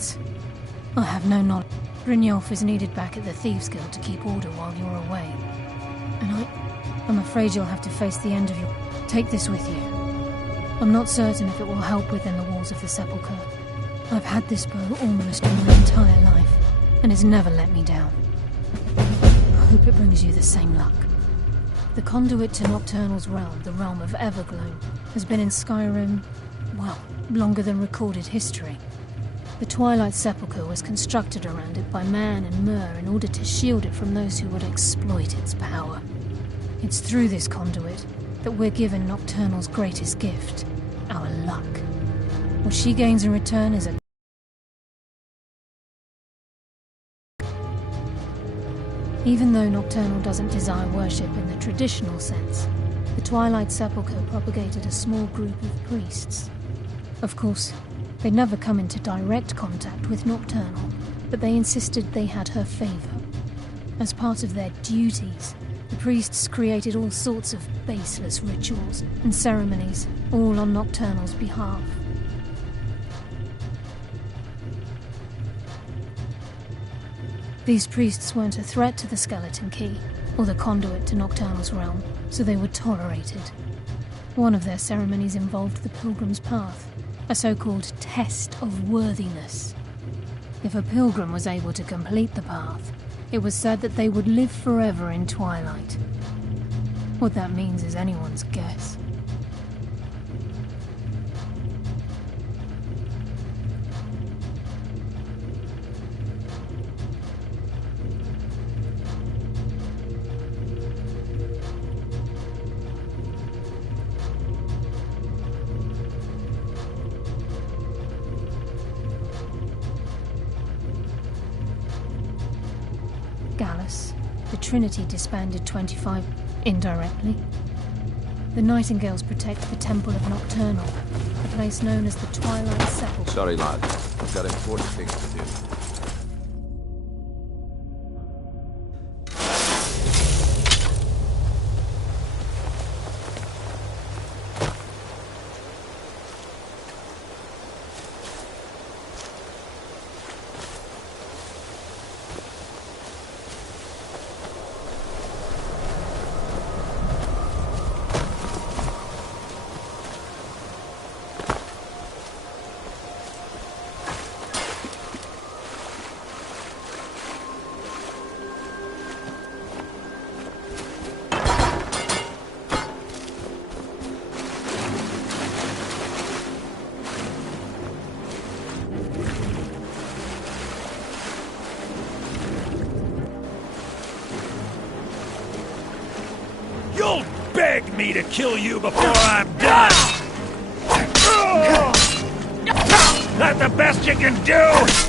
Guards. I have no knowledge. Brynjolf is needed back at the Thieves Guild to keep order while you're away. And I'm afraid you'll have to face the end of your... Take this with you. I'm not certain if it will help within the walls of the Sepulchre. I've had this bow almost all my entire life, and it's never let me down. I hope it brings you the same luck. The conduit to Nocturnal's realm, the realm of Everglow, has been in Skyrim, well, longer than recorded history. The Twilight Sepulchre was constructed around it by man and Myr in order to shield it from those who would exploit its power. It's through this conduit that we're given Nocturnal's greatest gift, our luck. What she gains in return is a... Even though Nocturnal doesn't desire worship in the traditional sense, the Twilight Sepulchre propagated a small group of priests. Of course, they'd never come into direct contact with Nocturnal, but they insisted they had her favor. As part of their duties, the priests created all sorts of baseless rituals and ceremonies, all on Nocturnal's behalf. These priests weren't a threat to the Skeleton Key, or the conduit to Nocturnal's realm, so they were tolerated. One of their ceremonies involved the Pilgrim's Path, a so-called test of worthiness. If a pilgrim was able to complete the path, it was said that they would live forever in Twilight. What that means is anyone's guess. Gallus, the Trinity disbanded 25 indirectly. The Nightingales protect the Temple of Nocturnal, a place known as the Twilight Sepulchre. Sorry, lad. I've got important things to do. You'll beg me to kill you before I'm done! That the best you can do?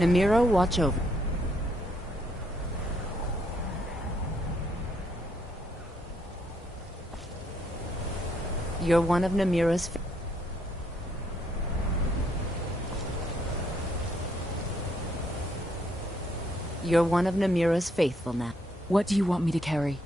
Namiro, watch over. You're one of Namira's... You're one of Namira's faithful now. What do you want me to carry?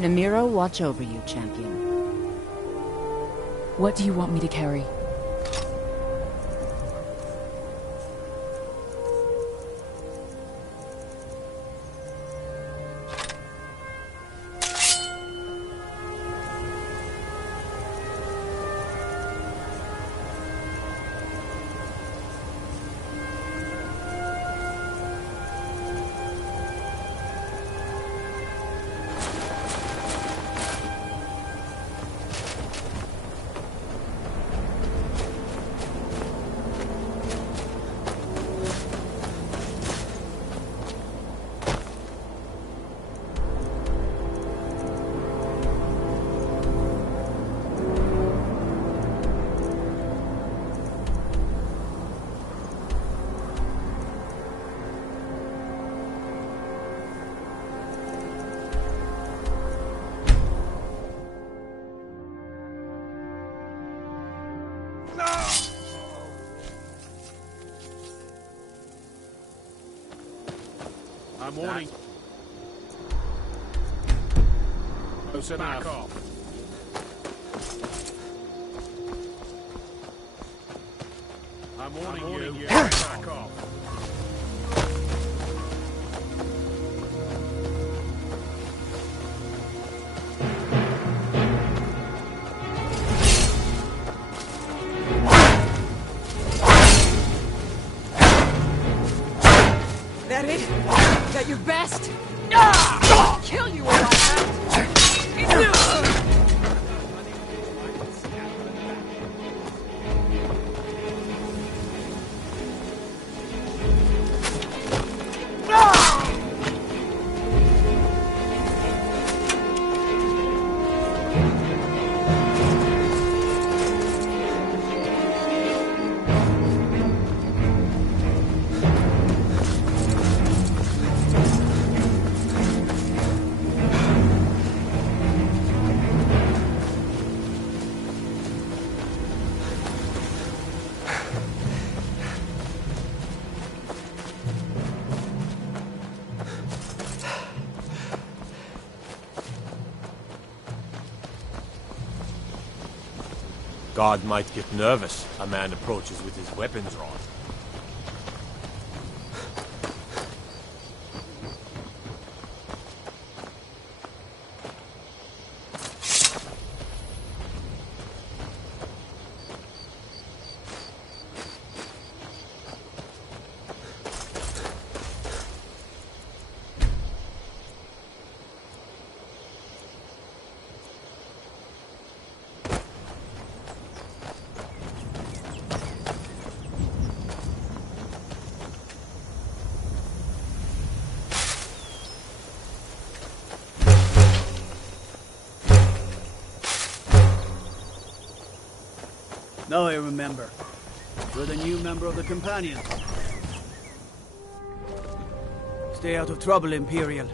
Namiro, watch over you, champion. What do you want me to carry? I'm warning. Close enough. Back off. I'm warning you. Back off. That it? Is that your best? I'll kill you if I have to. Guard might get nervous. A man approaches with his weapons drawn. Now I remember. You're the new member of the Companions. Stay out of trouble, Imperial.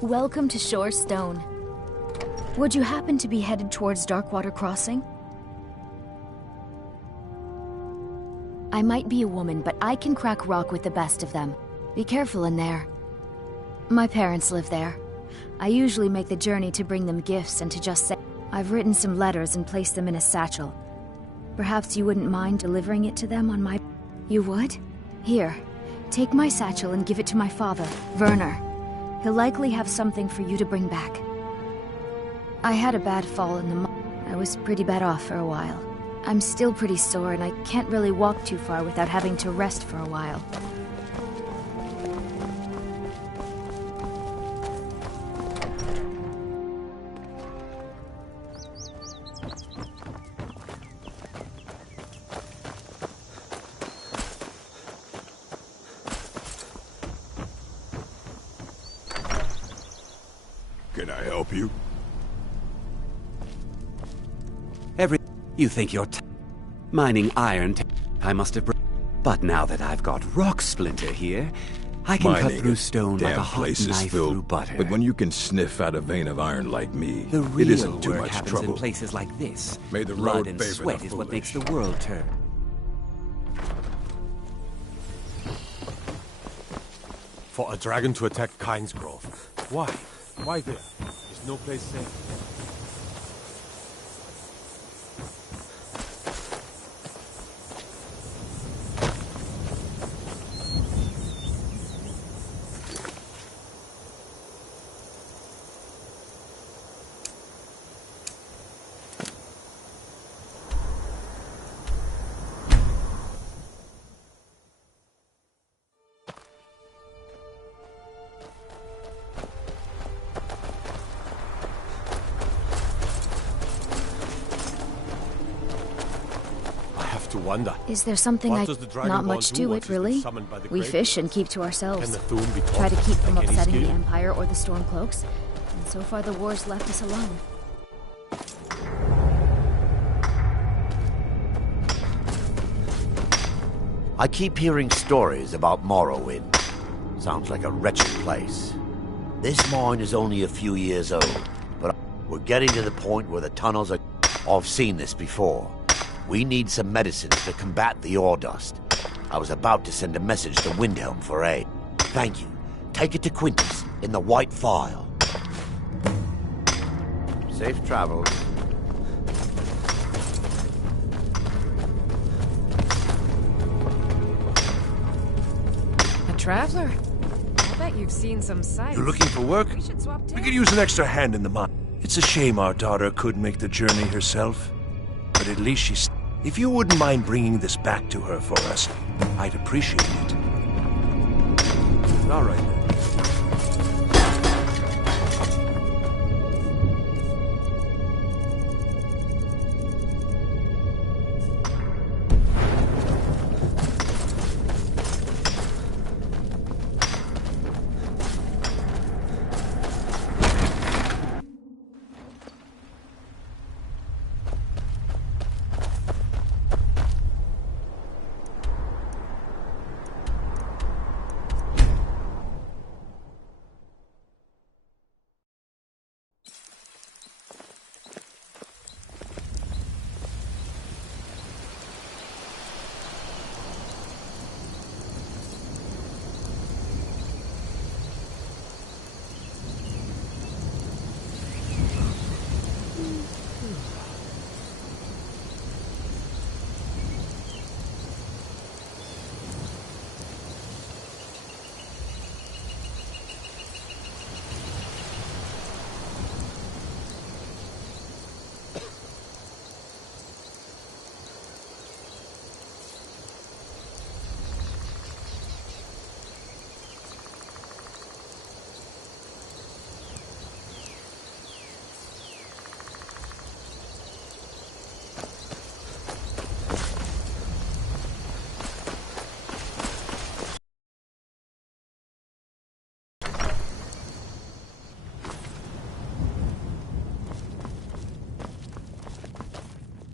Welcome to Shore Stone. Would you happen to be headed towards Darkwater Crossing? I might be a woman, but I can crack rock with the best of them. Be careful in there. My parents live there. I usually make the journey to bring them gifts and to just say... I've written some letters and placed them in a satchel. Perhaps you wouldn't mind delivering it to them on my... You would? Here, take my satchel and give it to my father, Werner. He'll likely have something for you to bring back. I had a bad fall in the mud. I was pretty bad off for a while. I'm still pretty sore and I can't really walk too far without having to rest for a while. Can I help you? You think you're mining iron? I must have. But now that I've got Rock Splinter here, I can cut through stone like a hot knife through butter. But when you can sniff out a vein of iron like me, the real it isn't too work much happens trouble. In places like this. May the Blood road and favor sweat the is what foolish. makes the world turn. For a dragon to attack Kyne's Grove. Why? Why there? There's no place safe. To wonder. Is there something Not much to it, really. We fish and keep to ourselves. Try to keep from upsetting the Empire or the Stormcloaks. And so far the war's left us alone. I keep hearing stories about Morrowind. Sounds like a wretched place. This mine is only a few years old, but we're getting to the point where the tunnels are... I've seen this before. We need some medicines to combat the ore dust. I was about to send a message to Windhelm for aid. Thank you. Take it to Quintus in the White Phial. Safe travels. A traveler? I bet you've seen some sights. You're looking for work? We should swap We could use an extra hand in the mine. It's a shame our daughter couldn't make the journey herself. But at least she's... If you wouldn't mind bringing this back to her for us, I'd appreciate it. All right then.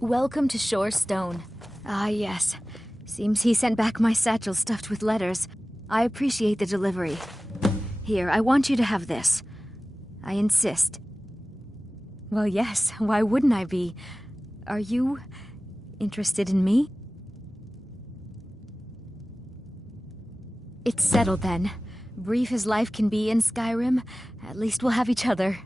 Welcome to Shore Stone. Ah, yes. Seems he sent back my satchel stuffed with letters. I appreciate the delivery. Here, I want you to have this. I insist. Well, yes, why wouldn't I be? Are you interested in me? It's settled then. Brief as life can be in Skyrim, at least we'll have each other.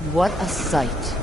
What a sight.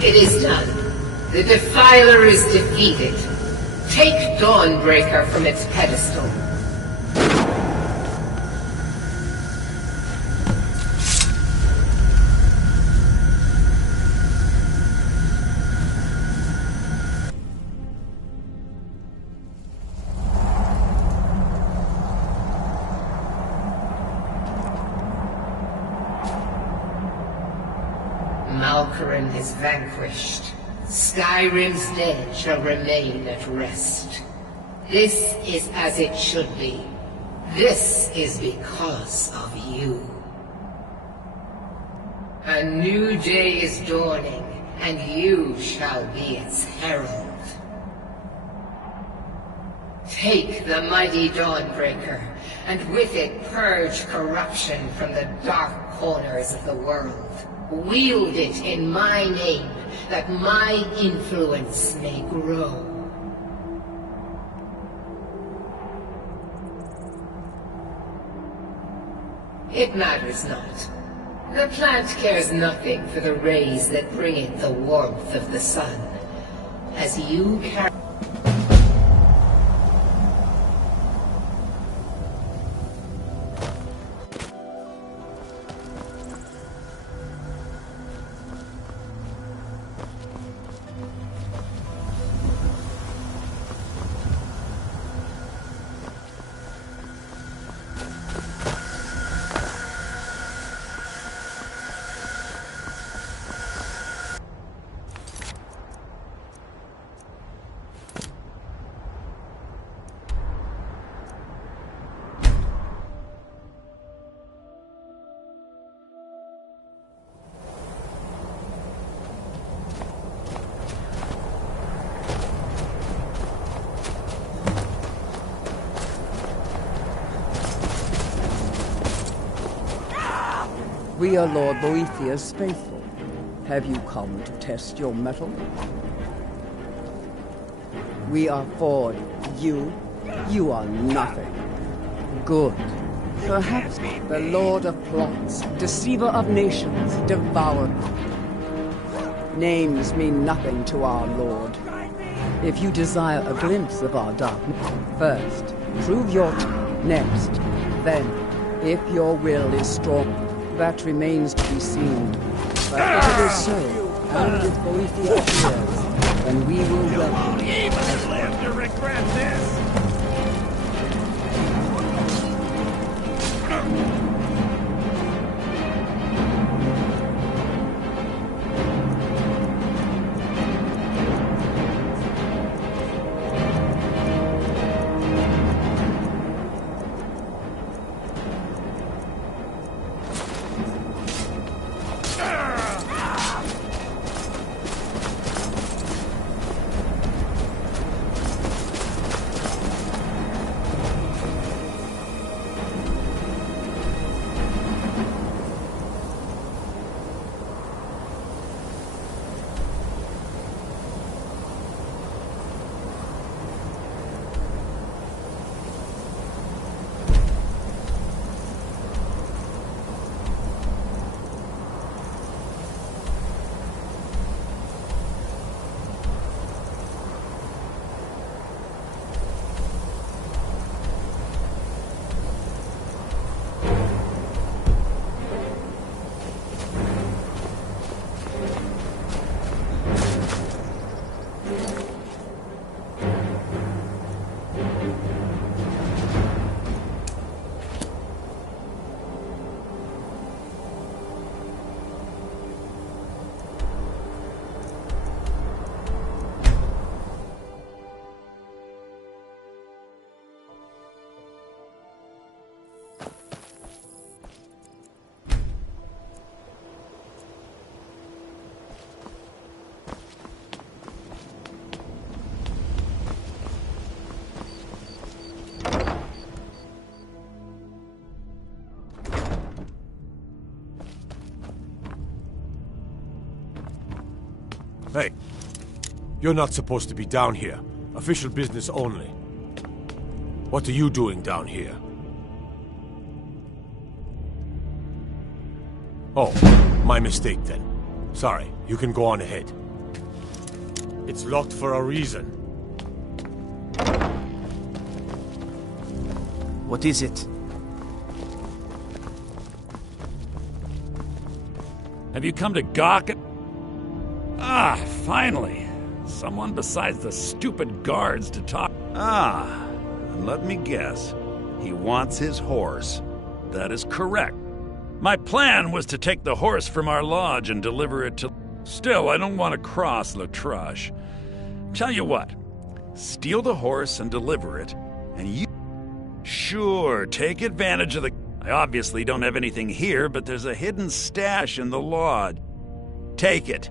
It is done. The Defiler is defeated. Take Dawnbreaker from its pedestal. Malkoran is vanquished. Skyrim's dead shall remain at rest. This is as it should be. This is because of you. A new day is dawning, and you shall be its herald. Take the mighty Dawnbreaker, and with it purge corruption from the dark corners of the world. Wield it in my name, that my influence may grow. It matters not. The plant cares nothing for the rays that bring it the warmth of the sun. As you carry... We are Lord Boethiah's faithful. Have you come to test your mettle? We are Ford. You are nothing. Good. Perhaps the Lord of Plots, deceiver of nations, devoured. Names mean nothing to our Lord. If you desire a glimpse of our darkness, first, prove your next. Then, if your will is strong, that remains to be seen. But if it is so, and if Boethia appears, then we will welcome you. Even live to regret this! Hey, you're not supposed to be down here. Official business only. What are you doing down here? Oh, my mistake then. Sorry, you can go on ahead. It's locked for a reason. What is it? Have you come to gawk at... Ah, finally. Someone besides the stupid guards to talk... Ah, and let me guess. He wants his horse. That is correct. My plan was to take the horse from our lodge and deliver it to... Still, I don't want to cross Latrush. Tell you what. Steal the horse and deliver it, and you... Sure, take advantage of the... I obviously don't have anything here, but there's a hidden stash in the lodge. Take it.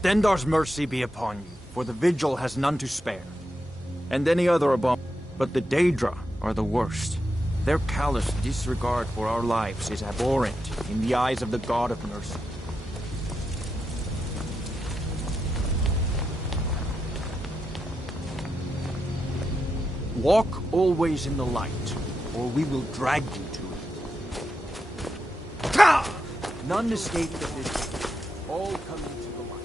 Stendarr's mercy be upon you, for the Vigil has none to spare. And any other but the Daedra are the worst. Their callous disregard for our lives is abhorrent in the eyes of the God of mercy. Walk always in the light, or we will drag you to it. None escape the Vigil. All come into the light.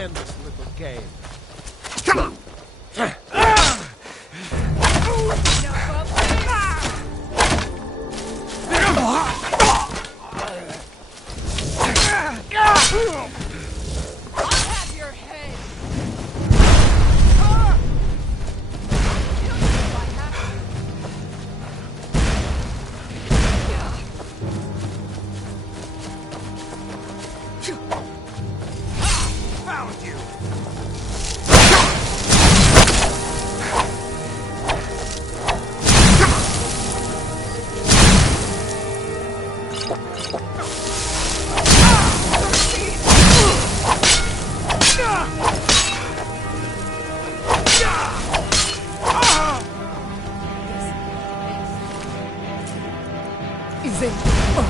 end this little game. I'll have your head! Found you! Is it over?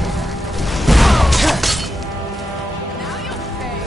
Now you'll pay.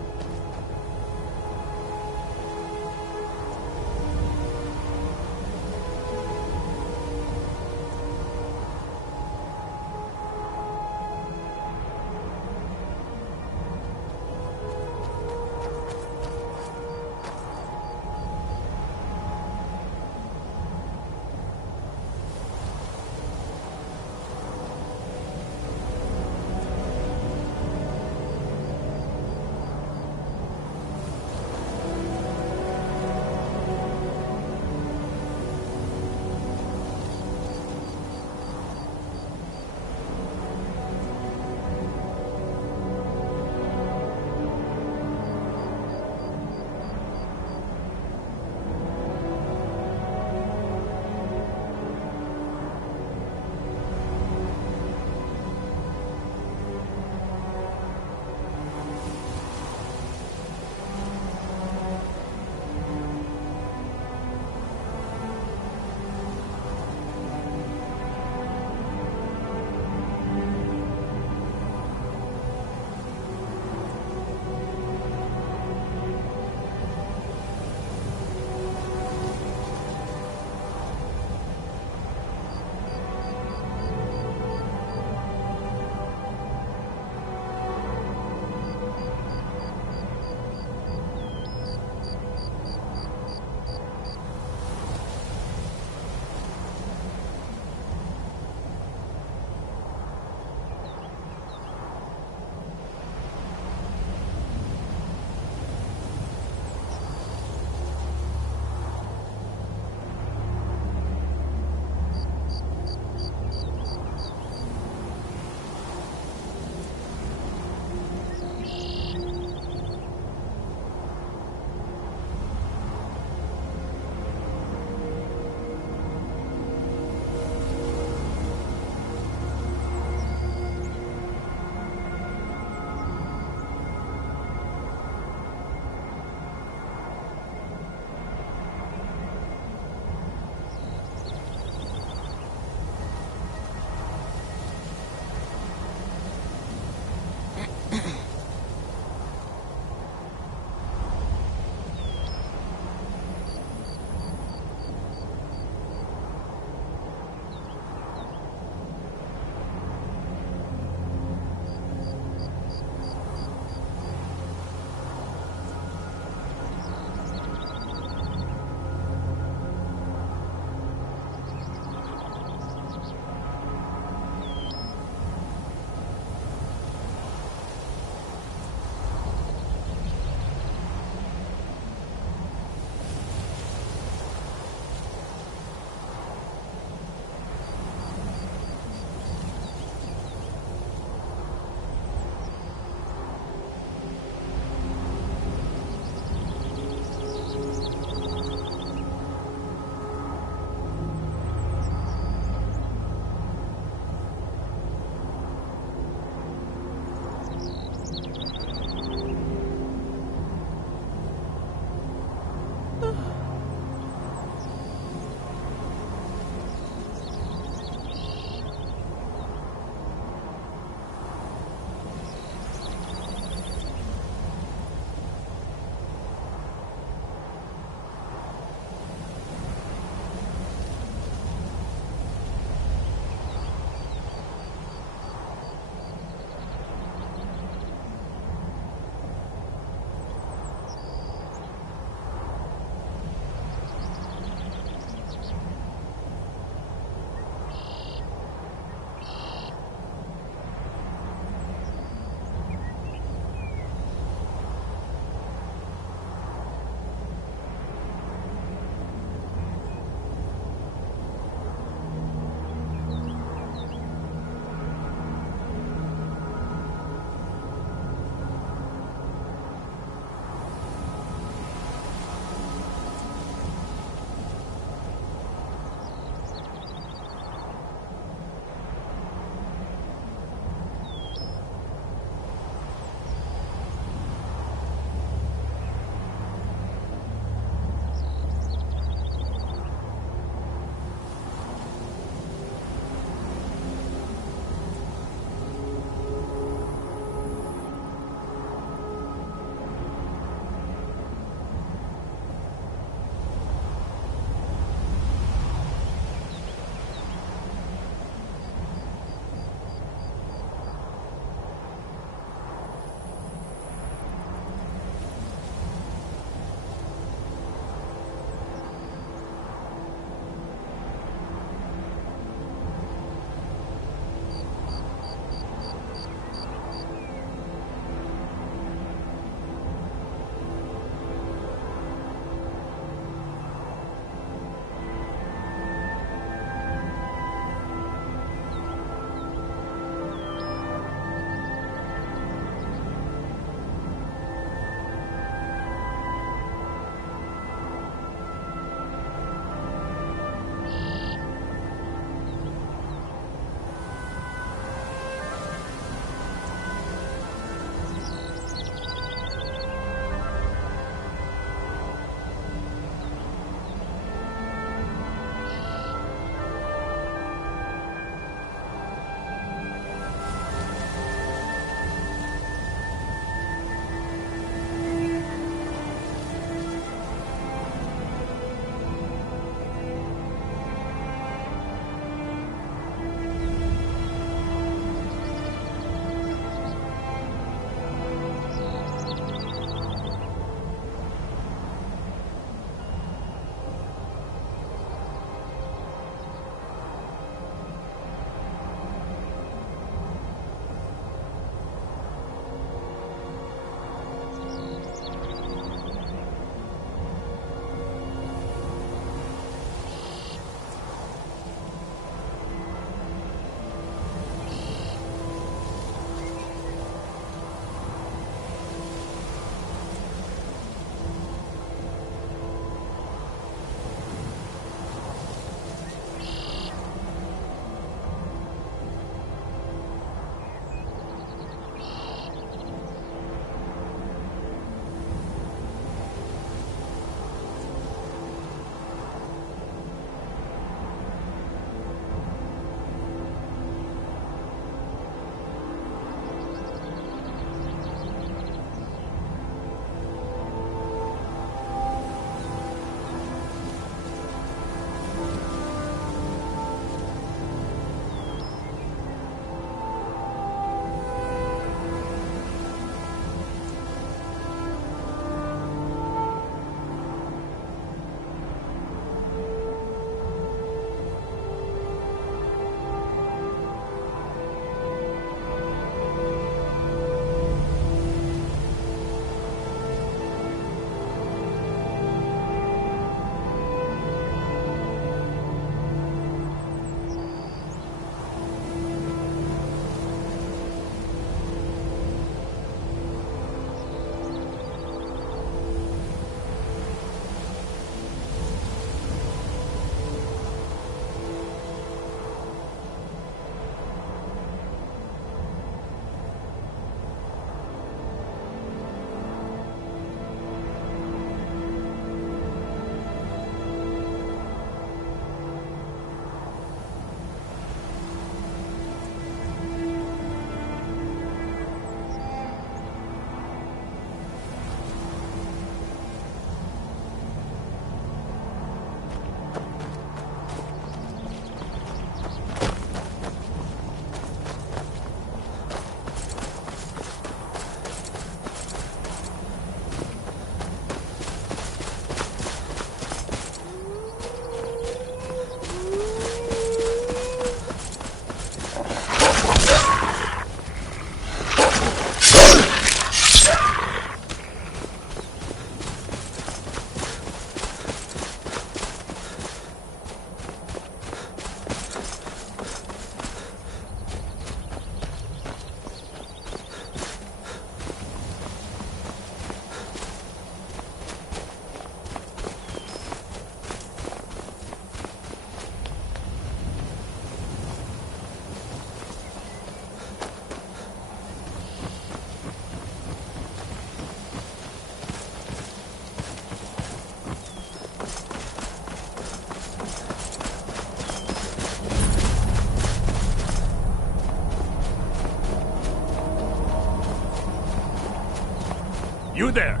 You there!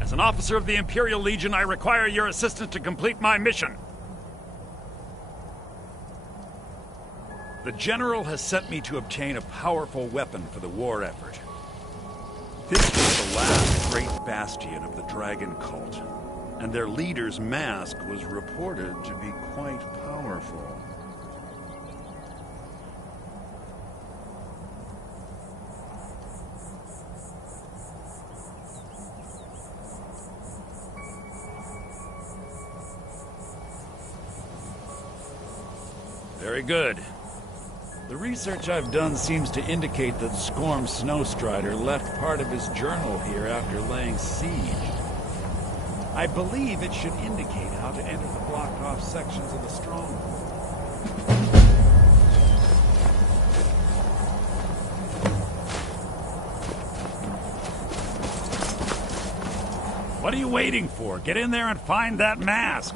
As an officer of the Imperial Legion, I require your assistance to complete my mission. The General has sent me to obtain a powerful weapon for the war effort. This was the last great bastion of the Dragon Cult, and their leader's mask was reported to be quite powerful. Very good. The research I've done seems to indicate that Scorm Snowstrider left part of his journal here after laying siege. I believe it should indicate how to enter the blocked-off sections of the stronghold. What are you waiting for? Get in there and find that mask!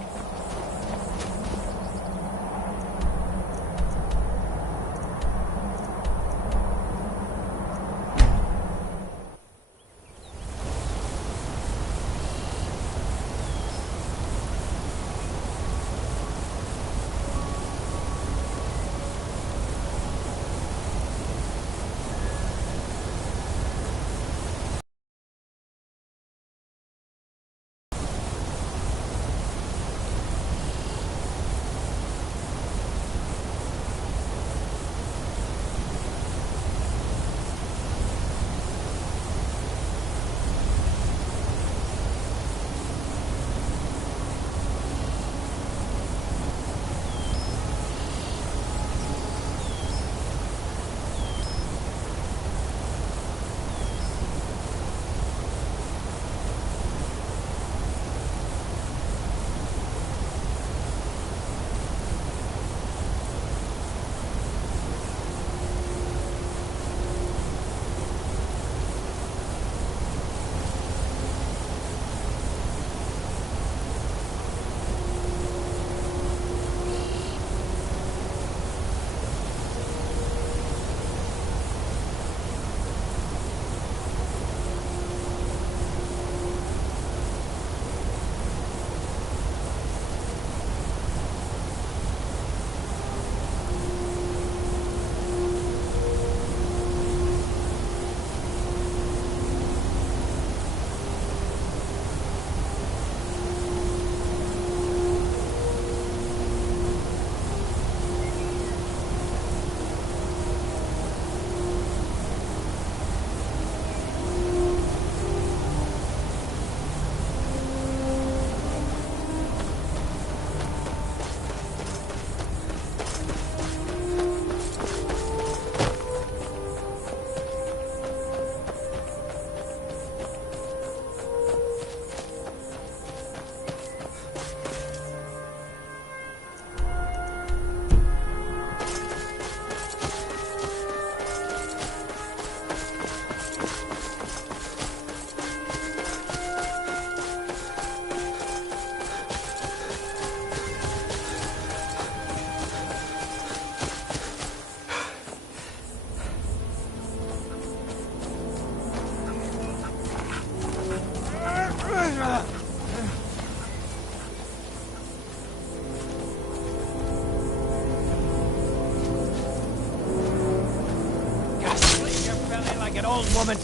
Woman.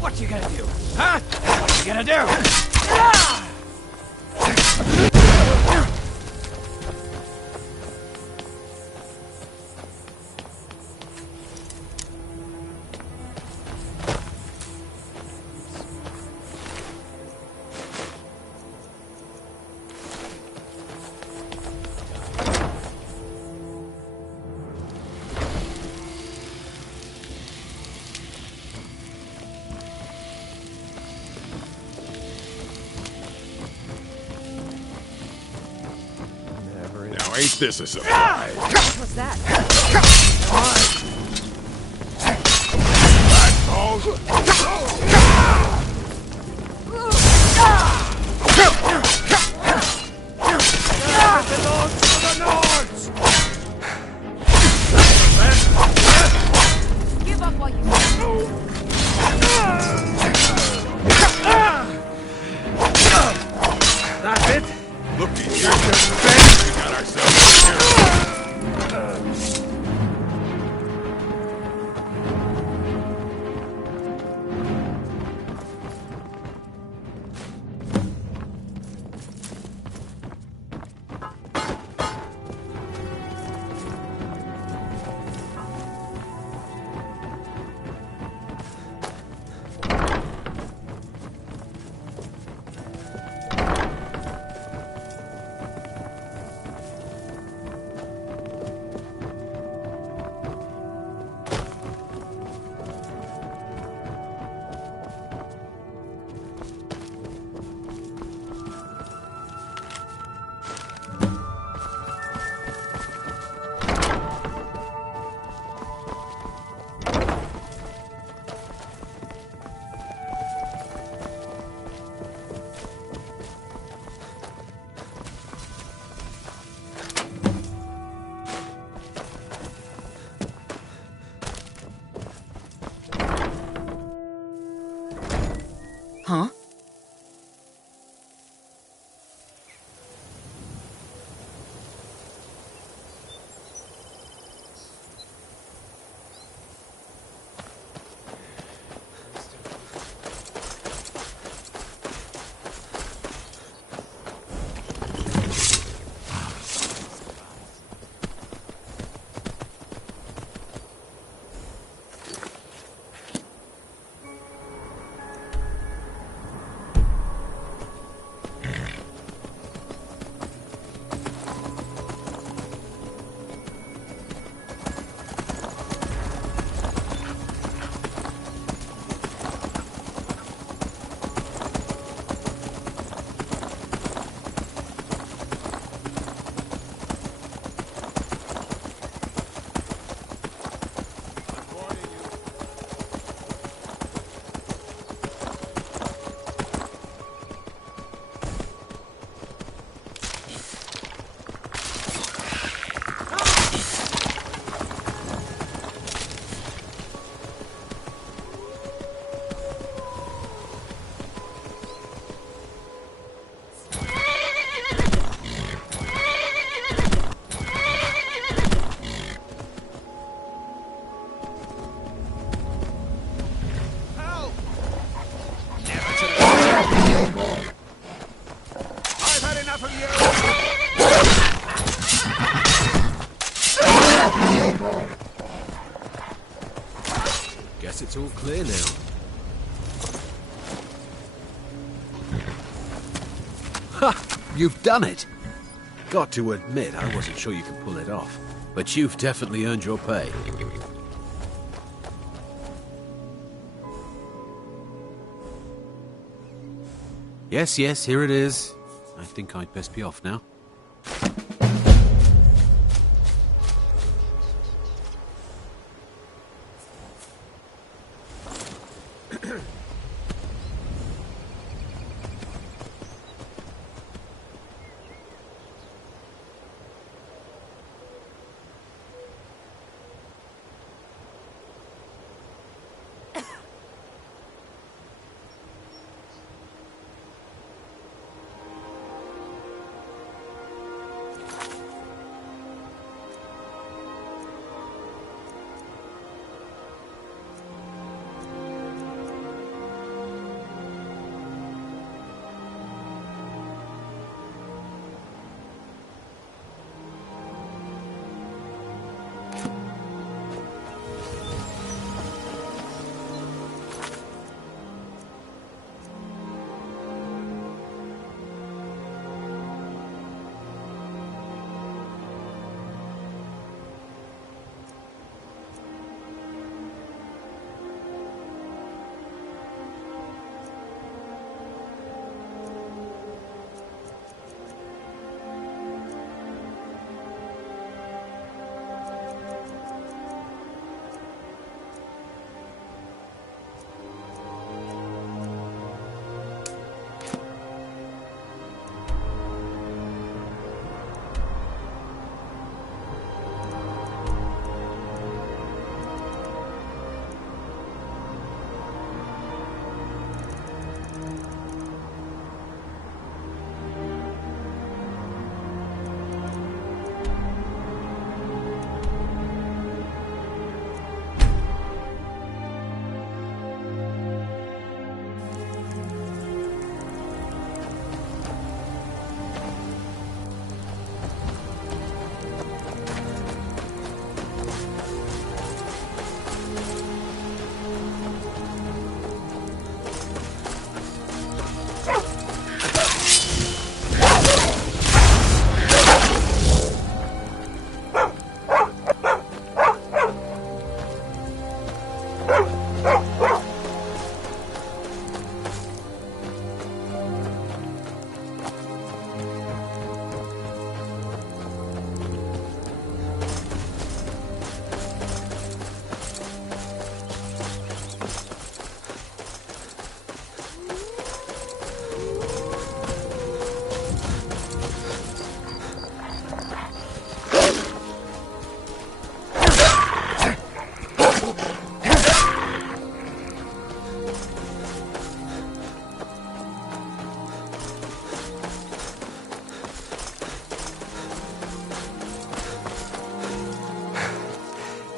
What you gonna do? Huh? What you gonna do? Ain't this a surprise? What's that? Belongs to the It's all clear now. Ha! You've done it! Got to admit, I wasn't sure you could pull it off. But you've definitely earned your pay. Yes, yes, here it is. I think I'd best be off now.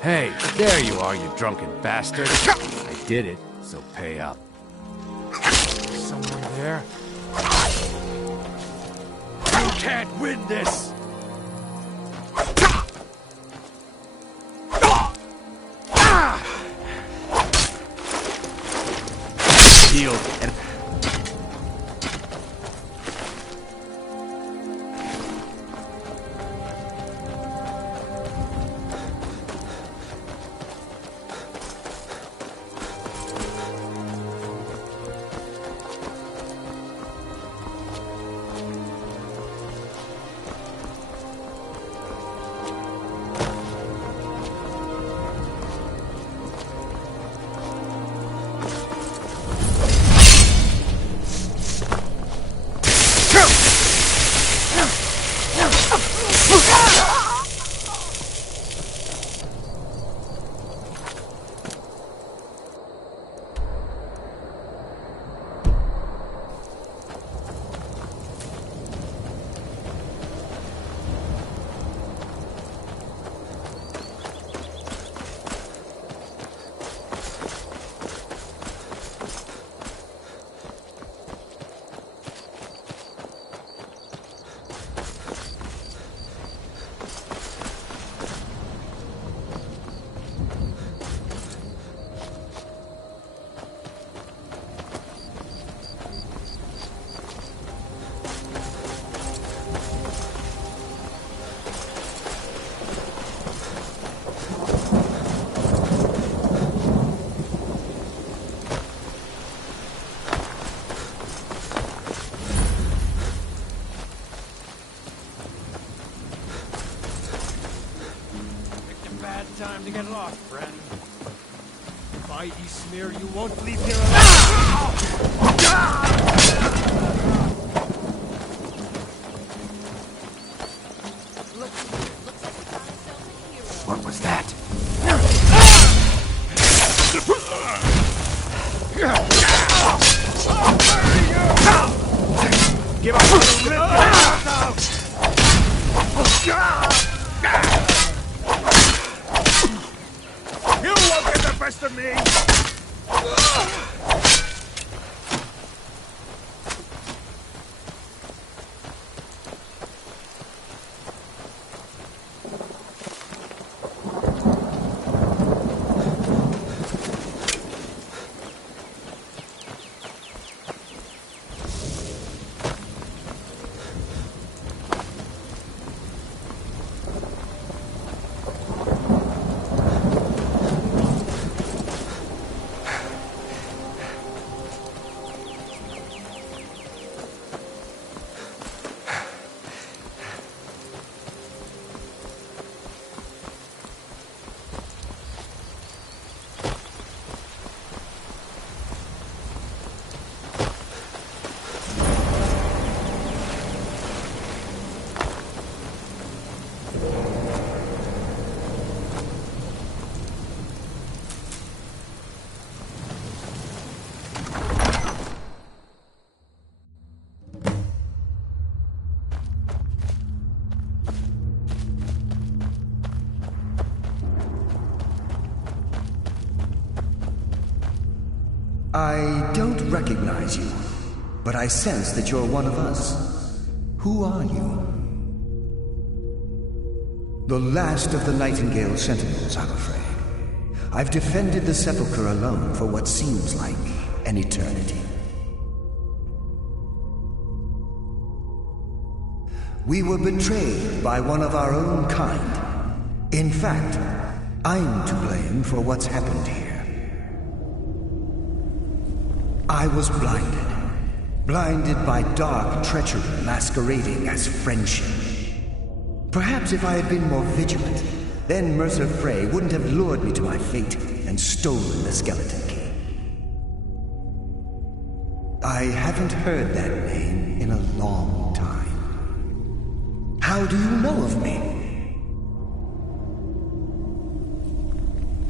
Hey, there you are, you drunken bastard. I did it, so pay up. Someone there? You can't win this! Shield and... time to get lost, friend. If I smear, you won't leave here alive. What was that? Give up the rip out! You won't get the best of me! I don't recognize you, but I sense that you're one of us. Who are you? The last of the Nightingale Sentinels, I'm afraid. I've defended the Sepulchre alone for what seems like an eternity. We were betrayed by one of our own kind. In fact, I'm to blame for what's happened here. I was blinded by dark treachery masquerading as friendship. Perhaps if I had been more vigilant, then Mercer Frey wouldn't have lured me to my fate and stolen the skeleton key. I haven't heard that name in a long time. How do you know of me?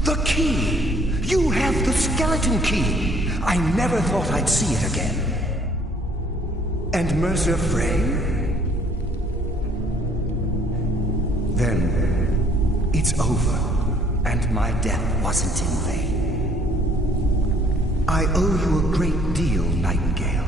The key! You have the skeleton key! I never thought I'd see it again. And Mercer Frey? Then it's over, and my death wasn't in vain. I owe you a great deal, Nightingale.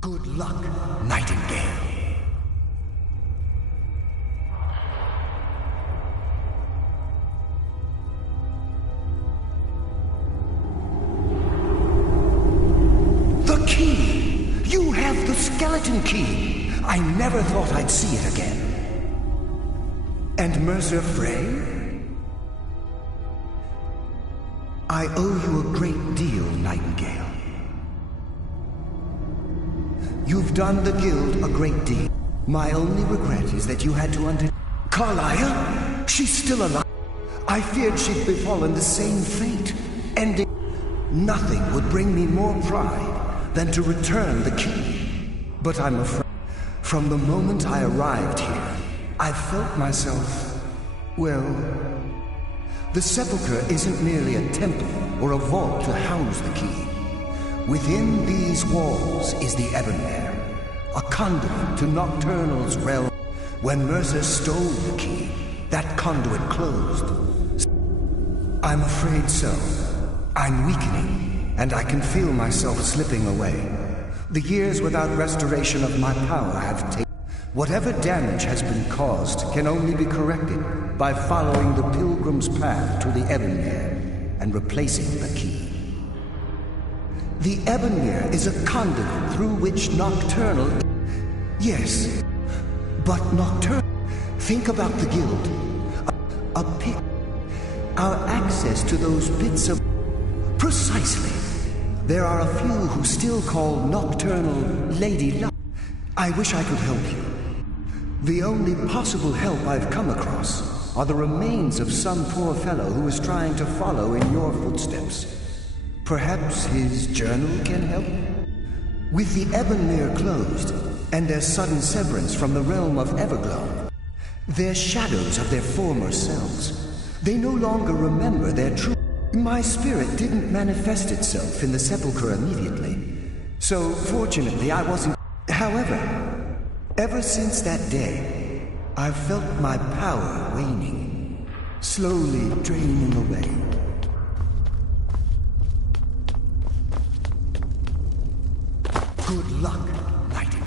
Good luck, Nightingale. The key! You have the skeleton key! I never thought I'd see it again. And Mercer Frey? I owe you a great deal, Nightingale. You've done the Guild a great deal. My only regret is that you had to Carlisle? She's still alive. I feared she'd befallen the same fate. Ending. Nothing would bring me more pride than to return the key. But I'm afraid, from the moment I arrived here, I felt myself Well, the sepulchre isn't merely a temple or a vault to house the key. Within these walls is the Ebonmere, a conduit to Nocturnal's realm. When Mercer stole the key, that conduit closed. I'm afraid so. I'm weakening, and I can feel myself slipping away. The years without restoration of my power have taken. Whatever damage has been caused can only be corrected by following the pilgrim's path to the Ebonmere and replacing the key. The Ebonmere is a conduit through which Nocturnal... Yes, but Nocturnal... Think about the guild. A pick... Our access to those bits of... Precisely. There are a few who still call Nocturnal Lady Luck. I wish I could help you. The only possible help I've come across are the remains of some poor fellow who is trying to follow in your footsteps. Perhaps his journal can help? With the Ebonmere closed, and their sudden severance from the realm of Everglow, they're shadows of their former selves. They no longer remember their true... My spirit didn't manifest itself in the sepulchre immediately, so fortunately I wasn't... However, ever since that day, I've felt my power waning, slowly draining away. Good luck, Nightingale.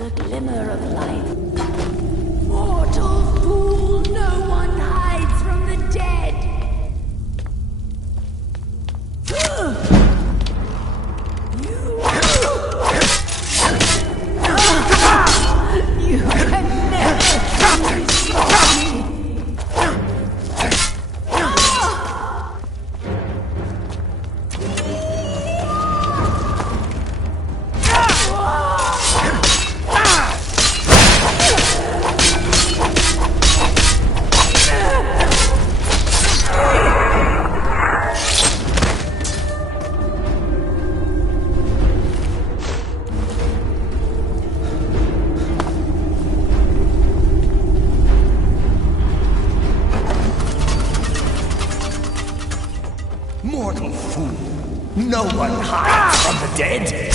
The glimmer of light. Mortal fool, no one hides from the dead. You can never destroy me. Mortal fool! No one hides from the dead!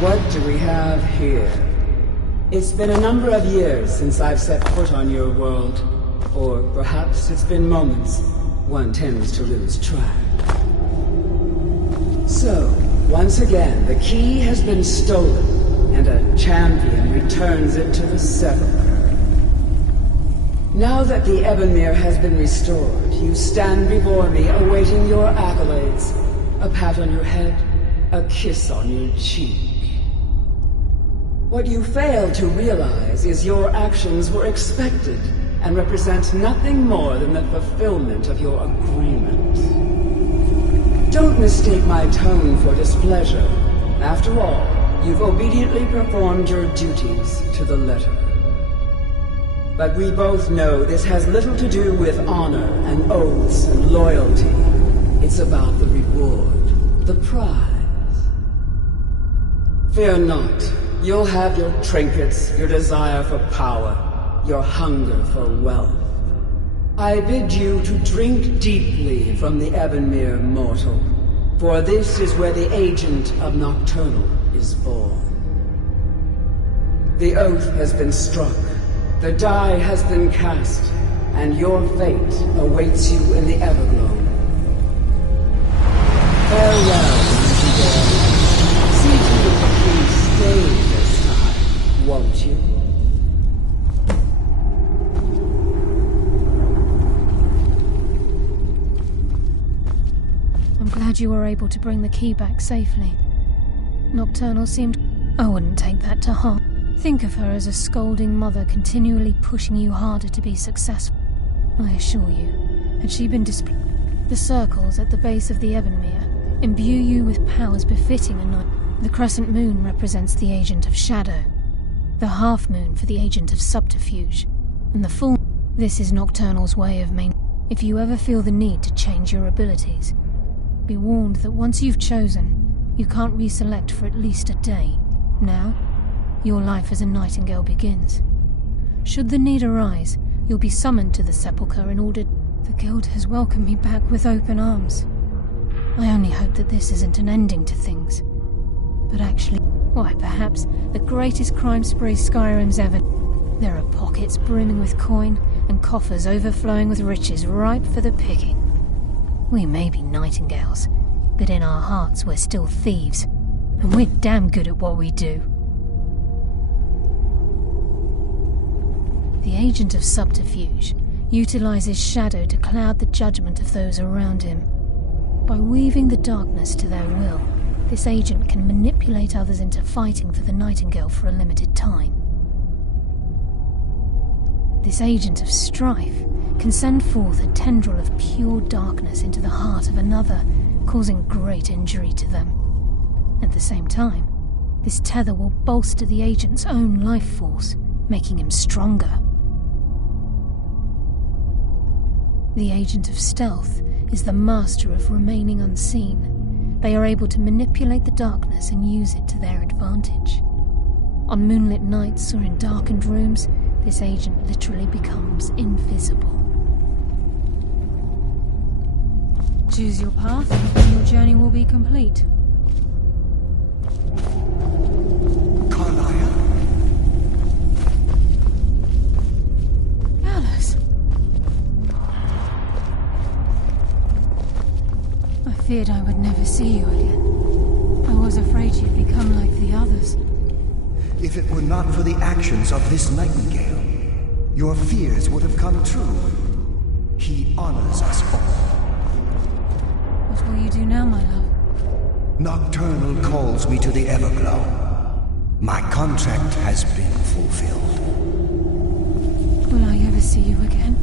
What do we have here? It's been a number of years since I've set foot on your world. Or perhaps it's been moments. One tends to lose track. So, once again, the key has been stolen, and a champion returns it to the Sepulchre. Now that the Ebonmere has been restored, you stand before me awaiting your accolades. A pat on your head, a kiss on your cheek. What you fail to realize is your actions were expected and represent nothing more than the fulfillment of your agreement. Don't mistake my tone for displeasure. After all, you've obediently performed your duties to the letter. But we both know this has little to do with honor and oaths and loyalty. It's about the reward, the prize. Fear not. You'll have your trinkets, your desire for power, your hunger for wealth. I bid you to drink deeply from the Ebonmere mortal, for this is where the agent of Nocturnal is born. The oath has been struck, the die has been cast, and your fate awaits you in the Everglow. Farewell, Nightingale. See to it that we stay this time, won't you? I'm glad you were able to bring the key back safely. Nocturnal seemed... I wouldn't take that to heart. Think of her as a scolding mother continually pushing you harder to be successful. I assure you, had she been the circles at the base of the Ebonmere imbue you with powers befitting a knight. The crescent moon represents the agent of shadow, the half moon for the agent of subterfuge, and the full... This is Nocturnal's way of main... If you ever feel the need to change your abilities, be warned that once you've chosen, you can't reselect for at least a day. Now, your life as a nightingale begins. Should the need arise, you'll be summoned to the Sepulchre in order... The Guild has welcomed me back with open arms. I only hope that this isn't an ending to things. But actually, why, perhaps the greatest crime spree Skyrim's ever... There are pockets brimming with coin, and coffers overflowing with riches ripe for the picking. We may be nightingales, but in our hearts we're still thieves, and we're damn good at what we do. The agent of subterfuge utilizes shadow to cloud the judgment of those around him. By weaving the darkness to their will, this agent can manipulate others into fighting for the nightingale for a limited time. This agent of strife can send forth a tendril of pure darkness into the heart of another, causing great injury to them. At the same time, this tether will bolster the agent's own life force, making him stronger. The agent of stealth is the master of remaining unseen. They are able to manipulate the darkness and use it to their advantage. On moonlit nights or in darkened rooms, this agent literally becomes invisible. Choose your path, and your journey will be complete. Carlisle? Alice! I feared I would never see you again. I was afraid you'd become like the others. If it were not for the actions of this nightingale, your fears would have come true. He honors us all. What will you do now, my love? Nocturnal calls me to the Everglow. My contract has been fulfilled. Will I ever see you again?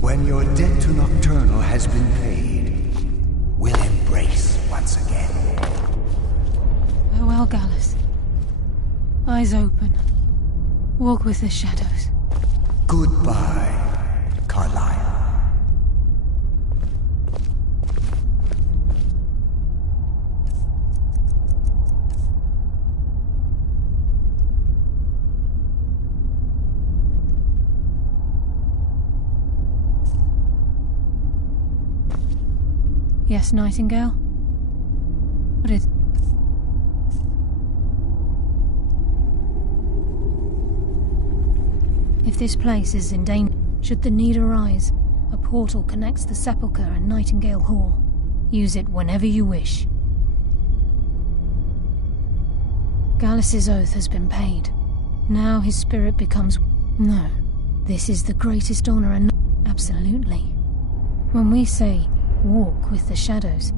When your debt to Nocturnal has been paid, we'll embrace once again. Farewell, Gallus. Eyes open. Walk with the shadows. Goodbye, Carlisle. Yes, Nightingale? What is... If this place is in danger, should the need arise, a portal connects the Sepulchre and Nightingale Hall. Use it whenever you wish. Gallus's oath has been paid. Now his spirit becomes... No. This is the greatest honor and... Absolutely. When we say, walk with the shadows,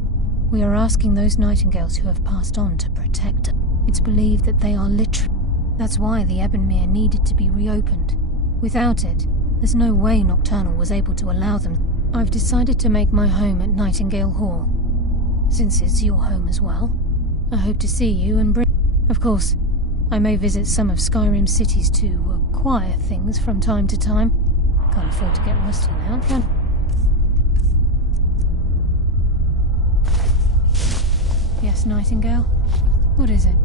we are asking those Nightingales who have passed on to protect us. It's believed that they are literally... That's why the Ebonmere needed to be reopened. Without it, there's no way Nocturnal was able to allow them. I've decided to make my home at Nightingale Hall. Since it's your home as well, I hope to see you and bring... Of course, I may visit some of Skyrim's cities to acquire things from time to time. Can't afford to get rusty now, can I? Yes, Nightingale? What is it?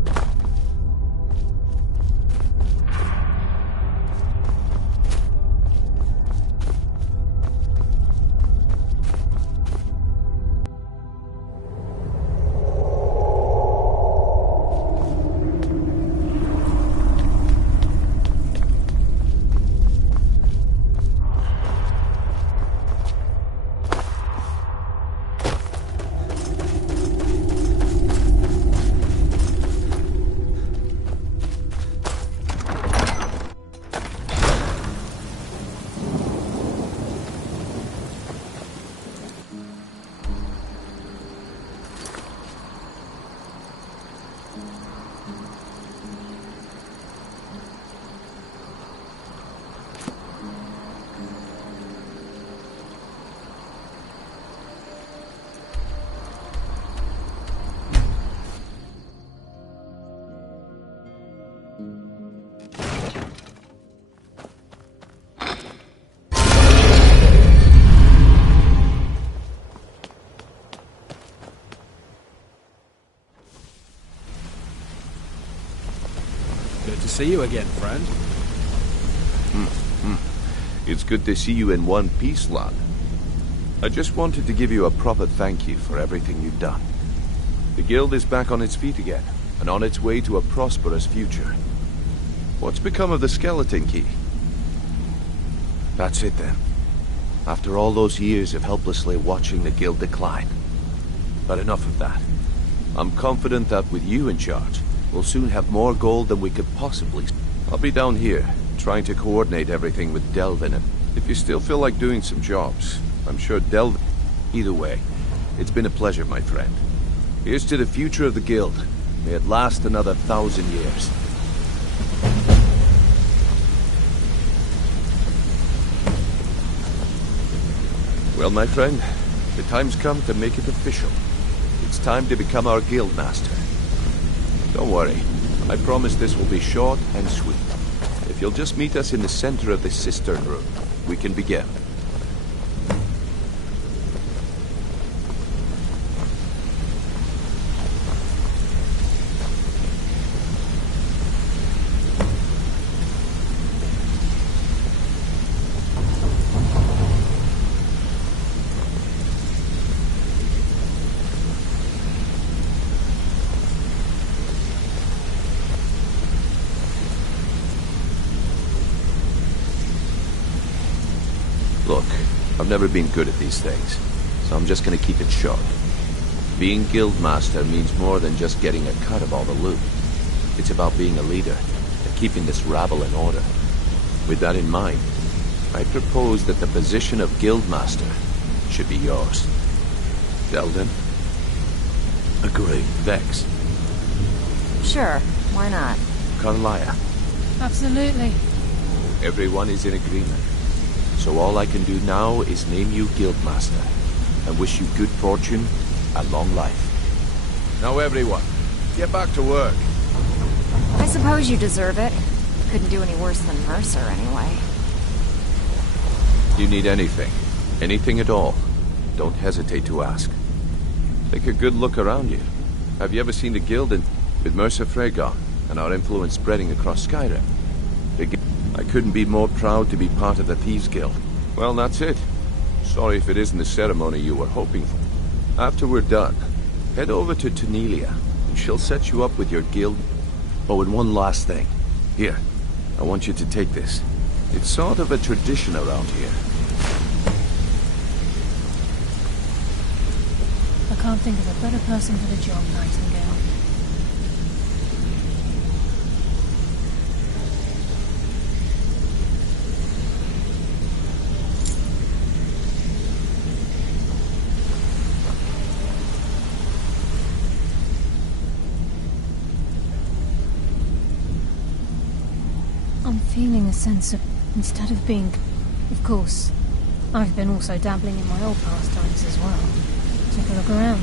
Good to see you again, friend. It's good to see you in one piece, lad. I just wanted to give you a proper thank you for everything you've done. The guild is back on its feet again, and on its way to a prosperous future. What's become of the skeleton key? That's it then. After all those years of helplessly watching the guild decline. But enough of that. I'm confident that with you in charge, we'll soon have more gold than we could possibly... I'll be down here, trying to coordinate everything with Delvin. If you still feel like doing some jobs, I'm sure Delvin... Either way, it's been a pleasure, my friend. Here's to the future of the guild. May it last another 1,000 years. Well, my friend, the time's come to make it official. It's time to become our guild master. Don't worry, I promise this will be short and sweet. If you'll just meet us in the center of this cistern room, we can begin. Look, I've never been good at these things, so I'm just gonna keep it short. Being guildmaster means more than just getting a cut of all the loot. It's about being a leader and keeping this rabble in order. With that in mind, I propose that the position of guildmaster should be yours. Delvin? Agree. Vex? Sure, why not? Carlia? Absolutely. Everyone is in agreement. So all I can do now is name you Guildmaster, and wish you good fortune and long life. Now everyone, get back to work. I suppose you deserve it. Couldn't do any worse than Mercer, anyway. You need anything, anything at all, don't hesitate to ask. Take a good look around you. Have you ever seen the guild with Mercer Frey gone, and our influence spreading across Skyrim? I couldn't be more proud to be part of the Thieves Guild. Well, that's it. Sorry if it isn't the ceremony you were hoping for. After we're done, head over to Tanelia, and she'll set you up with your guild. Oh, and one last thing. Here, I want you to take this. It's sort of a tradition around here. I can't think of a better person for the job, Nightingale. I'm feeling a sense of... instead of being... Of course, I've been also dabbling in my old pastimes as well. Take a look around.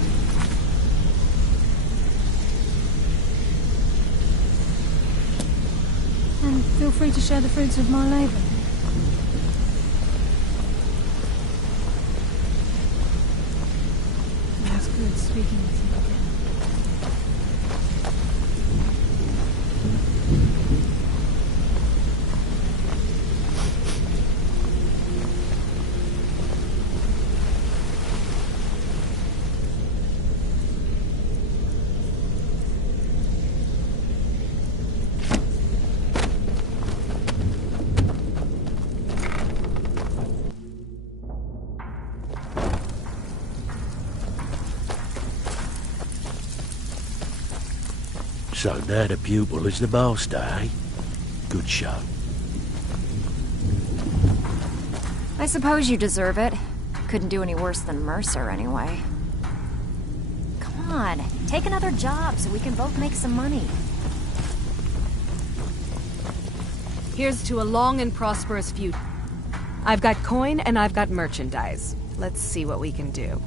And feel free to share the fruits of my labour. It was good speaking with you again. So now the pupil is the master, eh? Good show. I suppose you deserve it. Couldn't do any worse than Mercer, anyway. Come on, take another job so we can both make some money. Here's to a long and prosperous future. I've got coin and I've got merchandise. Let's see what we can do.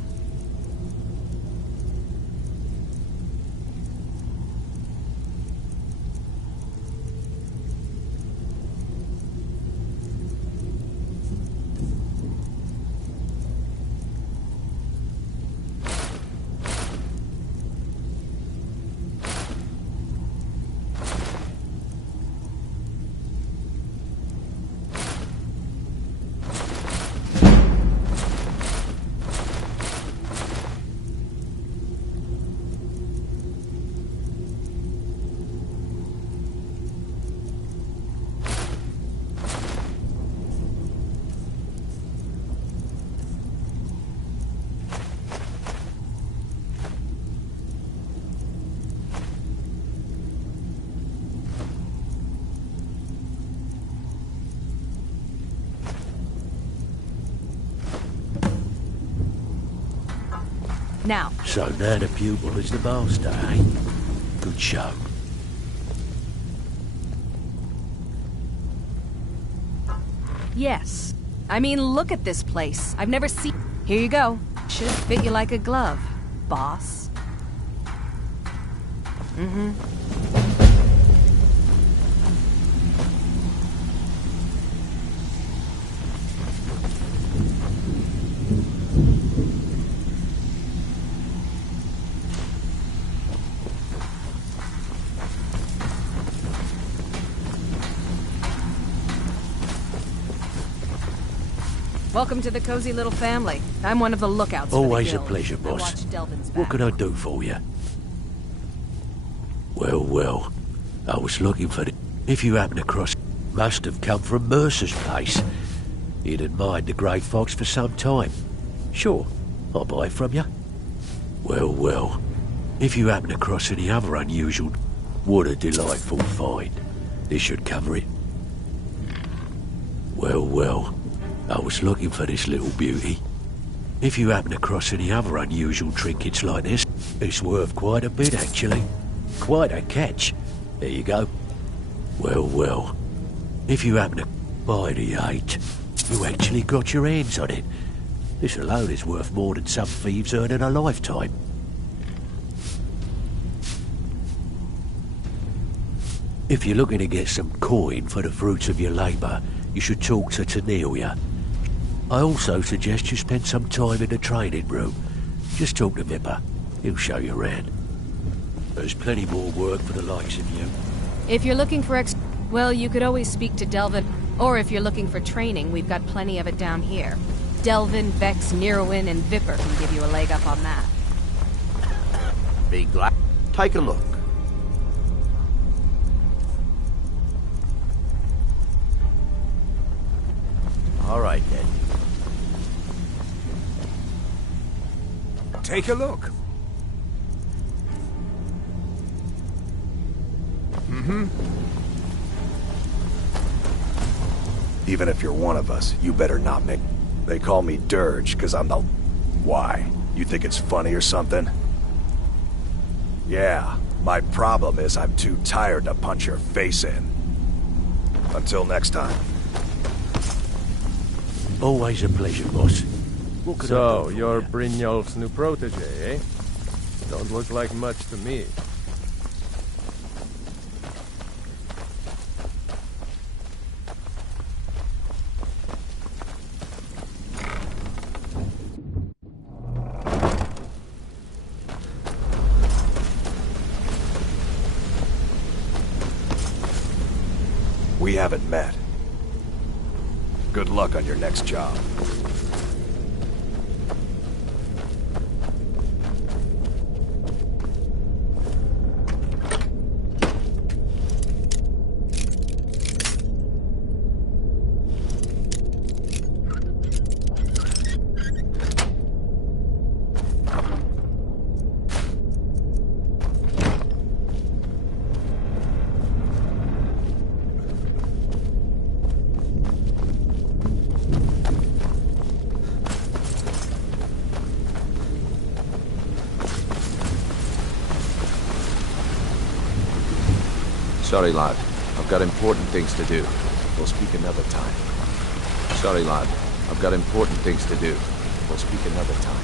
Now. So now the pupil is the master, eh? Good show. Yes. I mean, look at this place. I've never seen... Here you go. Should fit you like a glove, boss. Mm-hmm. Welcome to the cozy little family. I'm one of the lookouts for Always the a guild. pleasure, boss. I watch Delvin's back. What can I do for you? Well, well. I was looking for the... If you happen across... Must have come from Mercer's place. He'd admired the grey fox for some time. Sure, I'll buy it from you. Well, well. If you happen across any other unusual... What a delightful find. This should cover it. Well, well. I was looking for this little beauty. If you happen across any other unusual trinkets like this, it's worth quite a bit, actually. Quite a catch. There you go. Well, well. If you happen to... By the 8, you actually got your hands on it. This alone is worth more than some thieves earn in a lifetime. If you're looking to get some coin for the fruits of your labour, you should talk to Tanelia. I also suggest you spend some time in the training room. Just talk to Vipper. He'll show you around. There's plenty more work for the likes of you. If you're looking for well, you could always speak to Delvin. Or if you're looking for training, we've got plenty of it down here. Delvin, Vex, Neroin, and Vipper can give you a leg up on that. Be glad. Take a look. Take a look. Mm-hmm. Even if you're one of us, you better not make... They call me Dirge, because I'm the... Why? You think it's funny or something? Yeah, my problem is I'm too tired to punch your face in. Until next time. Always a pleasure, boss. What could I So, do for you're you? Brynjolf's new protege, eh? Don't look like much to me. We haven't met. Good luck on your next job. Sorry, lad. I've got important things to do. We'll speak another time. Sorry, lad. I've got important things to do. We'll speak another time.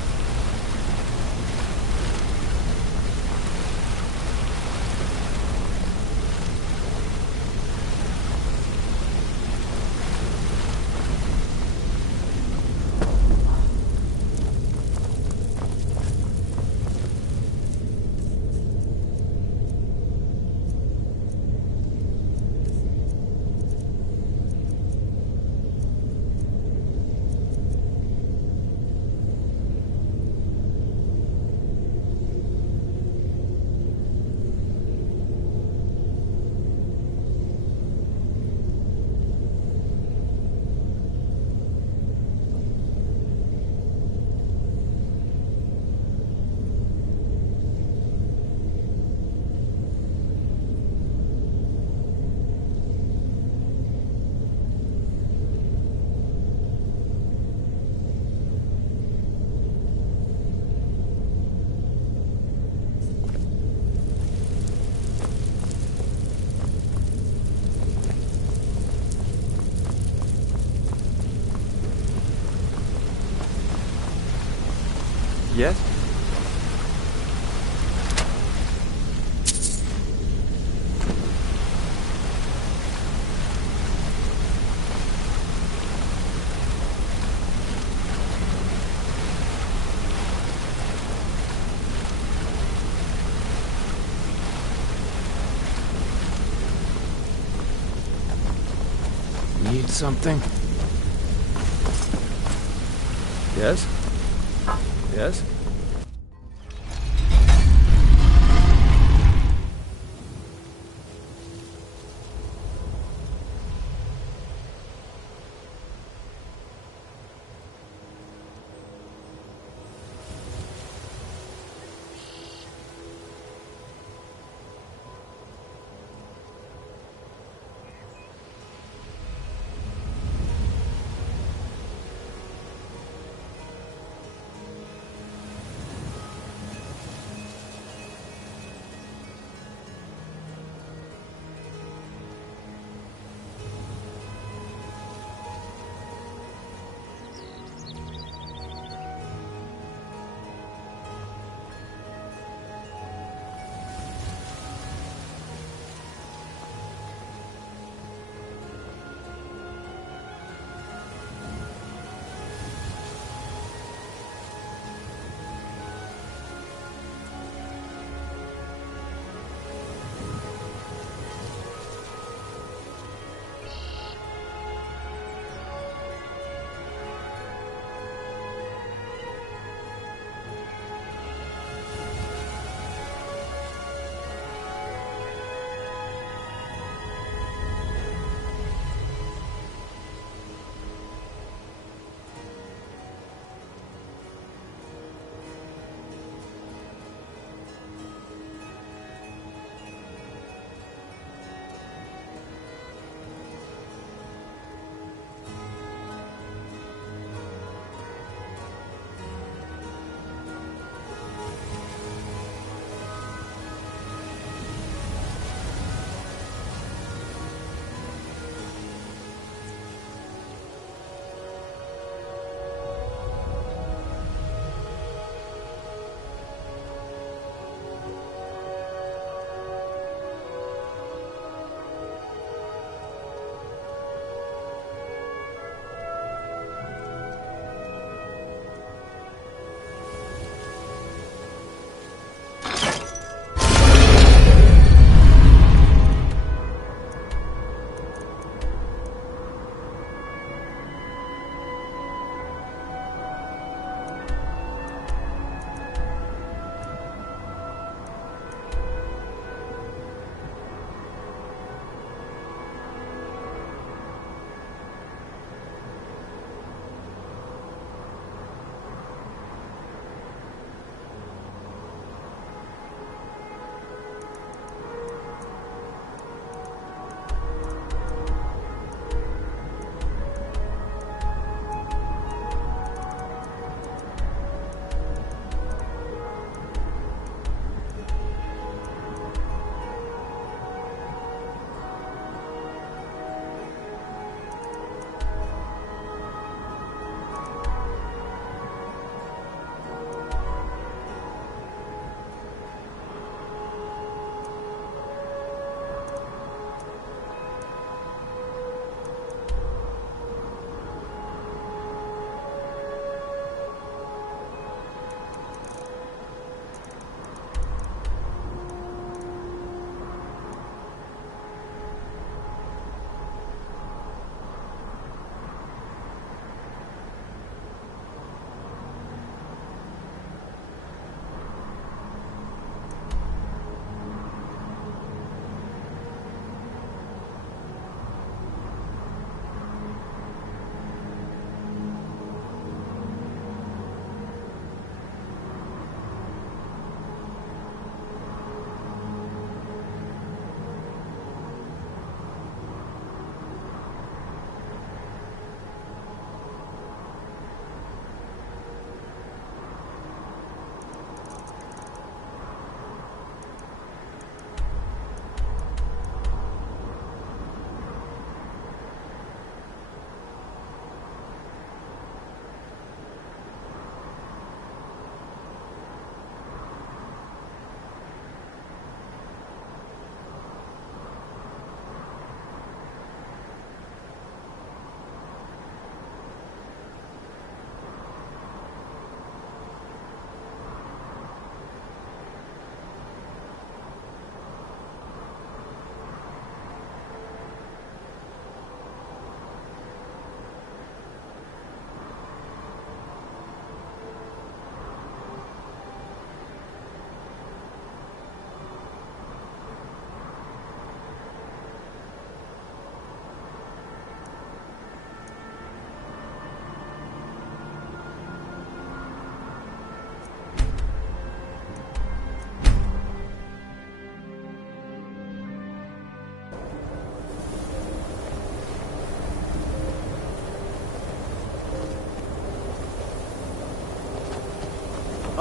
Yes? Need something? Yes? Yes?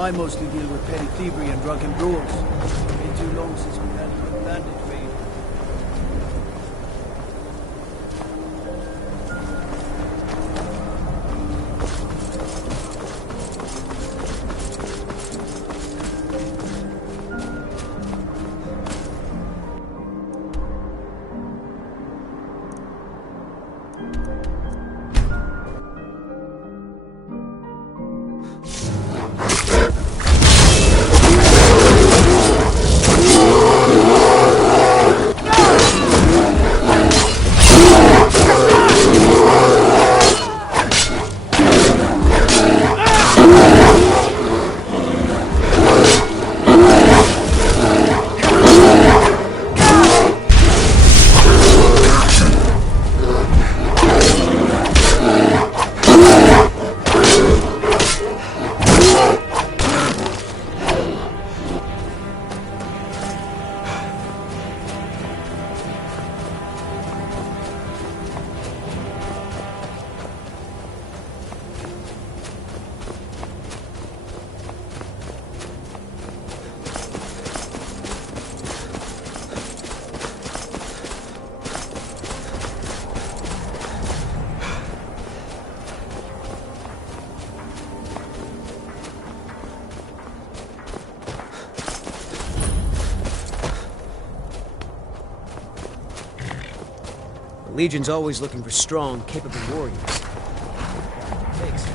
I mostly deal with petty thievery and drunken brawls. It's been too long since we've had a bandit raid. The Legion's always looking for strong, capable warriors. Thanks.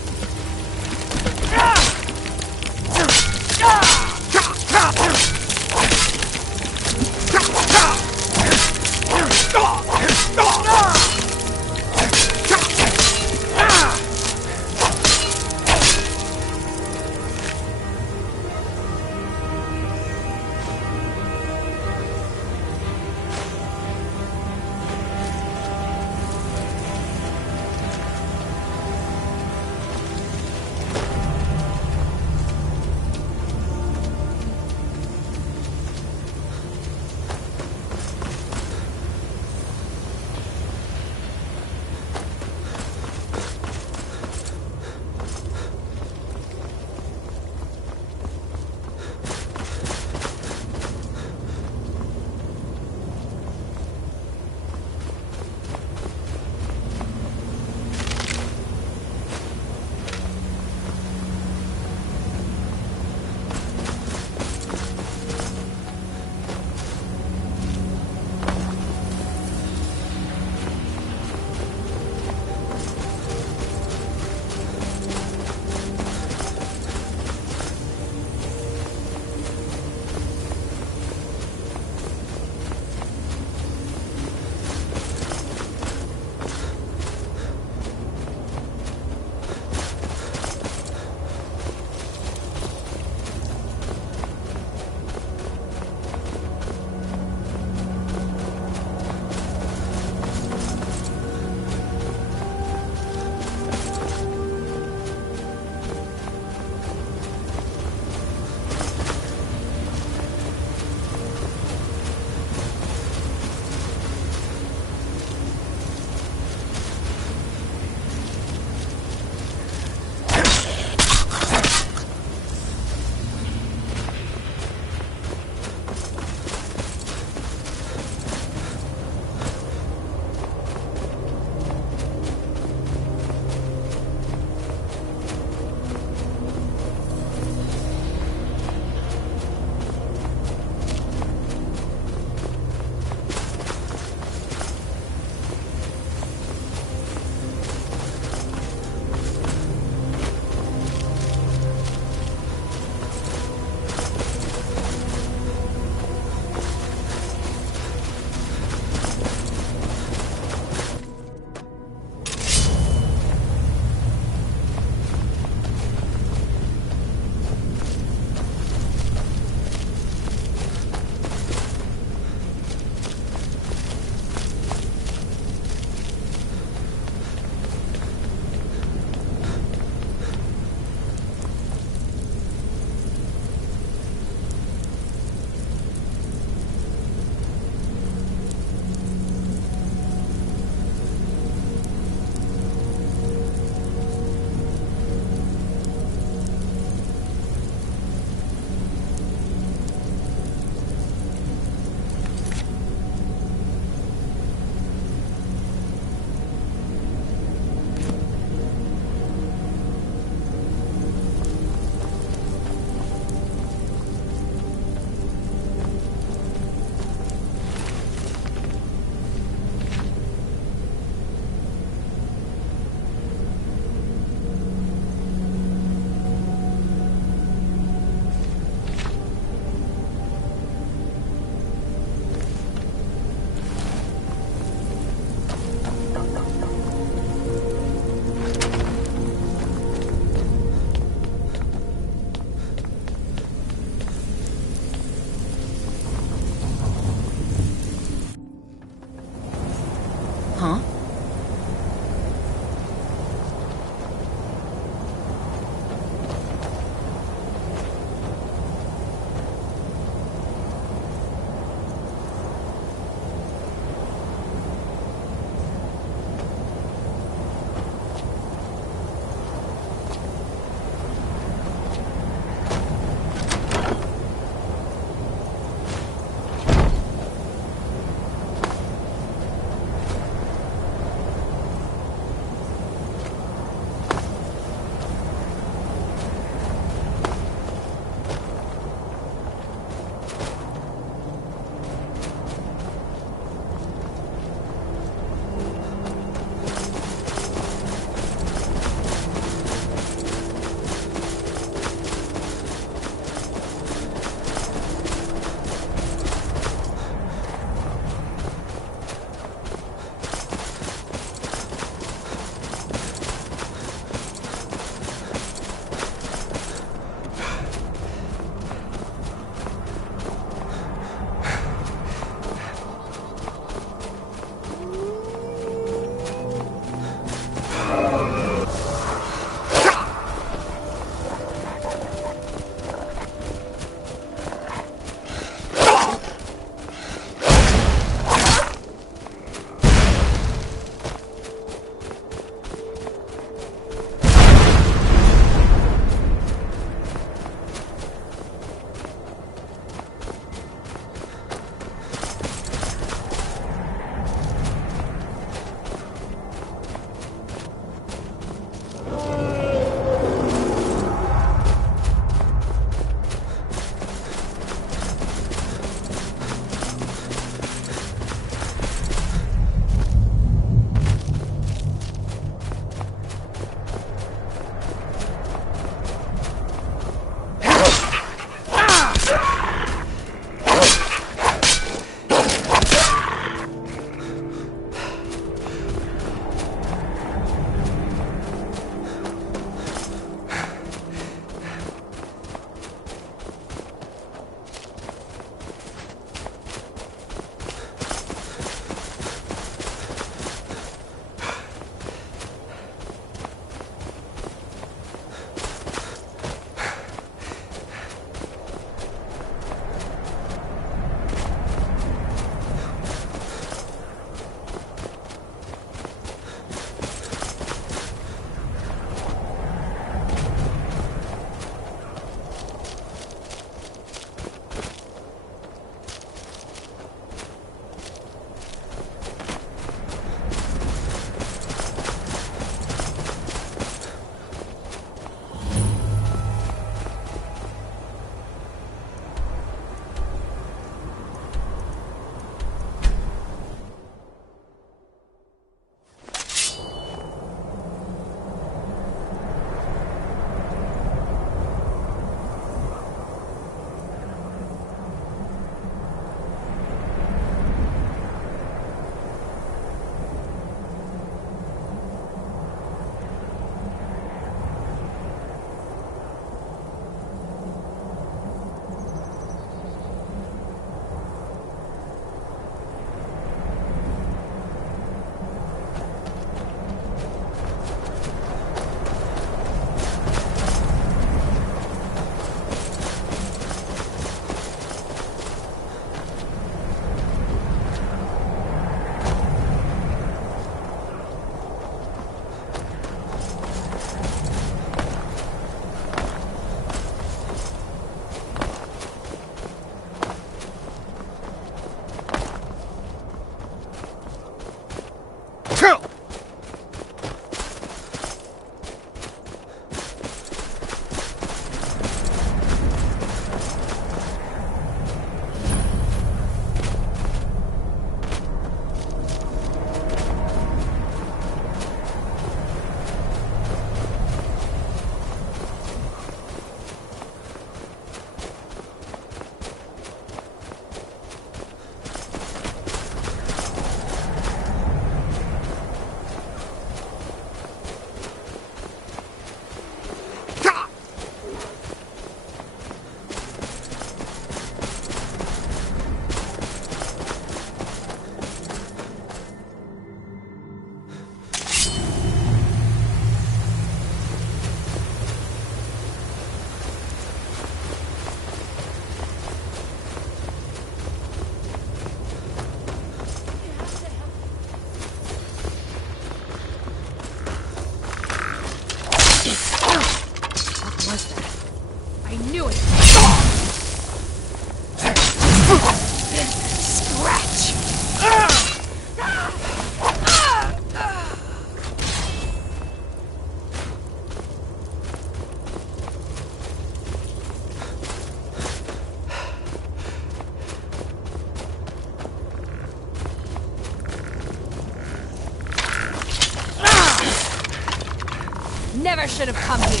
Never should have come here.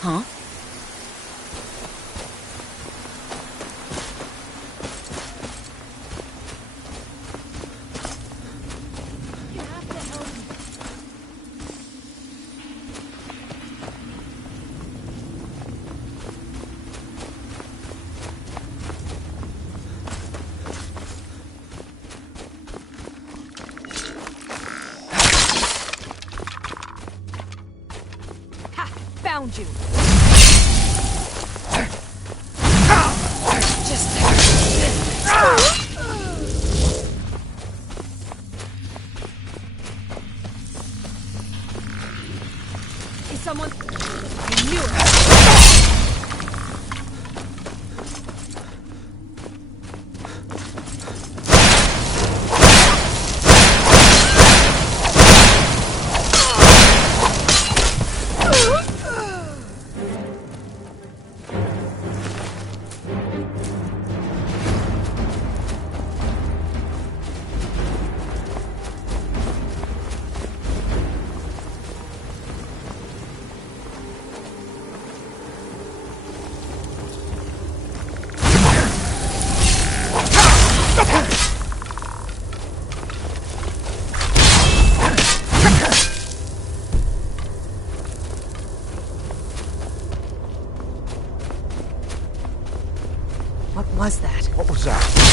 Huh? Found you. Is someone? I knew it. What was that? What was that?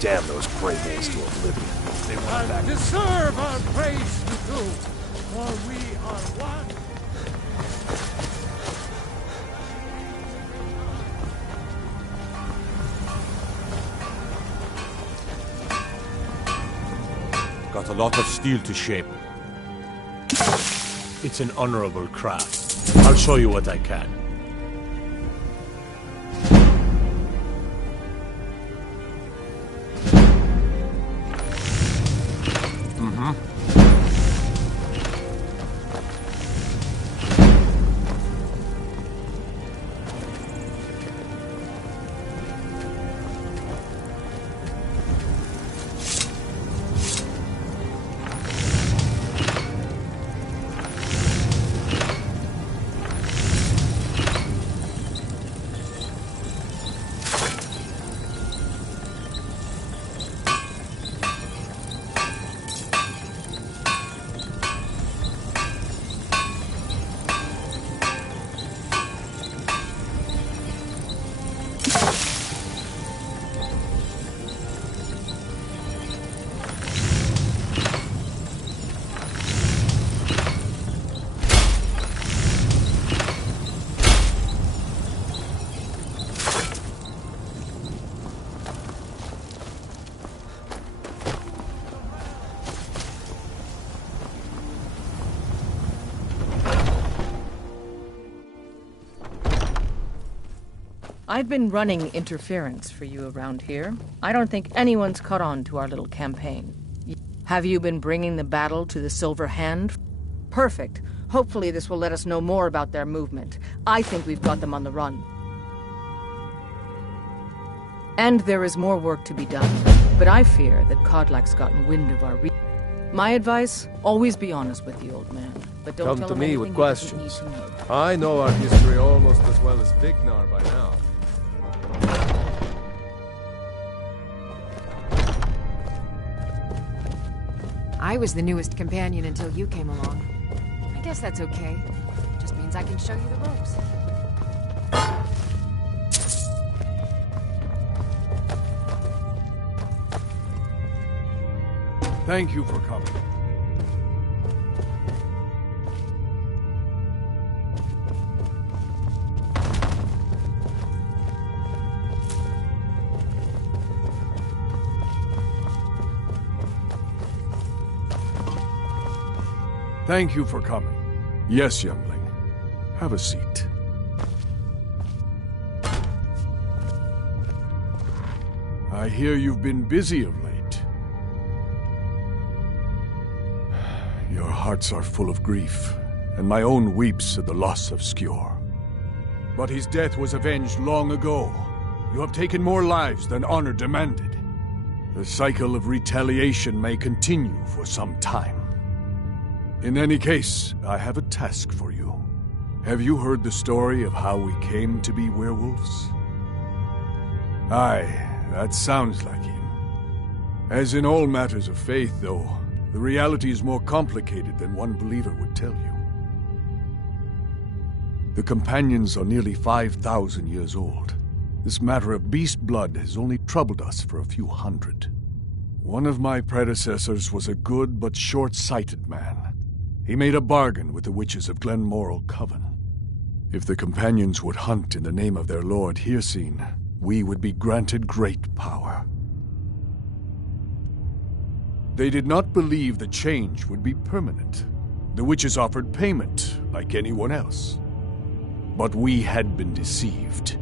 Damn those great names to oblivion. They want back. Deserve our praise too, for we are one. Got a lot of steel to shape. It's an honorable craft. I'll show you what I can. I've been running interference for you around here. I don't think anyone's caught on to our little campaign. Have you been bringing the battle to the Silver Hand? Perfect. Hopefully this will let us know more about their movement. I think we've got them on the run. And there is more work to be done. But I fear that Kodlak's gotten wind of our My advice, always be honest with the old man. But don't Come tell to him me anything with he questions. doesn't need to know. I know our history almost as well as Vignar by now. I was the newest companion until you came along. I guess that's okay. Just means I can show you the ropes. Thank you for coming. Thank you for coming. Yes, youngling. Have a seat. I hear you've been busy of late. Your hearts are full of grief, and my own weeps at the loss of Skjor. But his death was avenged long ago. You have taken more lives than honor demanded. The cycle of retaliation may continue for some time. In any case, I have a task for you. Have you heard the story of how we came to be werewolves? Aye, that sounds like him. As in all matters of faith, though, the reality is more complicated than one believer would tell you. The companions are nearly 5,000 years old. This matter of beast blood has only troubled us for a few hundred. One of my predecessors was a good but short-sighted man. He made a bargain with the witches of Glenmoral Coven. If the companions would hunt in the name of their lord Hircine, we would be granted great power. They did not believe the change would be permanent. The witches offered payment, like anyone else. But we had been deceived.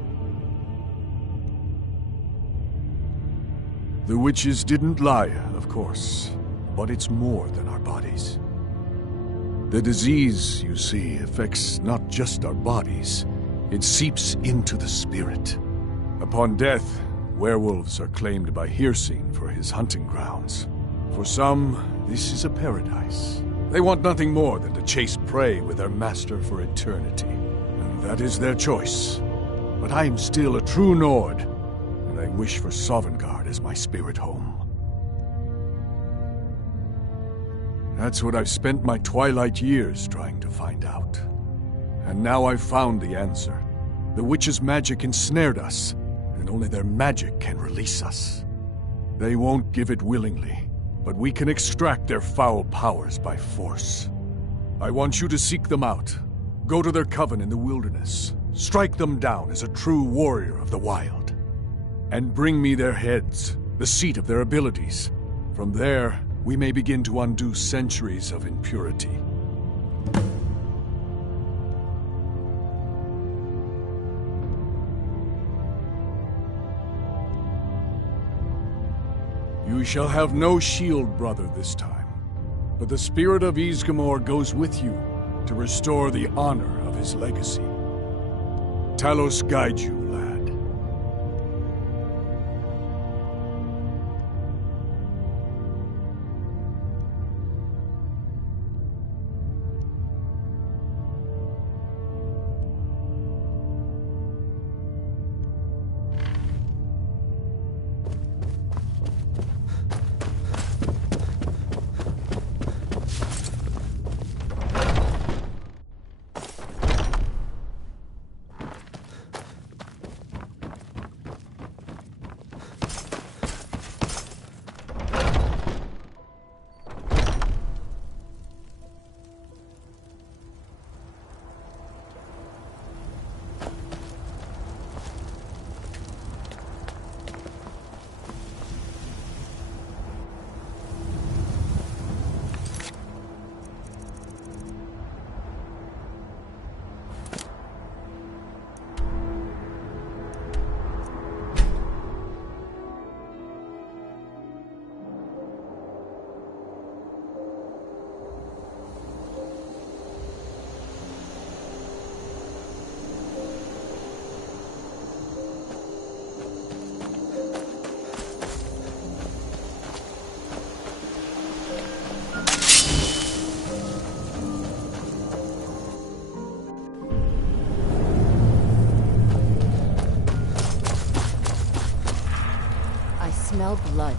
The witches didn't lie, of course, but it's more than our bodies. The disease, you see, affects not just our bodies. It seeps into the spirit. Upon death, werewolves are claimed by Hircine for his hunting grounds. For some, this is a paradise. They want nothing more than to chase prey with their master for eternity. And that is their choice. But I am still a true Nord, and I wish for Sovngarde as my spirit home. That's what I've spent my twilight years trying to find out. And now I've found the answer. The witches' magic ensnared us, and only their magic can release us. They won't give it willingly, but we can extract their foul powers by force. I want you to seek them out. Go to their coven in the wilderness. Strike them down as a true warrior of the wild. And bring me their heads, the seat of their abilities. From there, we may begin to undo centuries of impurity. You shall have no shield, brother, this time. But the spirit of Ysgramor goes with you to restore the honor of his legacy. Talos guide you, lad. Smell blood.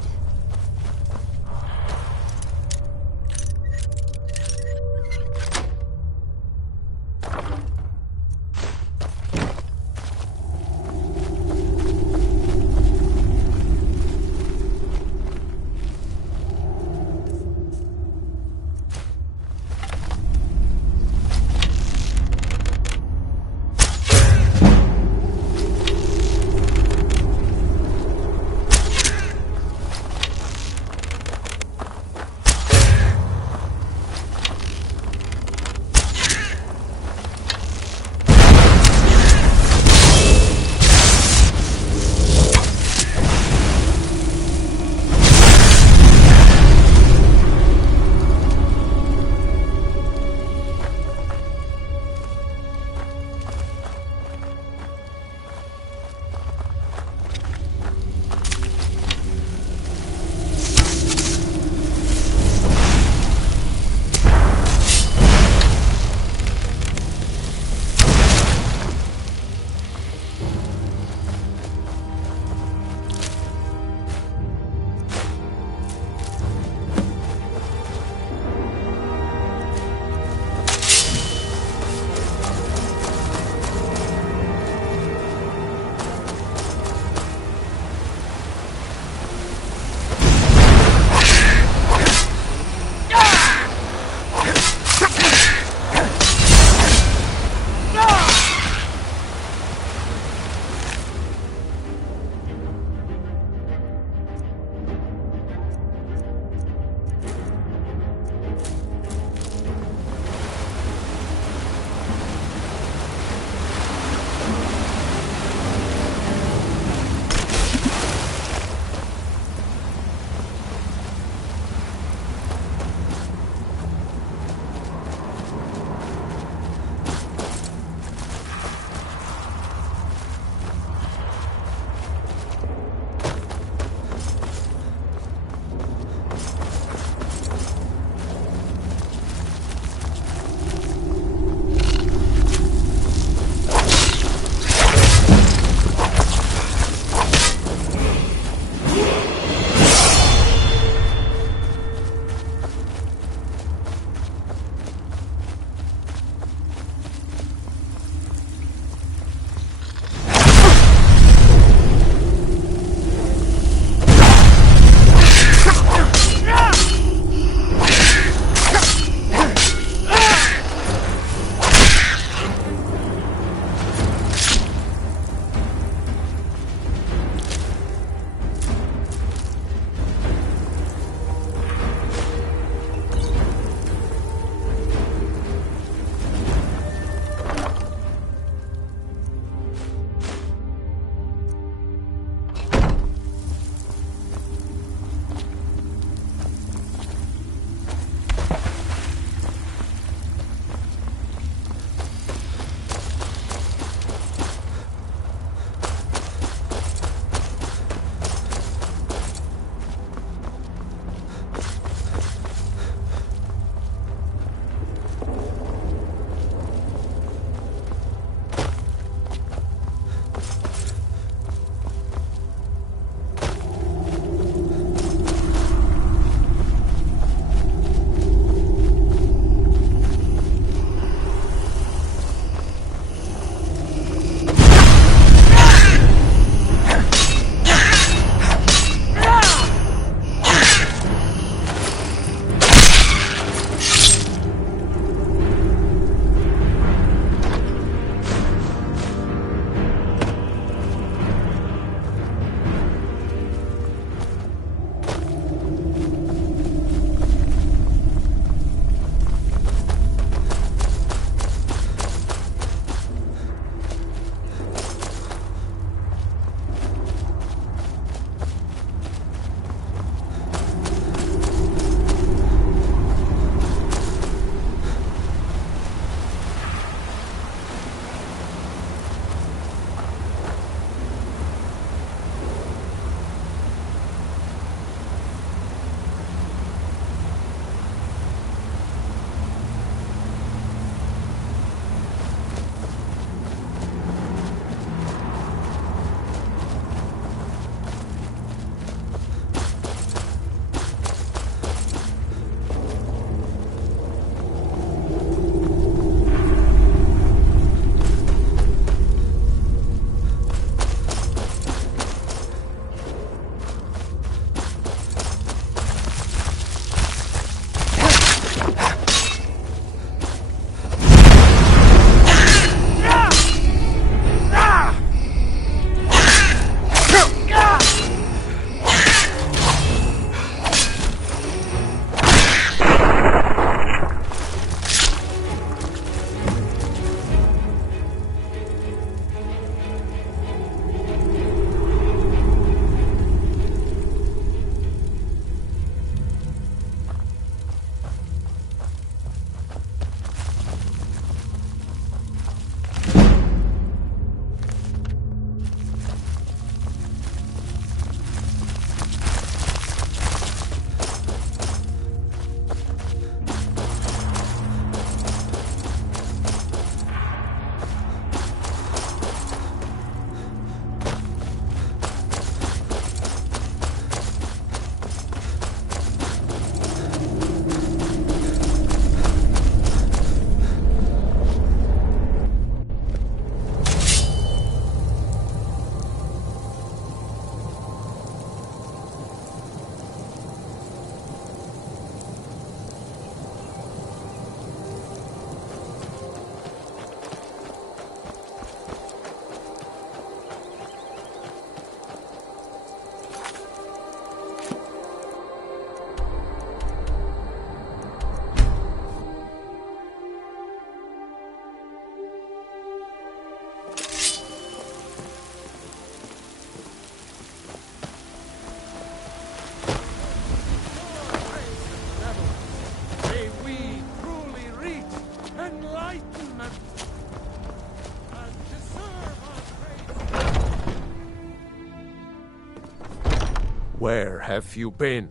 Where have you been?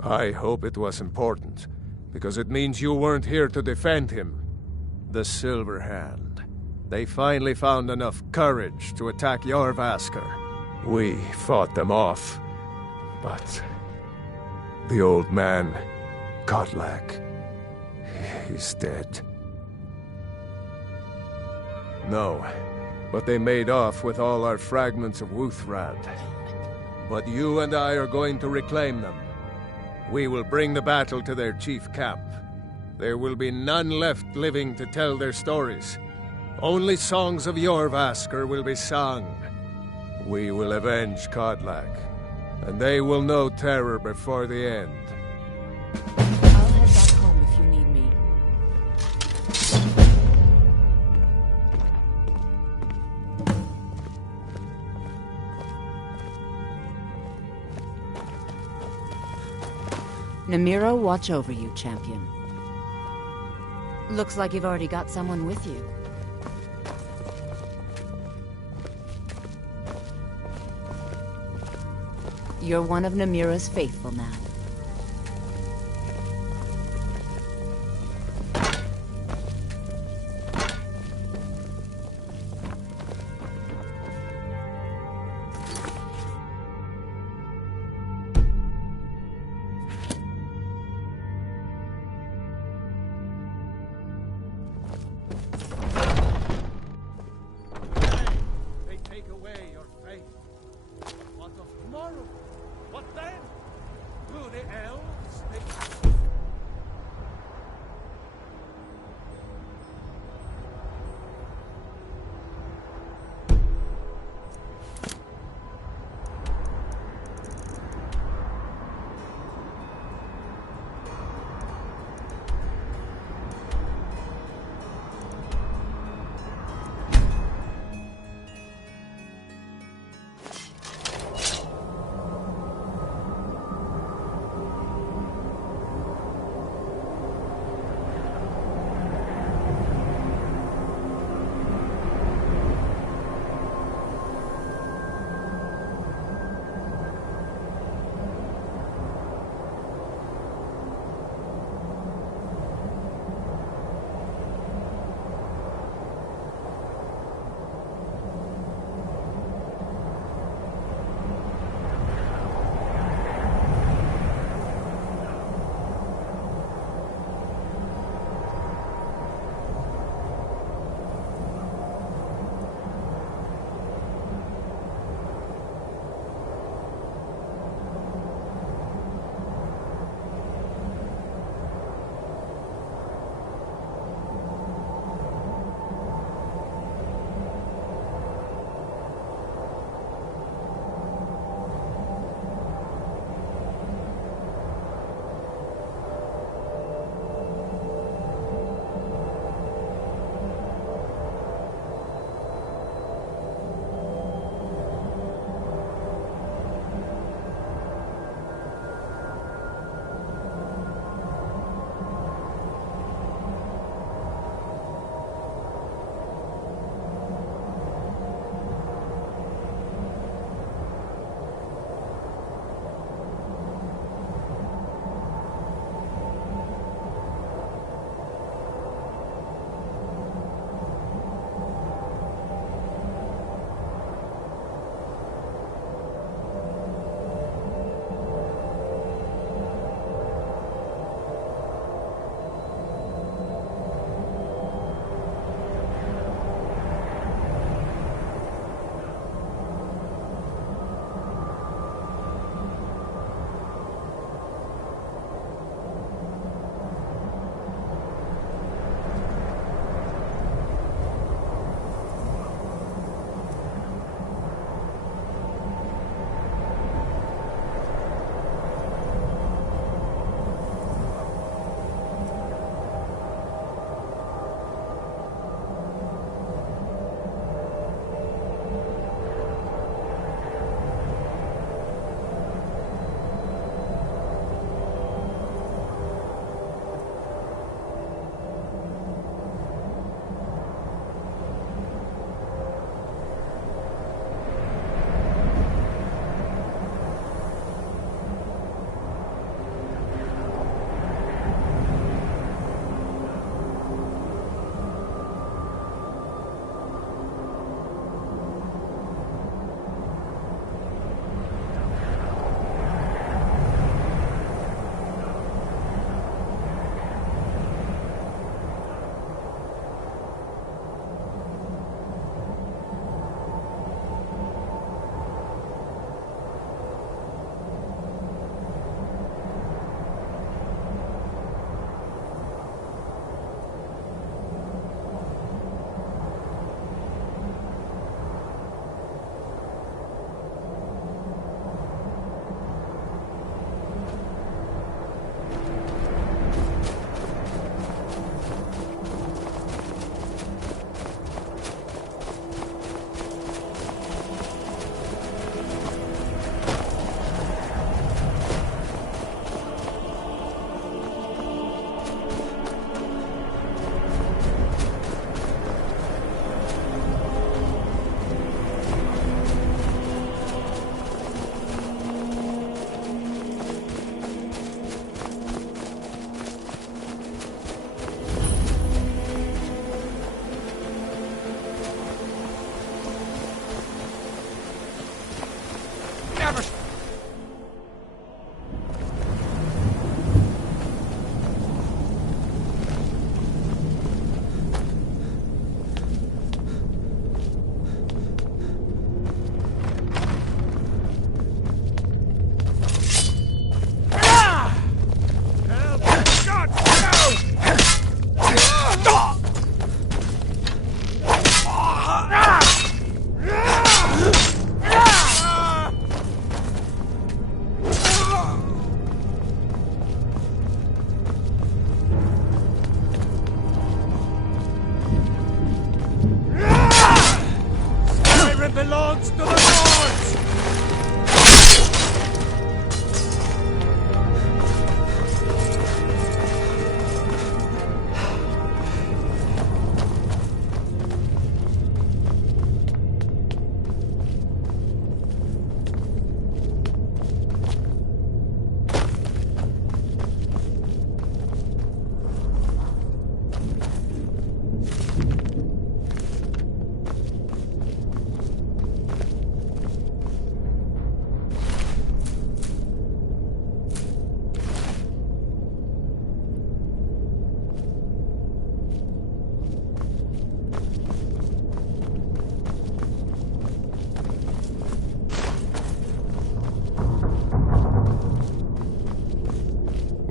I hope it was important, because it means you weren't here to defend him. The Silver Hand. They finally found enough courage to attack Jorvaskr. We fought them off, but the old man, Godlak, he's dead. No, but they made off with all our fragments of Wuthrad. But you and I are going to reclaim them. We will bring the battle to their chief camp. There will be none left living to tell their stories. Only songs of Jorvaskr will be sung. We will avenge Godlak, and they will know terror before the end. I'll head back home if you need me. Namira, watch over you, champion. Looks like you've already got someone with you. You're one of Namira's faithful now. What then? Good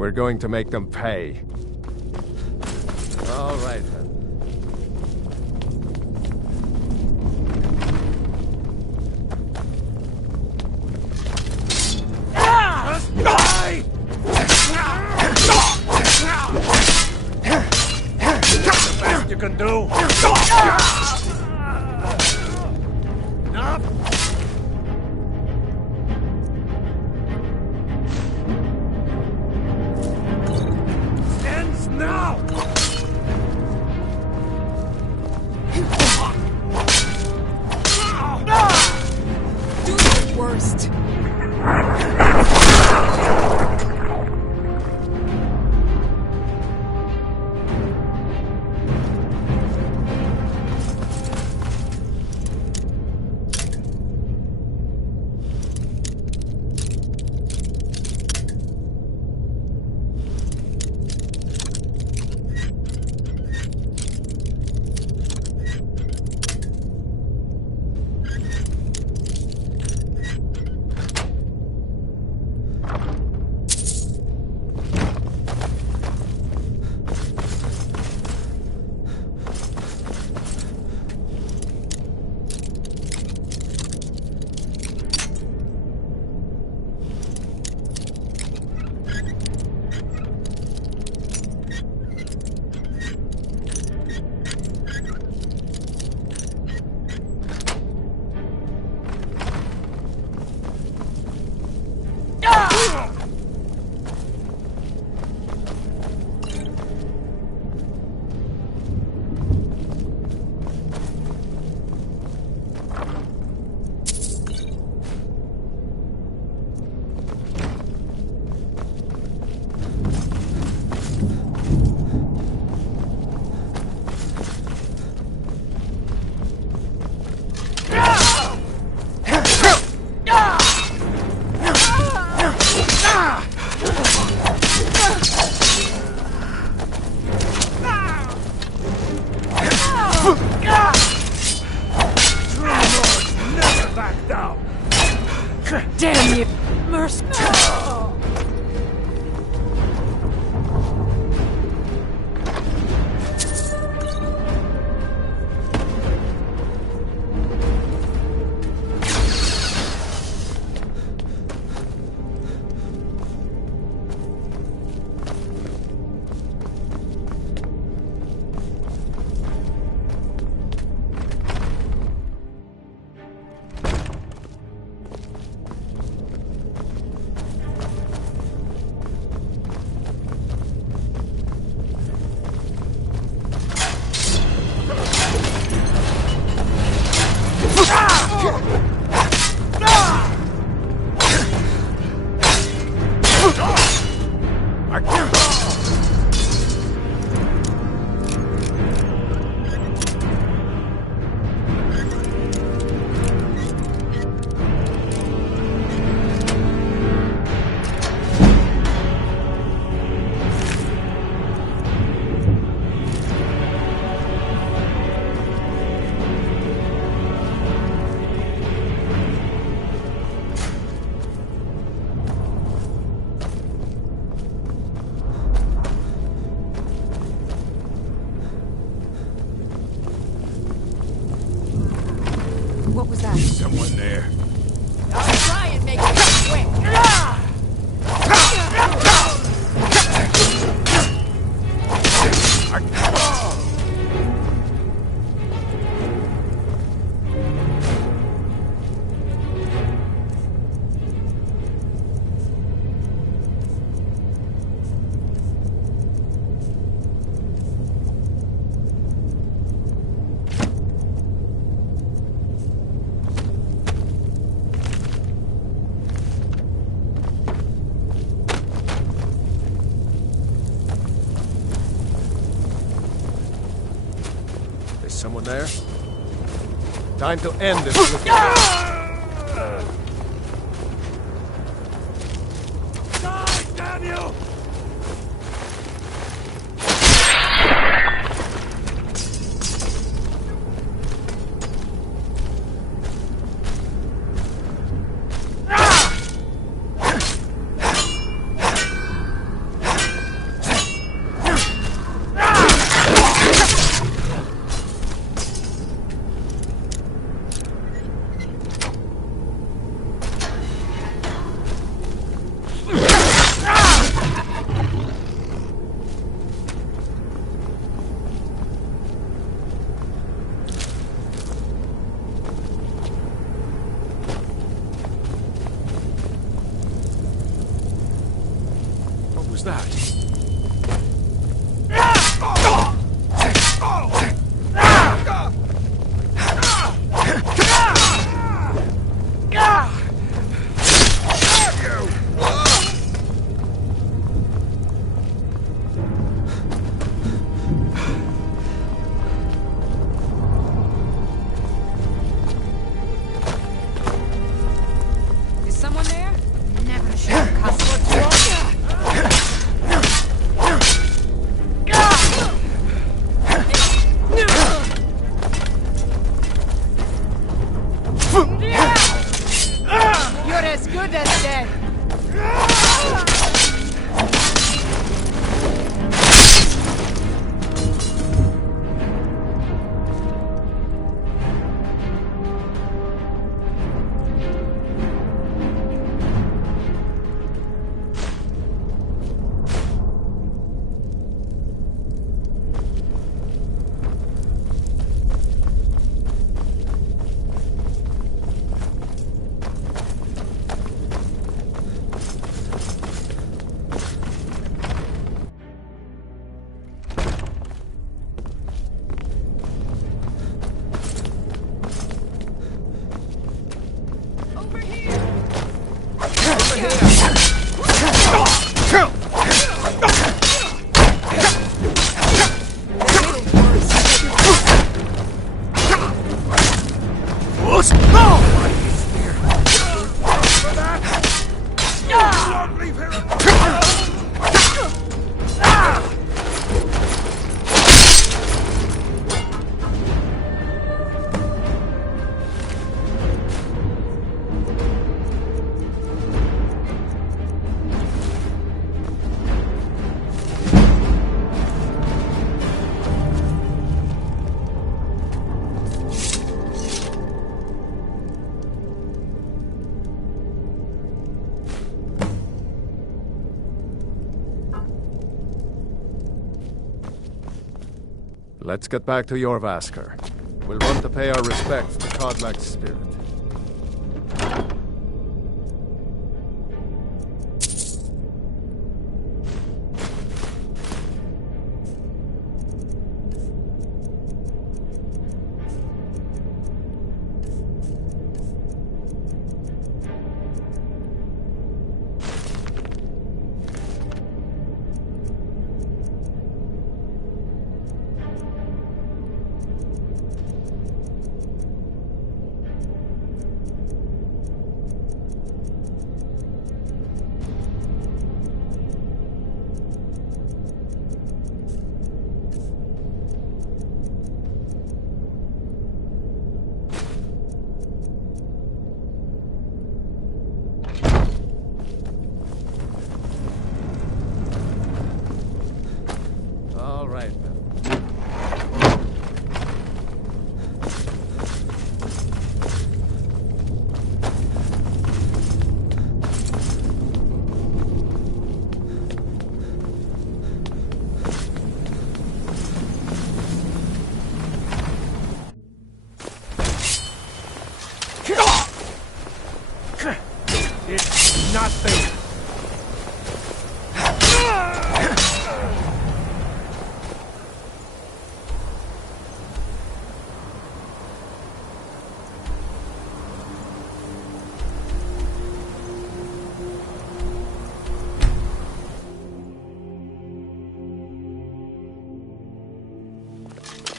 We're going to make them pay. All right, then. Die! The best you can do. Enough. Ends now. Do your worst. Damn you, Mercy! What was that? Someone there. I'll try and make it quick! Someone there? Time to end this. Die, damn you! was that? Is someone there? Never should have cussed what you You're as good as dead. Let's get back to Jorvaskr. We'll want to pay our respects to Kodlak's spirit. All right, then. It's not there.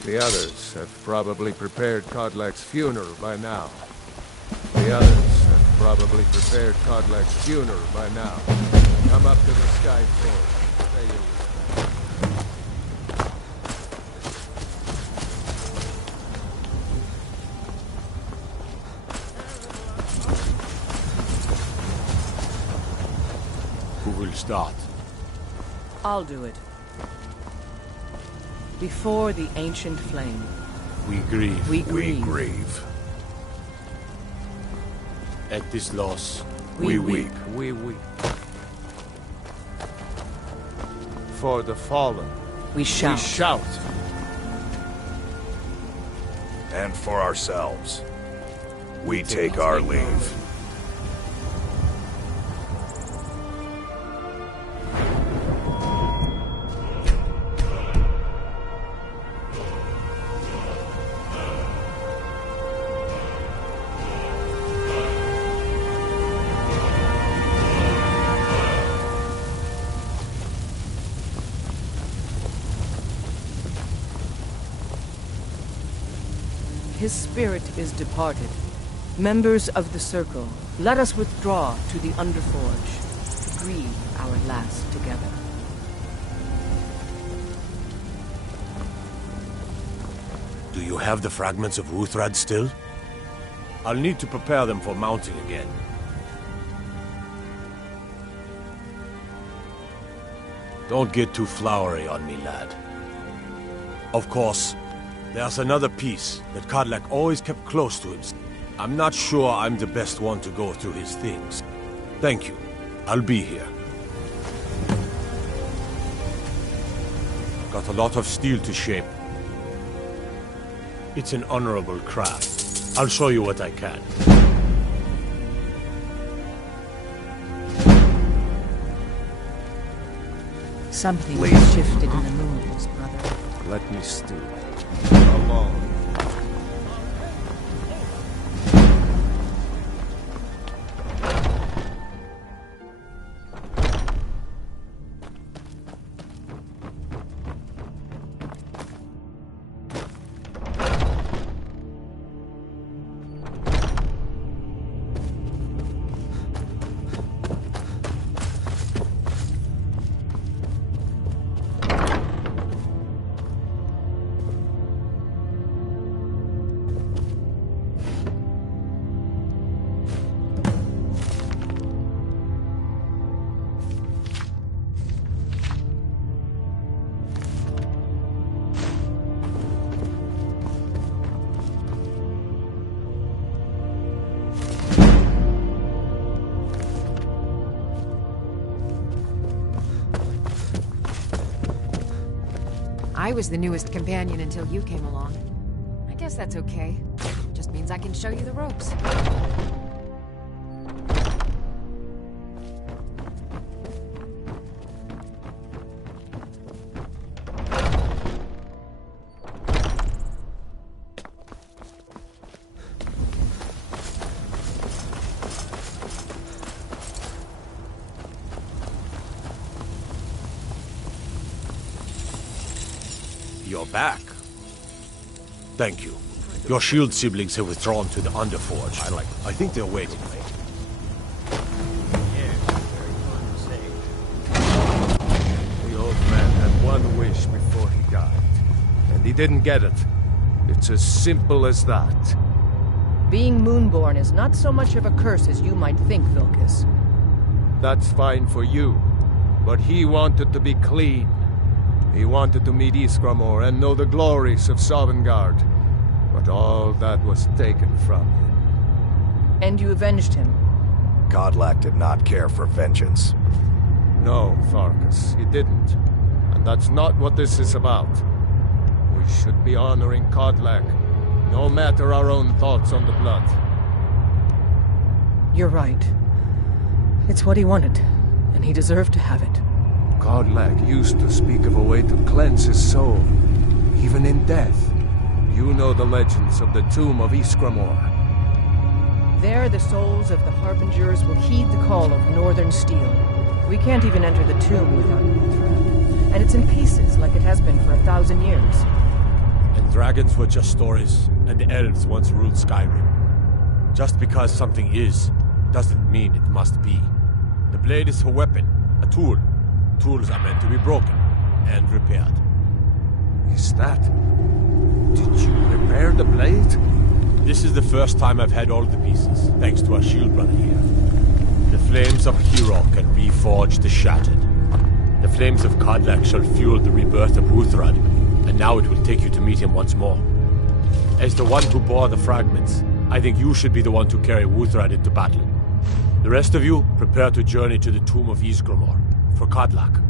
The others have probably prepared Kodlak's funeral by now. The others have probably prepared Kodlak's funeral by now. Come up to the Sky Forge. Pay your Who will start? I'll do it. Before the ancient flame. We grieve. We grieve. We grieve. At this loss, We weep. We weep. For the fallen, We shout. we shout. And for ourselves, we take our leave. his spirit is departed. Members of the Circle, let us withdraw to the Underforge to grieve our last together. Do you have the fragments of Uthrad still? I'll need to prepare them for mounting again. Don't get too flowery on me, lad. Of course, there's another piece that Kodlak always kept close to him. I'm not sure I'm the best one to go through his things. Thank you. I'll be here. Got a lot of steel to shape. It's an honorable craft. I'll show you what I can. Something has shifted in the moons, brother. Let me stew. Come on. I was the newest companion until you came along. I guess that's okay. Just means I can show you the ropes. You're back. Thank you. Your shield siblings have withdrawn to the Underforge. I think they're waiting. The old man had one wish before he died, and he didn't get it. It's as simple as that. Being Moonborn is not so much of a curse as you might think, Vilcus. That's fine for you, but he wanted to be clean. He wanted to meet Ysgramor and know the glories of Sovngarde, but all that was taken from him. And you avenged him? Kodlak did not care for vengeance. No, Farkas, he didn't. And that's not what this is about. We should be honoring Kodlak, no matter our own thoughts on the blood. You're right. It's what he wanted, and he deserved to have it. Kodlak used to speak of a way to cleanse his soul, even in death. You know the legends of the tomb of Ysgramor. There, the souls of the Harbingers will heed the call of Northern Steel. We can't even enter the tomb without Uthrad, and it's in pieces like it has been for 1,000 years. And dragons were just stories, and elves once ruled Skyrim. Just because something is, doesn't mean it must be. The blade is a weapon, a tool. Tools are meant to be broken and repaired. Is that... Did you repair the blade? This is the first time I've had all the pieces, thanks to our shield brother here. The flames of Hero can reforge the shattered. The flames of Kodlak shall fuel the rebirth of Uthrad, and now it will take you to meet him once more. As the one who bore the fragments, I think you should be the one to carry Uthrad into battle. The rest of you, prepare to journey to the tomb of Ysgramor. For Kodlak.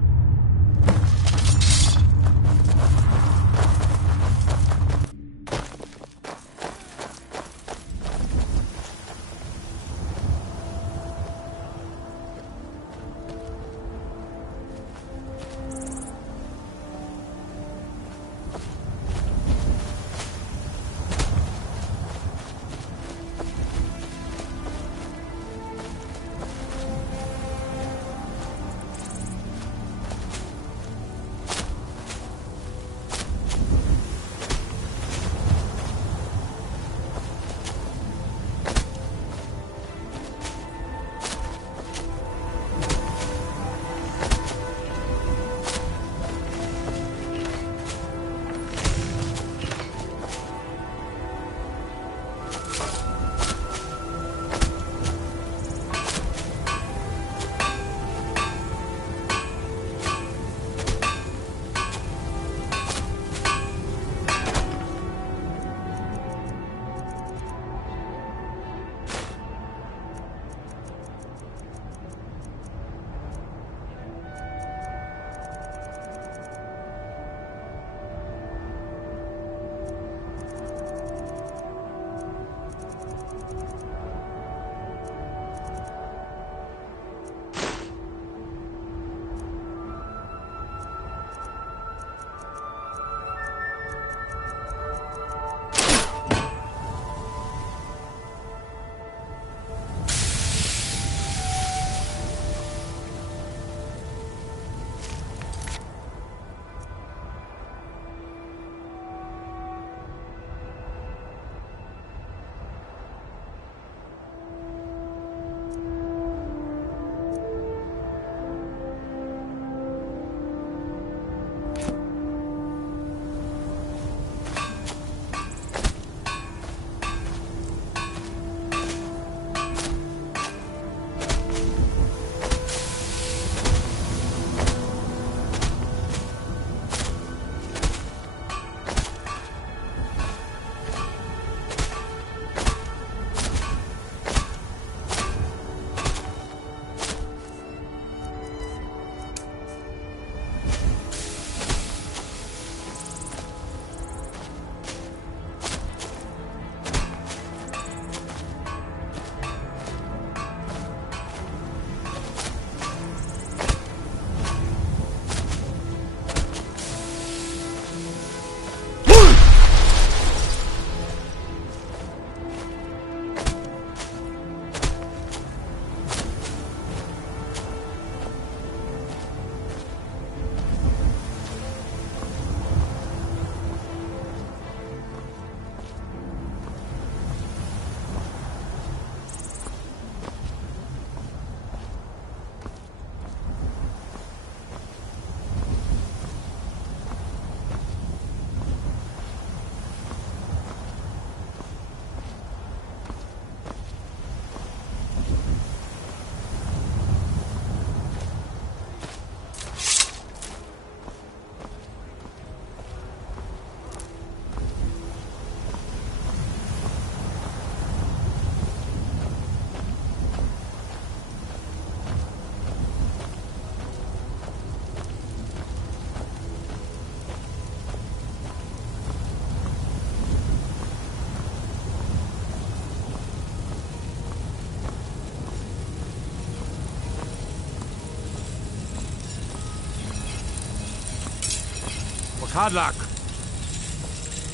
Wakadlak!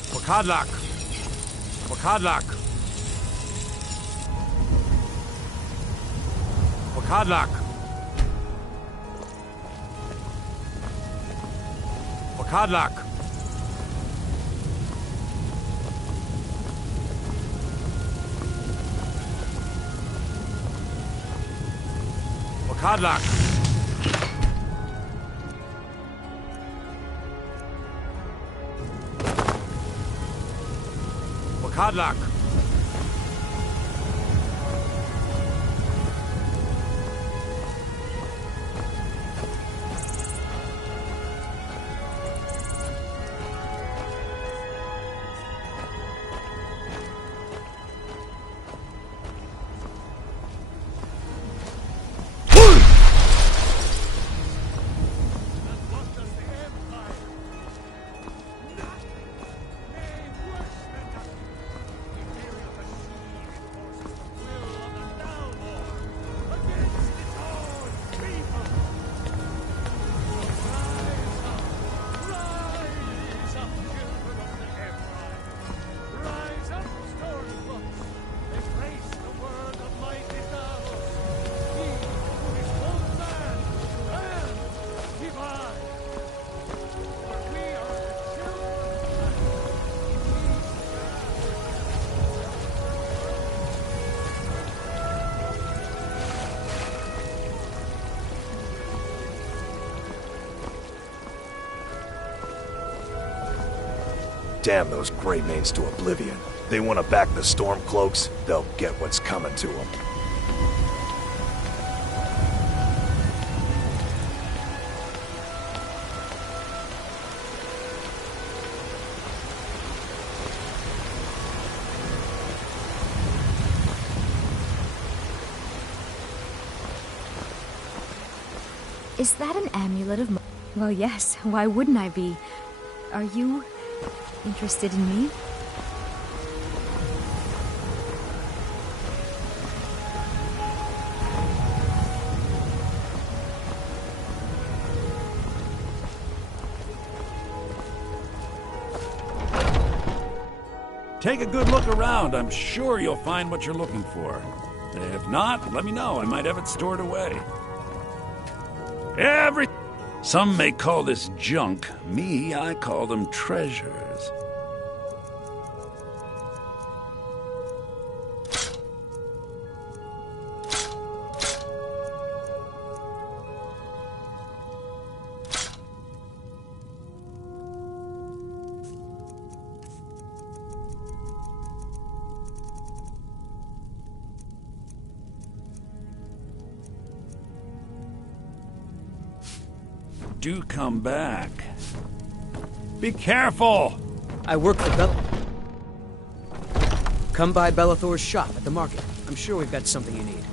Wakadlak! Wakadlak! Wakadlak! Wakadlak! Wakadlak! Wakadlak! Damn those Greymanes to oblivion. They want to back the Stormcloaks, they'll get what's coming to them. Is that an amulet of Well, yes. Why wouldn't I be? Are you interested in me? Take a good look around. I'm sure you'll find what you're looking for. If not, let me know. I might have it stored away. Some may call this junk. Me, I call them treasures. Do come back. Be careful! I work for Come by Bellathor's shop at the market. I'm sure we've got something you need.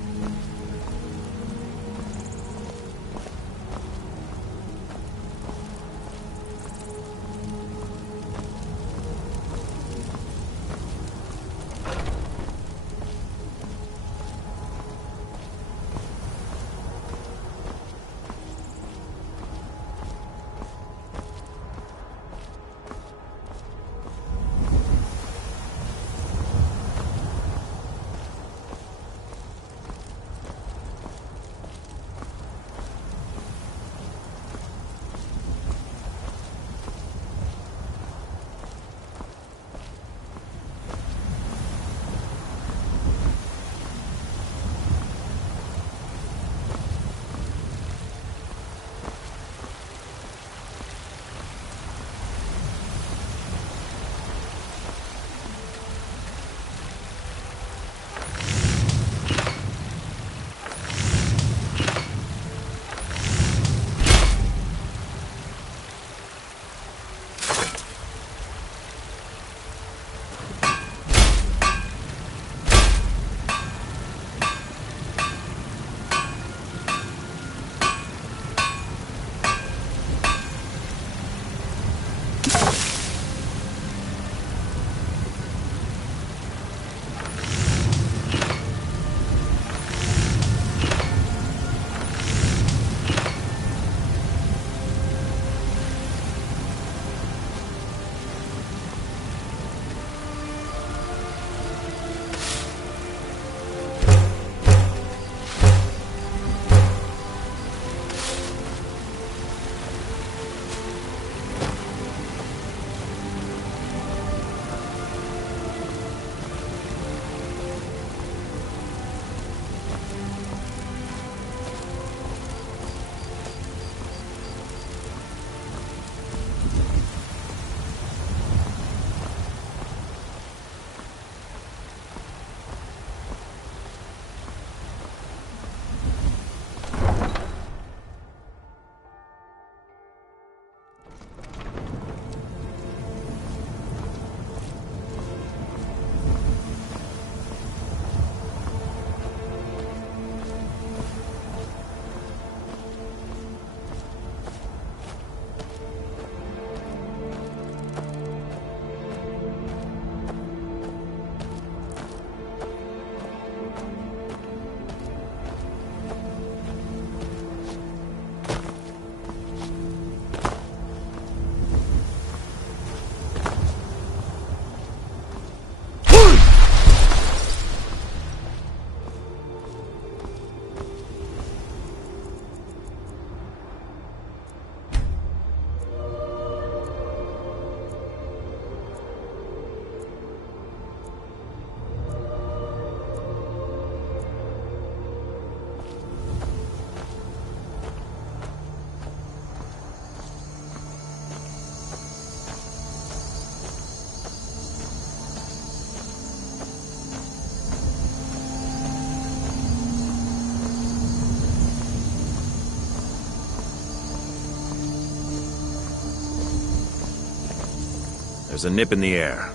There's a nip in the air.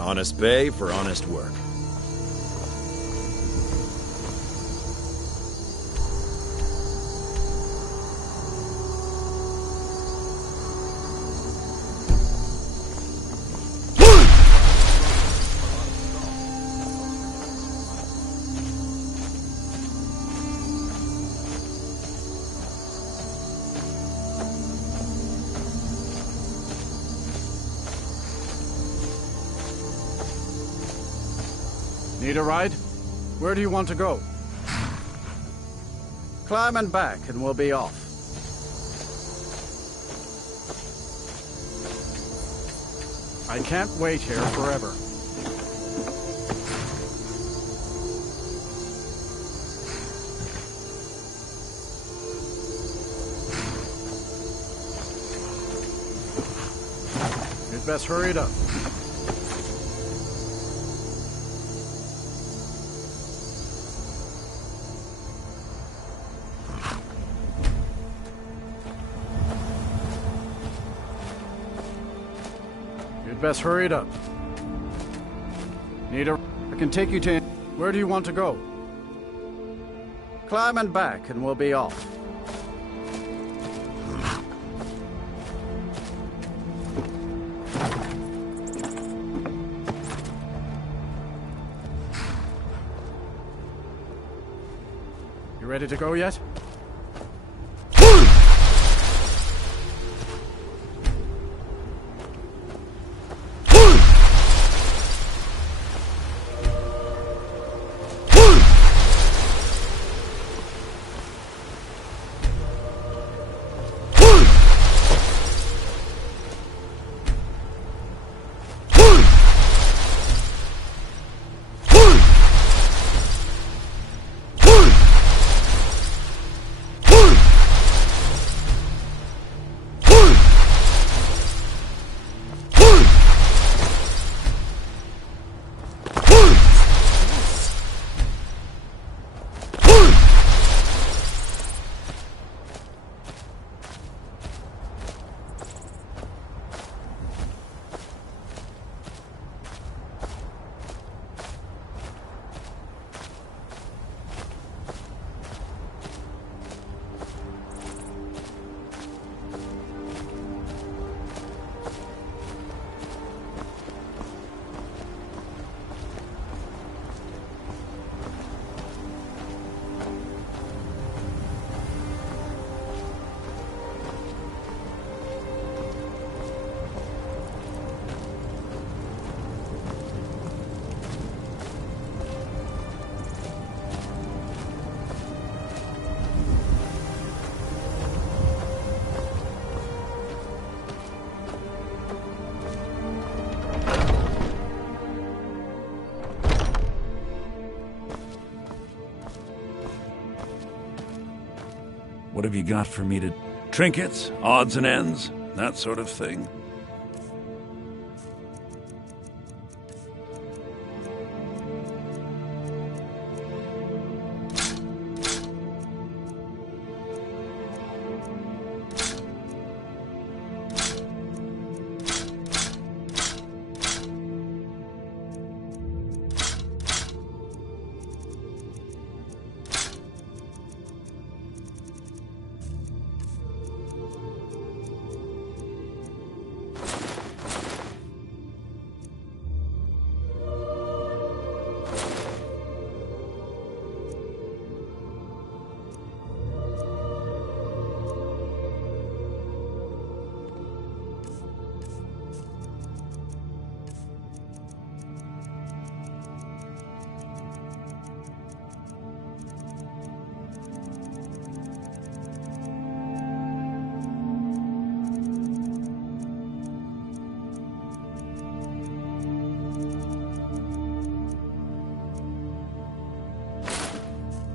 Honest pay for honest work. Need a ride? Where do you want to go? Climb and back, and we'll be off. I can't wait here forever. You'd best hurry it up. Best hurry it up. Need a... I can take you to... Where do you want to go? Climb and back, and we'll be off. You ready to go yet? What have you got for me to... Trinkets, odds and ends, that sort of thing?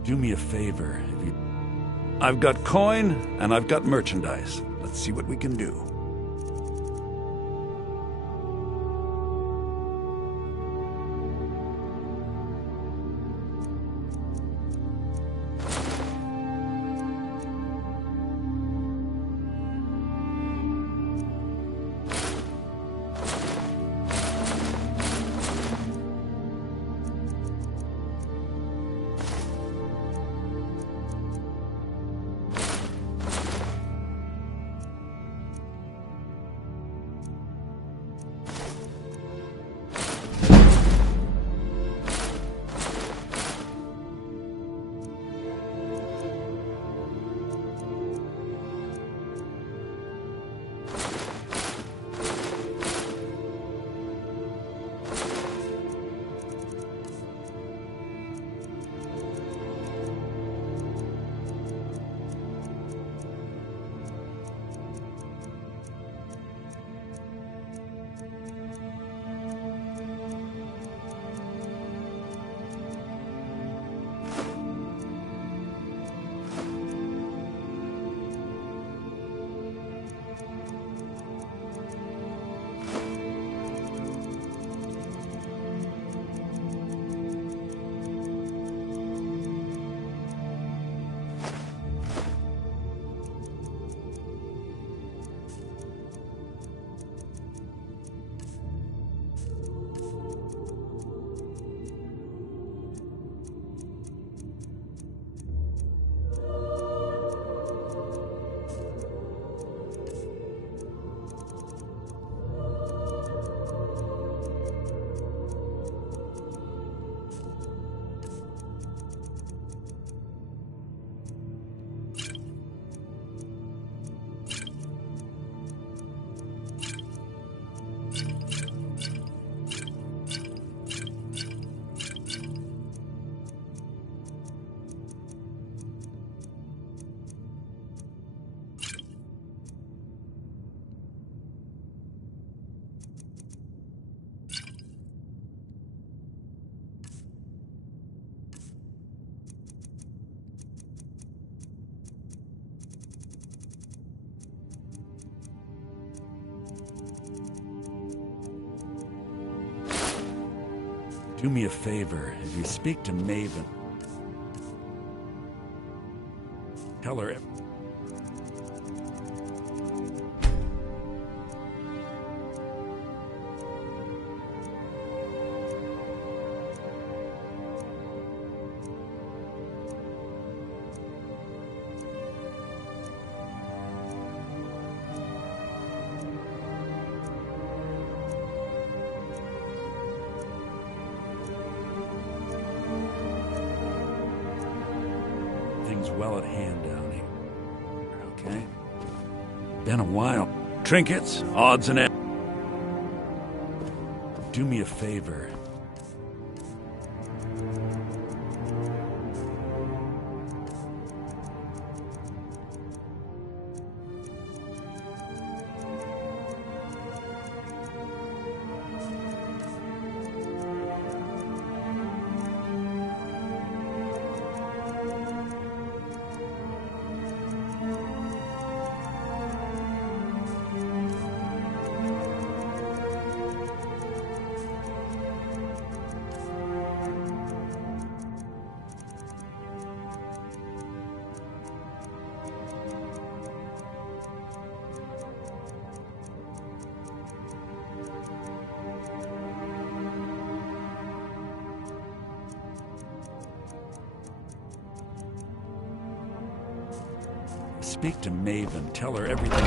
Do me a favor, if you... I've got coin, and I've got merchandise. Let's see what we can do. Do me a favor. If you speak to Maven, tell her... well at hand down here. Okay? Been a while. Trinkets, odds and ends. Do me a favor. Speak to Maven. Tell her everything.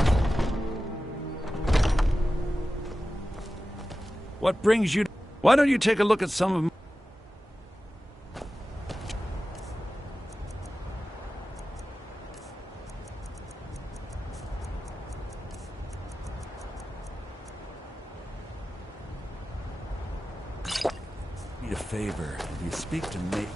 What brings you... Why don't you take a look at some of... me a favor. If you speak to Maven...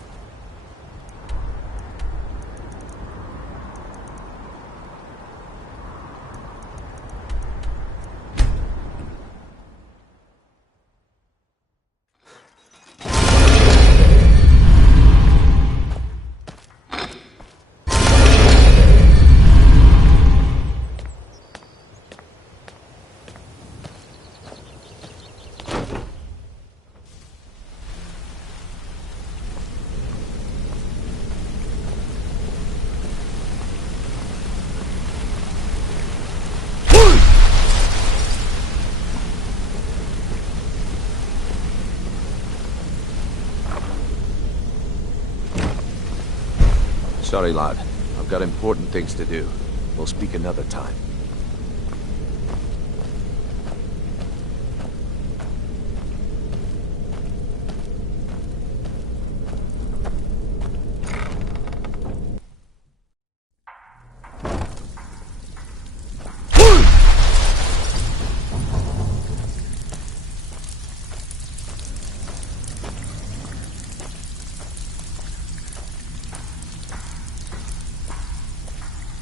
Sorry, lad. I've got important things to do. We'll speak another time.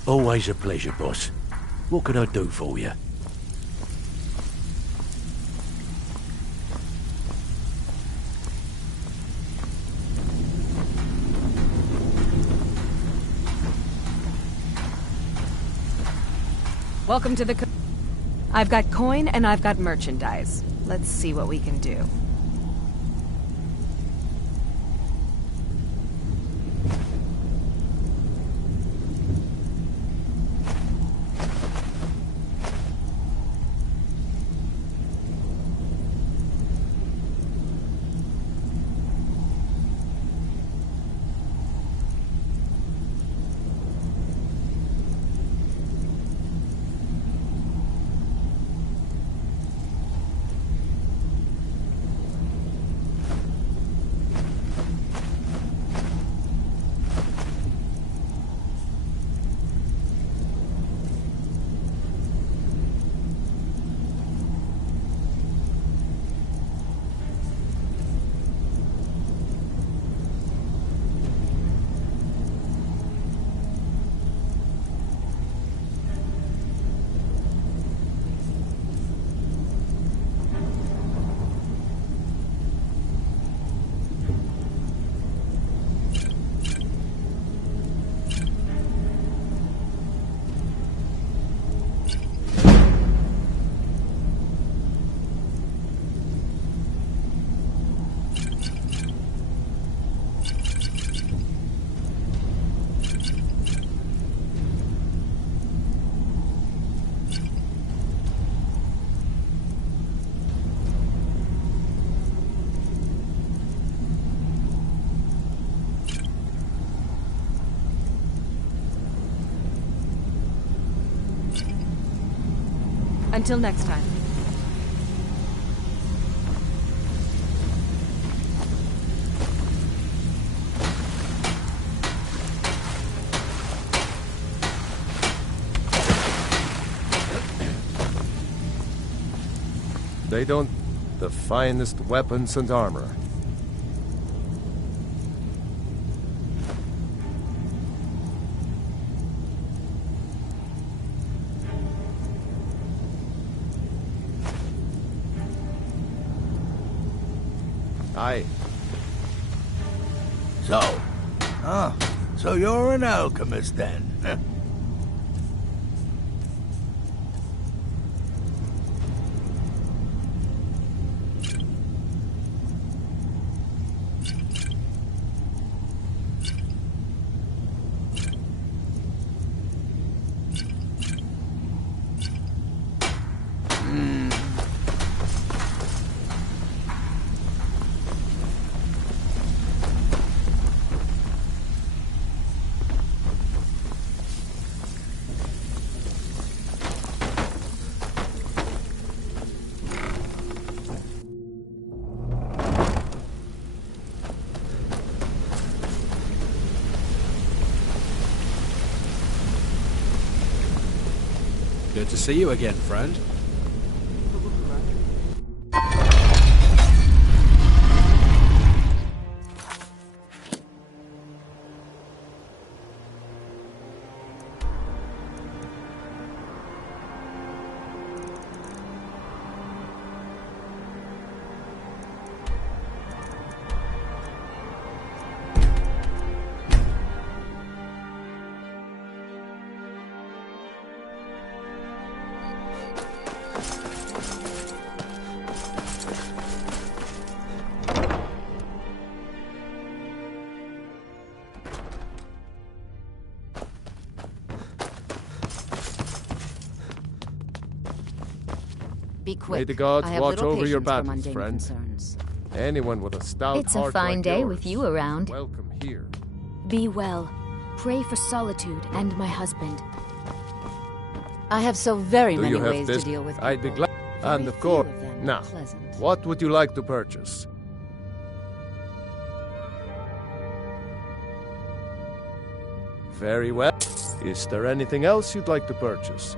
Always a pleasure, boss. What can I do for you? Welcome to the... I've got coin and I've got merchandise. Let's see what we can do. Until next time. They don't... the finest weapons and armor. Aye. So you're an alchemist then? Good to see you again, friend. Be quick. May the gods I have watch little over your patience for battles, mundane friend. concerns. Anyone with a stout It's a heart fine like day yours, with you around. welcome here. Be well. Pray for solitude and my husband. I have so very Do many you have ways this? to deal with people. I'd be glad. And Very of course, few of them are now, pleasant. what would you like to purchase? Very well. Is there anything else you'd like to purchase?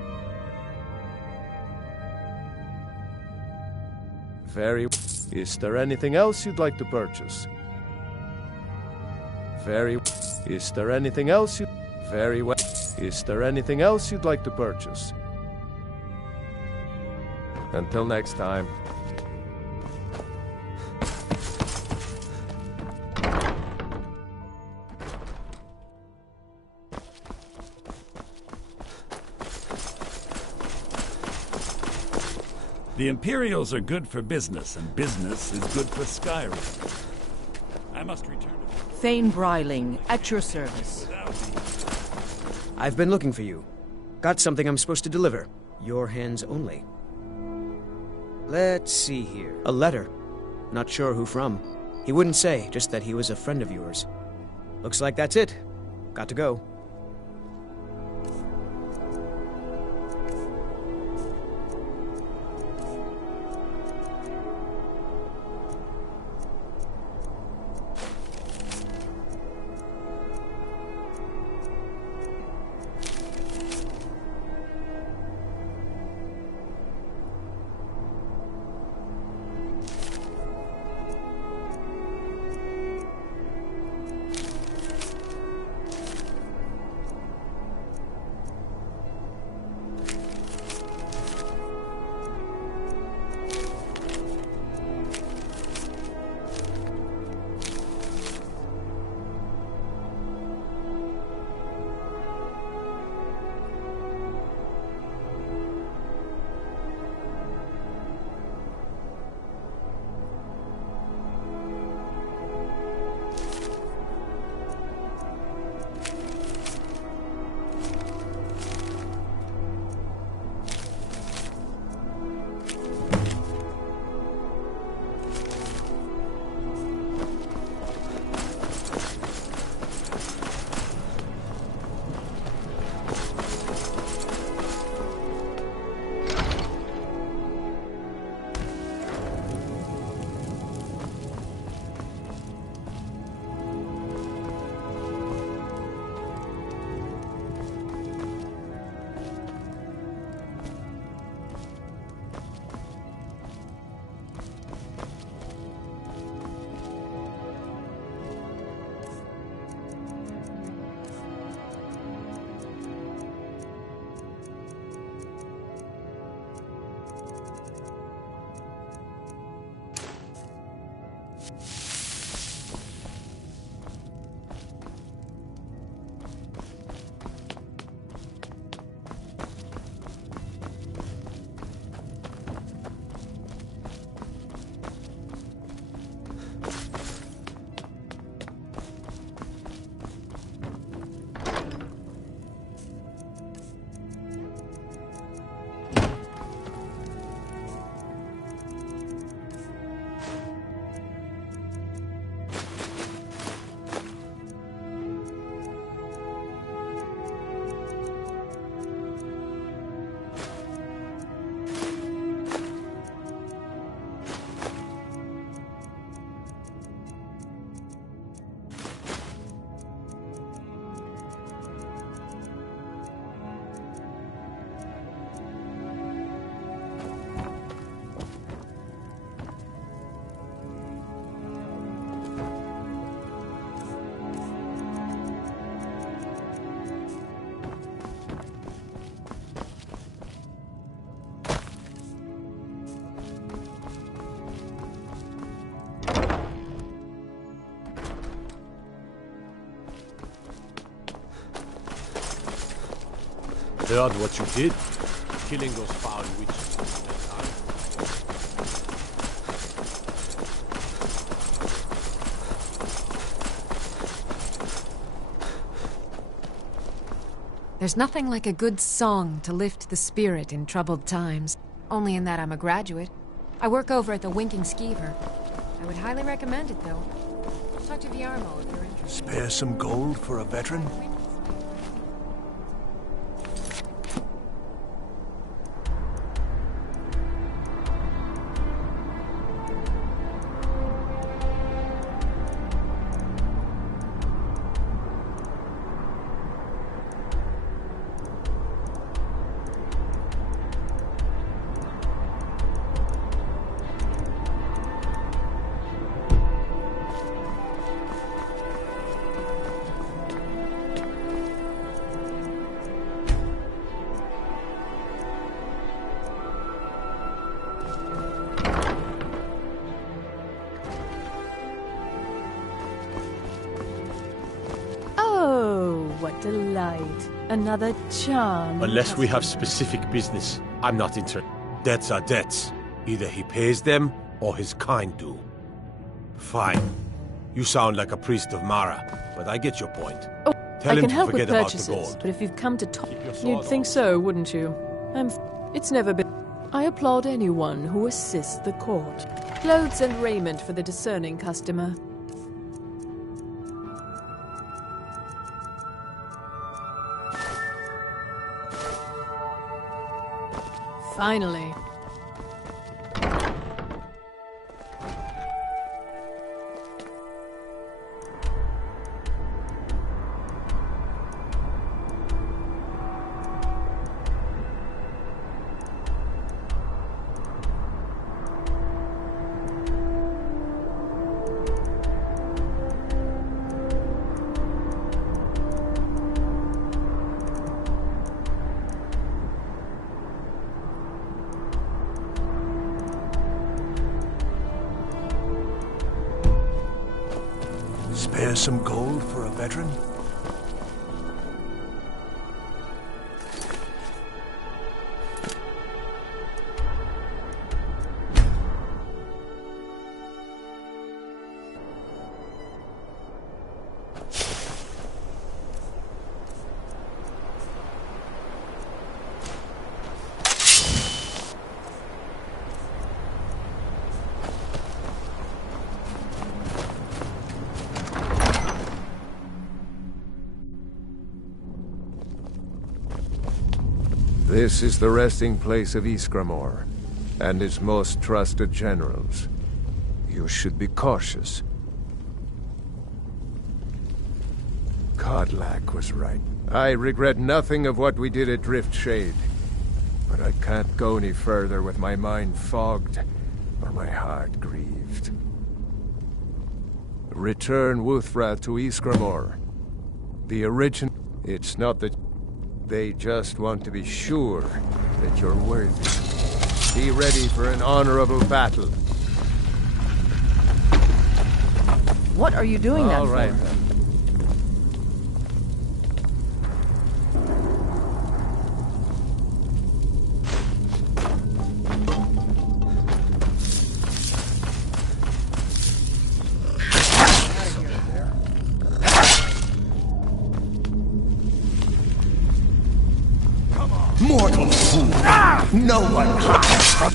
Very. Is there anything else you'd like to purchase? Very. Is there anything else you? Very well. Is there anything else you'd like to purchase? Until next time. The Imperials are good for business, and business is good for Skyrim. I must return to... Thane Bryling, at your service. I've been looking for you. Got something I'm supposed to deliver. Your hands only. Let's see here. A letter. Not sure who from. He wouldn't say, just that he was a friend of yours. Looks like that's it. Got to go. heard what you did. Killing those foul witches. There's nothing like a good song to lift the spirit in troubled times. Only in that I'm a graduate. I work over at the Winking Skeever. I would highly recommend it, though. Talk to Viarmo if you're interested. Spare some gold for a veteran? What delight. Another charm. Unless we have specific business, I'm not interested. Debts are debts. Either he pays them, or his kind do. Fine. You sound like a priest of Mara, but I get your point. Oh, Tell I him can to help with forget about the purchases, gold. but if you've come to talk... You'd think so, wouldn't you? It's never been... I applaud anyone who assists the court. Clothes and raiment for the discerning customer. Finally. Spare some gold for a veteran? This is the resting place of Iskramor, and its most trusted generals. You should be cautious. Kodlak was right. I regret nothing of what we did at Driftshade, but I can't go any further with my mind fogged or my heart grieved. Return Wuthra to Iskramor. The origin... It's not that... They just want to be sure that you're worthy. Be ready for an honorable battle. What are you doing that All right, for? then. Mortal fool! No one hides from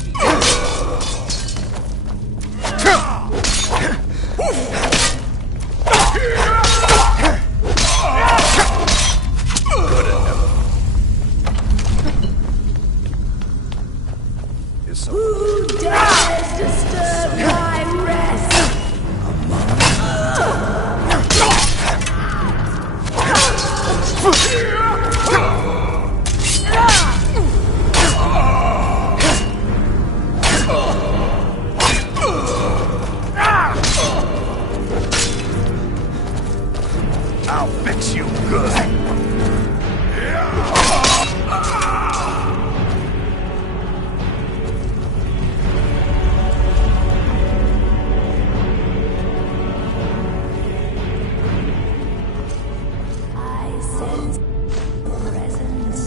Who dares disturb my rest? I'll fix you good. I sense presence.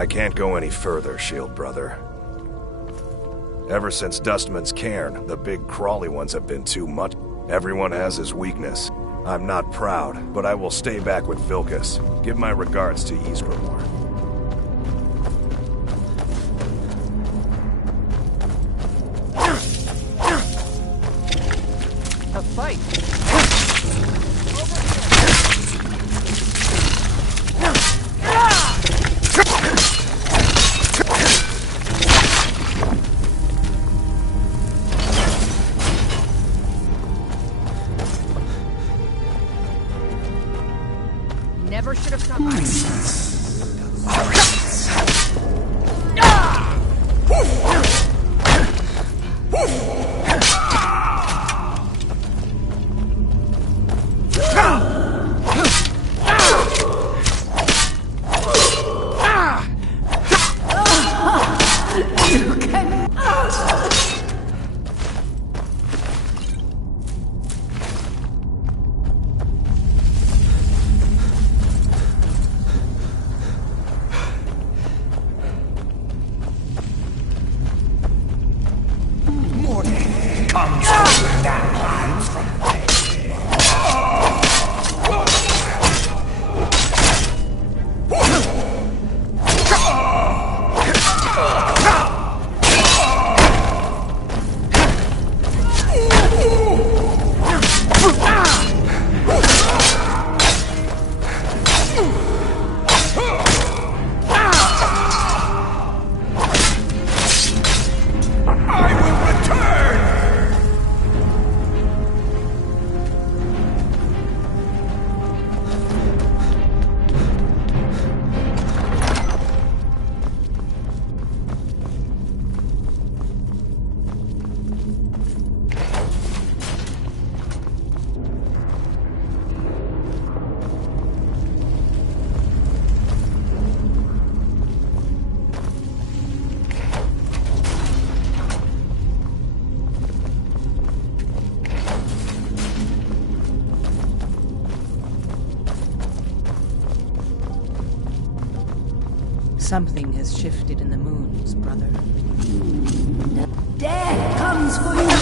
I can't go any further, Shield Brother. Ever since Dustman's cairn, the big crawly ones have been too much. Everyone has his weakness. I'm not proud, but I will stay back with Vilcus. Give my regards to Ysgramor. A fight! Never should have come. Something has shifted in the moons, brother. Death comes for you now.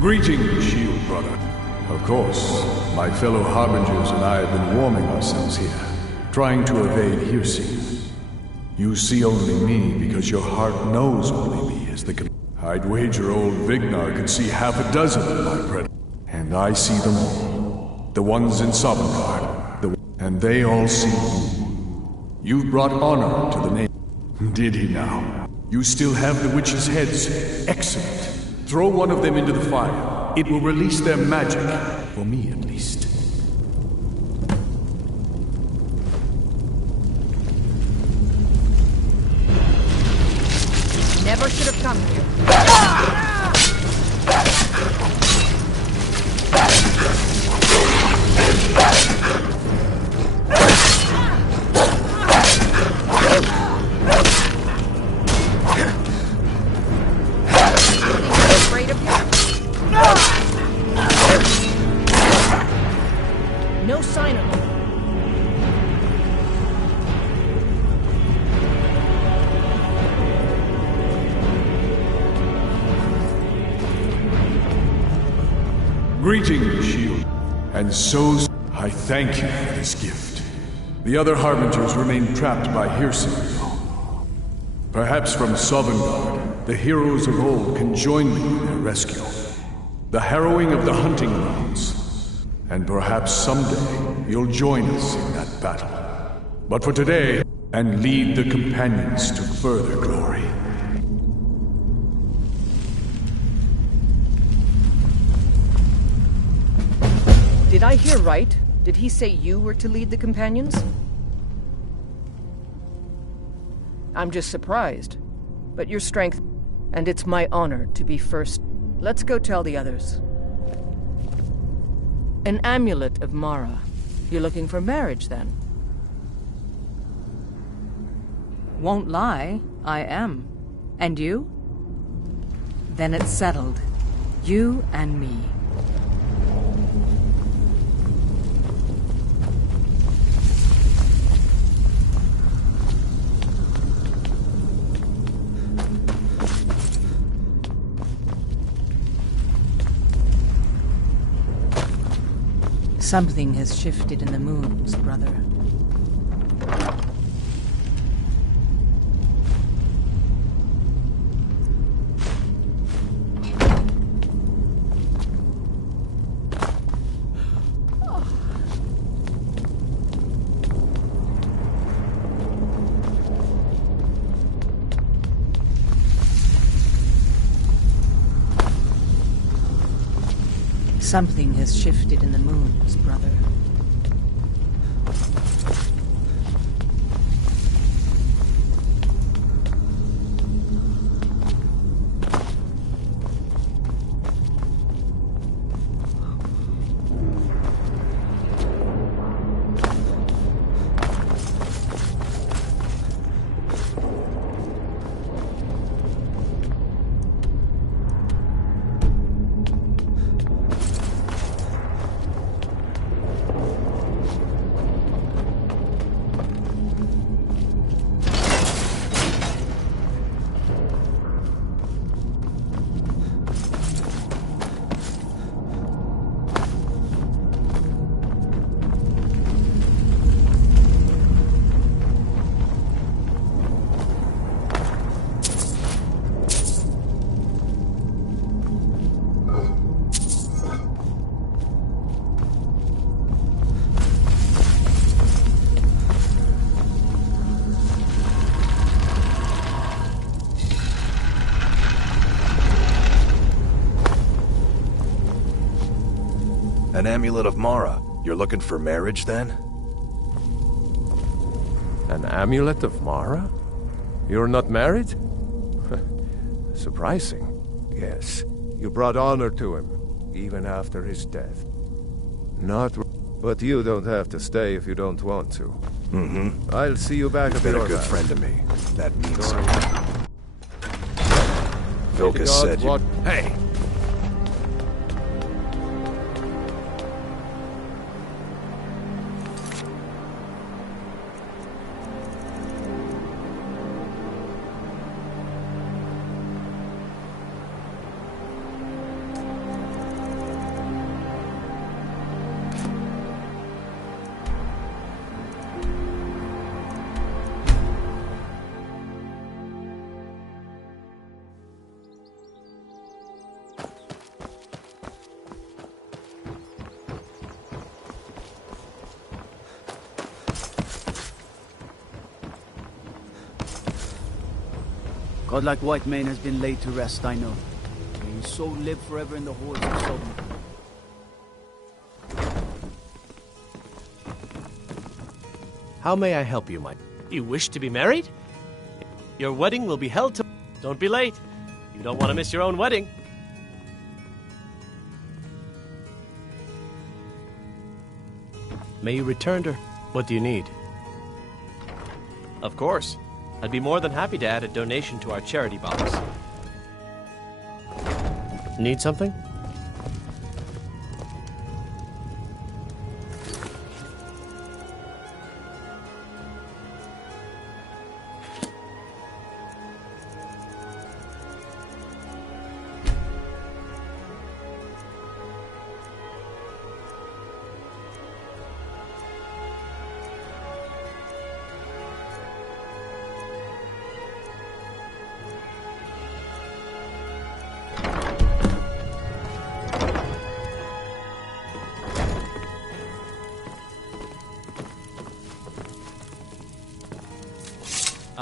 Greetings, Shield Brother. Of course, my fellow Harbingers and I have been warming ourselves here, trying to evade Hircine. You see only me because your heart knows only me as the... I'd wager old Vignar can see half a dozen of my predators. And I see them all. The ones in Sovngarde, and they all see you. You've brought honor to the name. Did he now? You still have the witches' heads. Excellent. Throw one of them into the fire. It will release their magic. For me, at least. Never should have come here. Afraid of you? No sign of them. Greetings, Shield. And so, I thank you for this gift. The other Harbingers remain trapped by Hircine. Perhaps from Sovngarde, the heroes of old can join me in their rescue. The harrowing of the hunting grounds. And perhaps someday, you'll join us in that battle. but for today, and lead the companions to further glory. Did I hear right? Did he say you were to lead the companions? I'm just surprised. But your strength, and it's my honor to be first. Let's go tell the others. An amulet of Mara. You're looking for marriage, then? Won't lie, I am. And you? Then it's settled. You and me. Something has shifted in the moons, brother. Something has shifted in the moons, brother. An amulet of Mara. You're looking for marriage, then? An amulet of Mara? You're not married? Surprising. Yes, you brought honor to him, even after his death. But you don't have to stay if you don't want to. Mm-hmm. I'll see you back at the You've been a good friend to me. That means something. Vilkas said you... Hey! Godlike Whitemane has been laid to rest, I know. May his soul live forever in the halls of Sodom. How may I help you, my... You wish to be married? Your wedding will be held to... Don't be late. You don't want to miss your own wedding. May you return to... What do you need? Of course. I'd be more than happy to add a donation to our charity box. Need something?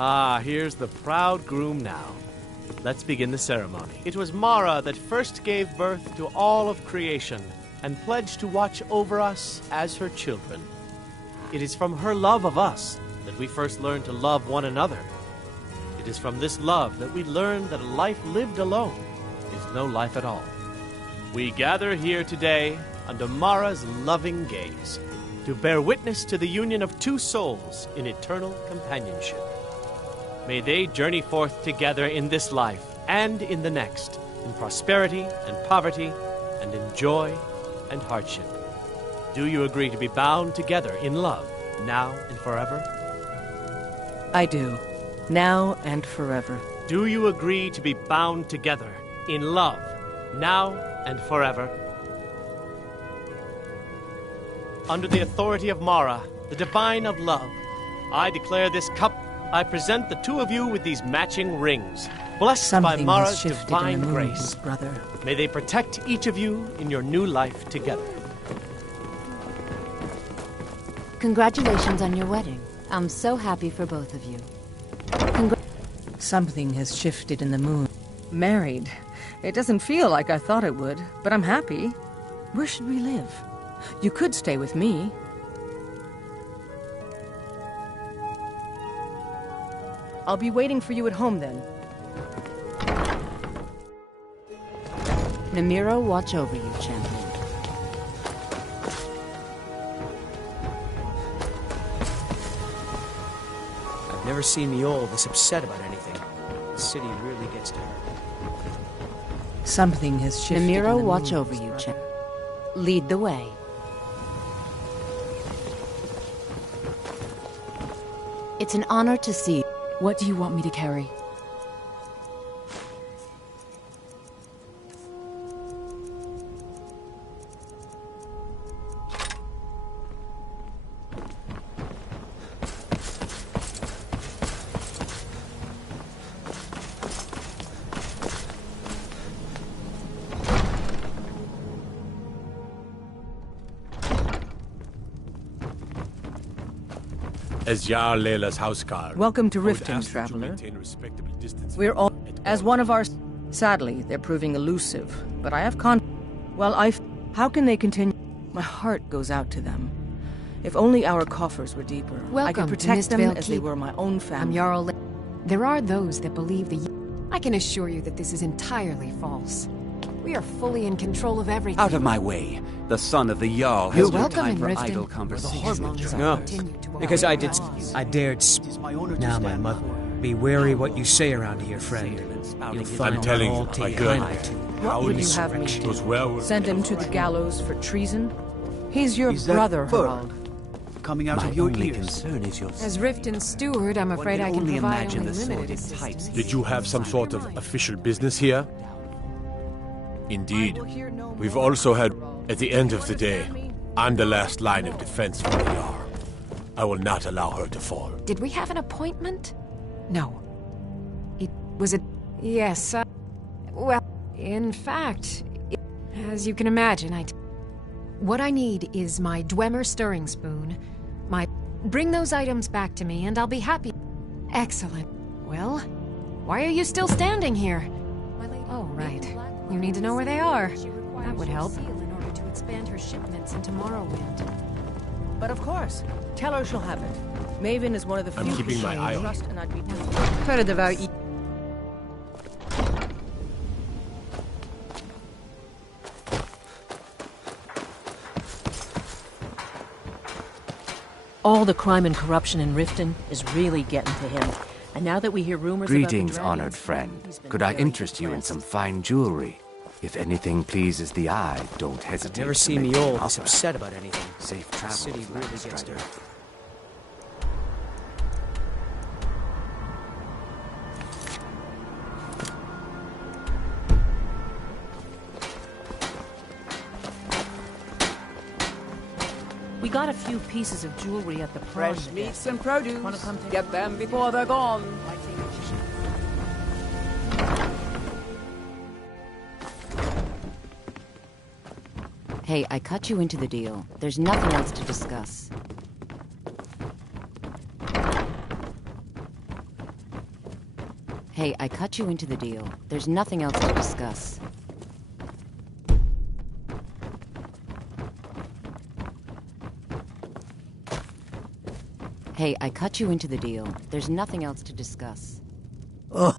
Ah, here's the proud groom now. Let's begin the ceremony. It was Mara that first gave birth to all of creation and pledged to watch over us as her children. It is from her love of us that we first learned to love one another. It is from this love that we learn that a life lived alone is no life at all. We gather here today under Mara's loving gaze to bear witness to the union of two souls in eternal companionship. May they journey forth together in this life and in the next, in prosperity and poverty, and in joy and hardship. Do you agree to be bound together in love, now and forever? I do. Now and forever. Do you agree to be bound together in love, now and forever? Under the authority of Mara, the divine of love, I declare this cup. I present the two of you with these matching rings, blessed by Mara's divine grace. Brother. May they protect each of you in your new life together. Congratulations on your wedding. I'm so happy for both of you. Something has shifted in the moon. Married. It doesn't feel like I thought it would, but I'm happy. Where should we live? You could stay with me. I'll be waiting for you at home then. Namiro, watch over you, champion. I've never seen the old this upset about anything. The city really gets to her. Something has shifted. Namiro, watch over you, champion. Lead the way. It's an honor to see. What do you want me to carry? As Jarl Layla's houseguard. Welcome to Riften, traveler. We're all as one of our. Sadly, they're proving elusive, but I have how can they continue? My heart goes out to them. If only our coffers were deeper. I could protect them as they were my own family. I'm Jarl. There are those that believe the. I can assure you that this is entirely false. We are fully in control of everything. Out of my way. The son of the Jarl has no time for idle conversation. No, because I dared. Now, my mother. Be wary what you say around here, friend. You'll find I'm telling you, my good. What would you have me do? Send him to the gallows for treason? He's your brother, Harald. Coming out of your ears. Concern is your As Riften's steward, I'm afraid I can provide only limited assistance. Did you have some sort of official business here? Indeed. We've also had, at the end of the day, I'm the last line of defense for the Jarl. I will not allow her to fall. Did we have an appointment? No. It was a... Yes, well, in fact, as you can imagine, what I need is my Dwemer stirring spoon, Bring those items back to me, and I'll be happy. Excellent. Well, why are you still standing here? Oh, right. You need to know where they are. That would help. In order to expand her shipments into Morrowind. But of course, tell her she'll have it. Maven is one of the few I'm keeping my eye on trust, and I'd be All the crime and corruption in Riften is really getting to him. And now that we hear rumors Greetings, about the honored friend. Could I interest you in some fine jewelry? If anything pleases the eye, don't hesitate. Never seen the old this upset about anything. Safe travel. The city really gets to her. We got a few pieces of jewelry at the prom. Fresh meats and produce. Wanna come take Get them before they're gone. Hey, I cut you into the deal. There's nothing else to discuss. Hey, I cut you into the deal. There's nothing else to discuss. Hey, I cut you into the deal. There's nothing else to discuss. Oh,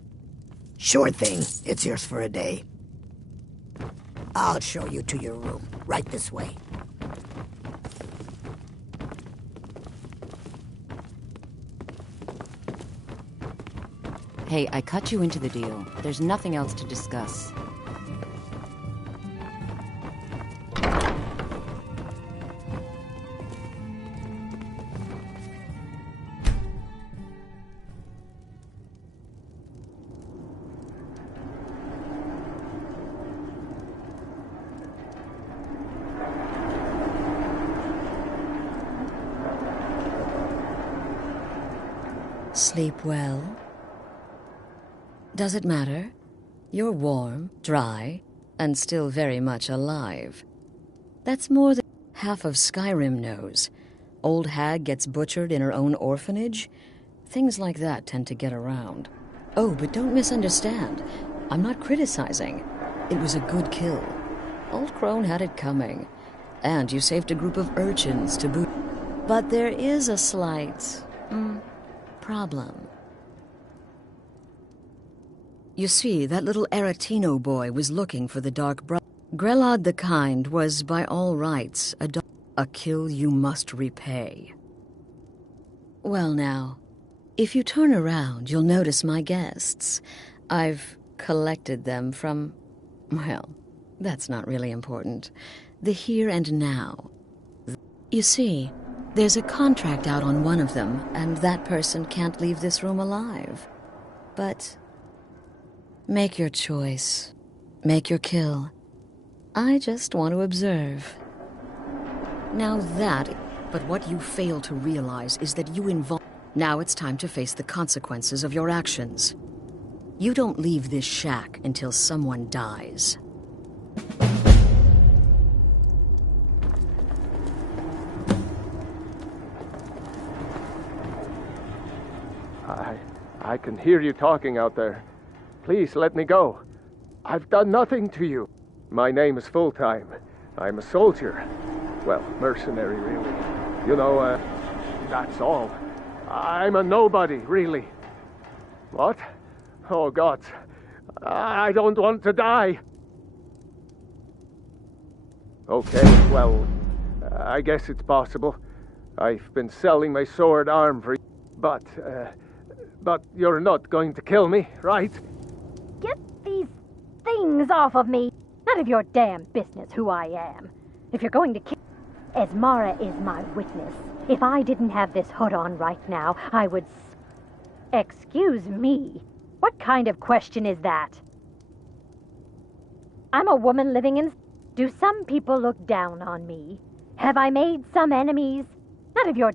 sure thing. It's yours for a day. I'll show you to your room. Right this way. Hey, I cut you into the deal. There's nothing else to discuss. Sleep well? Does it matter? You're warm, dry, and still very much alive. That's more than half of Skyrim knows. Old hag gets butchered in her own orphanage? Things like that tend to get around. Oh, but don't misunderstand. I'm not criticizing. It was a good kill. Old Crone had it coming. And you saved a group of urchins to boot. But there is a slight... problem. You see, that little Aretino boy was looking for the Dark Brother. Grelod the Kind was, by all rights, a kill you must repay. Well now, if you turn around, you'll notice my guests. I've collected them from... well, that's not really important. The here and now. You see, there's a contract out on one of them, and that person can't leave this room alive. But... make your choice. Make your kill. I just want to observe. Now that... but what you fail to realize is that you involve... Now it's time to face the consequences of your actions. You don't leave this shack until someone dies. I can hear you talking out there. Please let me go. I've done nothing to you. My name is Full-Time. I'm a soldier. Well, mercenary, really. You know, that's all. I'm a nobody, really. What? Oh, God. I don't want to die. Okay, well, I guess it's possible. I've been selling my sword arm for... But you're not going to kill me, right? Get these things off of me. None of your damn business who I am. If you're going to kill... Esmara is my witness. If I didn't have this hood on right now, I would... Excuse me. What kind of question is that? I'm a woman living in... Do some people look down on me? Have I made some enemies? None of your...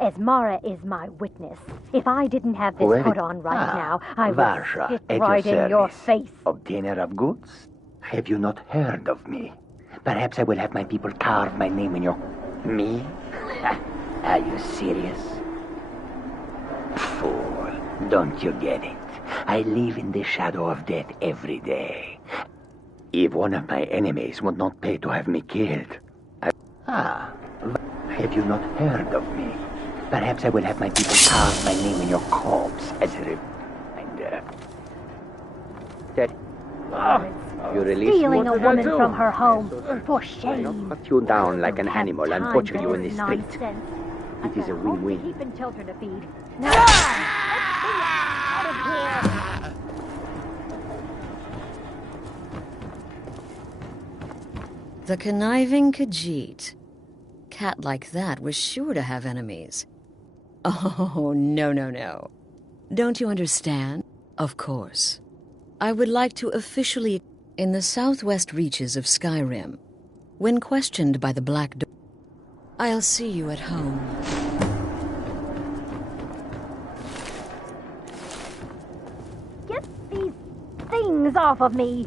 Esmara is my witness. If I didn't have this hood on right now, I would spit right in your face. Obtainer of goods? Have you not heard of me? Perhaps I will have my people carve my name in your... Me? Are you serious? Fool, don't you get it? I live in the shadow of death every day. If one of my enemies would not pay to have me killed... have you not heard of me? Perhaps I will have my people carve my name in your corpse as a reminder. You release Stealing a woman from her home. For shame. I'll cut you down like an animal and butcher you in the street. It is a win-win. Keeping children to feed. Now, let's get out of here. The conniving Khajiit. Cat like that was sure to have enemies. Oh, no. Don't you understand? Of course. I would like to officially... In the southwest reaches of Skyrim, when questioned by the Black Door, I'll see you at home. Get these things off of me.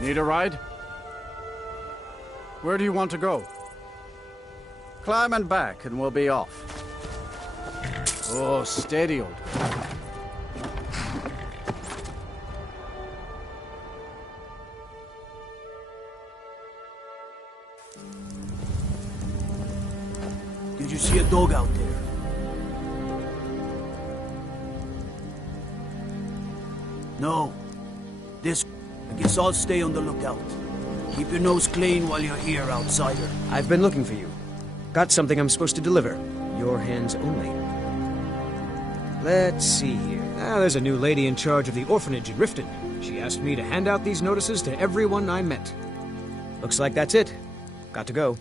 Need a ride? Where do you want to go? Climb and back, and we'll be off. Oh, steady, old. Did you see a dog out there? No. I guess I'll stay on the lookout. Keep your nose clean while you're here, outsider. I've been looking for you. Got something I'm supposed to deliver. Your hands only. Let's see here. There's a new lady in charge of the orphanage in Riften. She asked me to hand out these notices to everyone I met. Looks like that's it. Got to go.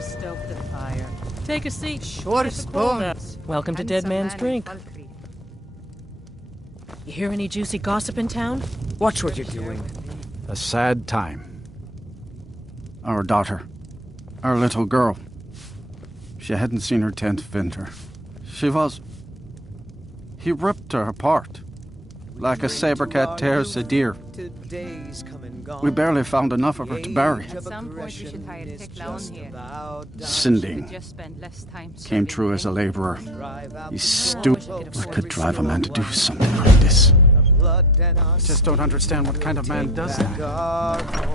Stoke the fire. Take a seat. Sure, spoons. Welcome to Dead Man's Drink. You hear any juicy gossip in town? Watch what you're doing. A sad time. Our daughter. Our little girl. She hadn't seen her 10th winter. He ripped her apart. Like a saber cat tears a deer. We barely found enough of her to bury. At some point, we should hire a tick down here. Sinding Just spend less time came through as a laborer. He's stupid. What could drive a man to do something like this? I just don't understand what kind of man does that.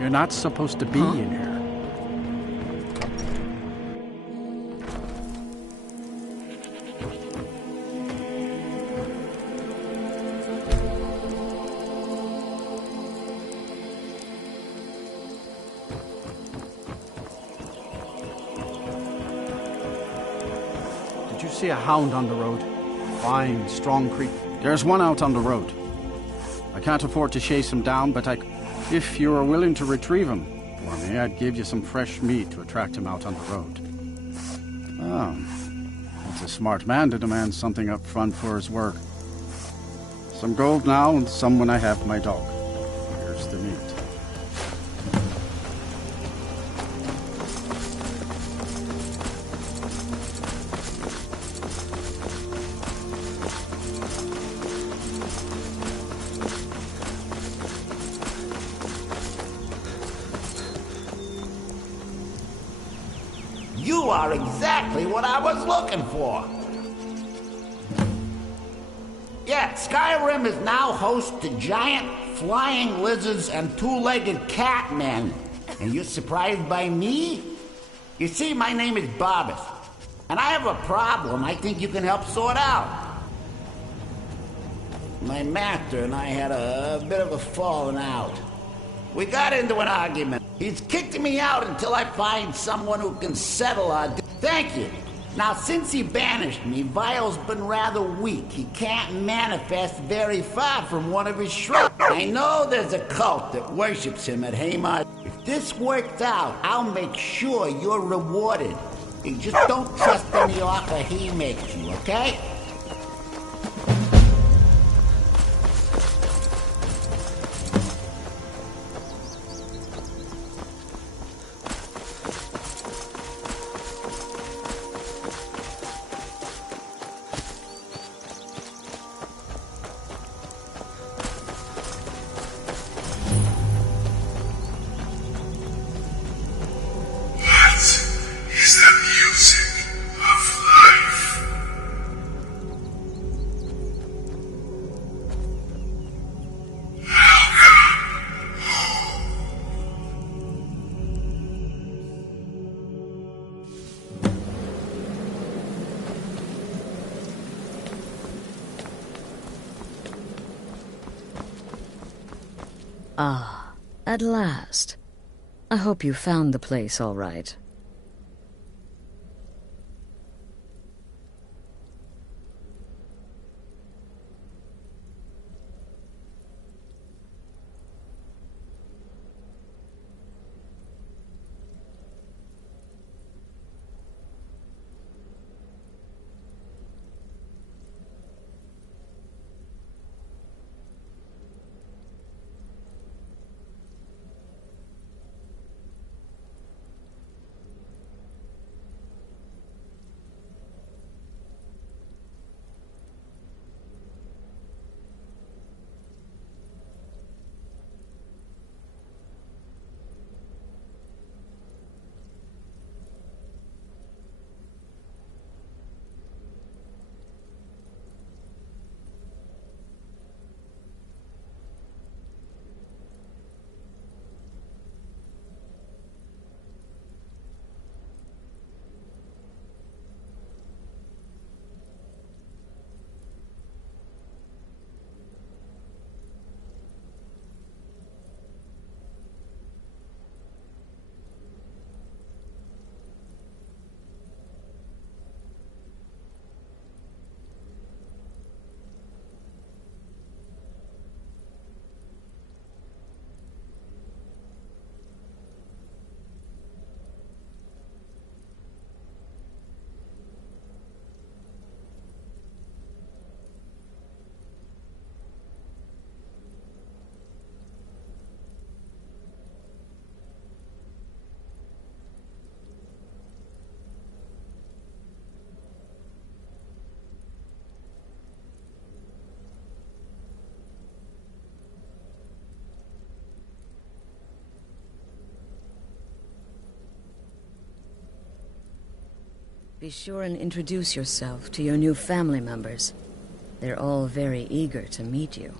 You're not supposed to be in here. Did you see a hound on the road? Fine, strong creep. There's one out on the road. I can't afford to chase him down, but if you are willing to retrieve him for me, I'd give you some fresh meat to attract him out on the road. Oh, that's a smart man to demand something up front for his work. Some gold now and some when I have my dog. Here's the meat. You are exactly what I was looking for. Yeah, Skyrim is now host to giant flying lizards and two-legged cat men. And you're surprised by me? You see, my name is Barbas, and I have a problem I think you can help sort out. My master and I had a bit of a falling out. We got into an argument. He's kicked me out until I find someone who can settle our... Thank you. Now, since he banished me, Vile's been rather weak. He can't manifest very far from one of his shrines. I know there's a cult that worships him at Haymar. If this works out, I'll make sure you're rewarded. You just don't trust any offer he makes you, okay? Ah, at last. I hope you found the place all right. Be sure and introduce yourself to your new family members. They're all very eager to meet you.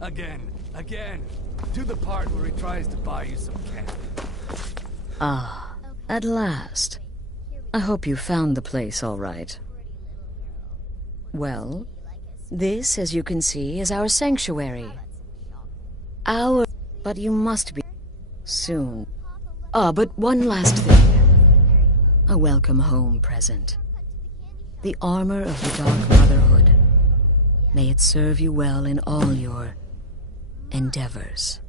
Again. Do the part where he tries to buy you some camp. Ah, at last. I hope you found the place all right. Well, this, as you can see, is our sanctuary. But you must be... soon. But one last thing. A welcome home present. The armor of the Dark Brotherhood. May it serve you well in all your endeavors.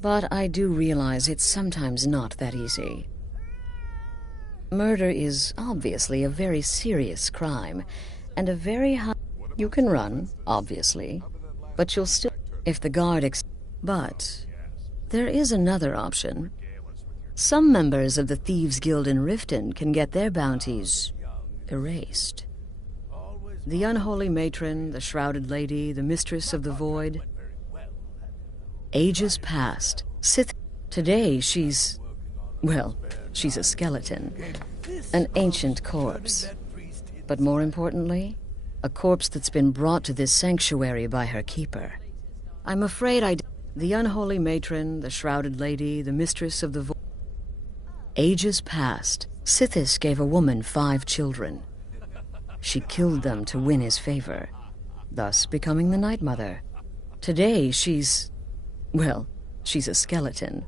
But I do realize it's sometimes not that easy. Murder is obviously a very serious crime, and a very high... You can run, obviously, but you'll still... If the guard But there is another option. Some members of the Thieves' Guild in Riften can get their bounties erased. The Unholy Matron, the Shrouded Lady, the Mistress of the Void. Ages past, Sith... Today she's... well, she's a skeleton. An ancient corpse. But more importantly, a corpse that's been brought to this sanctuary by her keeper. I'm afraid The Unholy Matron, the Shrouded Lady, the Mistress of the Void. Ages past, Sithis gave a woman 5 children. She killed them to win his favor, thus becoming the Night Mother. Today she's... well, she's a skeleton.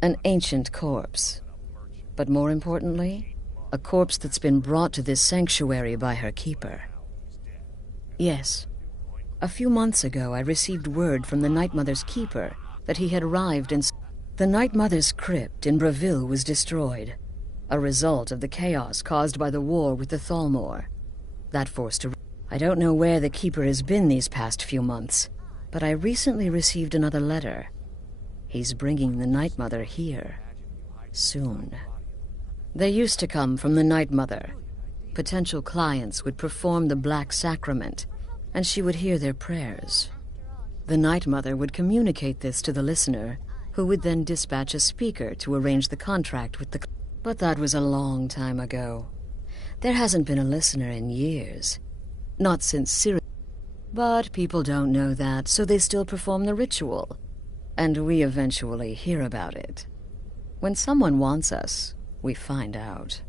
An ancient corpse. But more importantly, a corpse that's been brought to this sanctuary by her keeper. Yes. A few months ago, I received word from the Night Mother's keeper that he had arrived in... The Night Mother's crypt in Bravil was destroyed, a result of the chaos caused by the war with the Thalmor. That forced a... I don't know where the keeper has been these past few months, but I recently received another letter. He's bringing the Night Mother here. Soon. They used to come from the Night Mother. Potential clients would perform the Black Sacrament, and she would hear their prayers. The Night Mother would communicate this to the listener, who would then dispatch a speaker to arrange the contract with the... But that was a long time ago. There hasn't been a listener in years. Not since Syria. But people don't know that, so they still perform the ritual. And we eventually hear about it. When someone wants us, we find out.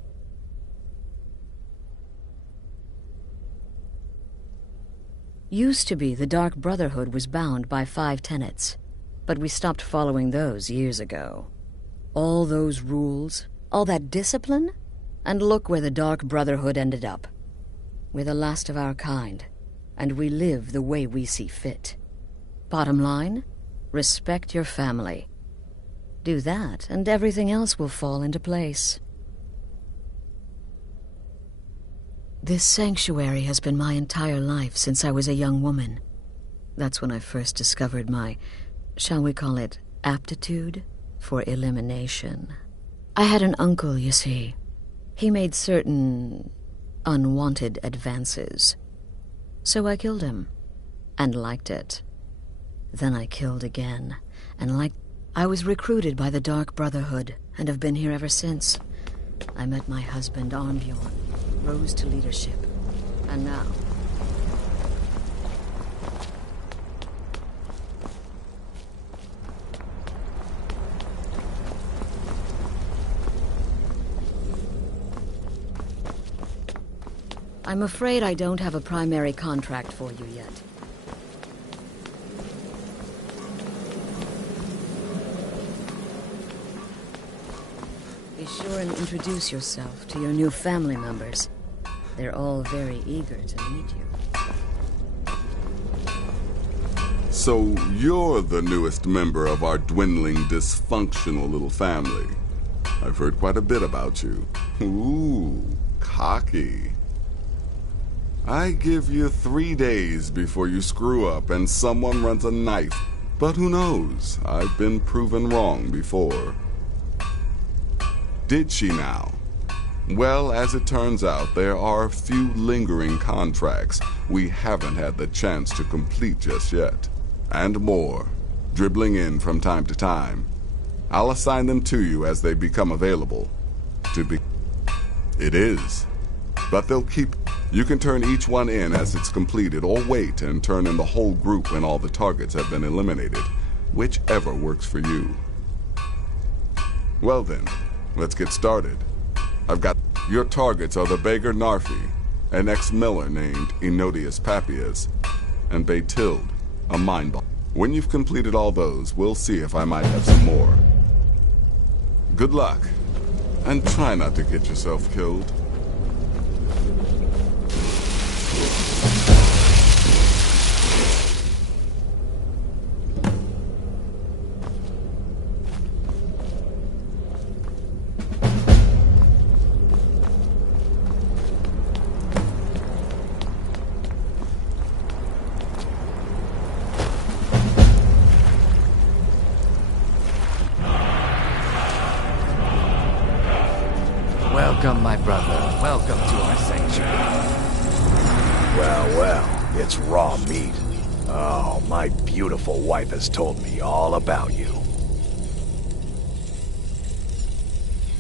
Used to be the Dark Brotherhood was bound by 5 tenets, but we stopped following those years ago. All those rules, all that discipline, and look where the Dark Brotherhood ended up. We're the last of our kind, and we live the way we see fit. Bottom line, respect your family. Do that, and everything else will fall into place. This sanctuary has been my entire life since I was a young woman. That's when I first discovered my, shall we call it, aptitude for elimination. I had an uncle, you see. He made certain unwanted advances. So I killed him, and liked it. Then I killed again, and I was recruited by the Dark Brotherhood, and have been here ever since. I met my husband, Armbjorn, rose to leadership, and now... I'm afraid I don't have a primary contract for you yet. Be sure and introduce yourself to your new family members. They're all very eager to meet you. So you're the newest member of our dwindling, dysfunctional little family. I've heard quite a bit about you. Ooh, cocky. I give you 3 days before you screw up and someone runs a knife. But who knows? I've been proven wrong before. Did she now? Well, as it turns out, there are a few lingering contracts we haven't had the chance to complete just yet. And more, dribbling in from time to time. I'll assign them to you as they become available. It is. but they'll keep... You can turn each one in as it's completed, or wait and turn in the whole group when all the targets have been eliminated. Whichever works for you. Well then, let's get started. I've got... Your targets are the beggar Narfi, an ex-miller named Enodius Papias, and Baytild, a mind-ball. When you've completed all those, we'll see if I might have some more. Good luck, and try not to get yourself killed. Welcome, my brother. Welcome to our sanctuary. Well, well, it's raw meat. Oh, my beautiful wife has told me all about you.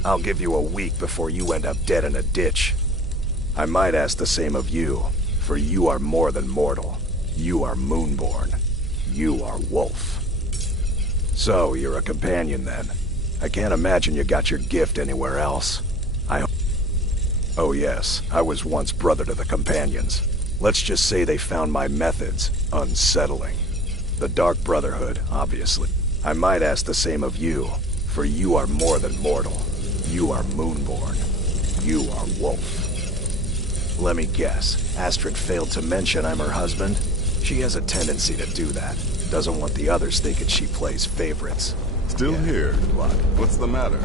I'll give you a week before you end up dead in a ditch. I might ask the same of you, for you are more than mortal. You are Moonborn. You are Wolf. So, you're a companion then. I can't imagine you got your gift anywhere else. Oh yes, I was once brother to the companions. Let's just say they found my methods unsettling. The Dark Brotherhood, obviously. I might ask the same of you, for you are more than mortal. You are Moonborn. You are Wolf. Let me guess, Astrid failed to mention I'm her husband? She has a tendency to do that. Doesn't want the others thinking she plays favorites. Still here? What's the matter?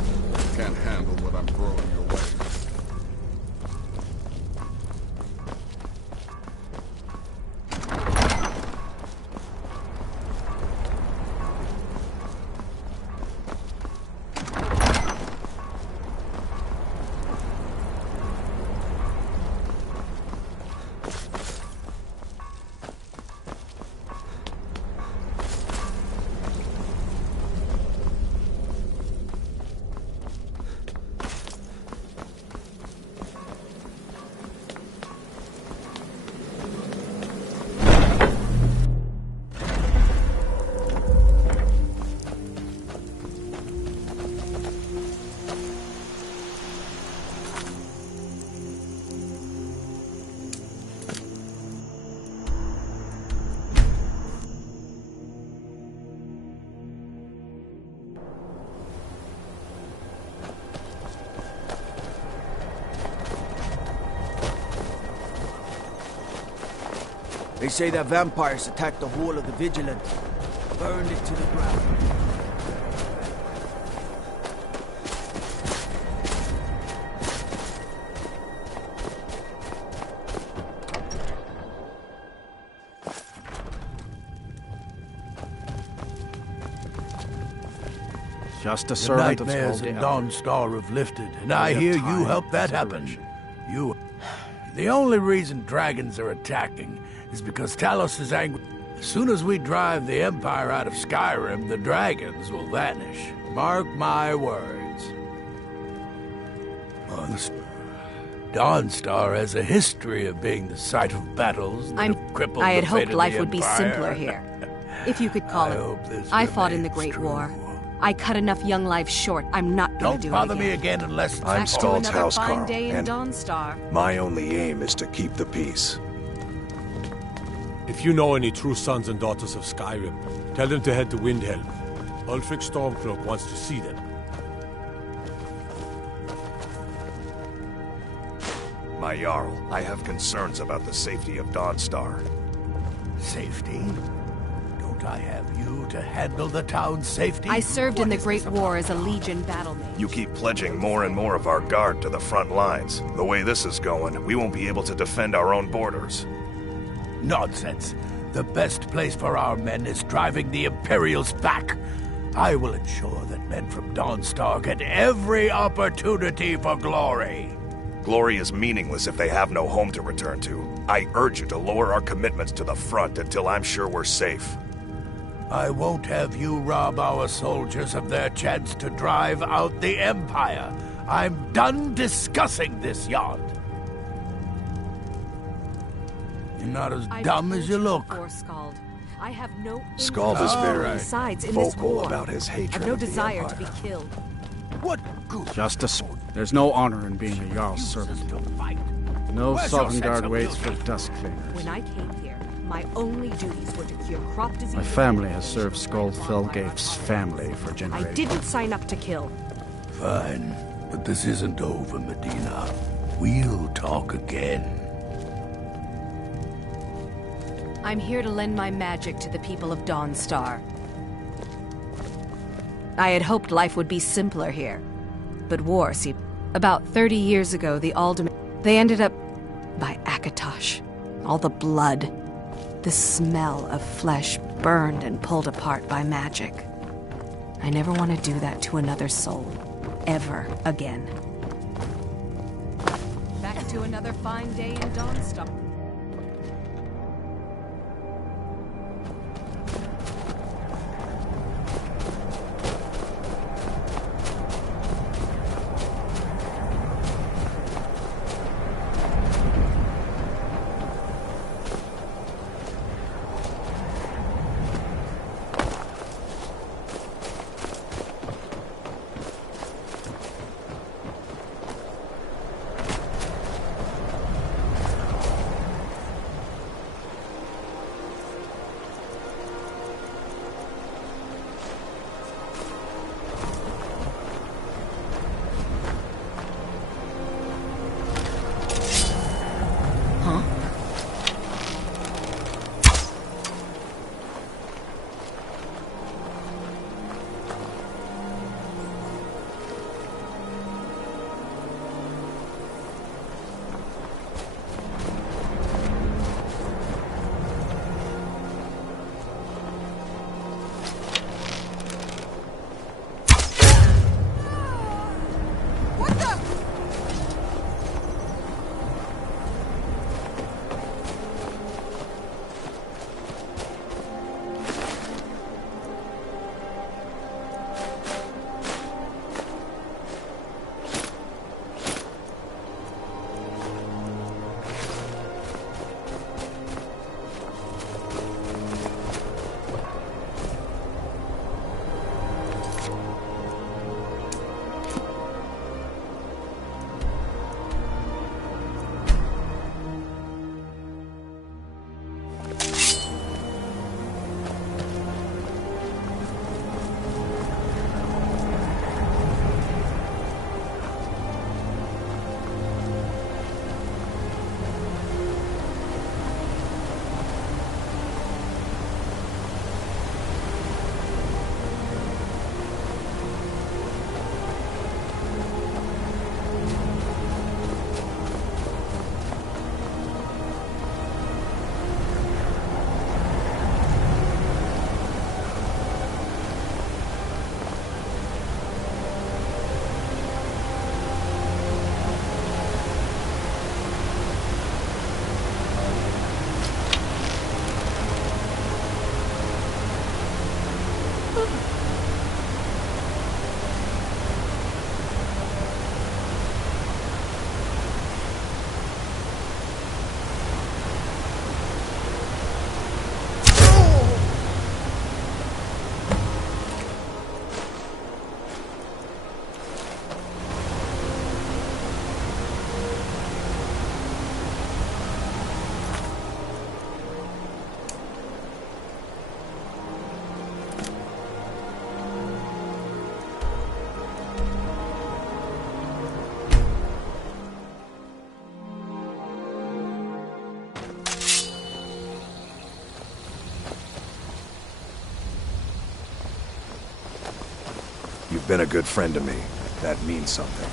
Can't handle what I'm throwing your way. They say that vampires attacked the whole of the Vigilant, burned it to the ground. Just a The servant of nightmares in Dawnstar have lifted, and I hear you helped that happen. You... The only reason dragons are attacking is because Talos is angry. As soon as we drive the Empire out of Skyrim, the dragons will vanish. Mark my words. Dawnstar has a history of being the site of battles that have crippled I had the fate hoped of life the would be Empire. simpler here. If you could call it. I fought in the Great War. I cut enough young lives short. I'm not gonna do it bother again. me again unless I'm Skald's housecarl, Day in and Dawnstar. my only aim is to keep the peace. If you know any true sons and daughters of Skyrim, tell them to head to Windhelm. Ulfric Stormcloak wants to see them. My Jarl, I have concerns about the safety of Dawnstar. Safety? Don't I have you to handle the town's safety? I served in the Great War as a Legion battlemate. You keep pledging more and more of our guard to the front lines. The way this is going, we won't be able to defend our own borders. Nonsense. The best place for our men is driving the Imperials back. I will ensure that men from Dawnstar get every opportunity for glory. Glory is meaningless if they have no home to return to. I urge you to lower our commitments to the front until I'm sure we're safe. I won't have you rob our soldiers of their chance to drive out the Empire. I'm done discussing this, Yard. You're not as dumb as you look. I have no Scald is very besides, in this vocal war, about his hatred I've no of the desire Empire. to be killed. What? Justice. There's no honor in being a Jarl's servant. No Sovngarde waits for dust cleaners. When I came here, my only duties were to cure crop disease. My family has served Skull Felgate's family for generations. I didn't sign up to kill. Fine, but this isn't over, Medina. We'll talk again. I'm here to lend my magic to the people of Dawnstar. I had hoped life would be simpler here. But war, see, about 30 years ago, the Aldermen, they ended up by Akatosh. All the blood, the smell of flesh burned and pulled apart by magic. I never want to do that to another soul, ever again. Back to another fine day in Dawnstar. You've been a good friend to me. That means something.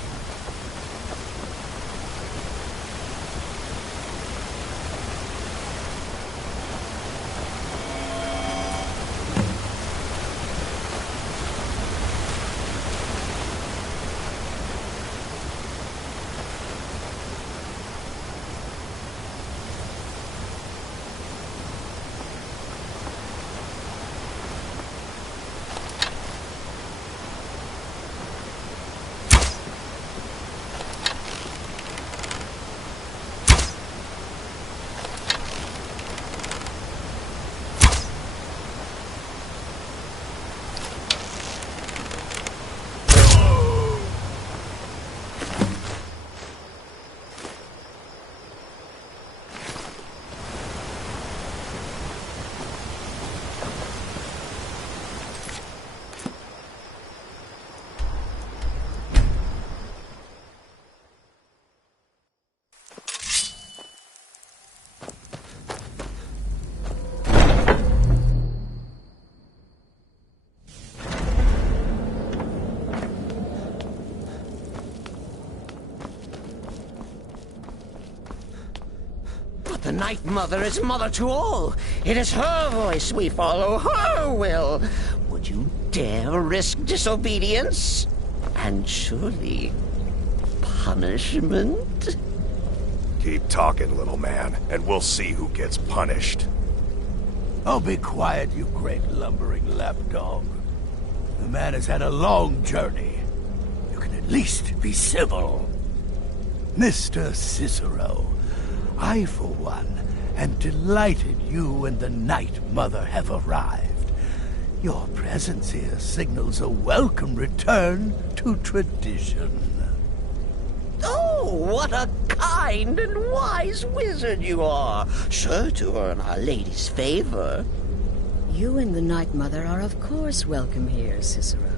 Night Mother is mother to all. It is her voice we follow, her will. Would you dare risk disobedience? And surely punishment? Keep talking, little man, and we'll see who gets punished. Oh, be quiet, you great lumbering lapdog. The man has had a long journey. You can at least be civil. Mr. Cicero, I, for one, am delighted you and the Night Mother have arrived. Your presence here signals a welcome return to tradition. Oh, what a kind and wise wizard you are! Sure to earn Our Lady's favor. You and the Night Mother are of course welcome here, Cicero.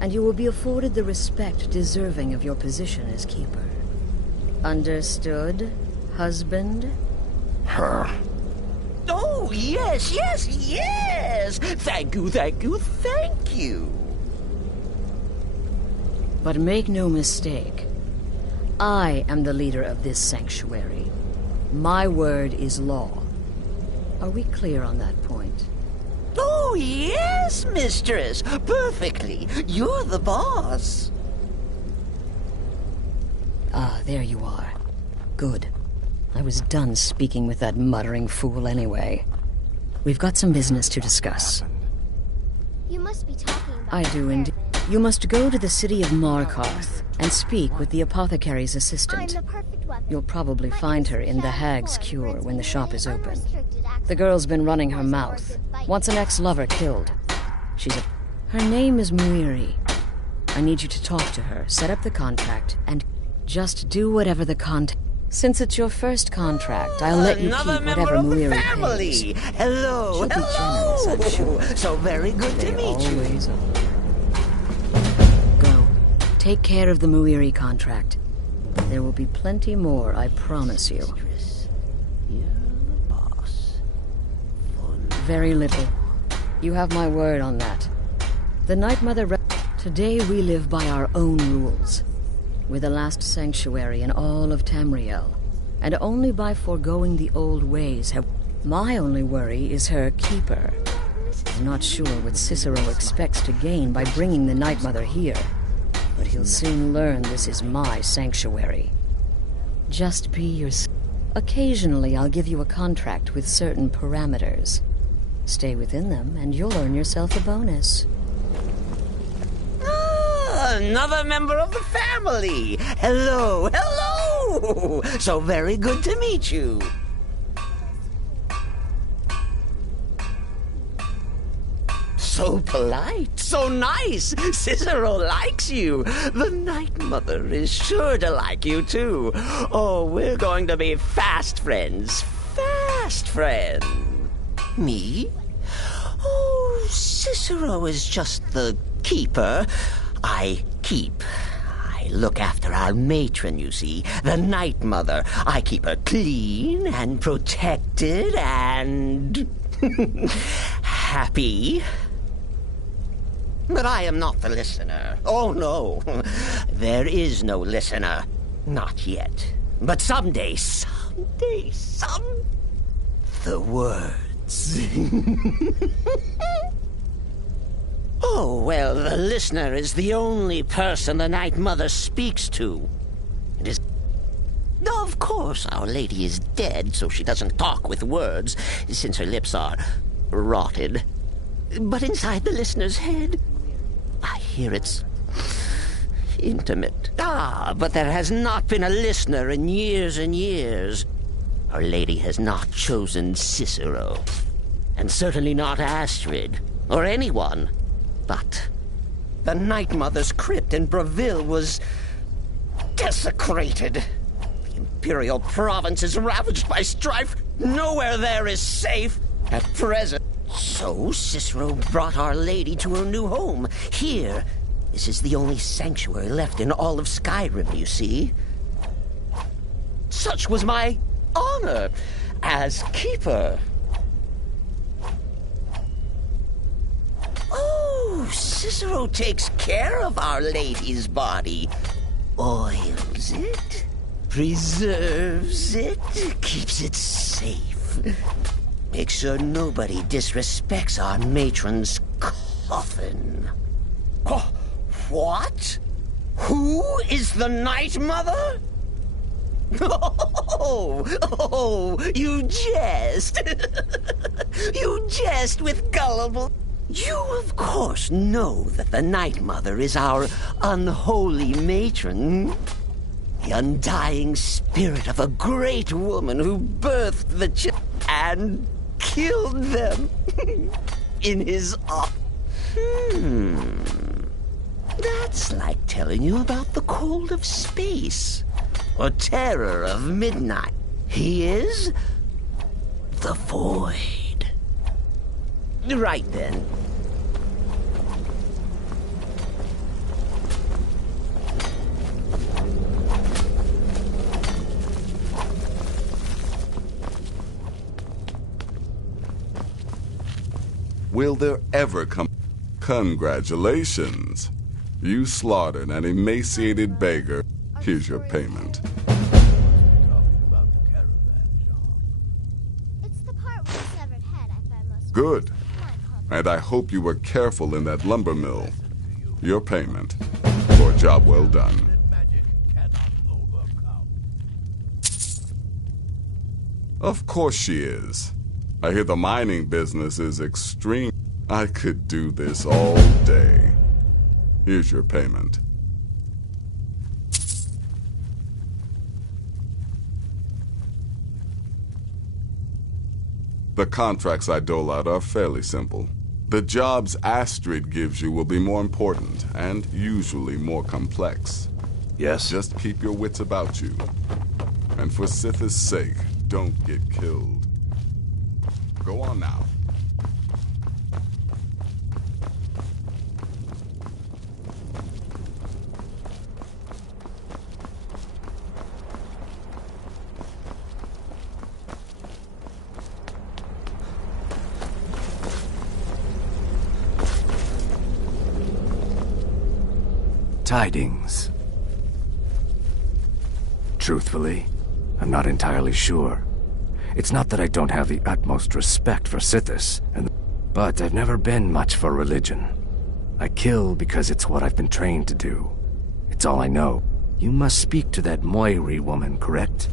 And you will be afforded the respect deserving of your position as keeper. Understood, husband? Her. Oh, yes, yes, yes! Thank you, thank you, thank you! But make no mistake. I am the leader of this sanctuary. My word is law. Are we clear on that point? Oh, yes, mistress! Perfectly! You're the boss! Ah, there you are. Good. I was done speaking with that muttering fool anyway. We've got some business to discuss. You must be talking about I do indeed. You must go to the city of Markarth and speak with the apothecary's assistant. I'm the perfect weapon. You'll probably find her in the Hag's Cure when the shop is open. The girl's been running her mouth. Wants an ex-lover killed. Her name is Muiri. I need you to talk to her, set up the contract, and just do whatever the Since it's your first contract, I'll let you keep whatever Muiri pays. Hello, She'll be hello! generous, I'm sure. So very good to meet you. Always are. Go. Take care of the Muiri contract. There will be plenty more, I promise you. Very little. You have my word on that. The Night Mother... Today we live by our own rules. We're the last sanctuary in all of Tamriel. And only by foregoing the old ways have... My only worry is her keeper. I'm not sure what Cicero expects to gain by bringing the Night Mother here. But he'll soon learn this is my sanctuary. Just be yourself. Occasionally I'll give you a contract with certain parameters. Stay within them, and you'll earn yourself a bonus. Ah, another member of the family! Hello, hello! So very good to meet you. So polite, so nice. Cicero likes you. The Night Mother is sure to like you, too. Oh, we're going to be fast friends. Fast friends. Me? Oh, Cicero is just the keeper. I keep. I look after our matron, you see, the Night Mother. I keep her clean and protected and... happy. But I am not the listener. Oh, no. There is no listener. Not yet. But someday, the words. Oh, well, the listener is the only person the Night Mother speaks to. It is... Of course, Our Lady is dead, so she doesn't talk with words, since her lips are rotted. But inside the listener's head, I hear it's intimate. Ah, but there has not been a listener in years and years. Our Lady has not chosen Cicero, and certainly not Astrid, or anyone. But the Night Mother's crypt in Breville was desecrated. The Imperial province is ravaged by strife. Nowhere there is safe at present. So Cicero brought Our Lady to her new home. Here, this is the only sanctuary left in all of Skyrim, you see. Such was my honor as keeper. Oh, Cicero takes care of Our Lady's body. Oils it, Preserves it, keeps it safe. Make sure nobody disrespects our matron's coffin. What? Who is the Night Mother? Oh, you jest. You jest with gullible. You, of course, know that the Night Mother is our unholy matron. The undying spirit of a great woman who birthed the children and killed them in his arms. That's like telling you about the cold of space or terror of midnight. He is the void. Right then. Will there ever come... Congratulations. You slaughtered an emaciated beggar. Here's your payment. Good. And I hope you were careful in that lumber mill. Your payment for a job well done. Of course she is. I hear the mining business is extreme. I could do this all day. Here's your payment. The contracts I dole out are fairly simple. The jobs Astrid gives you will be more important and usually more complex. Yes? Just keep your wits about you. And for Sith's sake, don't get killed. Go on now. Tidings. Truthfully, I'm not entirely sure. It's not that I don't have the utmost respect for Sithis, but I've never been much for religion. I kill because it's what I've been trained to do. It's all I know. You must speak to that Moiri woman, correct?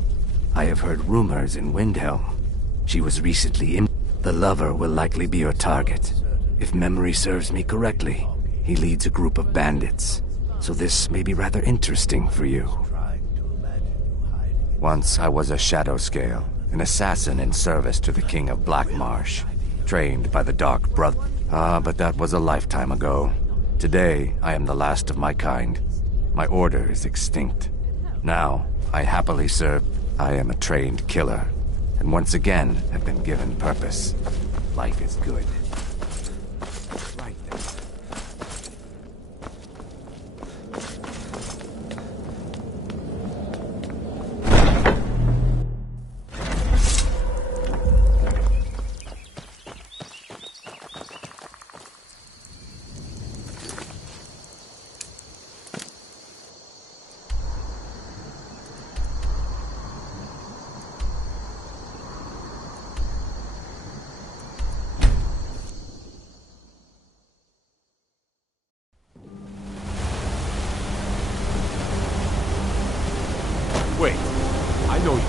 I have heard rumors in Windhelm. She was recently in... The lover will likely be your target. If memory serves me correctly, he leads a group of bandits. So this may be rather interesting for you. Once I was a Shadow Scale, an assassin in service to the King of Blackmarsh, trained by the Dark Brother. But that was a lifetime ago. Today, I am the last of my kind. My order is extinct. Now, I happily serve. I am a trained killer, and once again have been given purpose. Life is good. Right there. Wait, I know you.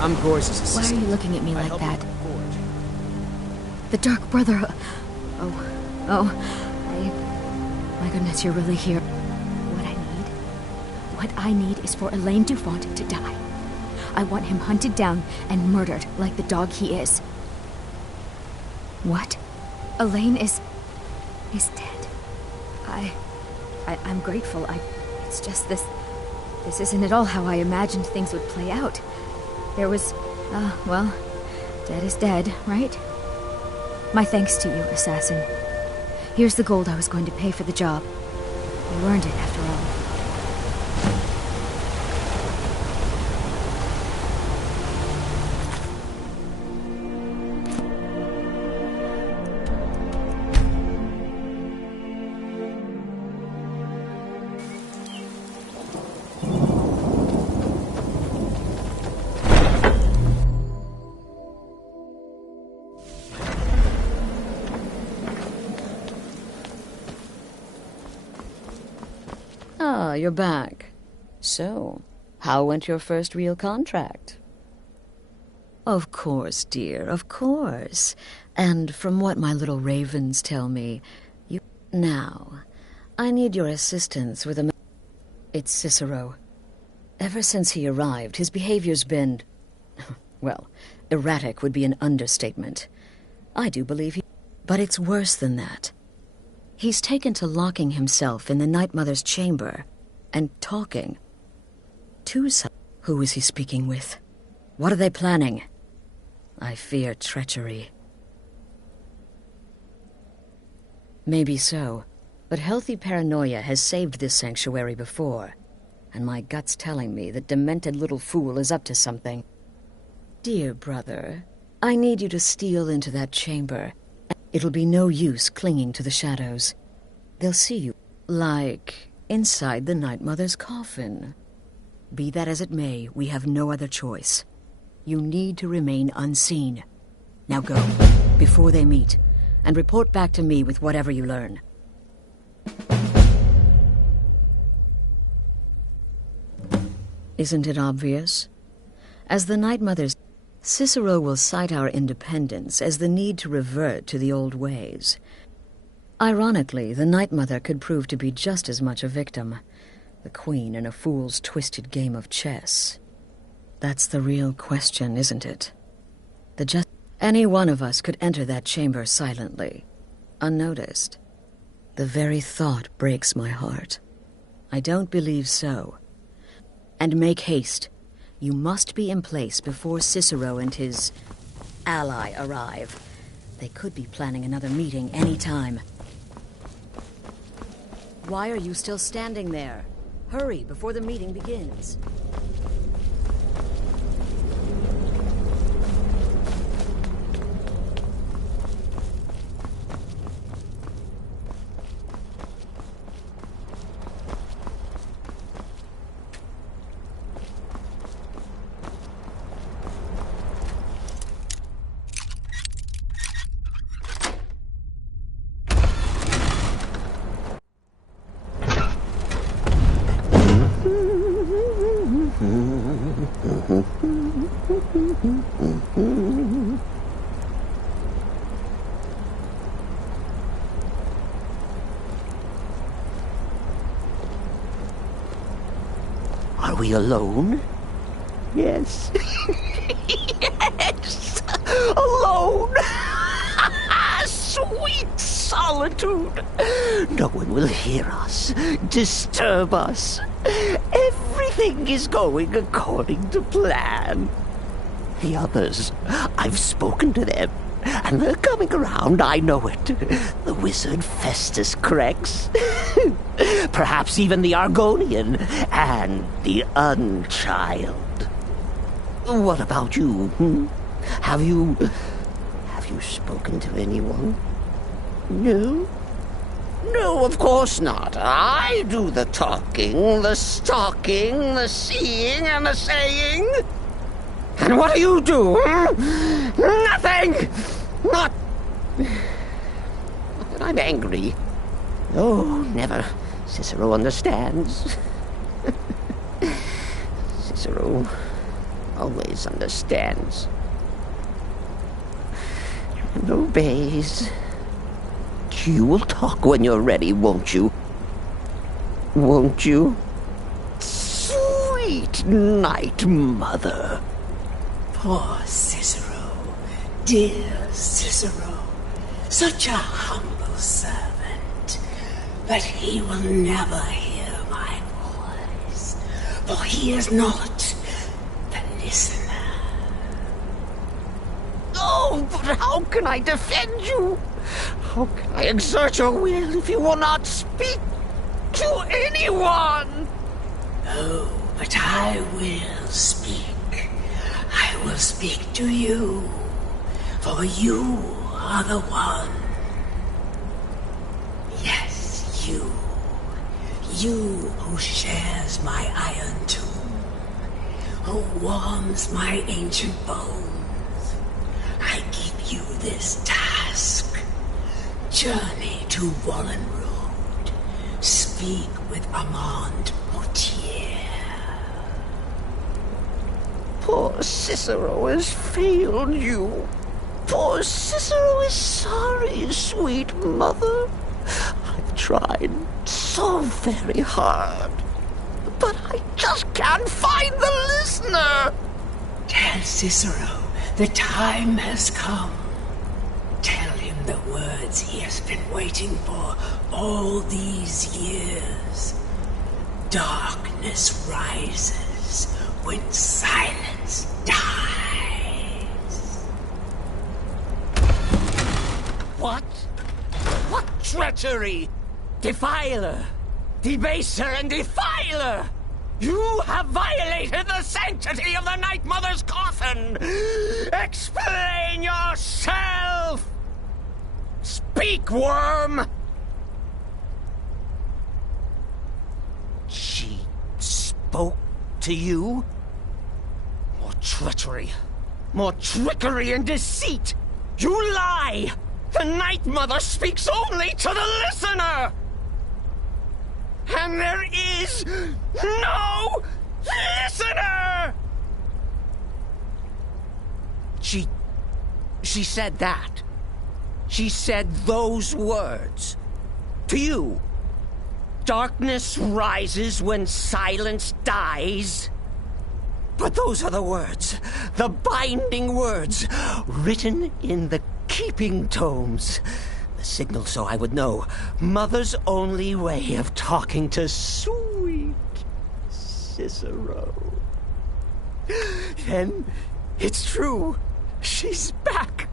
I'm Gorse's assistant. Why are you looking at me like that? The Dark Brother. My goodness, you're really here. What I need is for Elaine Dufont to die. I want him hunted down and murdered like the dog he is. What? Elaine is dead. I'm grateful. It's just this isn't at all how I imagined things would play out. There was, well, dead is dead, right? My thanks to you, assassin. Here's the gold I was going to pay for the job. You earned it, after all. Ah, you're back. So, how went your first real contract? Of course, dear, of course. And from what my little ravens tell me, you... Now, I need your assistance with a... It's Cicero. Ever since he arrived, his behavior's been... well, erratic would be an understatement. I do believe he... But it's worse than that. He's taken to locking himself in the Night Mother's chamber and talking to some... Who is he speaking with? What are they planning? I fear treachery. Maybe so, but healthy paranoia has saved this sanctuary before, and my gut's telling me that demented little fool is up to something. Dear brother, I need you to steal into that chamber. It'll be no use clinging to the shadows. They'll see you, like inside the Night Mother's coffin. Be that as it may, we have no other choice. You need to remain unseen. Now go, before they meet, and report back to me with whatever you learn. Isn't it obvious? As the Night Mother's... Cicero will cite our independence as the need to revert to the old ways. Ironically, the Night Mother could prove to be just as much a victim. The queen in a fool's twisted game of chess. That's the real question, isn't it? Any one of us could enter that chamber silently, unnoticed. The very thought breaks my heart. I don't believe so. And make haste. You must be in place before Cicero and his ally arrive. They could be planning another meeting any time. Why are you still standing there? Hurry before the meeting begins. Are we alone? Yes. Yes! Alone! Sweet solitude! No one will hear us, disturb us. Everything is going according to plan. The others, I've spoken to them, and they're coming around, I know it. The wizard Festus Crex. Perhaps even the Argonian and the Unchild. What about you? Have you spoken to anyone? No? No, of course not. I do the talking, the stalking, the seeing, and the saying. And what do you do? Nothing! Not that I'm angry. Oh, never. Cicero understands. Cicero always understands. And obeys. You will talk when you're ready, won't you? Won't you? Sweet Night Mother. Poor Cicero, dear Cicero, such a humble servant, but he will never hear my voice, for he is not the listener. Oh, but how can I defend you? How can I exert your will if you will not speak to anyone? Oh, but I will speak. I will speak to you, for you are the one. Yes, you. You who shares my iron tomb, who warms my ancient bones. I give you this task. Journey to Wallen Road. Speak with Armand Poor Cicero has failed you. Poor Cicero is sorry, sweet mother. I've tried so very hard, but I just can't find the listener. Tell Cicero the time has come. Tell him the words he has been waiting for all these years. Darkness rises when silence dies. What? What treachery! Defiler! Debaser and defiler! You have violated the sanctity of the Night Mother's coffin! Explain yourself! Speak, worm! She spoke to you? More treachery. More trickery and deceit! You lie! The Night Mother speaks only to the listener! And there is no listener! She said that. She said those words. To you. Darkness rises when silence dies. But those are the words, the binding words, written in the keeping tomes. The signal so I would know. Mother's only way of talking to sweet Cicero. Then it's true. She's back.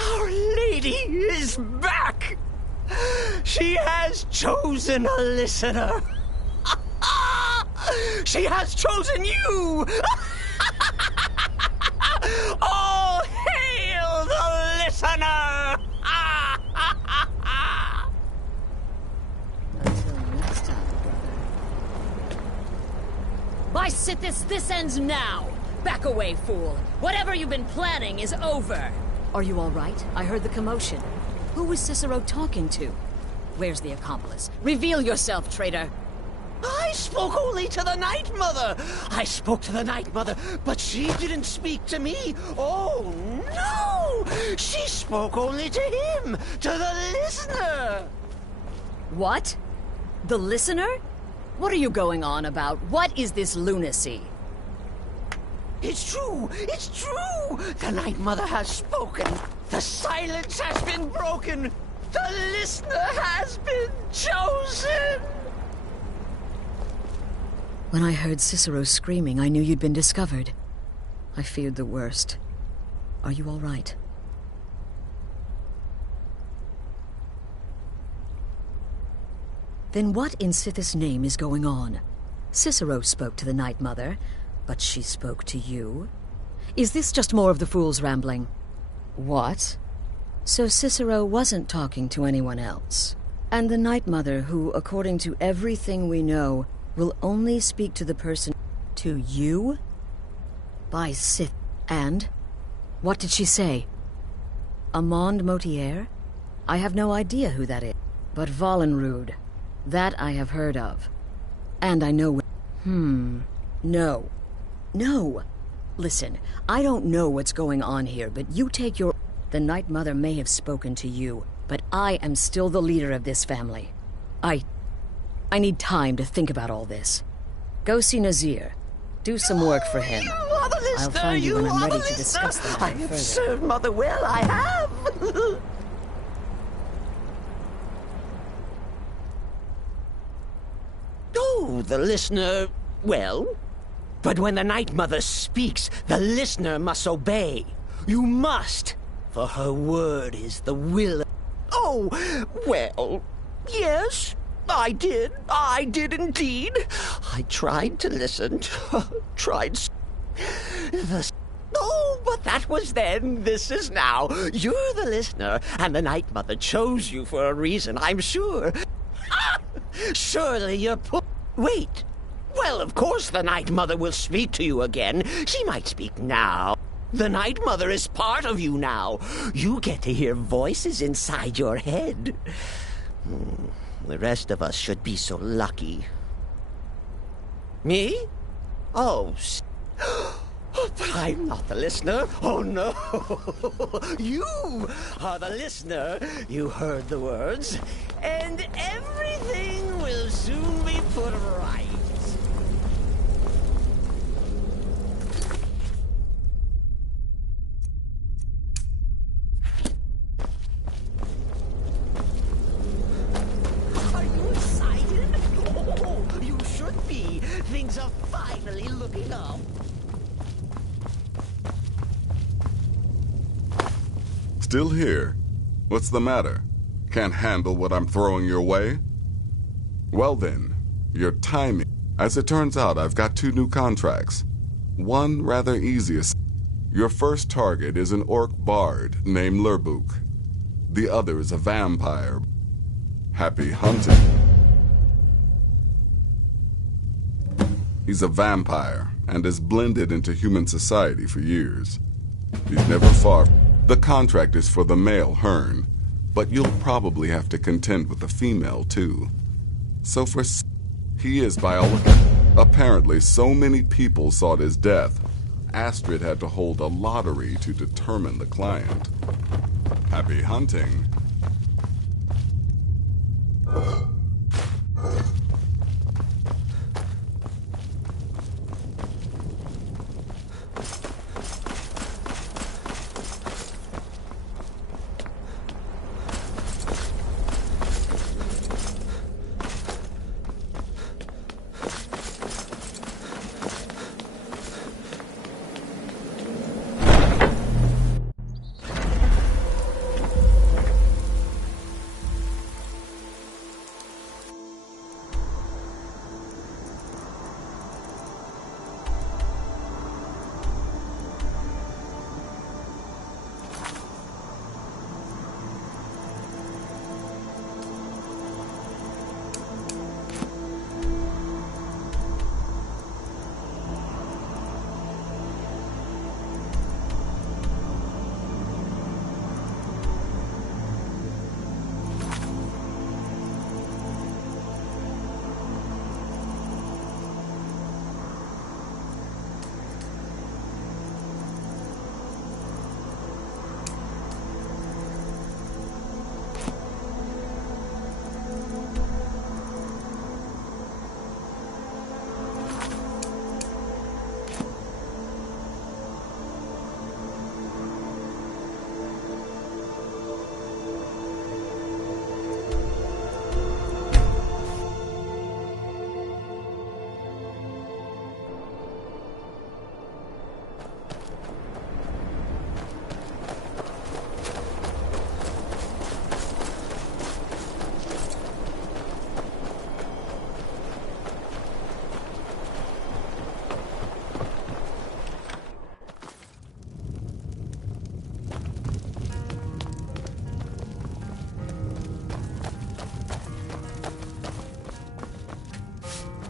Our Lady is back. She has chosen a listener. She has chosen you. All hail the listener. By Sithis, this ends now! Back away, fool! Whatever you've been planning is over! Are you all right? I heard the commotion. Who was Cicero talking to? Where's the accomplice? Reveal yourself, traitor! I spoke only to the Night Mother! I spoke to the Night Mother, but she didn't speak to me! Oh, no! She spoke only to him! To the listener! What? The listener? What are you going on about? What is this lunacy? It's true! It's true! The Night Mother has spoken! The silence has been broken! The listener has been chosen! When I heard Cicero screaming, I knew you'd been discovered. I feared the worst. Are you all right? Then what in Sithis' name is going on? Cicero spoke to the Night Mother, but she spoke to you? Is this just more of the fool's rambling? What? So Cicero wasn't talking to anyone else. And the Night Mother, who, according to everything we know, will only speak to the person... To you? By Sith... And? What did she say? Amand Motier? I have no idea who that is. But Vollenrud. That I have heard of. And I know... No. No! Listen, I don't know what's going on here, but you take your... The Night Mother may have spoken to you, but I am still the leader of this family. I need time to think about all this. Go see Nazir. Do some work for him. I'll find you when I'm ready to discuss the matter further. I have served Mother well, I have! Oh, the listener... well... But when the Night Mother speaks, the listener must obey. You must, for her word is the will. Oh, well, yes, I did. I did indeed. I tried to listen, tried... Oh, but that was then, this is now. You're the listener, and the Night Mother chose you for a reason, I'm sure. Surely you're Wait. Well, of course the Night Mother will speak to you again. She might speak now. The Night Mother is part of you now. You get to hear voices inside your head. The rest of us should be so lucky. Me? Oh, But I'm not the listener. Oh, no. You are the listener. You heard the words. And everything will soon be put right. Are you excited? Oh, you should be. Things are finally looking up. Still here? What's the matter? Can't handle what I'm throwing your way? Well then, your timing. As it turns out, I've got 2 new contracts. One rather easy. Your first target is an orc bard named Lurbuk. The other is a vampire. Happy hunting. He's a vampire and has blended into human society for years. He's never far. The contract is for the male Hearn, but you'll probably have to contend with the female too. So he is by all accounts. Apparently so many people sought his death, Astrid had to hold a lottery to determine the client. Happy hunting.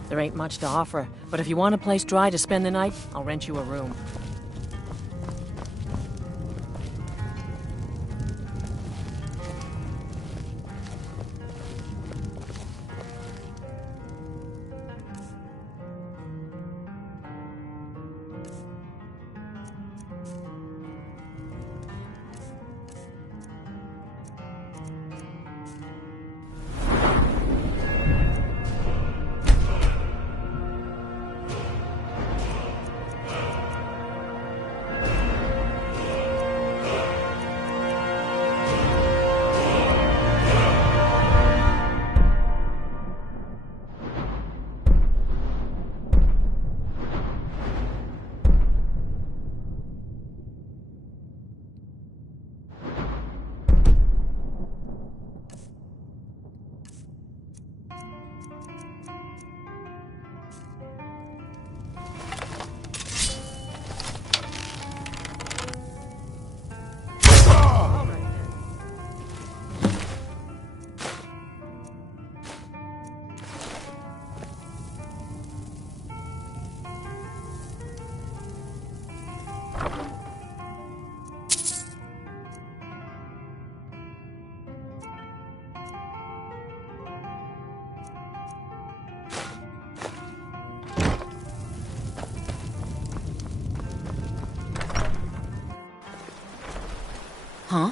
There ain't much to offer, but if you want a place dry to spend the night, I'll rent you a room. Huh?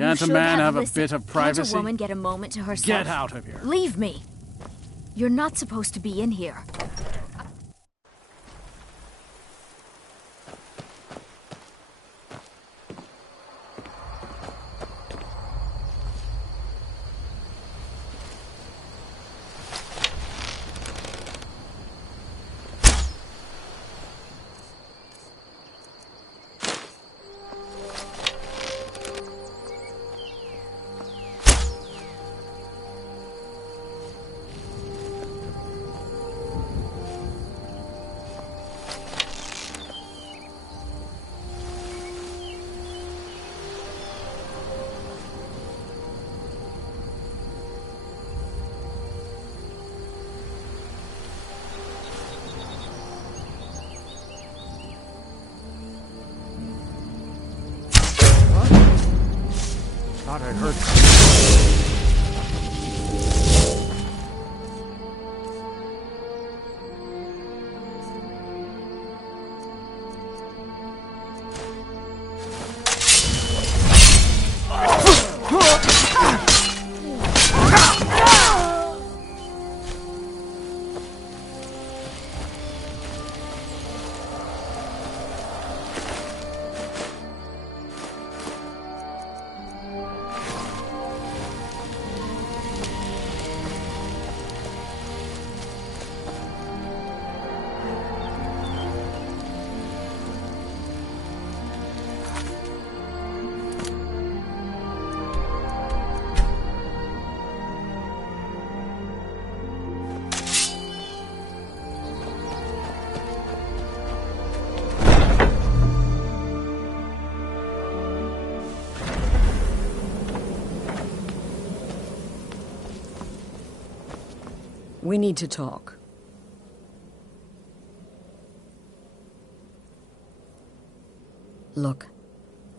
Can't a man have a bit of privacy? Can't a woman get a moment to herself? Get out of here. Leave me. You're not supposed to be in here. Thought I'd heard something. We need to talk. Look,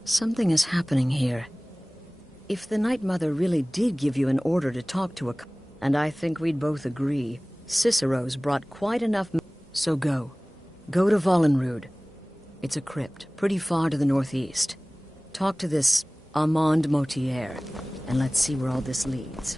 something is happening here. If the Night Mother really did give you an order to talk to and I think we'd both agree, Cicero's brought quite enough. So go. Go to Vollenrud. It's a crypt, pretty far to the northeast. Talk to this Armand Motier, and let's see where all this leads,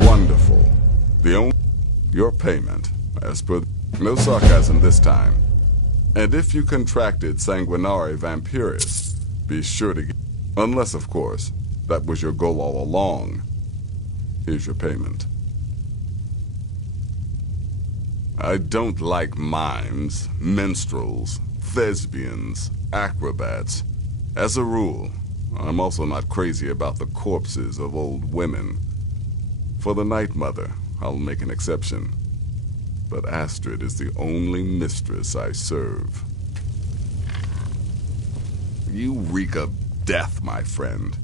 Wonderful. Your payment, as per... No sarcasm this time. And if you contracted Sanguinare Vampiris, be sure to get... Unless, of course, that was your goal all along. Here's your payment. I don't like mimes, minstrels, thespians, acrobats. As a rule, I'm also not crazy about the corpses of old women. For the Night Mother, I'll make an exception. But Astrid is the only mistress I serve. You reek of death, my friend.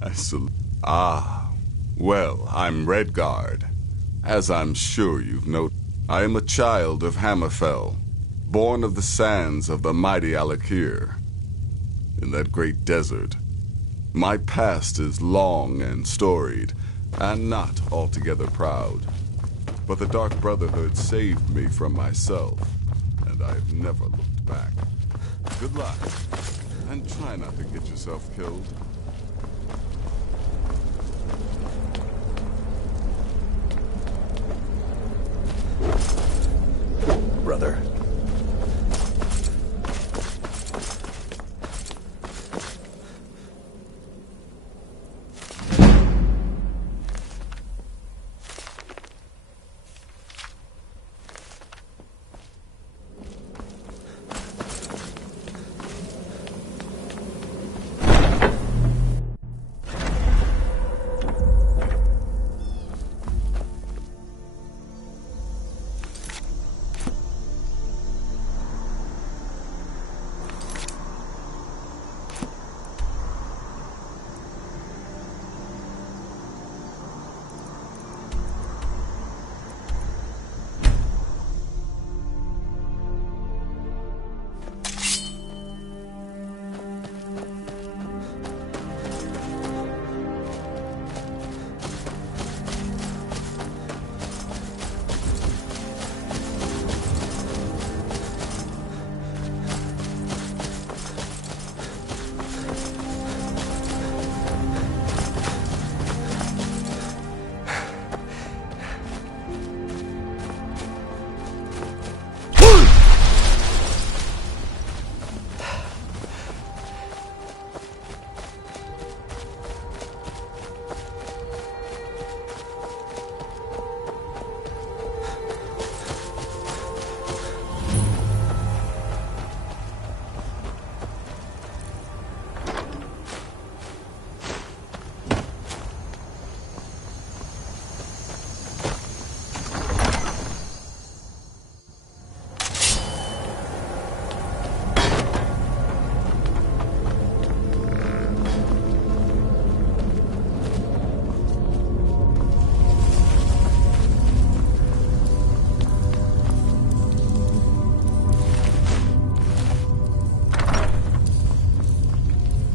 I salute. Ah, well, I'm Redguard. As I'm sure you've noted, I am a child of Hammerfell, born of the sands of the mighty Alakir. In that great desert, my past is long and storied, and not altogether proud. But the Dark Brotherhood saved me from myself, and I have never looked back. Good luck. And try not to get yourself killed. Brother.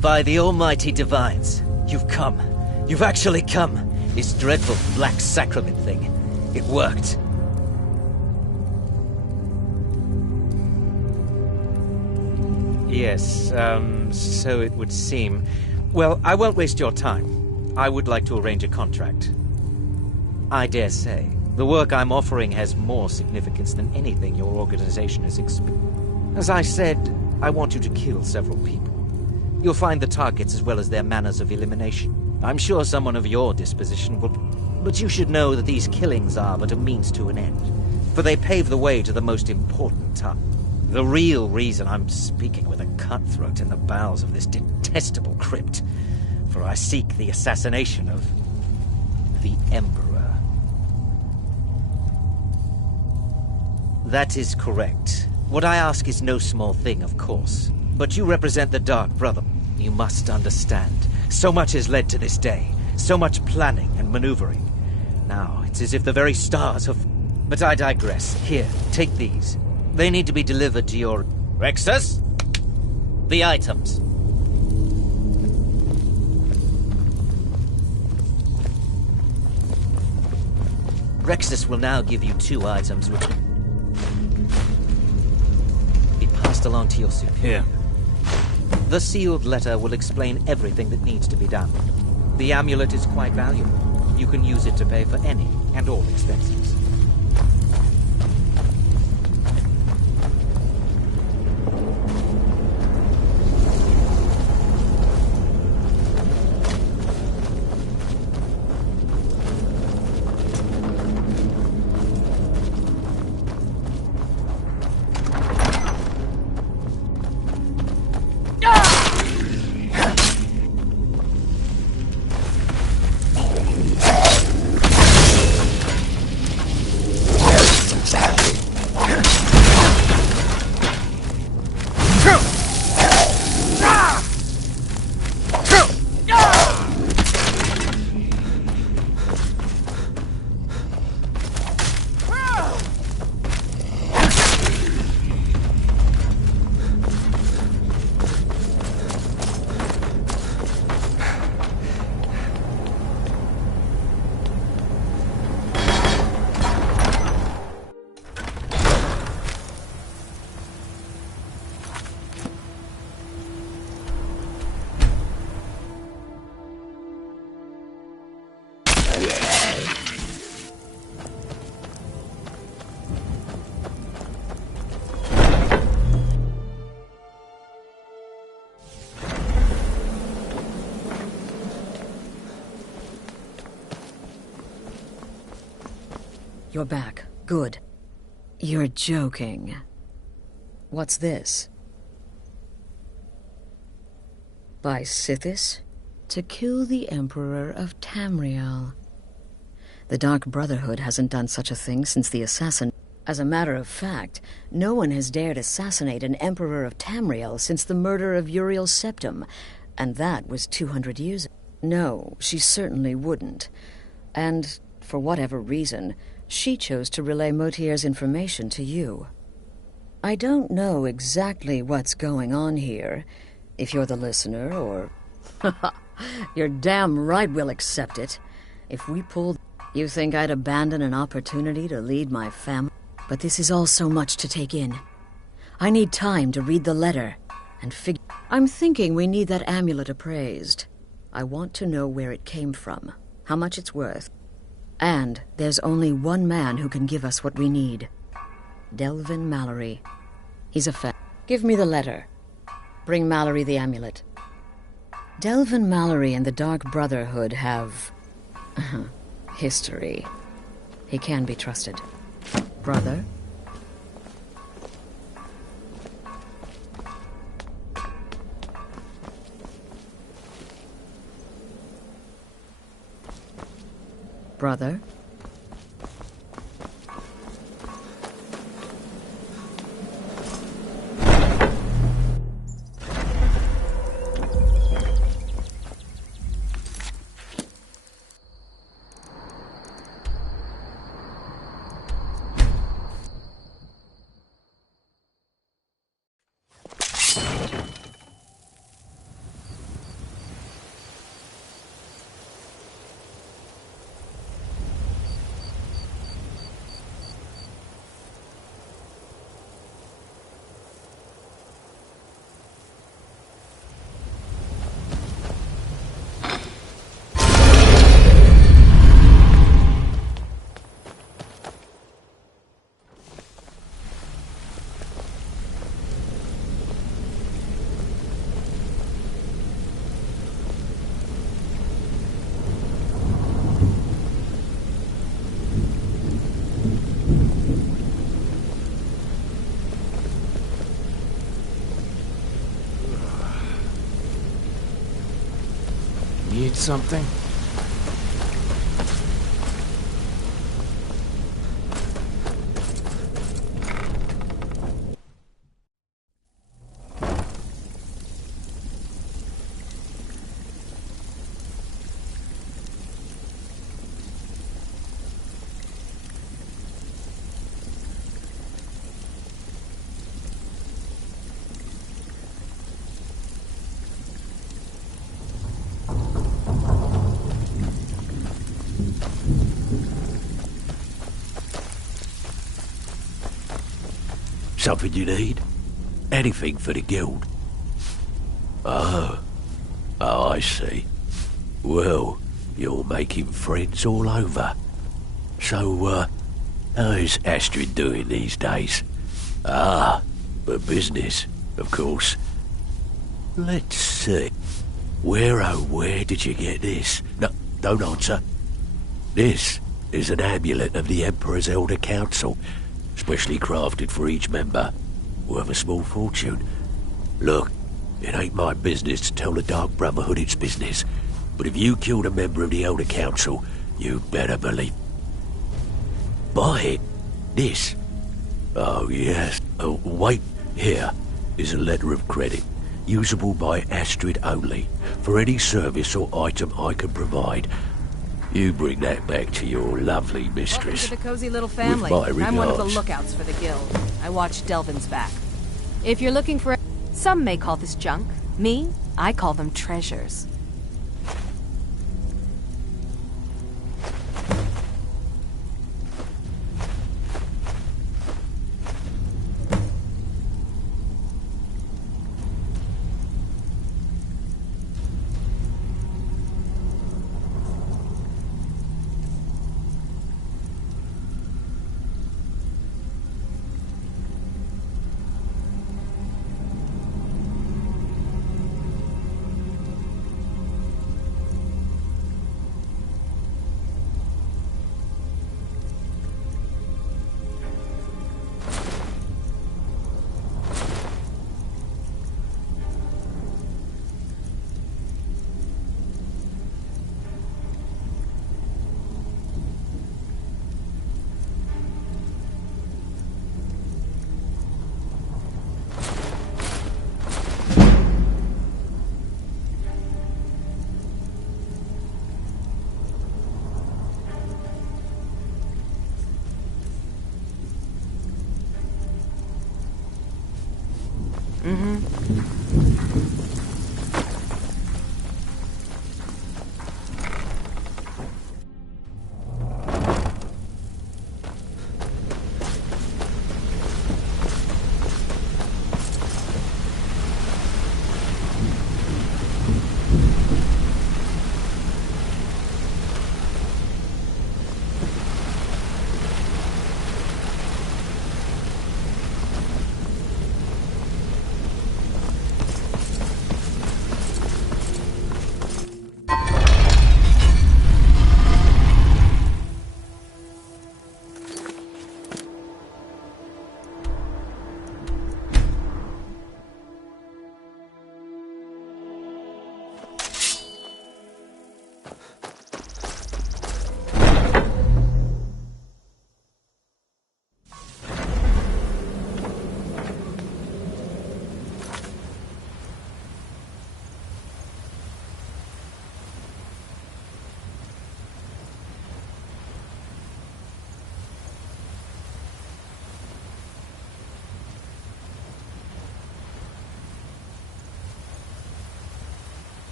By the almighty divines, you've come. You've actually come. This dreadful black sacrament thing. It worked. Yes, so it would seem. Well, I won't waste your time. I would like to arrange a contract. I dare say, the work I'm offering has more significance than anything your organization has experienced. As I said, I want you to kill several people. You'll find the targets as well as their manners of elimination. I'm sure someone of your disposition will... But you should know that these killings are but a means to an end, for they pave the way to the most important task. The real reason I'm speaking with a cutthroat in the bowels of this detestable crypt, for I seek the assassination of the Emperor. That is correct. What I ask is no small thing, of course. But you represent the Dark Brother. You must understand. So much has led to this day. So much planning and maneuvering. Now, it's as if the very stars have... But I digress. Here, take these. They need to be delivered to your... Rexus? The items. Rexus will now give you 2 items which... be passed along to your superior. Here. The sealed letter will explain everything that needs to be done. The amulet is quite valuable. You can use it to pay for any and all expenses. You're back. Good. You're joking. What's this? By Sithis? To kill the Emperor of Tamriel. The Dark Brotherhood hasn't done such a thing since the assassin. As a matter of fact, no one has dared assassinate an Emperor of Tamriel since the murder of Uriel Septim, and that was 200 years ago. No, she certainly wouldn't. And, for whatever reason, she chose to relay Motier's information to you. I don't know exactly what's going on here, if you're the listener, or... You're damn right we'll accept it. If we pulled... You think I'd abandon an opportunity to lead my family? But this is all so much to take in. I need time to read the letter and figure... I'm thinking we need that amulet appraised. I want to know where it came from, how much it's worth. And there's only one man who can give us what we need. Delvin Mallory. He's a Give me the letter. Bring Mallory the amulet. Delvin Mallory and the Dark Brotherhood have... history. He can be trusted. Brother? Brother? Need something? Something you need? Anything for the guild? Oh, I see. Well, you're making friends all over. So, how's Astrid doing these days? Ah, but business, of course. Let's see. Where did you get this? No, don't answer. This is an amulet of the Emperor's Elder Council, specially crafted for each member, worth a small fortune. Look, it ain't my business to tell the Dark Brotherhood its business, but if you killed a member of the Elder Council, you better believe... Buy it. This. Oh, yes. Oh, wait. Here is a letter of credit, usable by Astrid only, for any service or item I can provide. You bring that back to your lovely mistress. Welcome to the cozy little family. With my I'm one of the regards. lookouts for the guild. I watch Delvin's back. If you're looking for... Some may call this junk. Me, I call them treasures.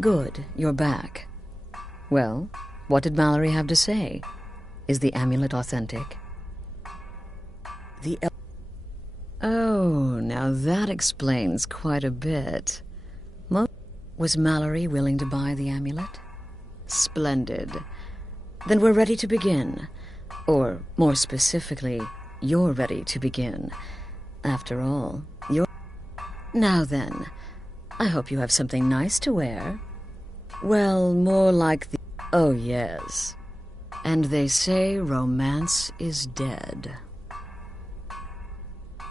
Good, you're back. Well, what did Mallory have to say? Is the amulet authentic? Oh, now that explains quite a bit. Was Mallory willing to buy the amulet? Splendid. Then we're ready to begin. Or, more specifically, you're ready to begin. After all, you're... Now then, I hope you have something nice to wear. Well, more like the... Oh, yes. And they say romance is dead.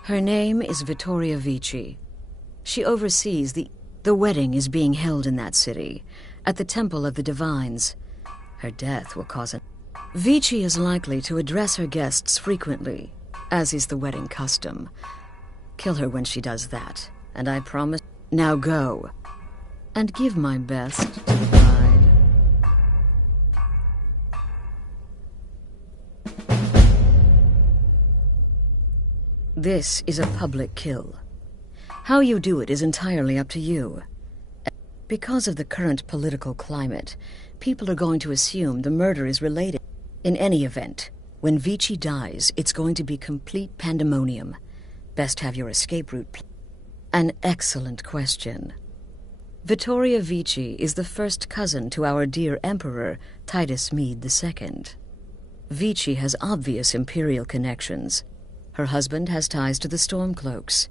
Her name is Vittoria Vici. She oversees the wedding is being held in that city, at the Temple of the Divines. Her death will cause Vici is likely to address her guests frequently, as is the wedding custom. Kill her when she does that, and I promise... Now go, and give my best to the bride. This is a public kill. How you do it is entirely up to you. Because of the current political climate, people are going to assume the murder is related. In any event, when Vici dies, it's going to be complete pandemonium. Best have your escape route. An excellent question. Vittoria Vici is the first cousin to our dear Emperor, Titus Mede II. Vici has obvious imperial connections. Her husband has ties to the Stormcloaks.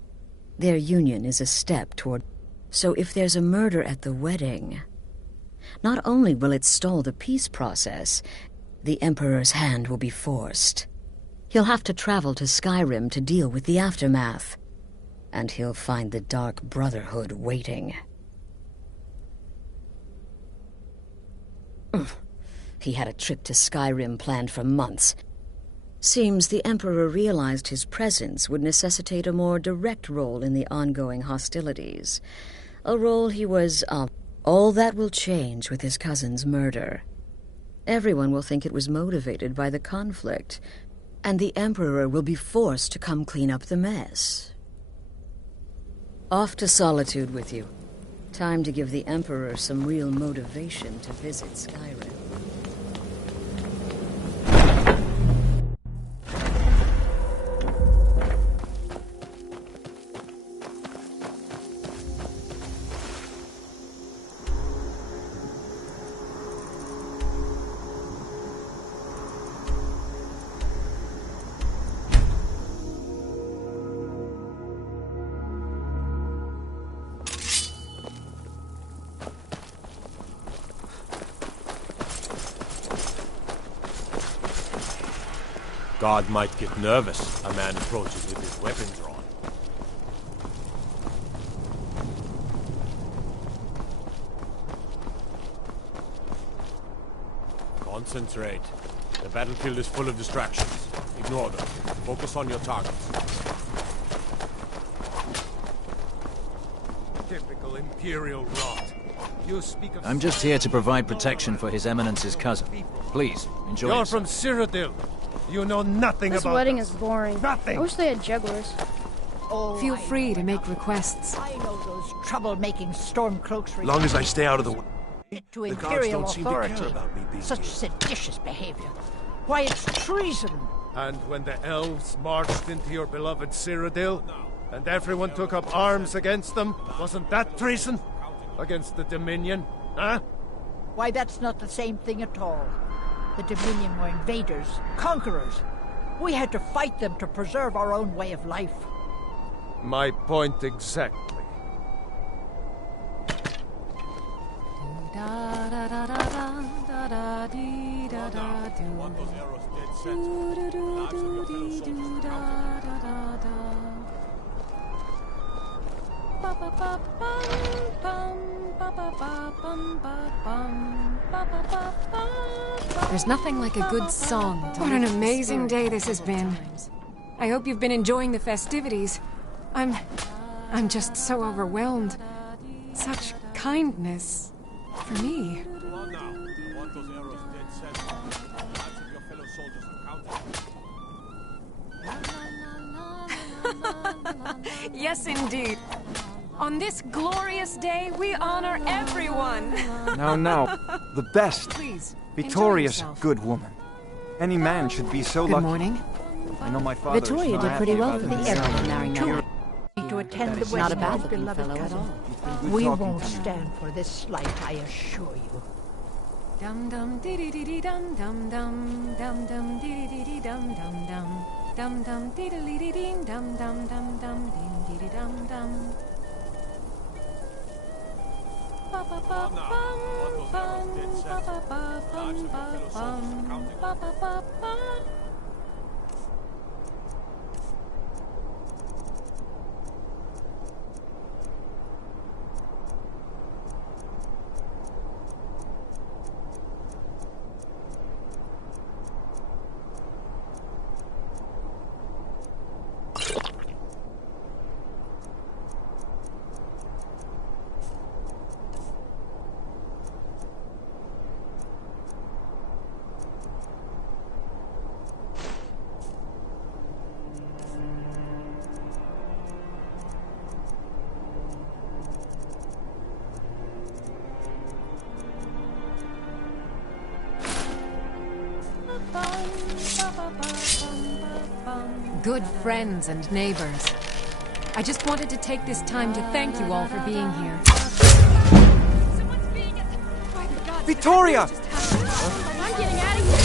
Their union is a step toward... So if there's a murder at the wedding... Not only will it stall the peace process, the Emperor's hand will be forced. He'll have to travel to Skyrim to deal with the aftermath. And he'll find the Dark Brotherhood waiting. He had a trip to Skyrim planned for months. Seems the Emperor realized his presence would necessitate a more direct role in the ongoing hostilities. A role he was, all that will change with his cousin's murder. Everyone will think it was motivated by the conflict, and the Emperor will be forced to come clean up the mess. Off to Solitude with you. Time to give the Emperor some real motivation to visit Skyrim. God might get nervous. A man approaches with his weapon drawn. Concentrate. The battlefield is full of distractions. Ignore them. Focus on your targets. Typical Imperial rot. You speak of... I'm just here to provide protection for His Eminence's cousin. Please, enjoy You're yourself. from Cyrodiil. You know nothing This about wedding them. is boring. Nothing. I wish they had jugglers. Feel free to make requests. I know those troublemaking stormcloaks. Long as I stay out of the way. To The gods Imperial don't seem to authority. care about me being Such here. seditious behavior. Why, it's treason. And when the elves marched into your beloved Cyrodiil, and everyone took up arms against them, wasn't that treason? Against the Dominion, huh? Why, that's not the same thing at all. The Dominion were invaders, conquerors. We had to fight them to preserve our own way of life. My point exactly. There's nothing like a good song. What an amazing day this has been. I hope you've been enjoying the festivities. I'm just so overwhelmed. Such kindness for me. Yes, indeed. On this glorious day, we honor everyone. No. The best. Please, Victorious, enjoy yourself. good woman. Any man should be so Good lucky. morning. I know my father Victoria is did not pretty happy well about for the the era marriage. marrying Sure. To attend the Not a wedding bad of his looking beloved fellow at cousin. all. We talking won't to you. stand for this slight, I assure you. Dum dum dee dee dee dum dum dum dum dum dee dee dee dum dum dum dum dum dee dee dee dee dum dum dum dum dee dee dum dum. Ba ba ba bum bum ba ba ba bum ba bum ba ba ba ba. Good friends and neighbors. I just wanted to take this time to thank you all for being here. Victoria! I'm getting out of here!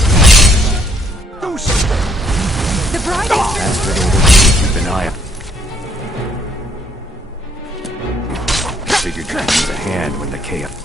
The bride is... Keep an eye on. Figured you could use a hand when the chaos.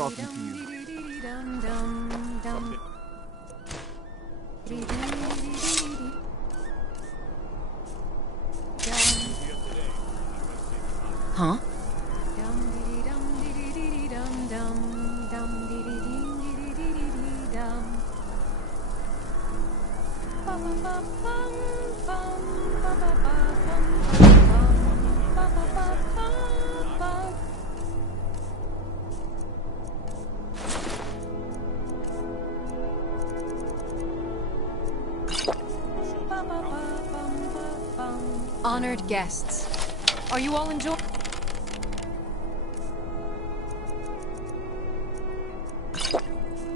talking to you. Huh? Honored guests, are you all enjoying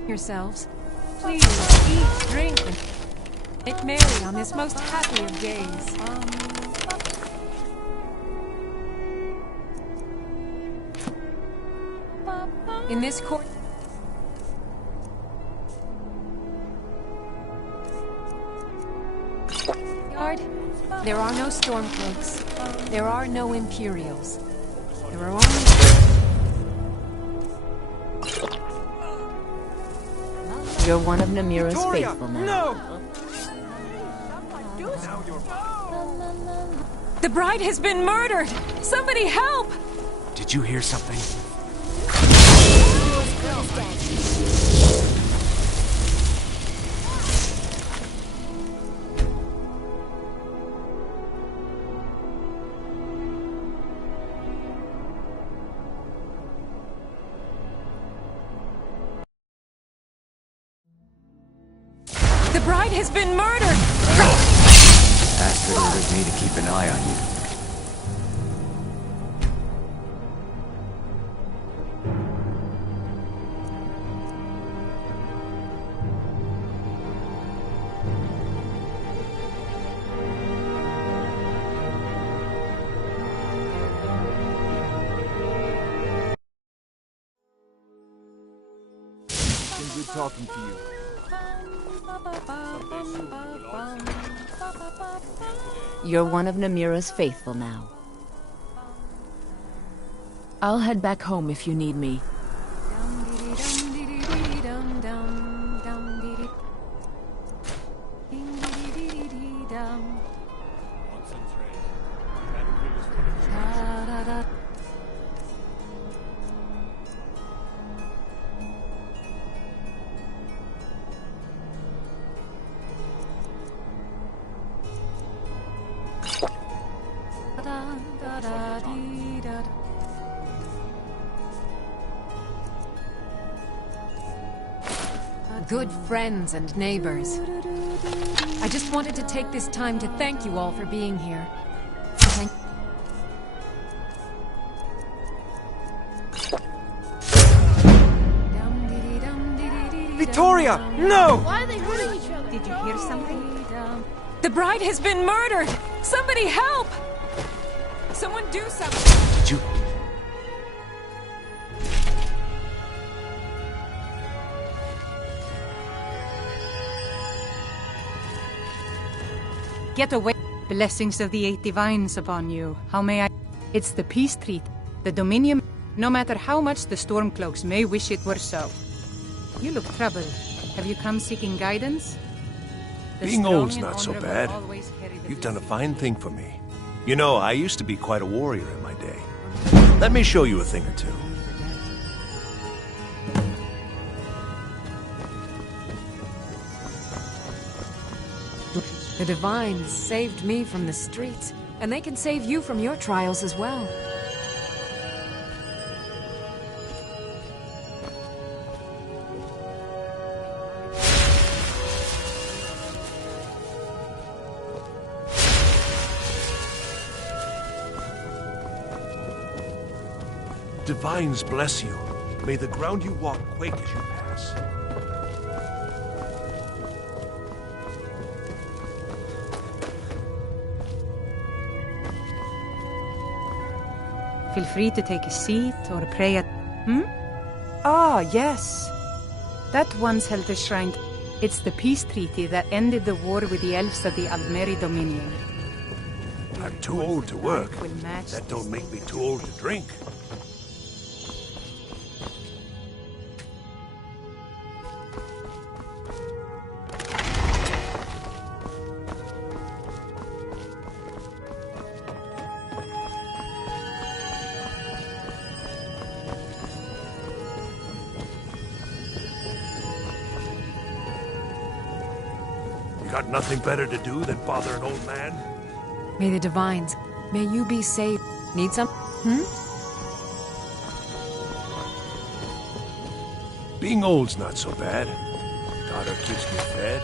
yourselves? Please eat, drink, and make merry on this most happy of days. In this court. There are no Stormcloaks. There are no Imperials. There are only... You're one of Namira's faithful now. No! The bride has been murdered! Somebody help! Did you hear something? The bride has been murdered! Astrid ordered me to keep an eye on you. It's been good talking to you. You're one of Namira's faithful now. I'll head back home if you need me. Good friends and neighbors. I just wanted to take this time to thank you all for being here. Victoria! No! Why are they hurting each other? Did you hear something? The bride has been murdered! Somebody help! Someone do something! Did you... Get away. Blessings of the Eight Divines upon you. How may I... It's the peace treaty. The Dominion... No matter how much the Stormcloaks may wish it were so. You look troubled. Have you come seeking guidance? Being old's not so bad. You've done a fine thing for me. You know, I used to be quite a warrior in my day. Let me show you a thing or two. The Divines saved me from the streets, and they can save you from your trials as well. Divines bless you. May the ground you walk quake as you pass. Feel free to take a seat or pray at... Ah, yes. That once held a shrine. It's the peace treaty that ended the war with the elves of the Aldmeri Dominion. I'm too old to work. That don't make me too old to drink. Got nothing better to do than bother an old man? May the divines, may you be safe. Need some? Being old's not so bad. Daughter keeps me fed.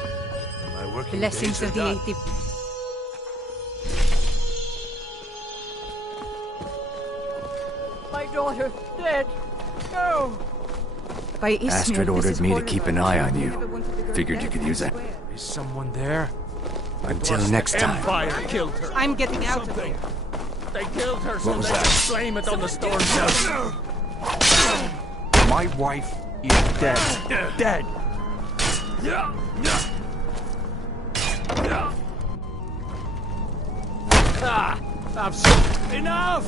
My working Blessings days of are the done. 80... My daughter's dead. No! By Ismail, Astrid this ordered is me to horrible. keep an eye on I you. never wanted to go Figured to you bed, could use I it. swear. Is someone there? Until next time. Empire killed her. I'm getting out of here. They killed her What was that? blame it on the storm. My wife is dead. Dead. I'm so... Enough!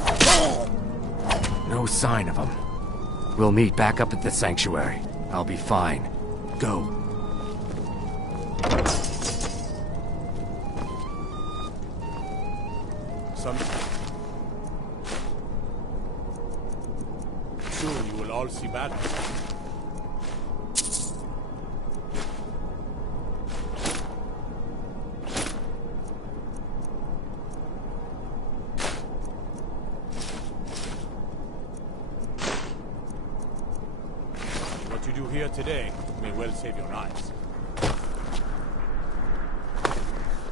No sign of him. We'll meet back up at the sanctuary. I'll be fine. Go. Soon you will all see battle. What you do here today may well save your lives.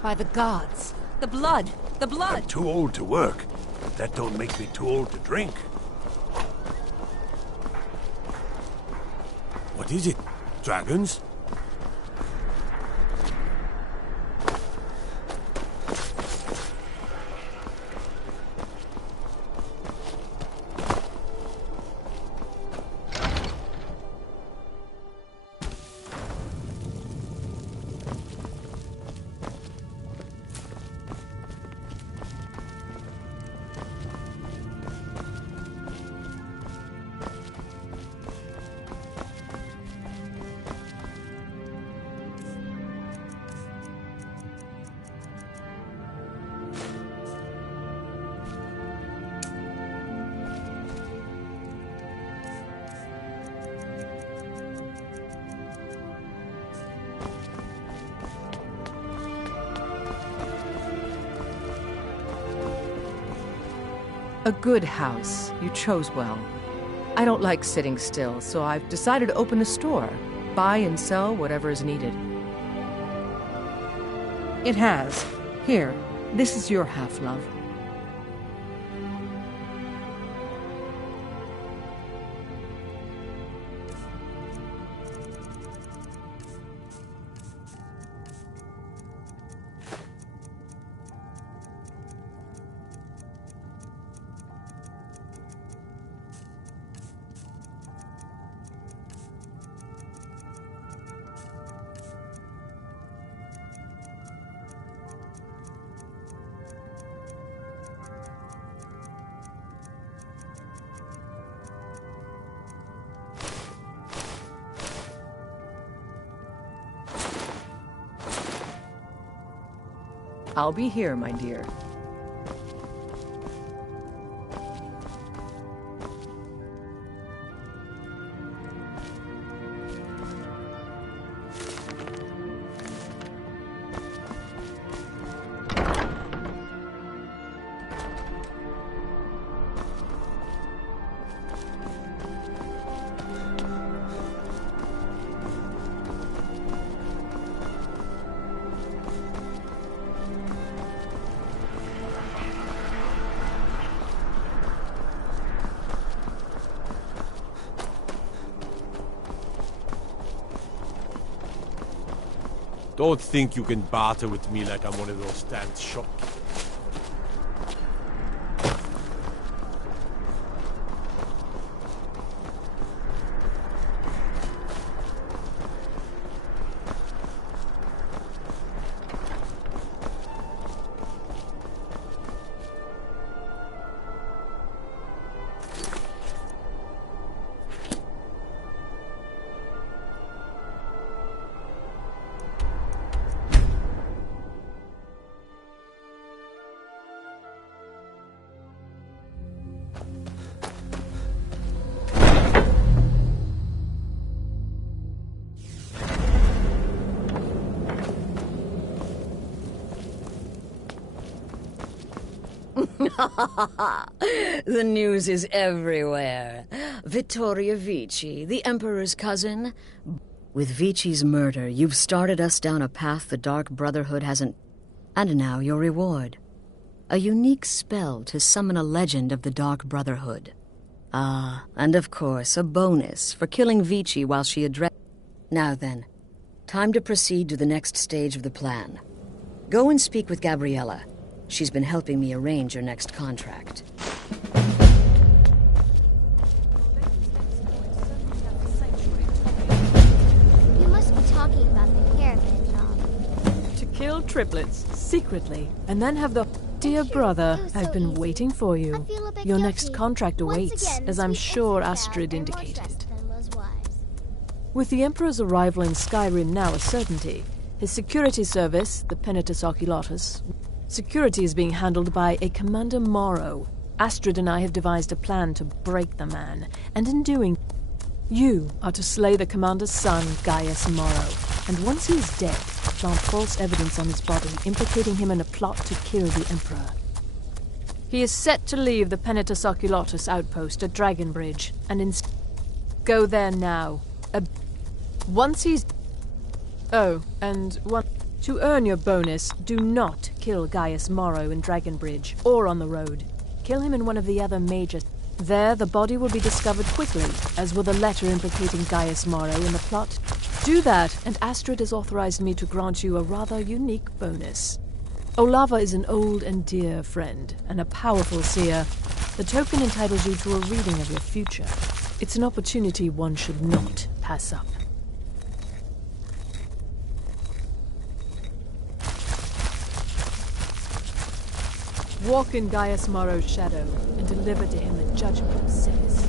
By the gods. The blood. The blood. I'm too old to work, but that don't make me too old to drink. What is it? Dragons? A good house. You chose well. I don't like sitting still, so I've decided to open a store. Buy and sell whatever is needed. It has. Here, this is your half, love. I'll be here, my dear. Don't think you can barter with me like I'm one of those stand shopkeepers. The news is everywhere. Vittoria Vici, the Emperor's cousin. With Vici's murder, you've started us down a path the Dark Brotherhood hasn't... And now your reward. A unique spell to summon a legend of the Dark Brotherhood. Ah, and of course, a bonus for killing Vici while she addressed... Now then, time to proceed to the next stage of the plan. Go and speak with Gabriella. She's been helping me arrange your next contract. You must be talking about the caravan job. To kill triplets, secretly, and then have the... Dear brother, I've been waiting for you. Your next contract awaits, as I'm sure Astrid indicated. With the Emperor's arrival in Skyrim now a certainty, his security service, the Penitus Oculatus, security is being handled by a Commander Morrow. Astrid and I have devised a plan to break the man, and in doing, you are to slay the Commander's son, Gaius Morrow, and once he is dead, plant false evidence on his body, implicating him in a plot to kill the Emperor. He is set to leave the Penitus Oculatus outpost at Dragonbridge, and go there now. Once he's... Oh, and one... To earn your bonus, do not kill Gaius Morrow in Dragonbridge, or on the road. Kill him in one of the other major... There, the body will be discovered quickly, as will the letter implicating Gaius Morrow in the plot. Do that, and Astrid has authorized me to grant you a rather unique bonus. Olava is an old and dear friend, and a powerful seer. The token entitles you to a reading of your future. It's an opportunity one should not pass up. Walk in Gaius Morrow's shadow, and deliver to him the judgment of sinners.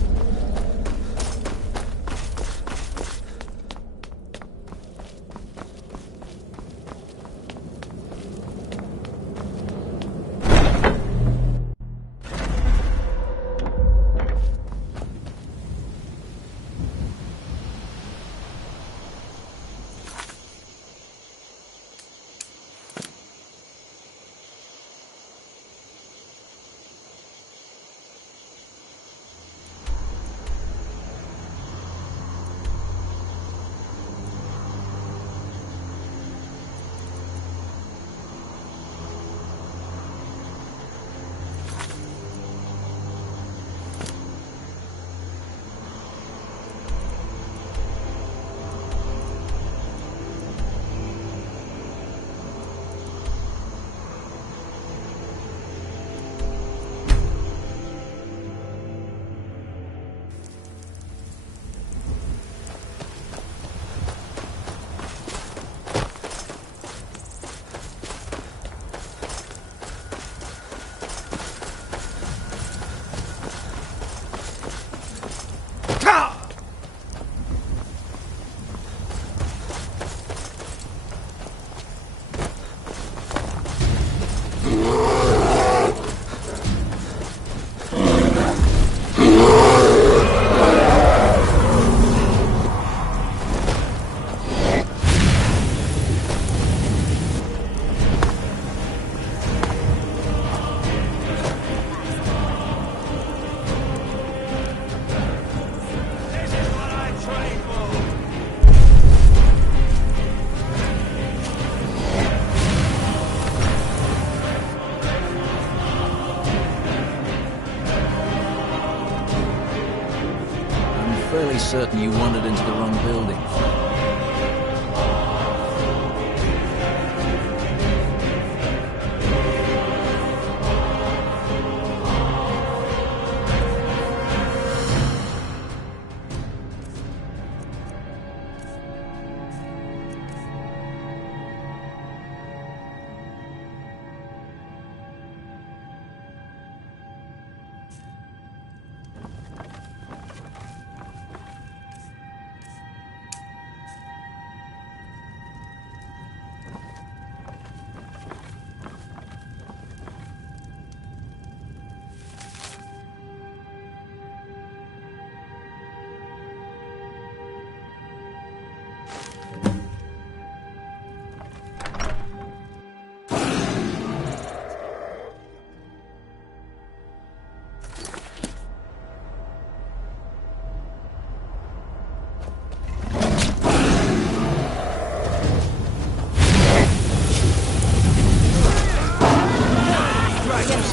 Certain you wandered into the wrong building.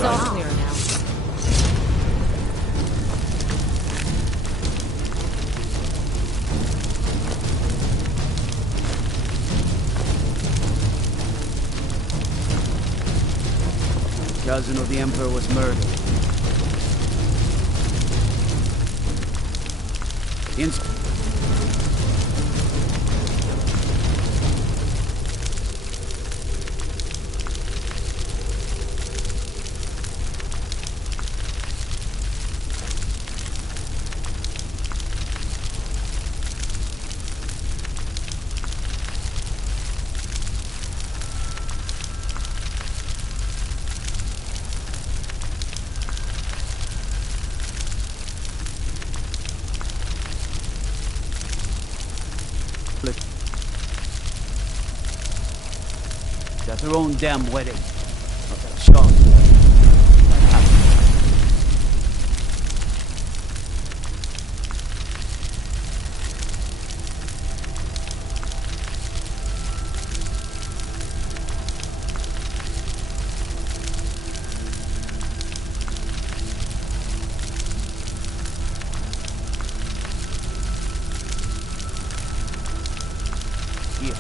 It's all clear now. Cousin of the Emperor was murdered. Got their own damn wedding. Sean. Here.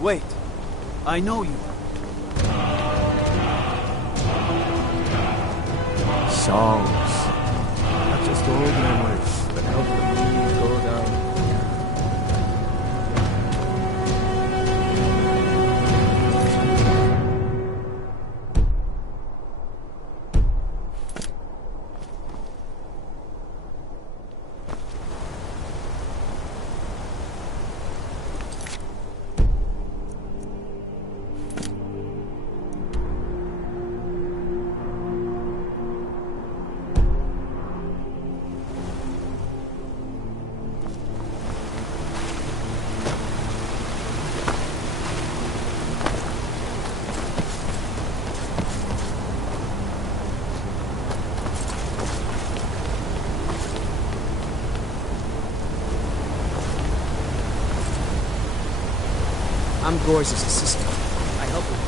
Wait, I know you. Songs. Not just old memories that help the mood go down. I'm Gore's assistant. I help him.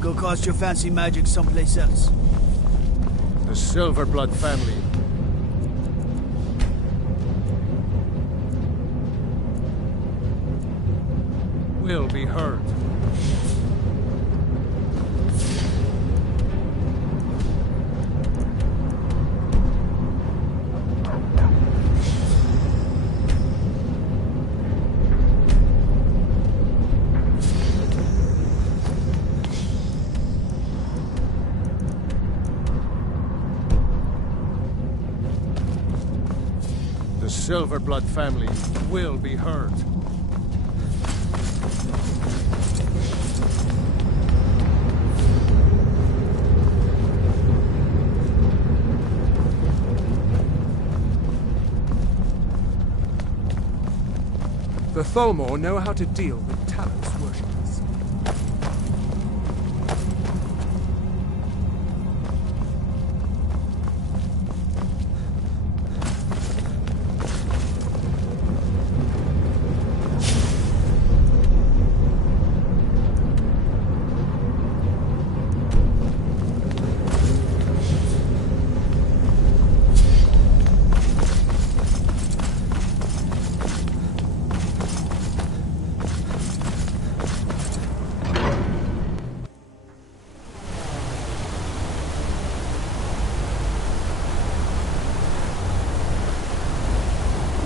Go cast your fancy magic someplace else. The Silverblood family. Will be heard. The Silverblood family will be heard. The Tholmor know how to deal with Talon's worshippers.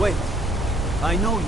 Wait, I know you.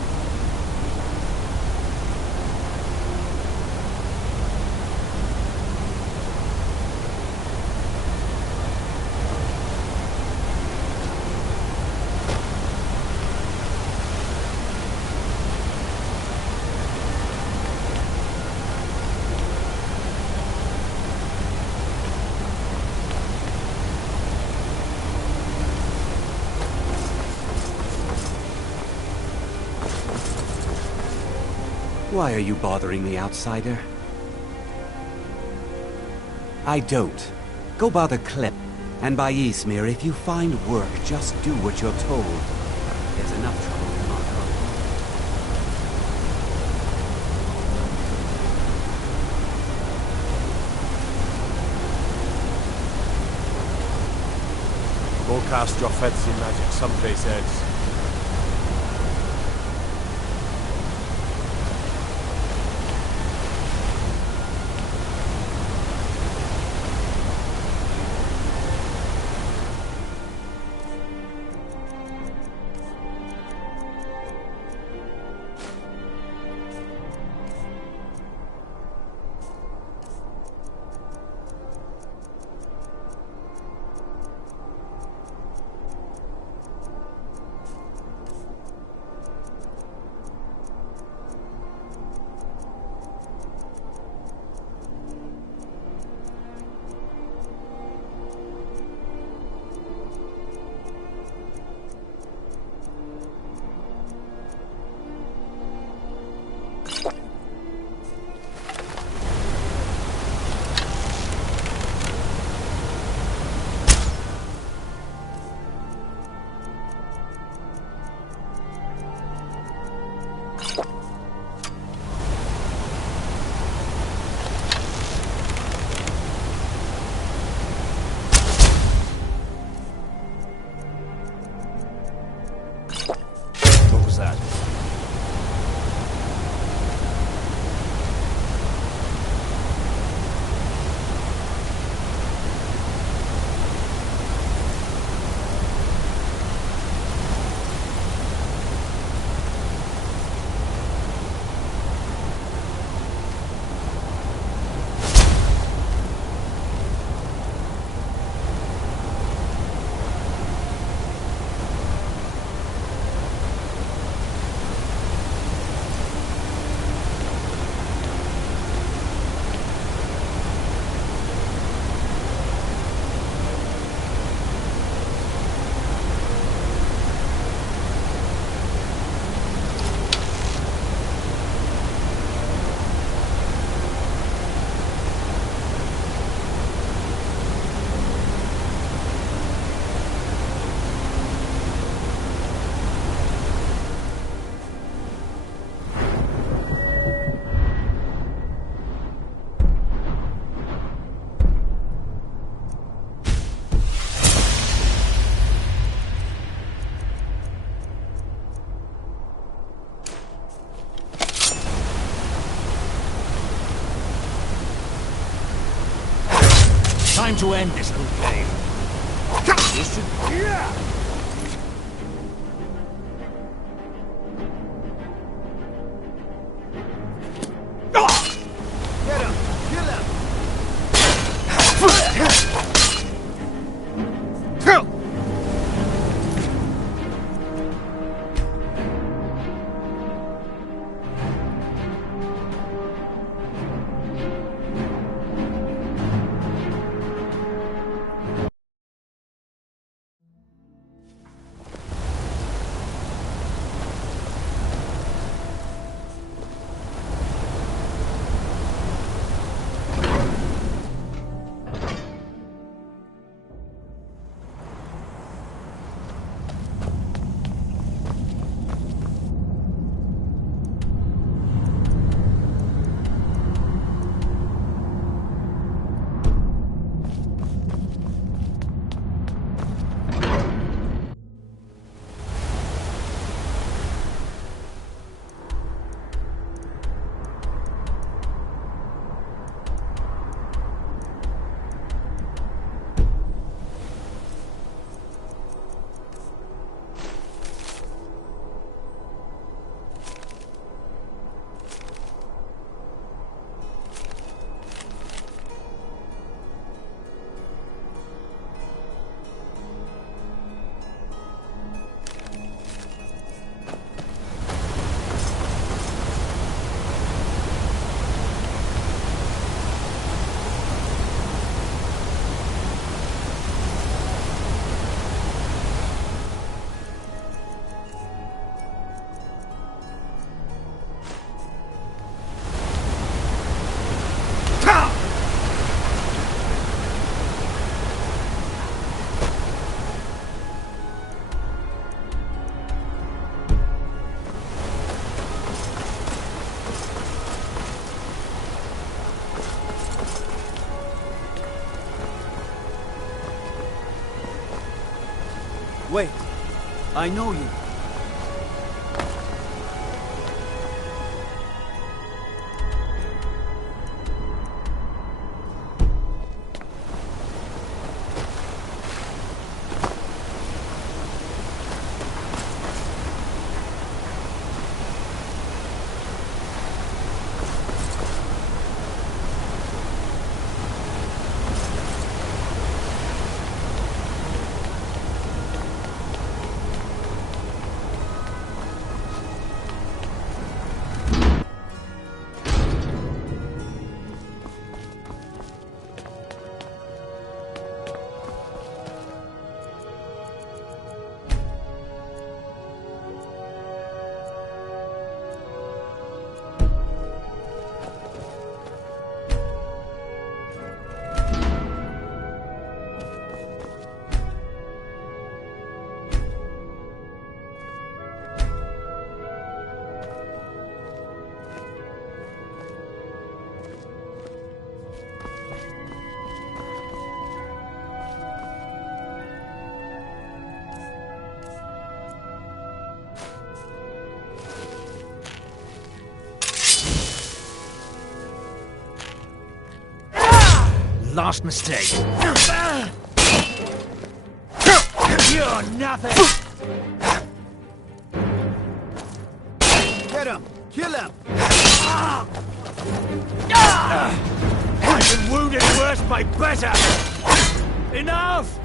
Why are you bothering me, outsider? I don't. Go bother Klep. And by Ysmir, if you find work, just do what you're told. There's enough trouble in Marco. Go cast your fancy magic someplace else. Time to end this little game. Wait. I know you. Last mistake. You're nothing! Get him! Kill him! I've been wounded worse by better! Enough!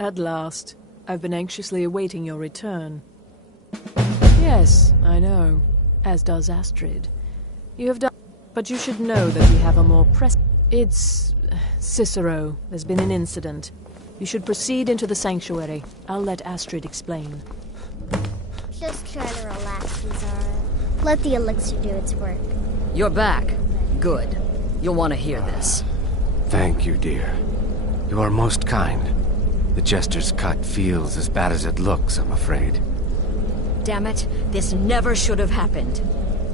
At last. I've been anxiously awaiting your return. Yes, I know. As does Astrid. You have done... But you should know that we have a more It's... Cicero. There's been an incident. You should proceed into the sanctuary. I'll let Astrid explain. Just try to relax, Zara. Let the elixir do its work. You're back. Good. You'll want to hear this. Thank you, dear. You are most kind. The Jester's cut feels as bad as it looks, I'm afraid. Damn it, this never should have happened.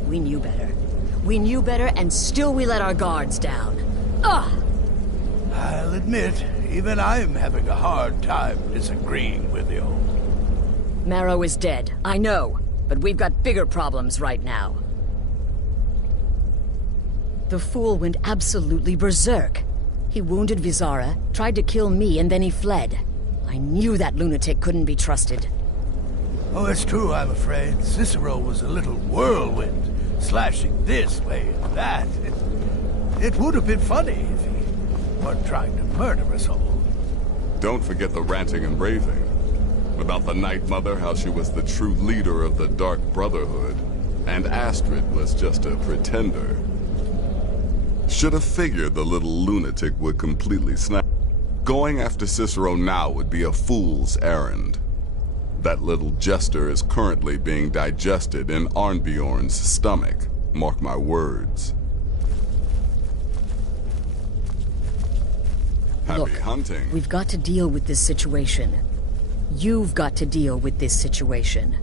We knew better. We knew better, and still we let our guards down. Ugh! I'll admit, Even I'm having a hard time disagreeing with you. Marrow is dead, I know, but we've got bigger problems right now. The fool went absolutely berserk. He wounded Vizara, tried to kill me, and then he fled. I knew that lunatic couldn't be trusted. Oh, it's true, I'm afraid. Cicero was a little whirlwind, slashing this way and that. It would have been funny if he weren't trying to murder us all. Don't forget the ranting and raving. About the Night Mother, how she was the true leader of the Dark Brotherhood, and Astrid was just a pretender. Should have figured the little lunatic would completely snap. Going after Cicero now would be a fool's errand. That little jester is currently being digested in Arnbjorn's stomach. Mark my words. Happy hunting. We've got to deal with this situation. You've got to deal with this situation.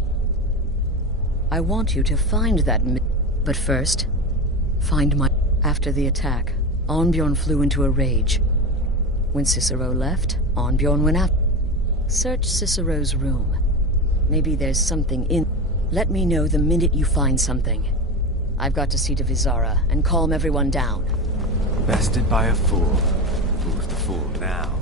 I want you to find that but first, find my... After the attack, Arnbjorn flew into a rage. When Cicero left, Arnbjorn went out. Search Cicero's room. Maybe there's something in... Let me know the minute you find something. I've got to see to Vizara and calm everyone down. Bested by a fool. Who's the fool now?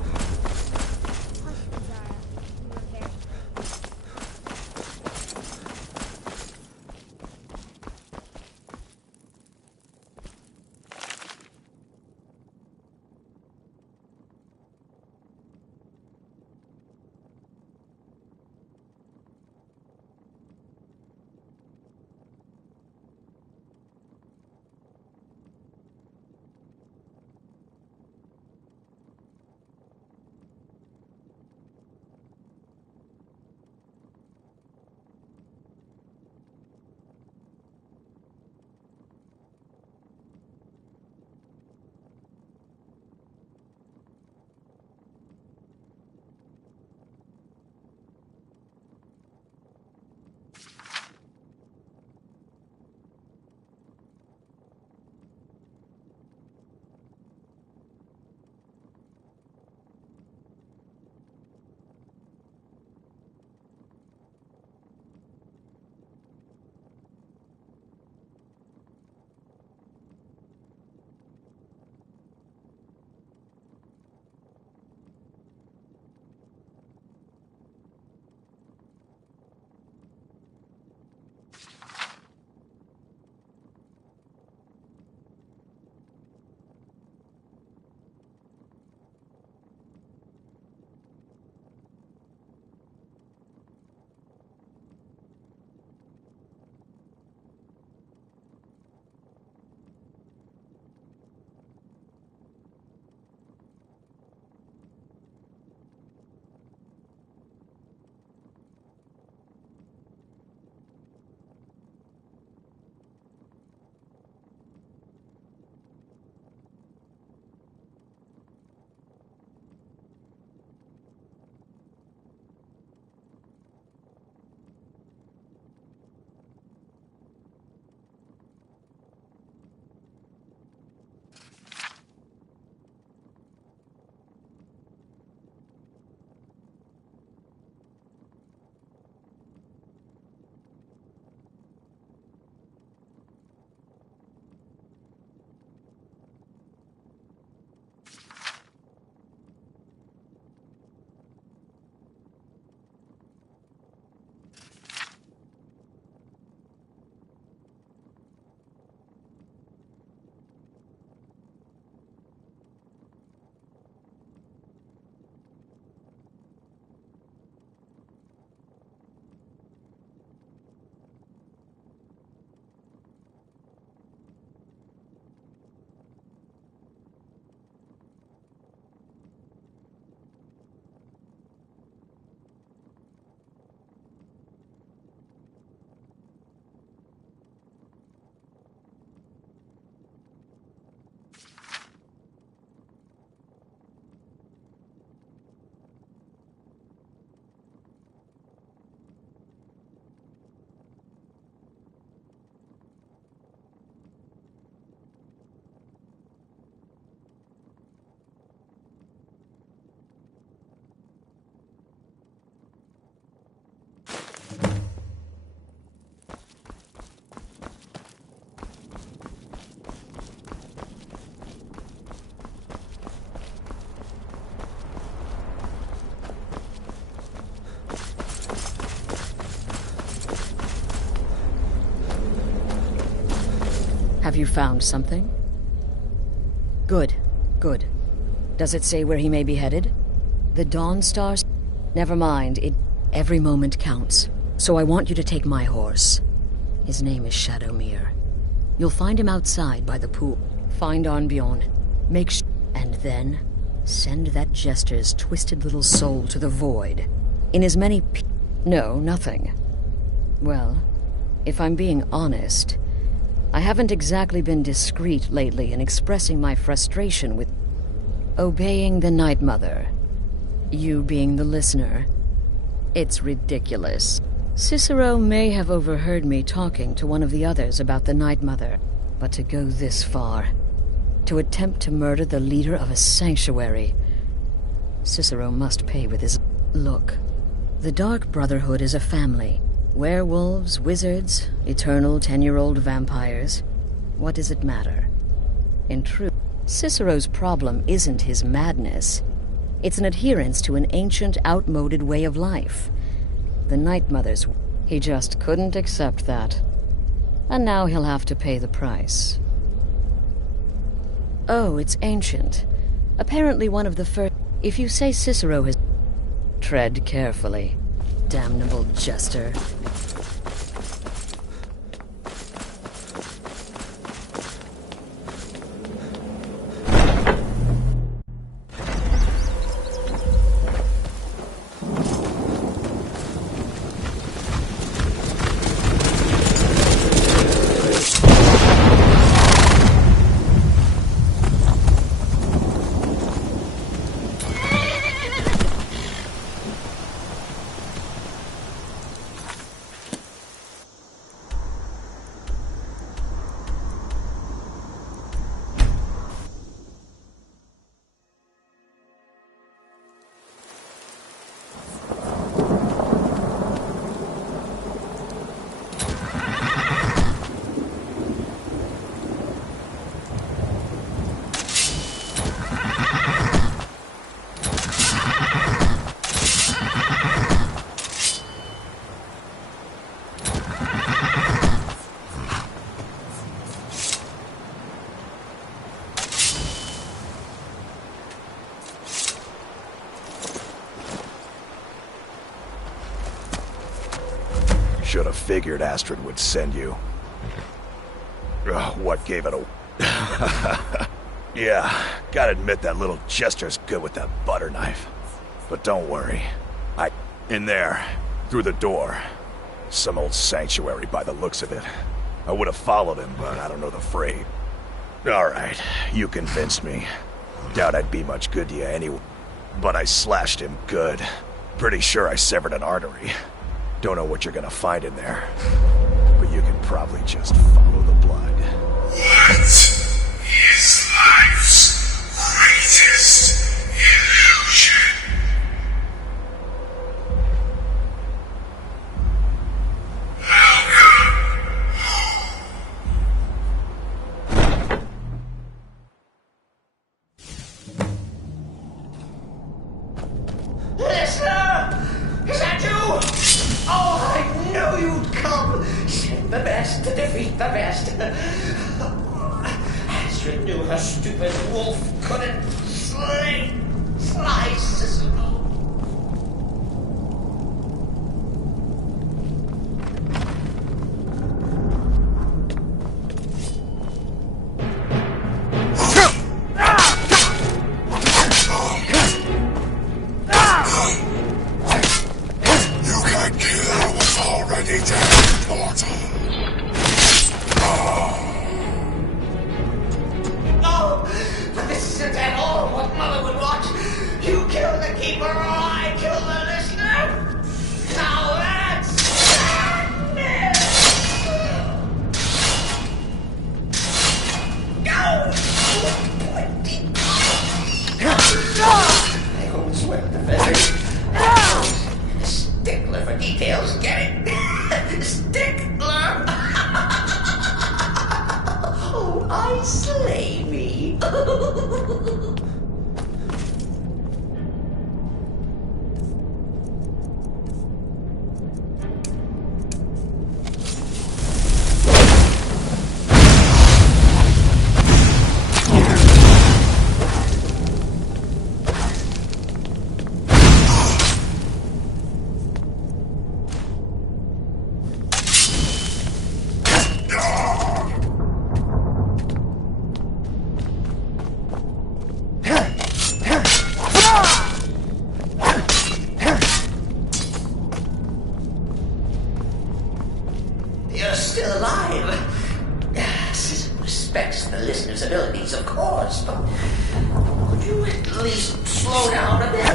Have you found something? Good, good. Does it say where he may be headed? The Dawn Stars? Never mind, every moment counts. So I want you to take my horse. His name is Shadowmere. You'll find him outside by the pool. Find Arnbjorn. And then send that jester's twisted little soul to the void. In as many No, nothing. Well, if I'm being honest, I haven't exactly been discreet lately in expressing my frustration with obeying the Night Mother. You being the listener. It's ridiculous. Cicero may have overheard me talking to one of the others about the Night Mother, but to go this far, to attempt to murder the leader of a sanctuary, Cicero must pay with his... Look, the Dark Brotherhood is a family. Werewolves, wizards, eternal 10-year-old vampires. What does it matter? In truth, Cicero's problem isn't his madness. It's an adherence to an ancient, outmoded way of life. The Night Mother's... He just couldn't accept that. And now he'll have to pay the price. Oh, it's ancient. Apparently one of the first... If you say Cicero has... Tread carefully, damnable jester. Should have figured Astrid would send you. Ugh, what gave it a... Yeah, gotta admit that little jester's good with that butter knife. But don't worry. In there, through the door. Some old sanctuary by the looks of it. I would have followed him, but I don't know the freight. Alright, you convinced me. Doubt I'd be much good to you anyway. But I slashed him good. Pretty sure I severed an artery. Don't know what you're gonna find in there, but you can probably just follow the blood. What is life's greatest illusion? Listener! Is that you? Oh, I knew you'd come! Send the best to defeat the best. Astrid knew her stupid wolf couldn't slice Cicero. Stickler for details, get it? Stickler! sensibilities, of course, but could you at least slow down a bit?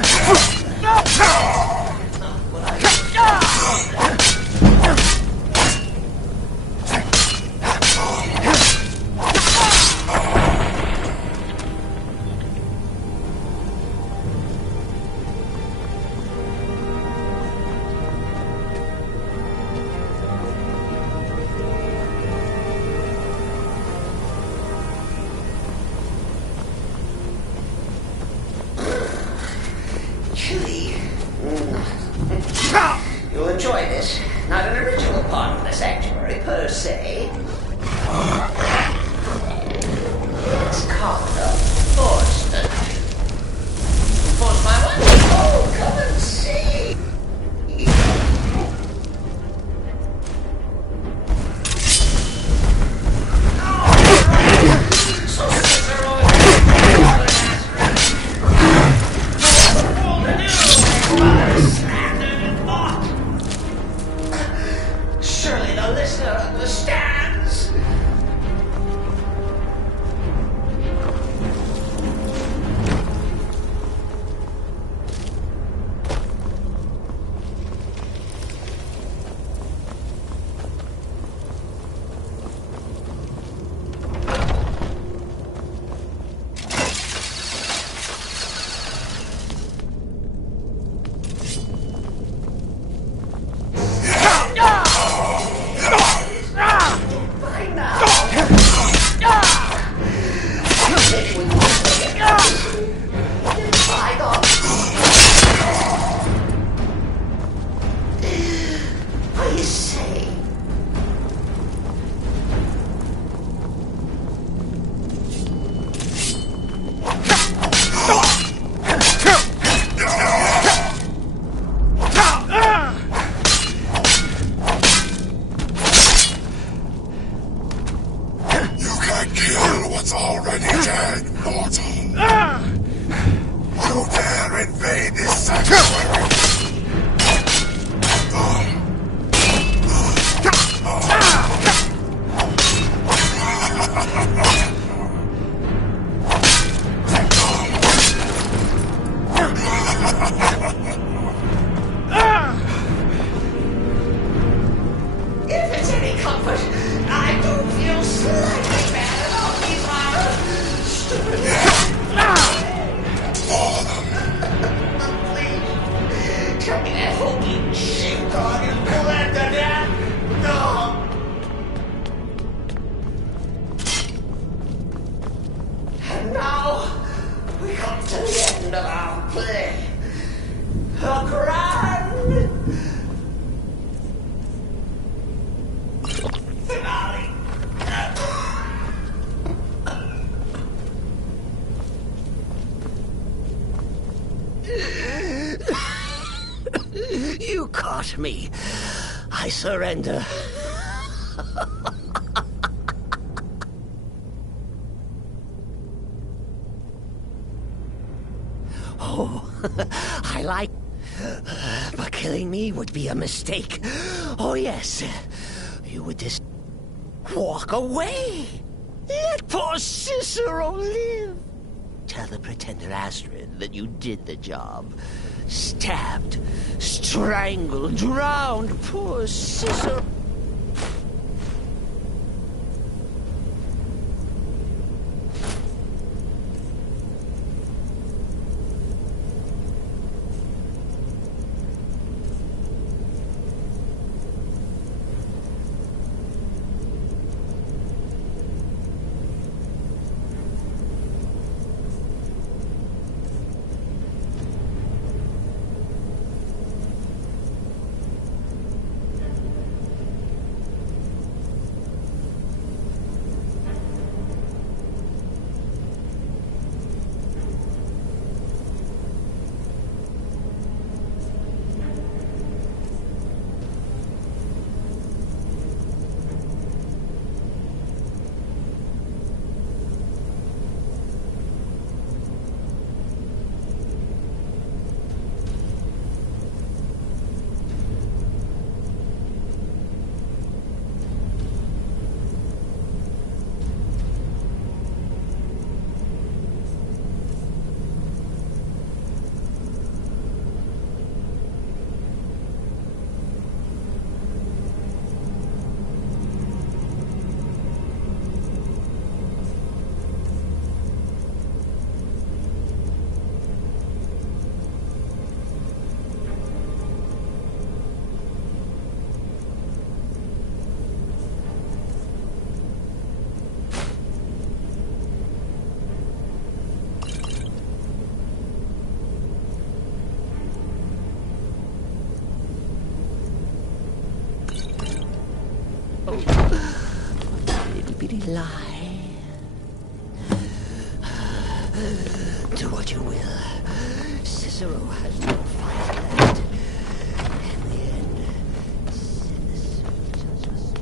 You'll enjoy this. Not an original part of the sanctuary, per se. It's called a forced. Forced my what? Oh, come and see! So Cicero surely the listener understands. I say. You can't kill what's already dead, mortal. You dare invade this sanctuary. If it's any comfort, I do feel slightly bad about these horrors. Stupid. Please, tell me that hulking sheepdog is bled to death. No. And now we come to the end of our play. A grand finale. You caught me. I surrender. Oh, I like... But killing me would be a mistake. Oh, yes. You would just walk away. Let poor Cicero live. Tell the pretender Astrid that you did the job. Stabbed, strangled, drowned poor Cicero. Lie. Do what you will. Cicero has no fight left. In the end, Sinners will judge us.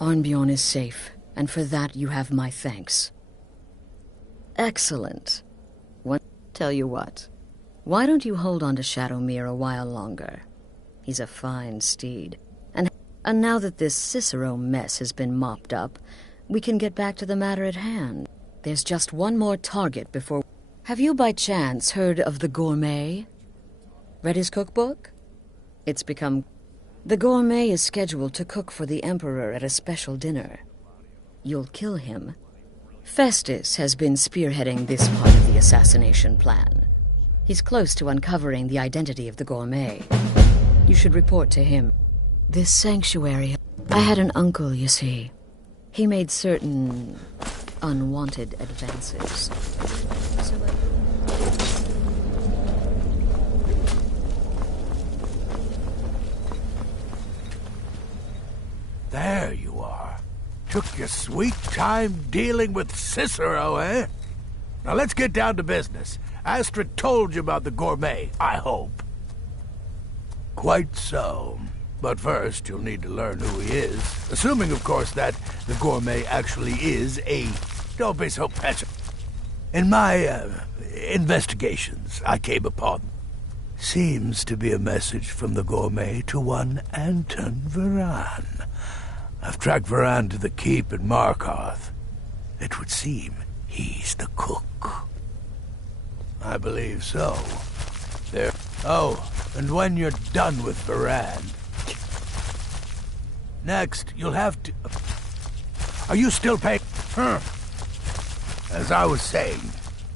Arnbjorn is safe, and for that you have my thanks. Excellent. Tell you what, why don't you hold on to Shadowmere a while longer? He's a fine steed. And now that this Cicero mess has been mopped up, we can get back to the matter at hand. There's just one more target before... Have you by chance heard of the Gourmet? Read his cookbook? It's become... The Gourmet is scheduled to cook for the Emperor at a special dinner. You'll kill him. Festus has been spearheading this part of the assassination plan. He's close to uncovering the identity of the Gourmet. You should report to him. This sanctuary... I had an uncle, you see. He made certain... unwanted advances. There you are. Took your sweet time dealing with Cicero, eh? Now let's get down to business. Astrid told you about the Gourmet, I hope. Quite so. But first, you'll need to learn who he is. Assuming, of course, that the Gourmet actually is a... Don't be so petulant. In my, investigations, I came upon... Seems to be a message from the Gourmet to one Anton Varan. I've tracked Varan to the keep at Markarth. It would seem he's the cook. I believe so. There. Oh, and when you're done with Varan... Next, you'll have to... Are you still paying? As I was saying,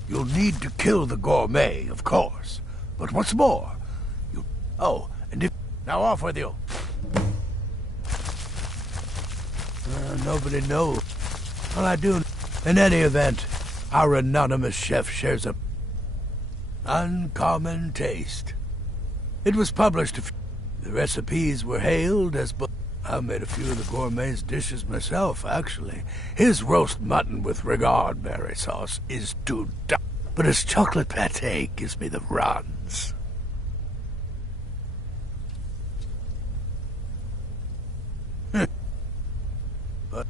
you'll need to kill the Gourmet, of course. But what's more, you... Oh, and if... Now off with you. Nobody knows. Well, I do. In any event, our anonymous chef shares a... uncommon taste. It was published The recipes were hailed as... I made a few of the Gourmet's dishes myself, actually. His roast mutton with regard berry sauce is to die. But his chocolate pate gives me the runs. But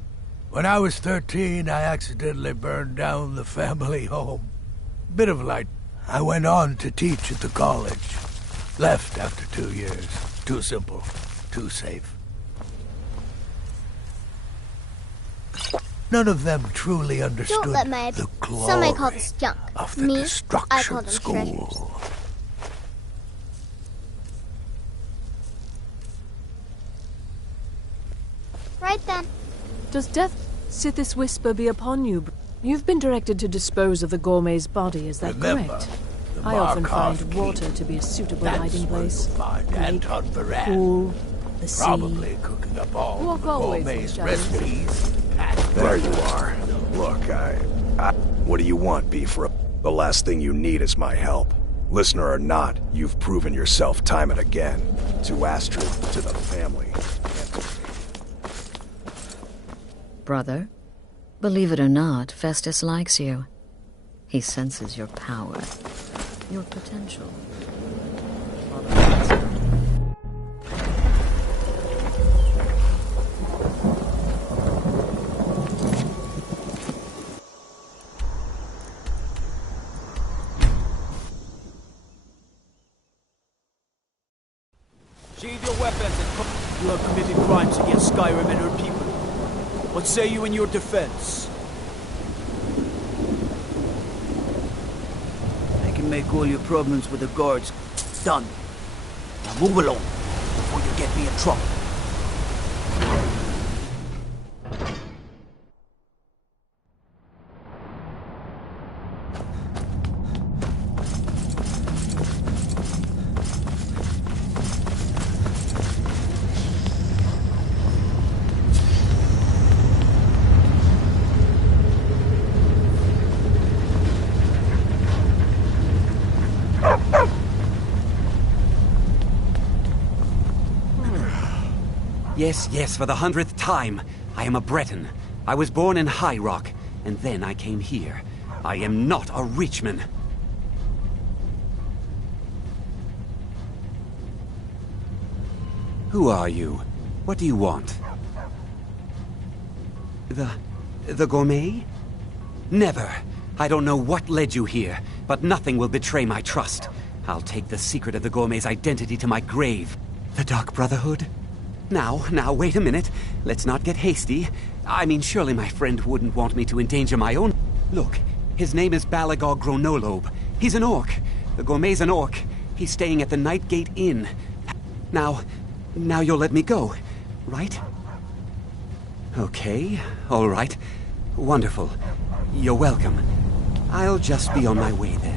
when I was 13, I accidentally burned down the family home. Bit of light. I went on to teach at the college. Left after 2 years. Too simple. Too safe. None of them truly understood Don't let my the glory somebody call this junk. of the Me, I destruction call them school. treasures. Right then. Does death sit this whisper be upon you? You've been directed to dispose of the Gourmet's body, is that Remember, correct? the I often find Markov water to be a suitable That's hiding where place. you'll find Anton Varane. Pool, the sea. Probably cooking up all Walk the always in gourmet's shadows. recipes. There you are. Look, what do you want, Beefra? The last thing you need is my help. Listener or not, you've proven yourself time and again. To Astrid, to the family. Brother, believe it or not, Festus likes you. He senses your power, your potential. Sheathe your weapons and you have committed crimes against Skyrim and her people. What say you in your defense? I can make all your problems with the guards done. Now move along before you get me in trouble. Yes, yes, for the 100th time. I am a Breton. I was born in High Rock, and then I came here. I am not a Reachman. Who are you? What do you want? The gourmet? Never. I don't know what led you here, but nothing will betray my trust. I'll take the secret of the gourmet's identity to my grave. The Dark Brotherhood? Now, wait a minute. Let's not get hasty. I mean, surely my friend wouldn't want me to endanger my own... Look, his name is Balagog Gronolobe. He's an orc. The gourmet's an orc. He's staying at the Nightgate Inn. Now you'll let me go, right? Okay, all right. Wonderful. You're welcome. I'll just be on my way then.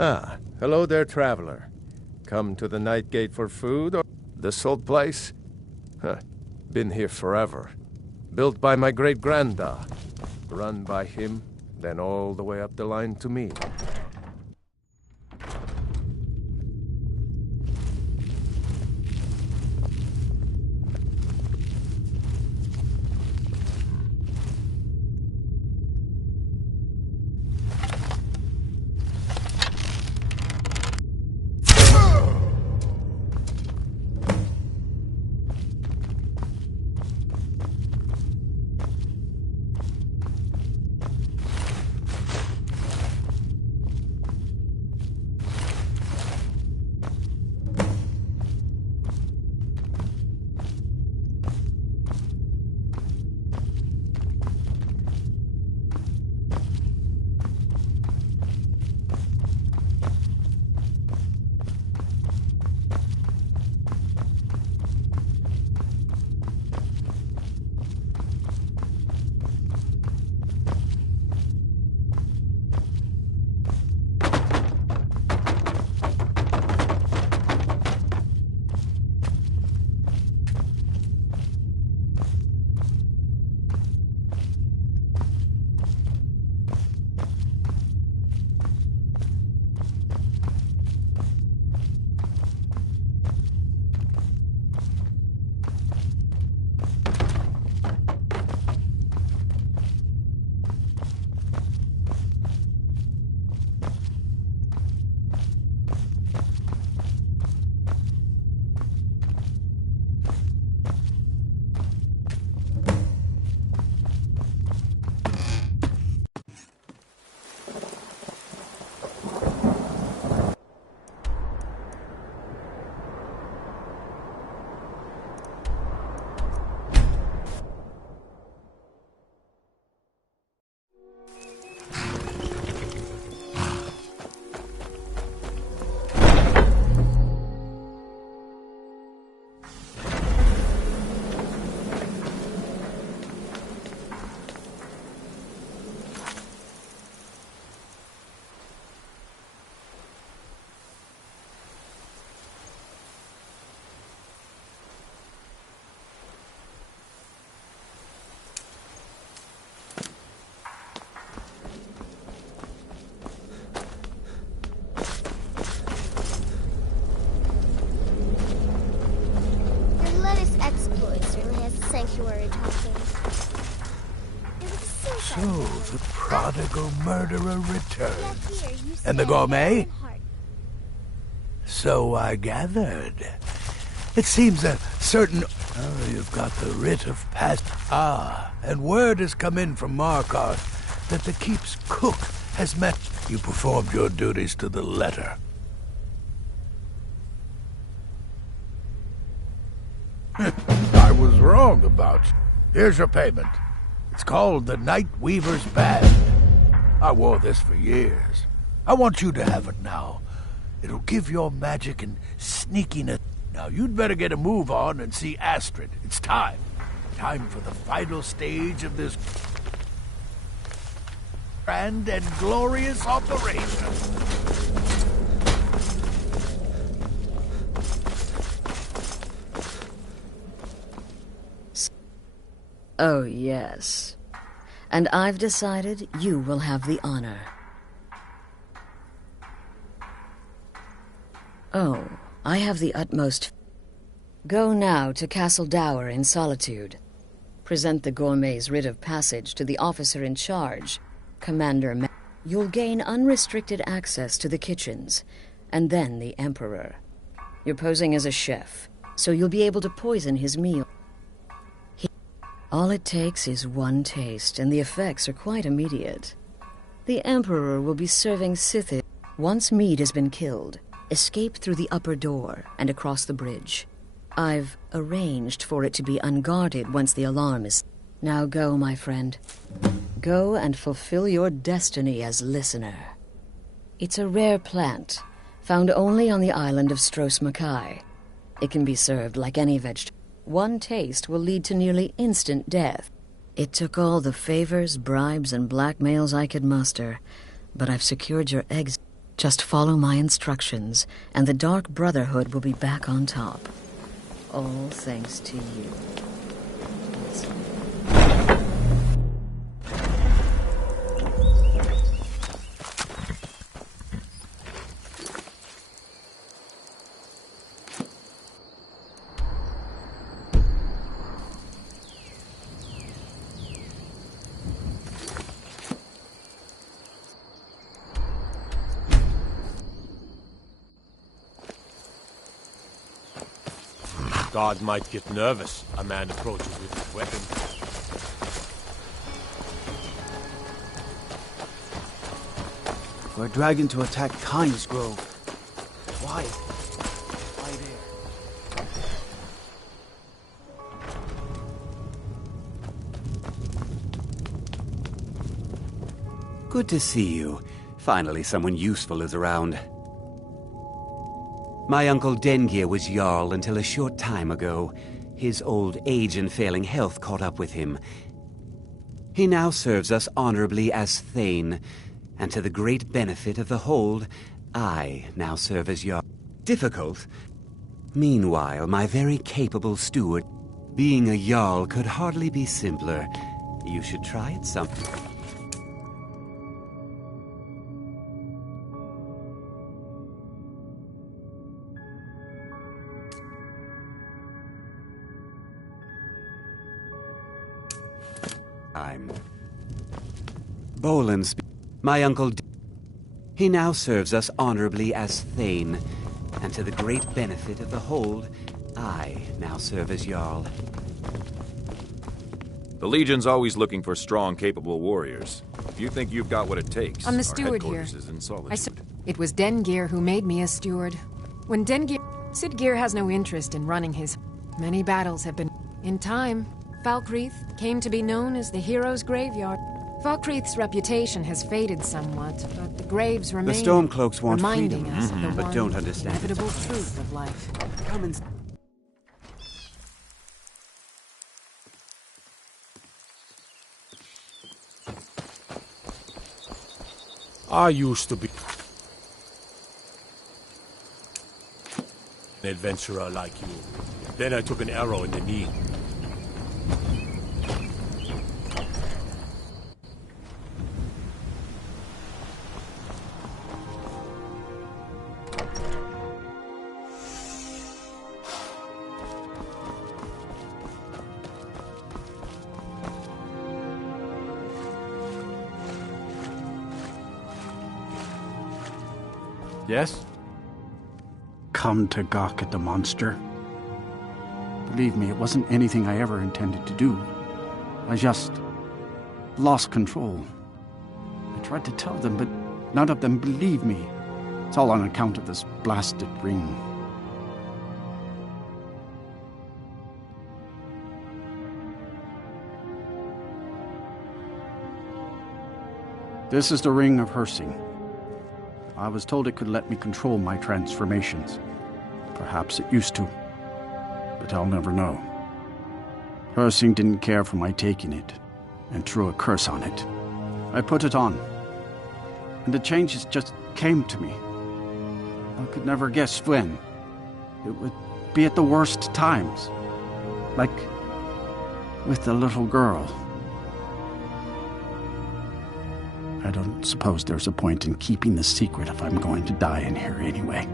Ah, hello there, traveler. Come to the Night Gate for food, or this old place? Huh, been here forever. Built by my great-granddad. Run by him, then all the way up the line to me. Sanctuary talking. So the prodigal murderer returned. And the gourmet? So I gathered. It seems a certain... Oh, you've got the writ of past... Ah, and word has come in from Markarth that the keep's cook has met... You performed your duties to the letter. I was wrong about you. Here's your payment. It's called the Night Weaver's Band. I wore this for years. I want you to have it now. It'll give your magic and sneakiness. Now, you'd better get a move on and see Astrid. It's time. Time for the final stage of this grand and glorious operation. Oh, yes. And I've decided you will have the honor. Oh, I have the utmost... Go now to Castle Dower in Solitude. Present the gourmet's writ of passage to the officer in charge, Commander Ma... You'll gain unrestricted access to the kitchens, and then the Emperor. You're posing as a chef, so you'll be able to poison his meal. All it takes is one taste, and the effects are quite immediate. The Emperor will be serving Sithis. Once meat has been killed, escape through the upper door and across the bridge. I've arranged for it to be unguarded once the alarm is... Now go, my friend. Go and fulfill your destiny as listener. It's a rare plant, found only on the island of Stros Makai. It can be served like any vegetable. One taste will lead to nearly instant death. It took all the favors, bribes, and blackmails I could muster, but I've secured your eggs. Just follow my instructions, and the Dark Brotherhood will be back on top. All thanks to you. God might get nervous. A man approaches with his weapon. For a dragon to attack Kyne's Grove. Why? Why there? Good to see you. Finally, someone useful is around. My uncle Dengir was Jarl until a short time ago. His old age and failing health caught up with him. He now serves us honorably as Thane, and to the great benefit of the Hold, I now serve as Jarl. Difficult? Meanwhile, my very capable steward, being a Jarl could hardly be simpler. You should try it sometime. Bolan's my uncle. He now serves us honorably as Thane, and to the great benefit of the Hold, I now serve as Jarl. The Legion's always looking for strong, capable warriors. If you think you've got what it takes, I'm the our steward here. headquarters is in Solitude. It was Dengir who made me a steward. When Sidgir has no interest in running his. Many battles have been. In time, Falkreath came to be known as the hero's graveyard. Falkreath's reputation has faded somewhat, but the graves remain. The Stormcloaks want reminding freedom, us of the but one don't understand it. inevitable truth of life. Come and... I used to be an adventurer like you. Then I took an arrow in the knee. Yes? Come to gawk at the monster. Believe me, it wasn't anything I ever intended to do. I just lost control. I tried to tell them, but none of them believed me. It's all on account of this blasted ring. This is the Ring of Hersing. I was told it could let me control my transformations. Perhaps it used to, but I'll never know. Hersing didn't care for my taking it, and threw a curse on it. I put it on, and the changes just came to me. I could never guess when. It would be at the worst times, like with the little girl. I don't suppose there's a point in keeping the secret if I'm going to die in here anyway.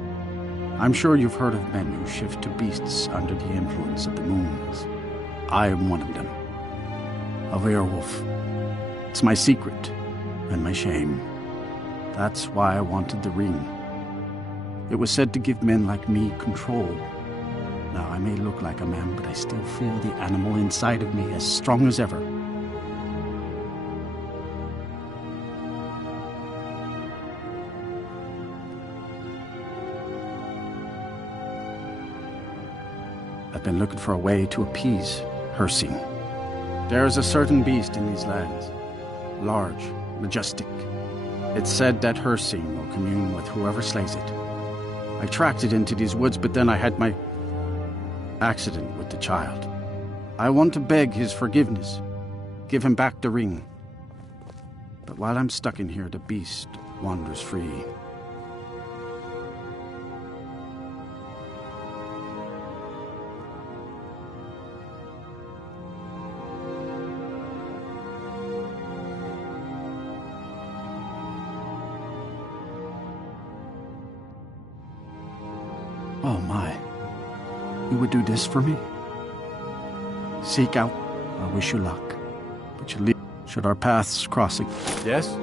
I'm sure you've heard of men who shift to beasts under the influence of the moons. I am one of them. A werewolf. It's my secret and my shame. That's why I wanted the ring. It was said to give men like me control. Now, I may look like a man, but I still feel the animal inside of me as strong as ever. I've been looking for a way to appease Hersing. There is a certain beast in these lands. Large, majestic. It's said that Hersing will commune with whoever slays it. I tracked it into these woods, but then I had my accident with the child. I want to beg his forgiveness. Give him back the ring. But while I'm stuck in here, the beast wanders free. Oh my. You would do this for me? Seek out. I wish you luck. But you leave. Should our paths cross again? Yes?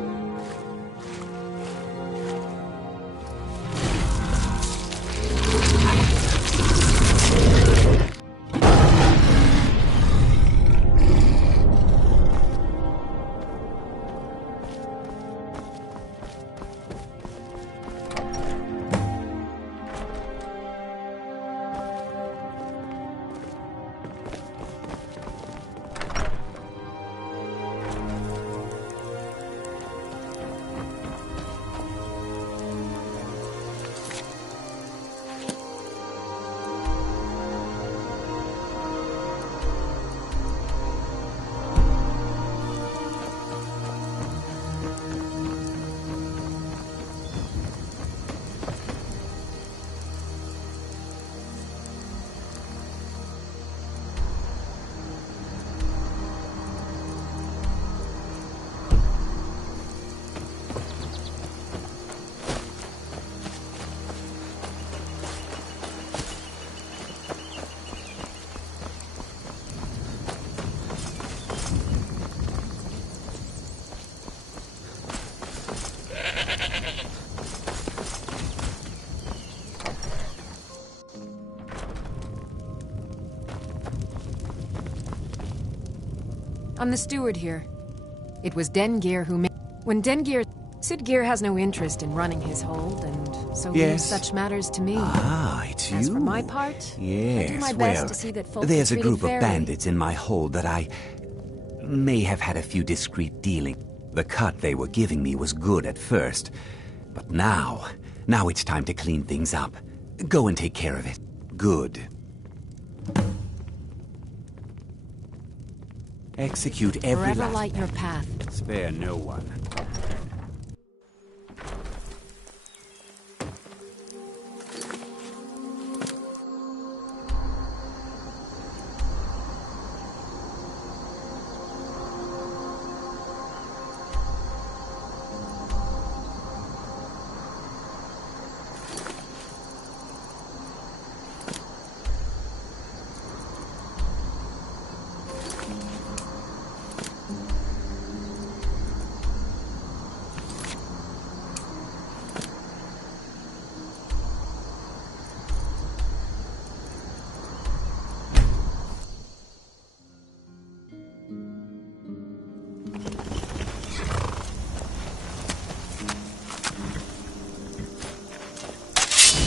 I'm the steward here. It was Dengir who made... When Dengir... Sidgir has no interest in running his hold, and so leaves Yes. such matters to me. Ah, it's As you. for my part, I Yes, do my well, best to see that folks there's are a treated group of fairly. bandits in my hold that I may have had a few discreet dealings. The cut they were giving me was good at first, but now it's time to clean things up. Go and take care of it. Good. Execute every Forever last... light your path. Spare no one.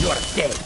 You're dead.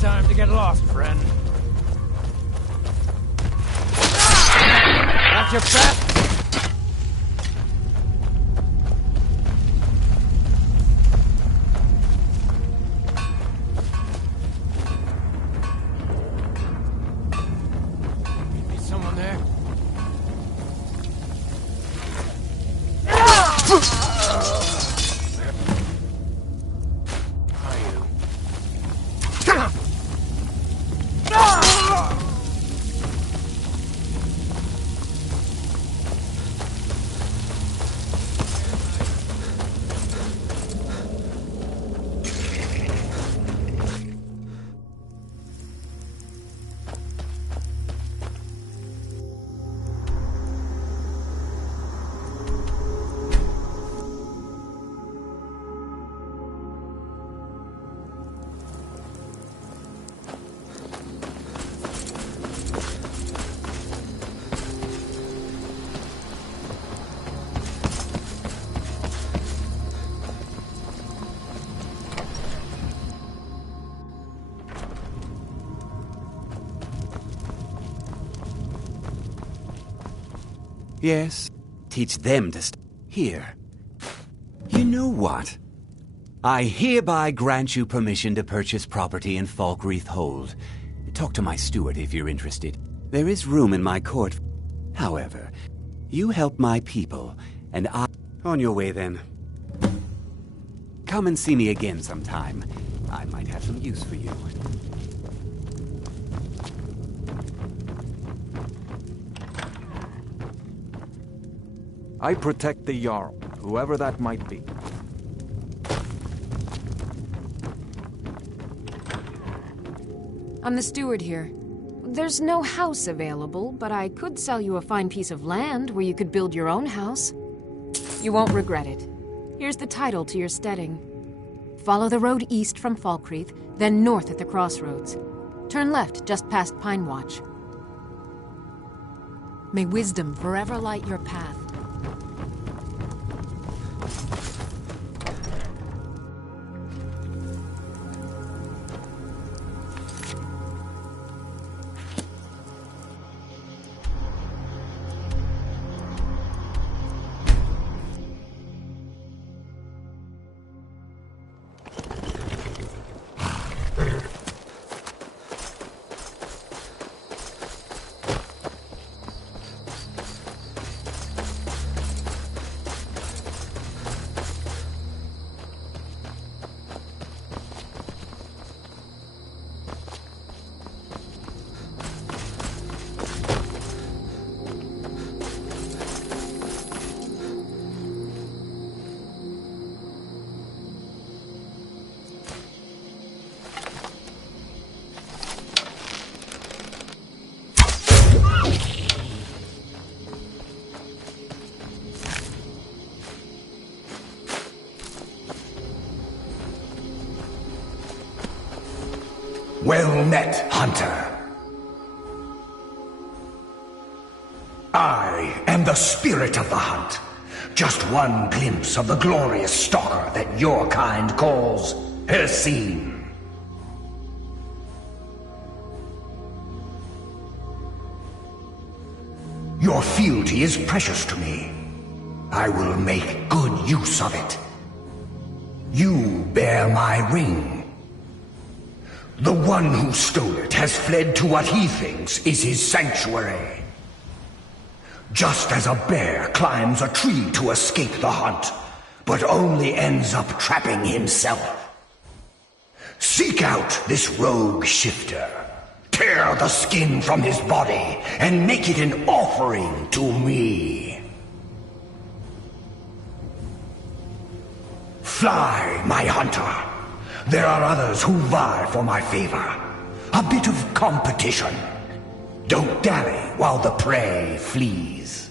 Time to get lost, friend. Watch your back. Is someone there? Yes. Teach them to here. You know what? I hereby grant you permission to purchase property in Falkreath Hold. Talk to my steward if you're interested. There is room in my court. However, you help my people, and I... On your way, then. Come and see me again sometime. I might have some use for you. I protect the Jarl, whoever that might be. I'm the steward here. There's no house available, but I could sell you a fine piece of land where you could build your own house. You won't regret it. Here's the title to your steading. Follow the road east from Falkreath, then north at the crossroads. Turn left just past Pine Watch. May wisdom forever light your path. Well met, hunter. I am the spirit of the hunt. Just one glimpse of the glorious stalker that your kind calls Hercine. Your fealty is precious to me. I will make good use of it. You bear my ring. The one who stole it has fled to what he thinks is his sanctuary. Just as a bear climbs a tree to escape the hunt, but only ends up trapping himself. Seek out this rogue shifter. Tear the skin from his body and make it an offering to me. Fly, my hunter. There are others who vie for my favor. A bit of competition. Don't dally while the prey flees.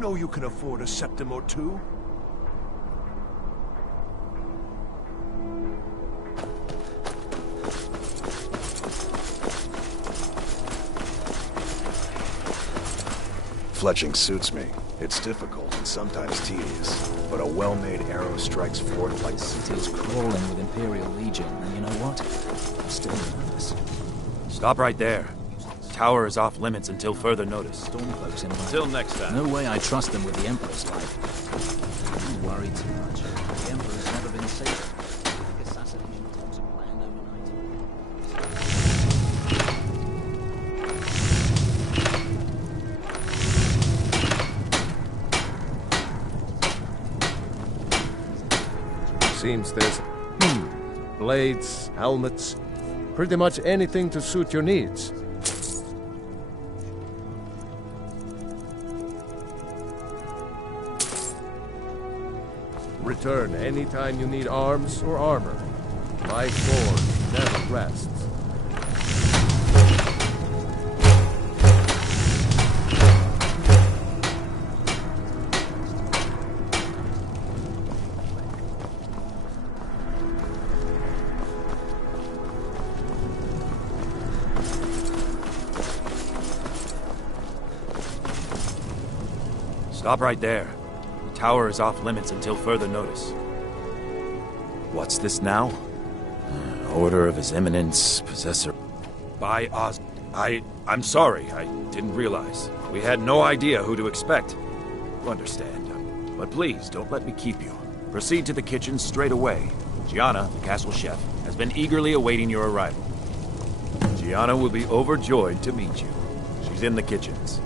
know you can afford a septim or two? Fletching suits me. It's difficult and sometimes tedious, but a well-made arrow strikes forth like... The city is crawling with Imperial Legion, and you know what? I'm still nervous. Stop right there. Tower is off limits until further notice. Stormcloaks in Until next time. No way I trust them with the Emperor's life. You worry too much. The Emperor's never been safe. Assassination attempts are planned overnight. Seems there's blades, helmets, pretty much anything to suit your needs. Return anytime you need arms or armor. My sword never rests. Stop right there. The tower is off limits until further notice. What's this now? Order of His Eminence, Possessor. By Oz... I'm sorry. I didn't realize. We had no idea who to expect. You understand. But please, don't let me keep you. Proceed to the kitchen straight away. Gianna, the castle chef, has been eagerly awaiting your arrival. Gianna will be overjoyed to meet you. She's in the kitchens.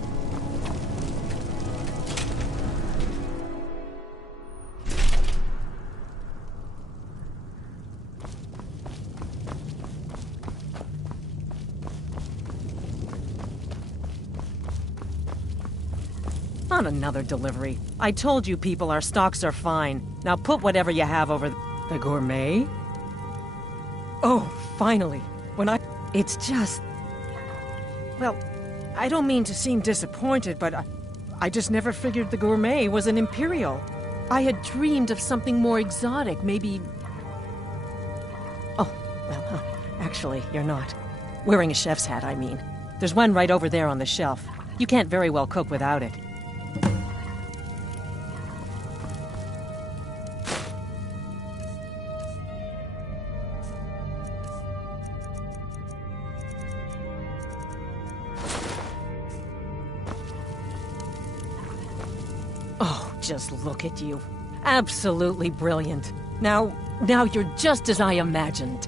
Not another delivery. I told you people our stocks are fine. Now put whatever you have over the gourmet? Oh, finally. It's just... Well, I don't mean to seem disappointed, but I just never figured the gourmet was an Imperial. I had dreamed of something more exotic, maybe... Oh, well, actually, you're not. Wearing a chef's hat, I mean. There's one right over there on the shelf. You can't very well cook without it. Just look at you. Absolutely brilliant. Now you're just as I imagined.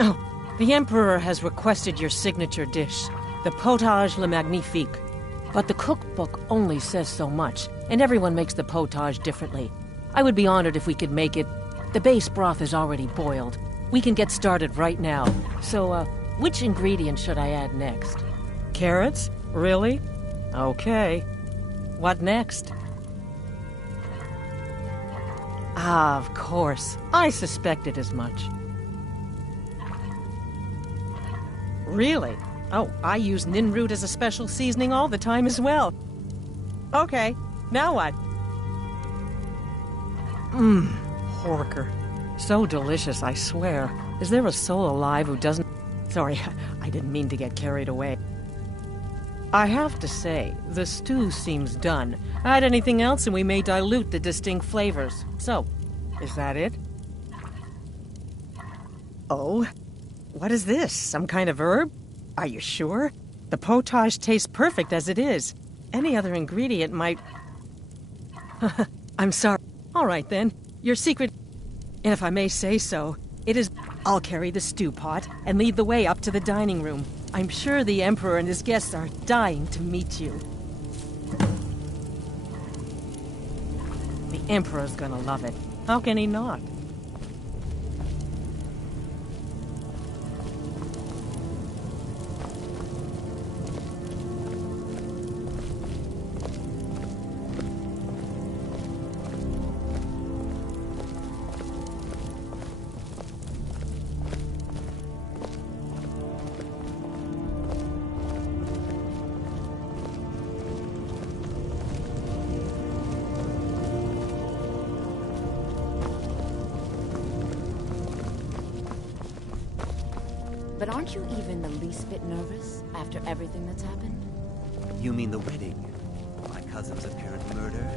Oh, the Emperor has requested your signature dish, the potage le magnifique. But the cookbook only says so much, and everyone makes the potage differently. I would be honored if we could make it. The base broth is already boiled. We can get started right now. So, which ingredient should I add next? Carrots? Really? Okay. What next? Ah, of course. I suspected as much. Really? Oh, I use ninroot as a special seasoning all the time as well. Okay, now what? Horker. So delicious, I swear. Is there a soul alive who doesn't... Sorry, I didn't mean to get carried away. I have to say, the stew seems done. Add anything else and we may dilute the distinct flavors. So, is that it? Oh? What is this? Some kind of herb? Are you sure? The potage tastes perfect as it is. Any other ingredient might... I'm sorry. All right then. Your secret... And if I may say so, it is... I'll carry the stew pot and lead the way up to the dining room. I'm sure the Emperor and his guests are dying to meet you. The Emperor's gonna love it. How can he not? Aren't you even the least bit nervous after everything that's happened? You mean the wedding? My cousin's apparent murder?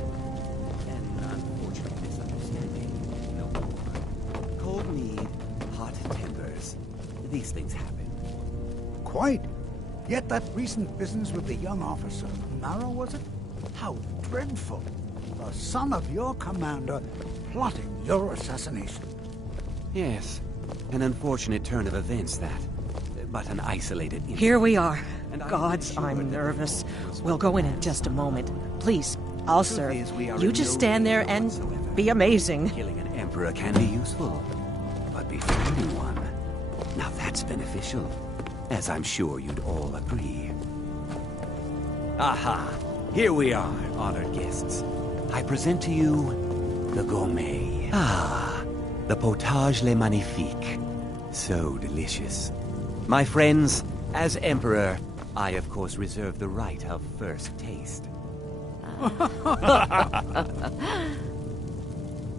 An unfortunate misunderstanding. No more. Cold mead, hot tempers. These things happen. Quite. Yet that recent business with the young officer, Mara, was it? How dreadful. The son of your commander plotting your assassination. Yes. An unfortunate turn of events, that. But an isolated incident. Here we are. Gods, I'm nervous. We'll go in just a moment. Please, I'll serve. You just stand there and be amazing. Killing an emperor can be useful, but befriending one, now that's beneficial, as I'm sure you'd all agree. Aha! Here we are, honored guests. I present to you the gourmet. Ah, the potage le magnifique. So delicious. My friends, as emperor, I of course reserve the right of first taste.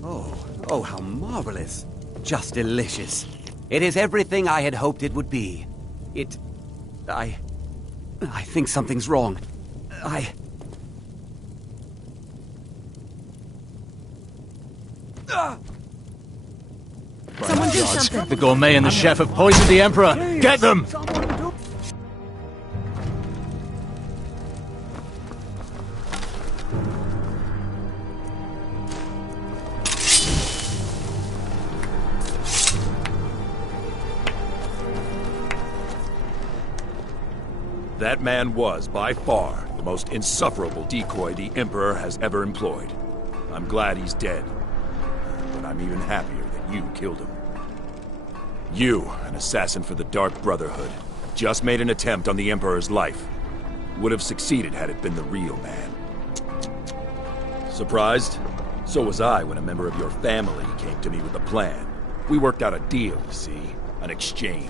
Oh, how marvelous. Just delicious. It is everything I had hoped it would be. I think something's wrong. Someone do something. The gourmet and the chef have poisoned the Emperor. Get them! That man was, by far, the most insufferable decoy the Emperor has ever employed. I'm glad he's dead, but I'm even happier that you killed him. You, an assassin for the Dark Brotherhood, just made an attempt on the Emperor's life. Would have succeeded had it been the real man. Surprised? So was I when a member of your family came to me with a plan. We worked out a deal, you see, an exchange.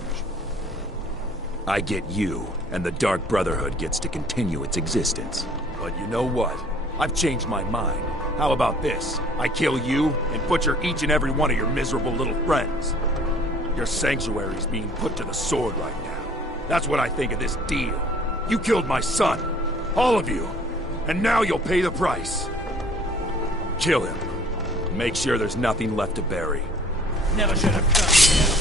I get you, and the Dark Brotherhood gets to continue its existence. But you know what? I've changed my mind. How about this? I kill you, and butcher each and every one of your miserable little friends. Your sanctuary's being put to the sword right now. That's what I think of this deal. You killed my son. All of you. And now you'll pay the price. Kill him. Make sure there's nothing left to bury. Never should have come here.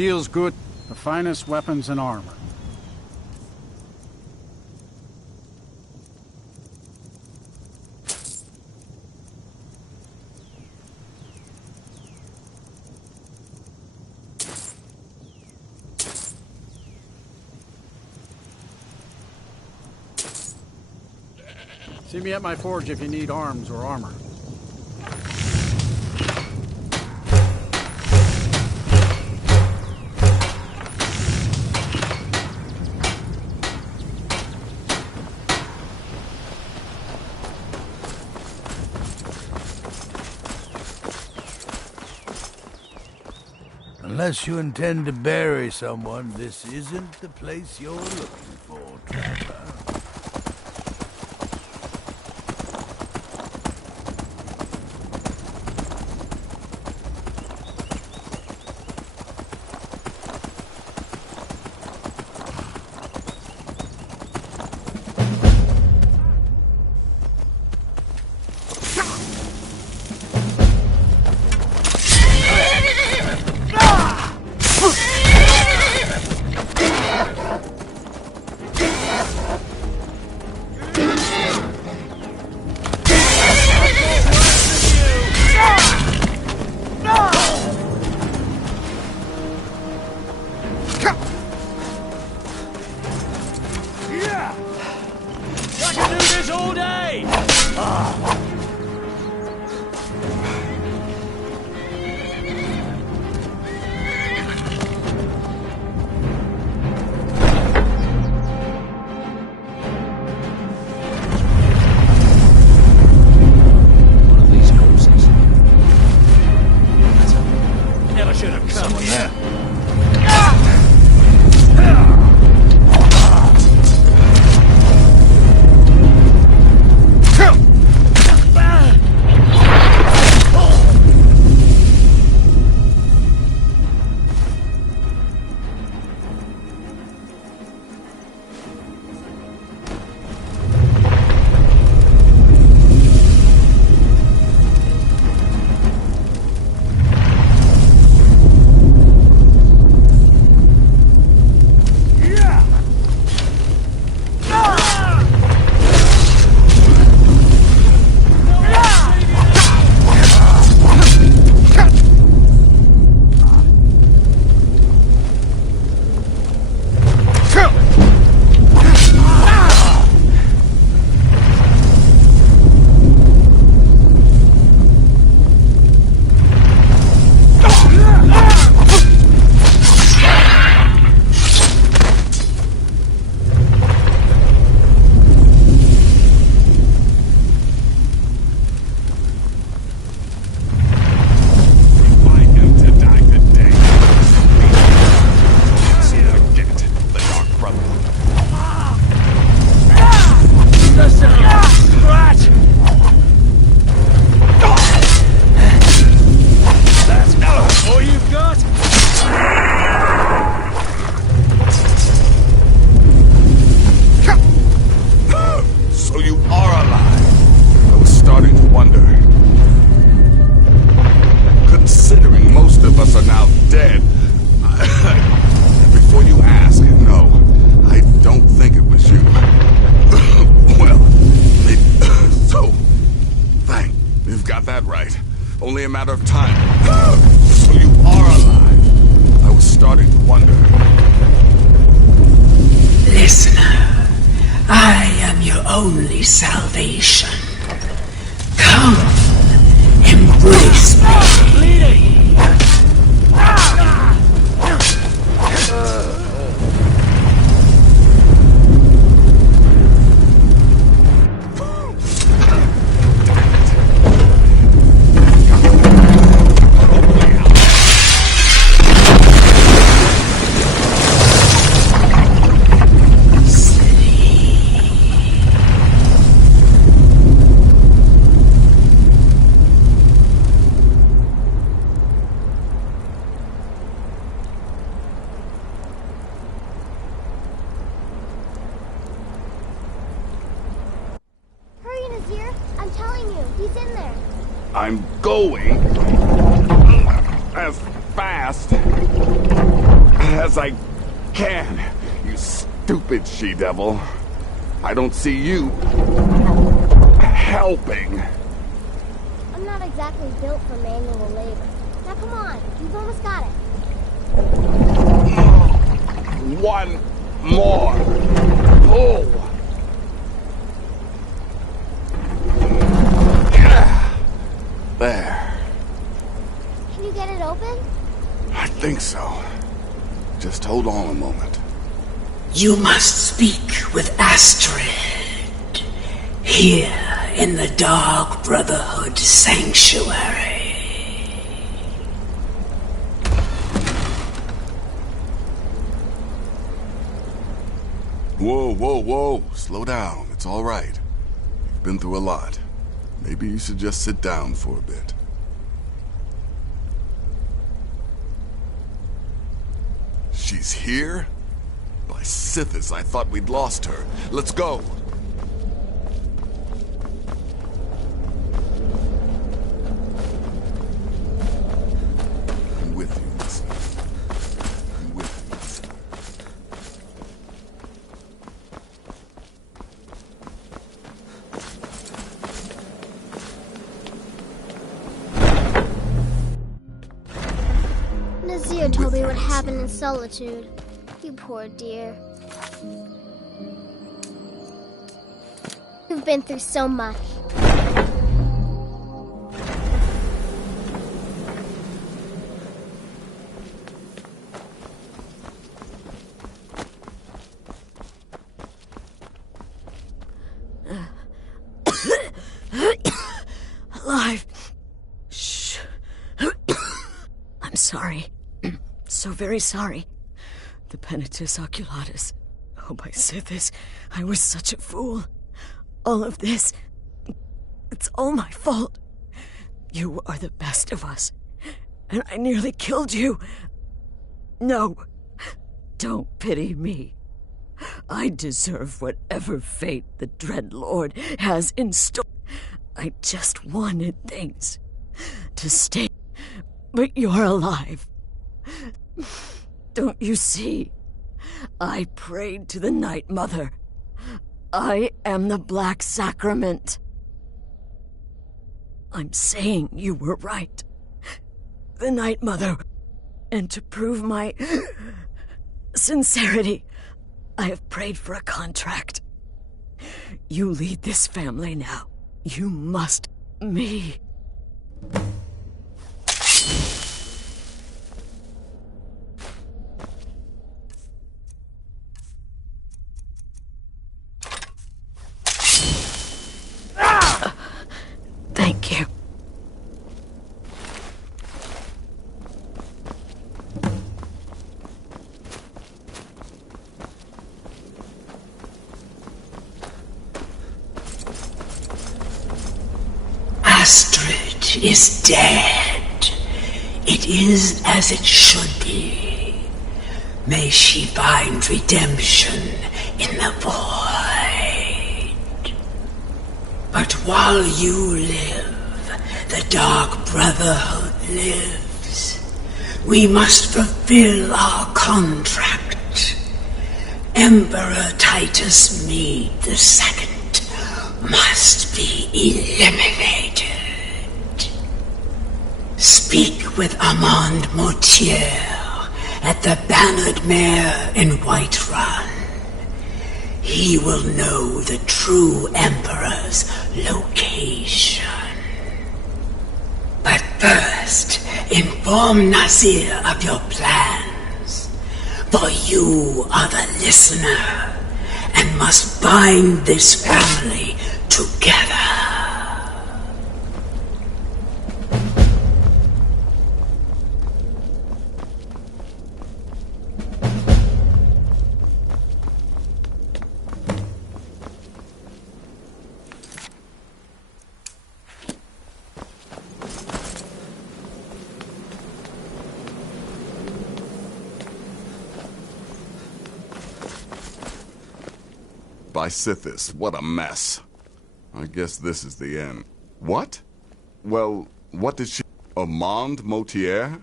deal's good. The finest weapons and armor. See me at my forge if you need arms or armor. Unless you intend to bury someone, this isn't the place you're looking for, traveler. Only a matter of time. So you are alive. I was starting to wonder. Listener, I am your only salvation. Come, embrace me. Bleeding! I'm telling you, he's in there. I'm going as fast as I can, you stupid she-devil. I don't see you helping. I'm not exactly built for manual labor. Now come on, you've almost got it. One more pull. There. Can you get it open? I think so. Just hold on a moment. You must speak with Astrid. Here in the Dark Brotherhood Sanctuary. Whoa, whoa, whoa. Slow down. It's all right. You've been through a lot. Maybe you should just sit down for a bit. She's here? By Sithis, I thought we'd lost her. Let's go. I'm with you, listeners. I'm with you, listeners. Nazir told me what happened in Solitude. You poor dear. You've been through so much. Alive. Shh. I'm sorry. So very sorry. The Penitus Oculatus. Oh, my Sithis, I was such a fool. All of this, it's all my fault. You are the best of us, and I nearly killed you. No, don't pity me. I deserve whatever fate the Dread Lord has in store. I just wanted things to stay, but you're alive. Don't you see? I prayed to the Night Mother. I am the Black Sacrament. I'm saying you were right. The Night Mother. And to prove my sincerity, I have prayed for a contract. You lead this family now. You must me. Thank you. Astrid is dead. It is as it should be. May she find redemption in the void. But while you live, the Dark Brotherhood lives. We must fulfill our contract. Emperor Titus Mede II must be eliminated. Speak with Armand Mortier at the Bannered Mare in Whiterun. He will know the true Emperor's location. But first, inform Nazir of your plans, for you are the listener and must bind this family together. By Sithis, what a mess. I guess this is the end. What? Well, what did she... Armand Mortier?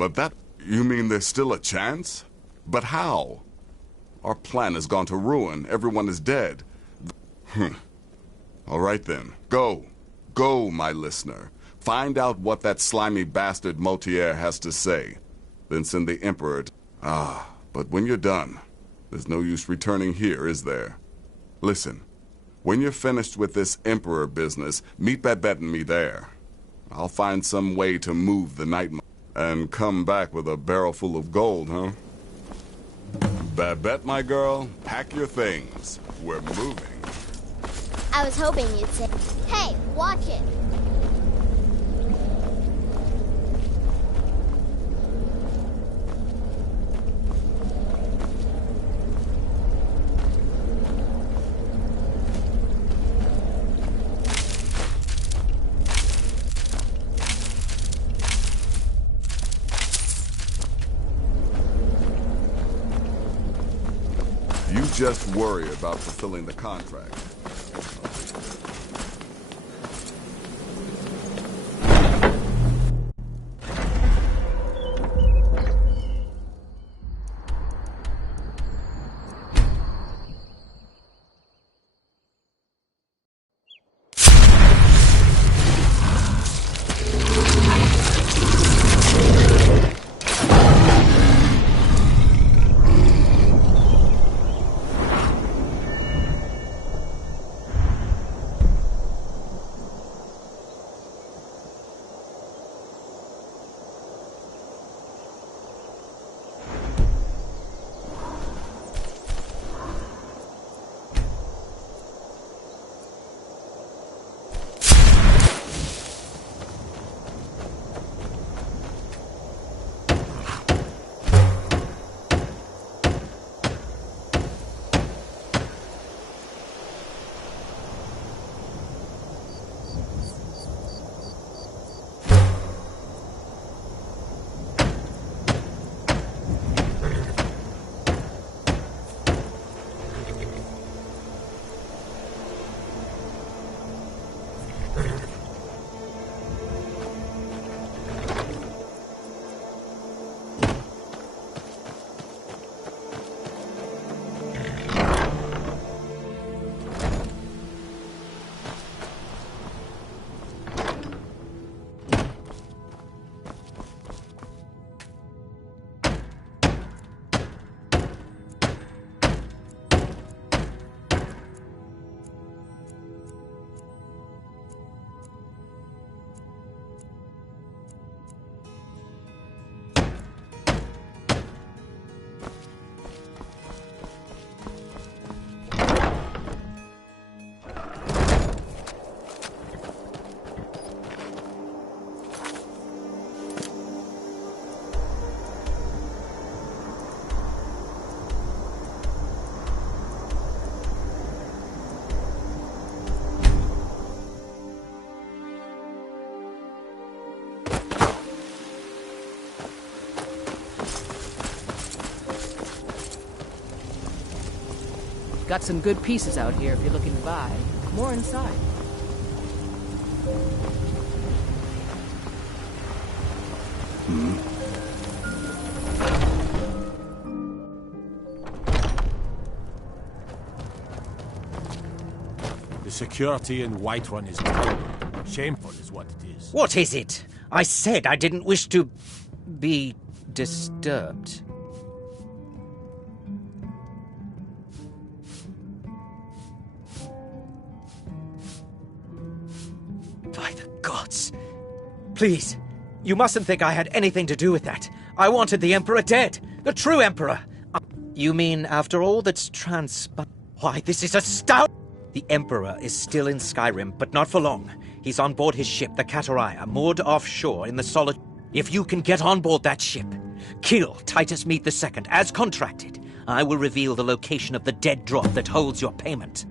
But that... You mean there's still a chance? But how? Our plan has gone to ruin. Everyone is dead. All right then. Go. Go, my listener. Find out what that slimy bastard Motier has to say. Then send the Emperor to... but when you're done, there's no use returning here, is there? Listen, when you're finished with this Emperor business, meet Babette and me there. I'll find some way to move the night... And come back with a barrel full of gold, huh? Babette, my girl, pack your things. We're moving. I was hoping you'd say, hey, watch it. You just worry about fulfilling the contract. Got some good pieces out here if you're looking to buy. More inside. The security in Whiterun is terrible. Shameful is what it is. What is it? I said I didn't wish to be disturbed. By the gods. Please, you mustn't think I had anything to do with that. I wanted the Emperor dead. The true Emperor. You mean after all that's transpired? Why, this is astounding! The Emperor is still in Skyrim, but not for long. He's on board his ship, the Kataraya, moored offshore in the solid... If you can get on board that ship, kill Titus Mead II, as contracted, I will reveal the location of the dead drop that holds your payment.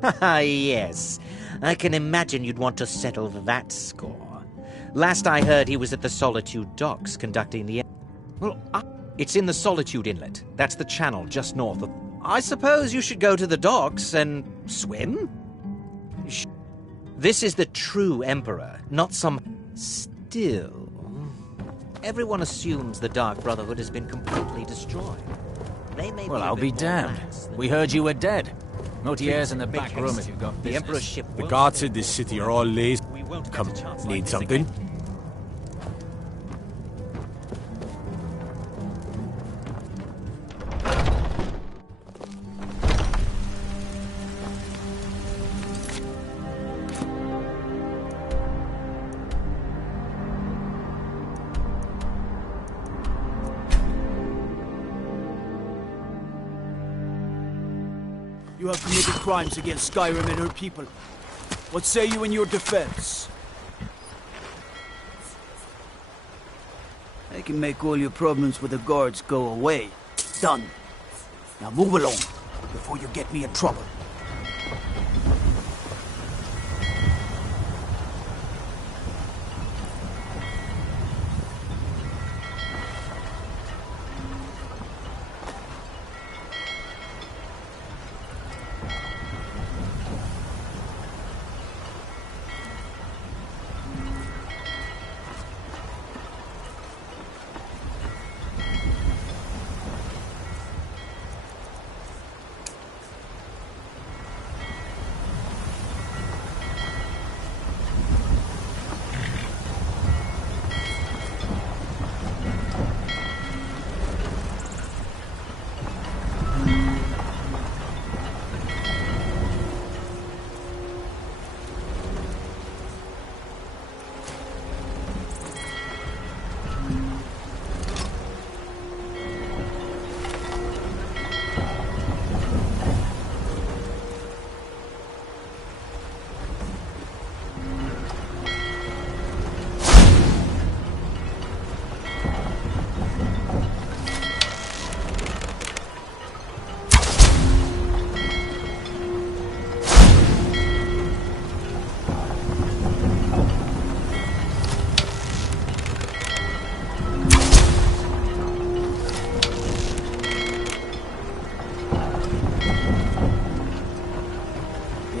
Haha, yes. I can imagine you'd want to settle that score. Last I heard, he was at the Solitude docks conducting the... Well, it's in the Solitude Inlet. That's the channel just north of... I suppose you should go to the docks and swim? This is the true Emperor, not some still. Everyone assumes the Dark Brotherhood has been completely destroyed. They may Well, be a I'll bit be more damned. lax than We heard you were dead. Notier's in the Make back room haste. if you've got The business. Emperor's ship The won't guards stay. in this city are all lazy. We won't get Come, a chance like need this something? again. You have committed crimes against Skyrim and her people. What say you in your defense? I can make all your problems with the guards go away. Done. Now move along, before you get me in trouble.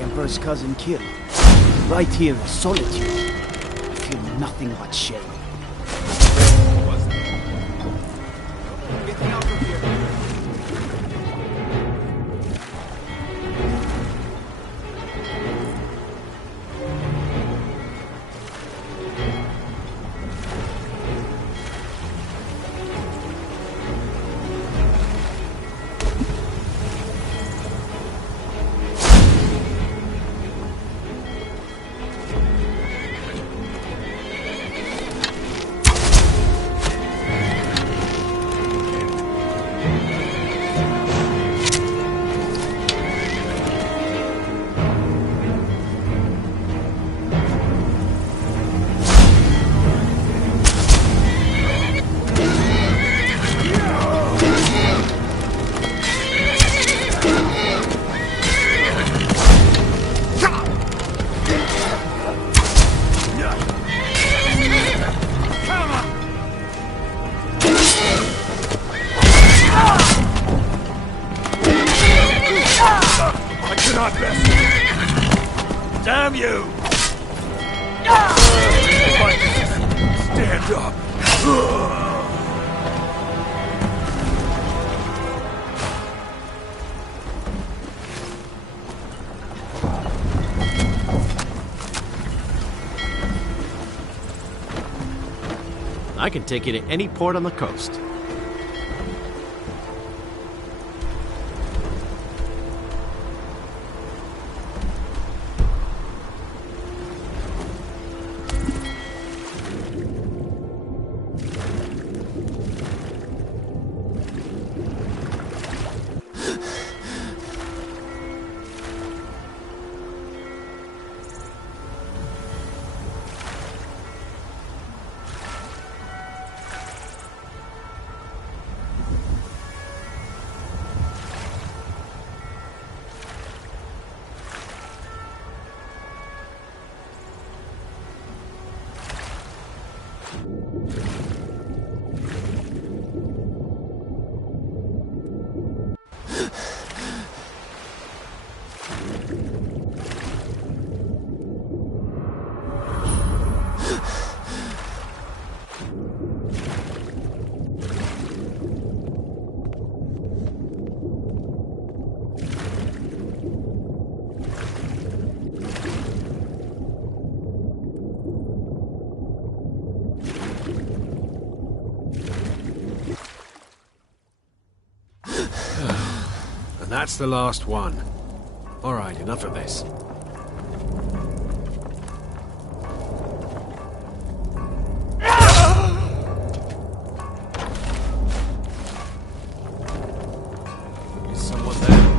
Emperor's cousin killed. Right here in solitude. I feel nothing but shame. Getting out of here. Damn you! Stand up! I can take you to any port on the coast. And that's the last one. Alright, enough of this. Is someone there?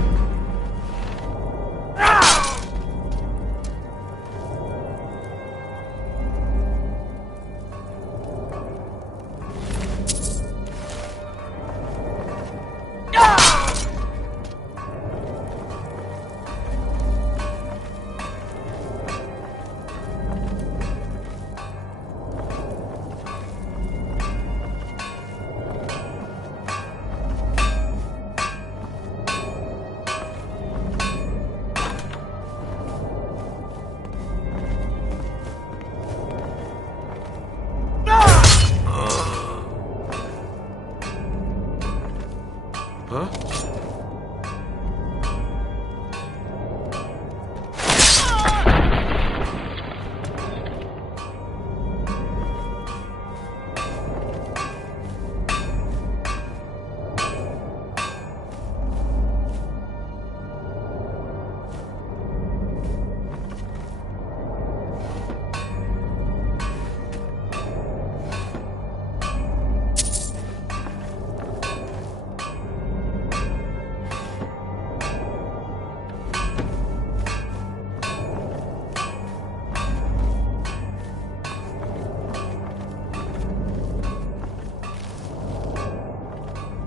Huh?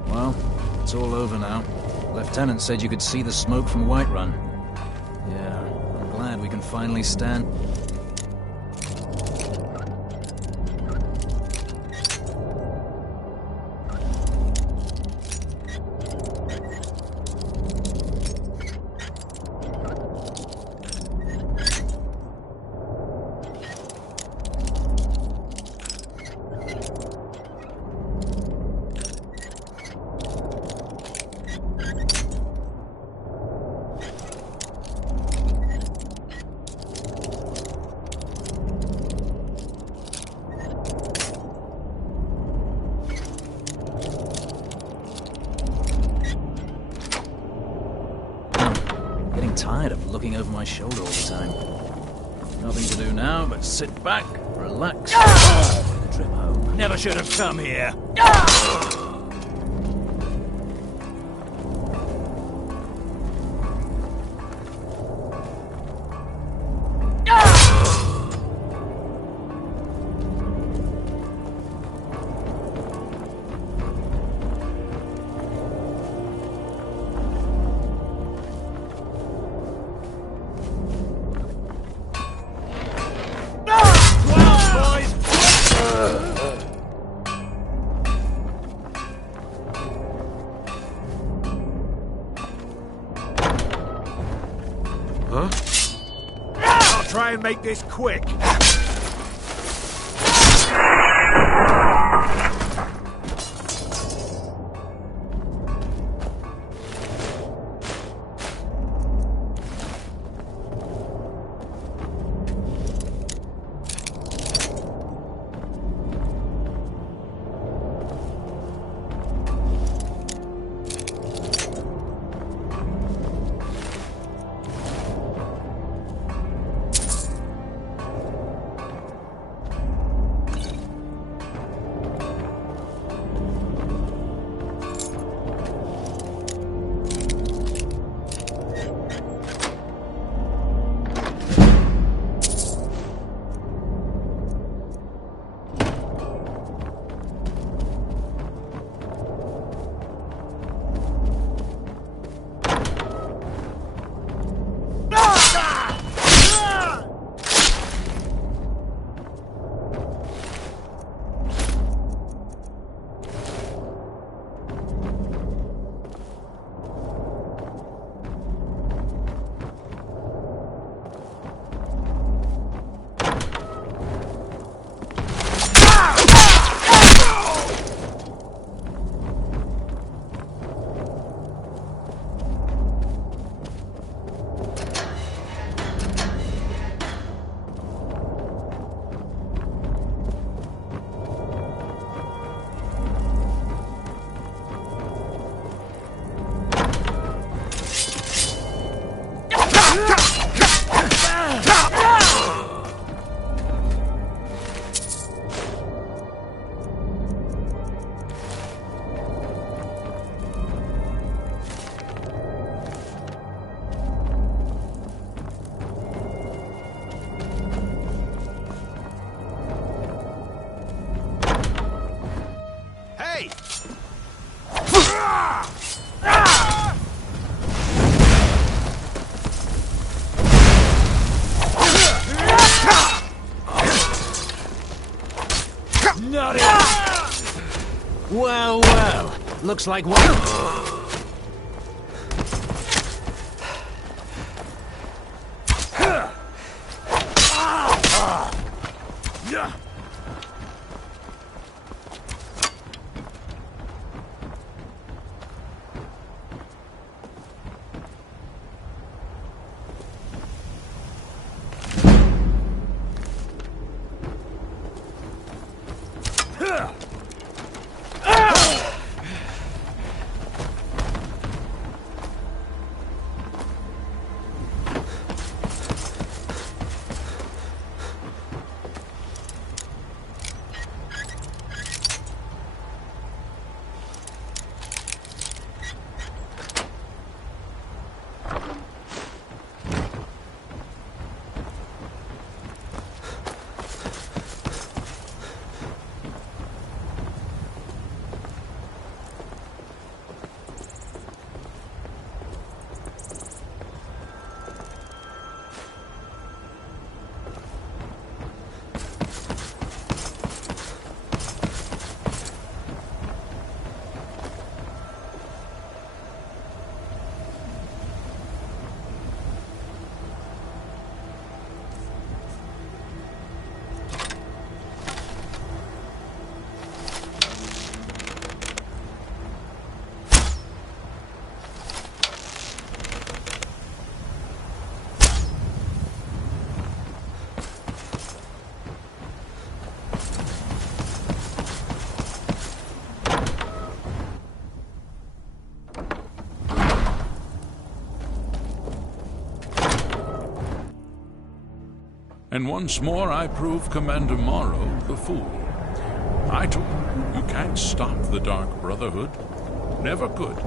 Well, it's all over now. Lieutenant said you could see the smoke from Whiterun. Yeah, I'm glad we can finally stand... tired of looking over my shoulder all the time. Nothing to do now but sit back, relax, and the trip home. Never should have come here. Huh? I'll try and make this quick. Not it! Well, well. Looks like one. And once more I prove Commander Morrow the fool. I told him, you can't stop the Dark Brotherhood. Never could.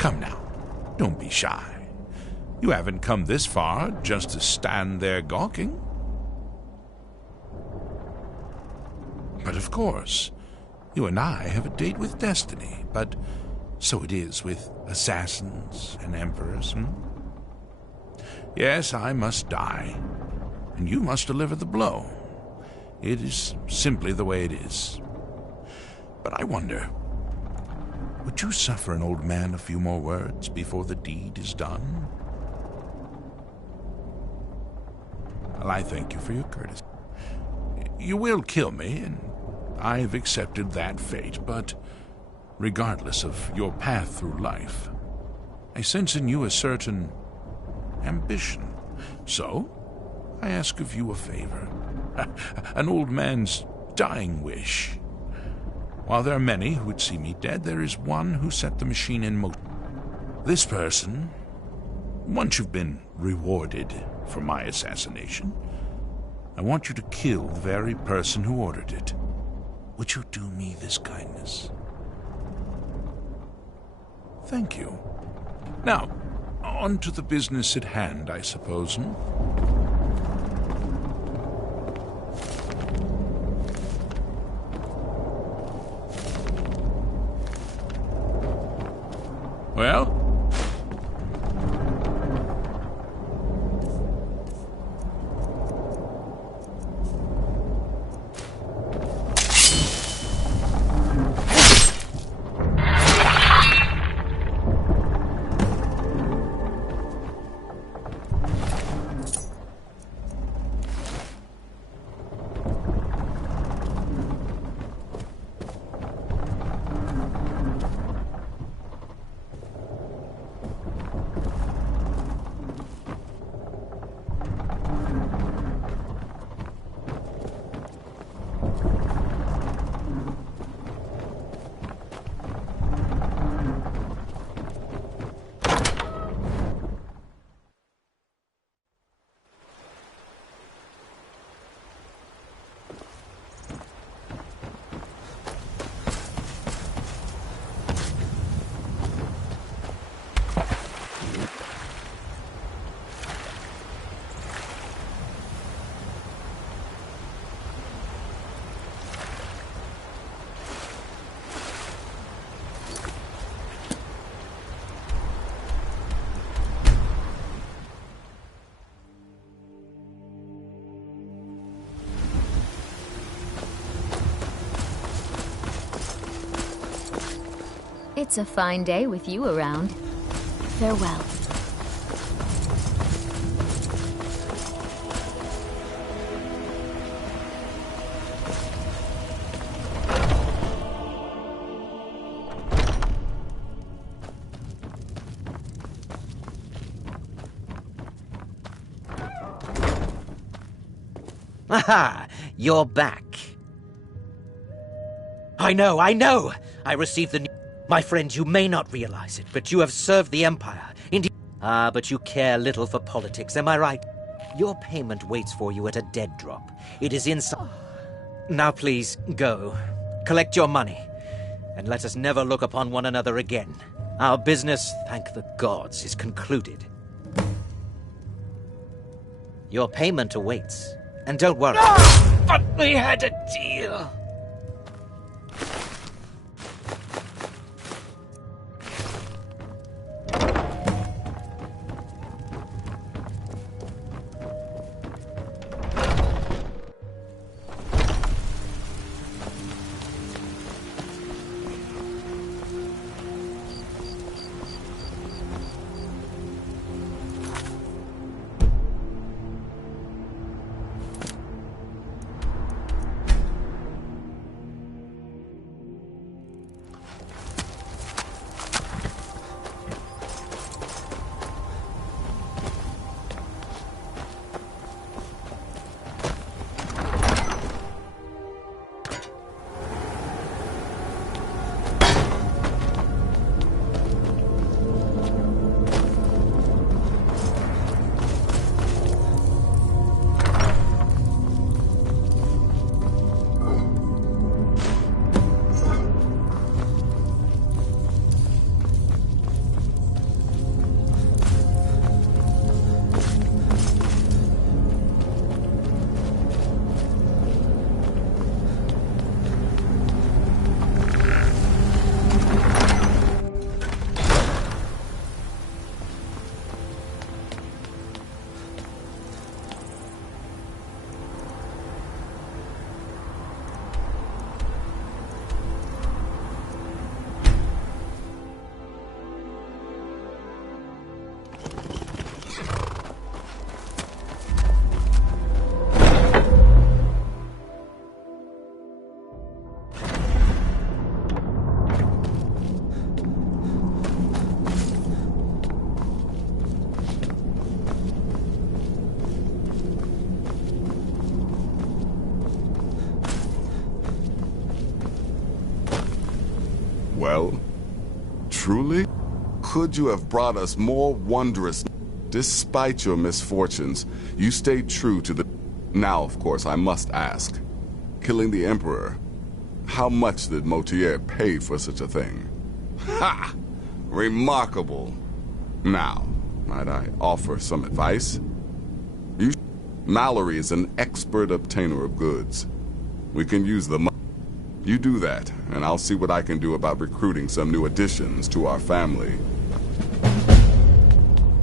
Come now, don't be shy. You haven't come this far just to stand there gawking. But of course, you and I have a date with destiny, but so it is with assassins and emperors, Yes, I must die, and you must deliver the blow. It is simply the way it is. But I wonder, would you suffer an old man a few more words before the deed is done? Well, I thank you for your courtesy. You will kill me, and I've accepted that fate, but regardless of your path through life, I sense in you a certain ambition. So, I ask of you a favor. An old man's dying wish. While there are many who would see me dead, there is one who set the machine in motion. This person, once you've been rewarded for my assassination, I want you to kill the very person who ordered it. Would you do me this kindness? Thank you. Now, on to the business at hand, I suppose, Well? It's a fine day with you around. Farewell. Aha! You're back. I know! I received the news. My friend, you may not realize it, but you have served the Empire. Indeed. Ah, but you care little for politics, am I right? Your payment waits for you at a dead drop. It is inside. Now please, go. Collect your money. And let us never look upon one another again. Our business, thank the gods, is concluded. Your payment awaits. And don't worry. No! But we had a deal. Well, truly? Could you have brought us more wondrous... Despite your misfortunes, you stayed true to the... Now, of course, I must ask. Killing the Emperor, how much did Motier pay for such a thing? Ha! Remarkable. Now, might I offer some advice? Mallory is an expert obtainer of goods. We can use the money. You do that, and I'll see what I can do about recruiting some new additions to our family.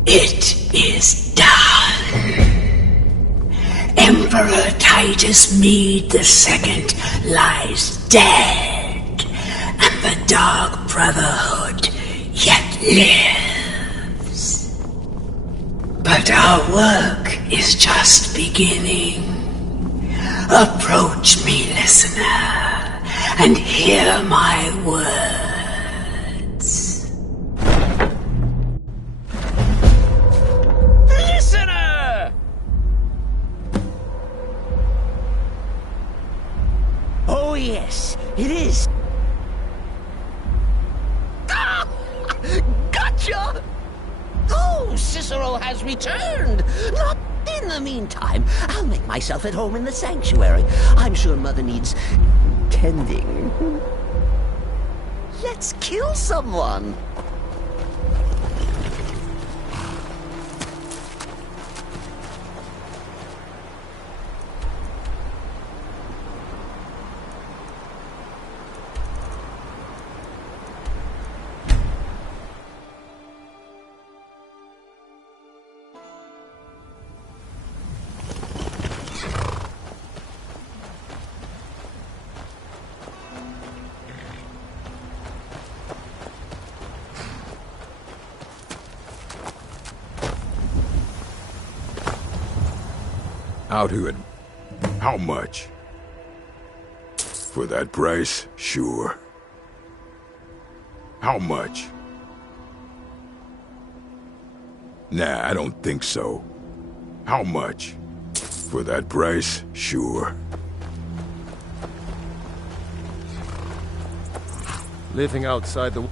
It is done. Emperor Titus Mede II lies dead, and the Dark Brotherhood yet lives. But our work is just beginning. Approach me, listener, and hear my words. Listener! Oh yes, it is. Ah! Gotcha! Oh, Cicero has returned. Not in the meantime. I'll make myself at home in the sanctuary. I'm sure Mother needs tending. Let's kill someone. Out here. How much? For that price, sure. How much? Nah, I don't think so. How much? For that price, sure. Living outside the...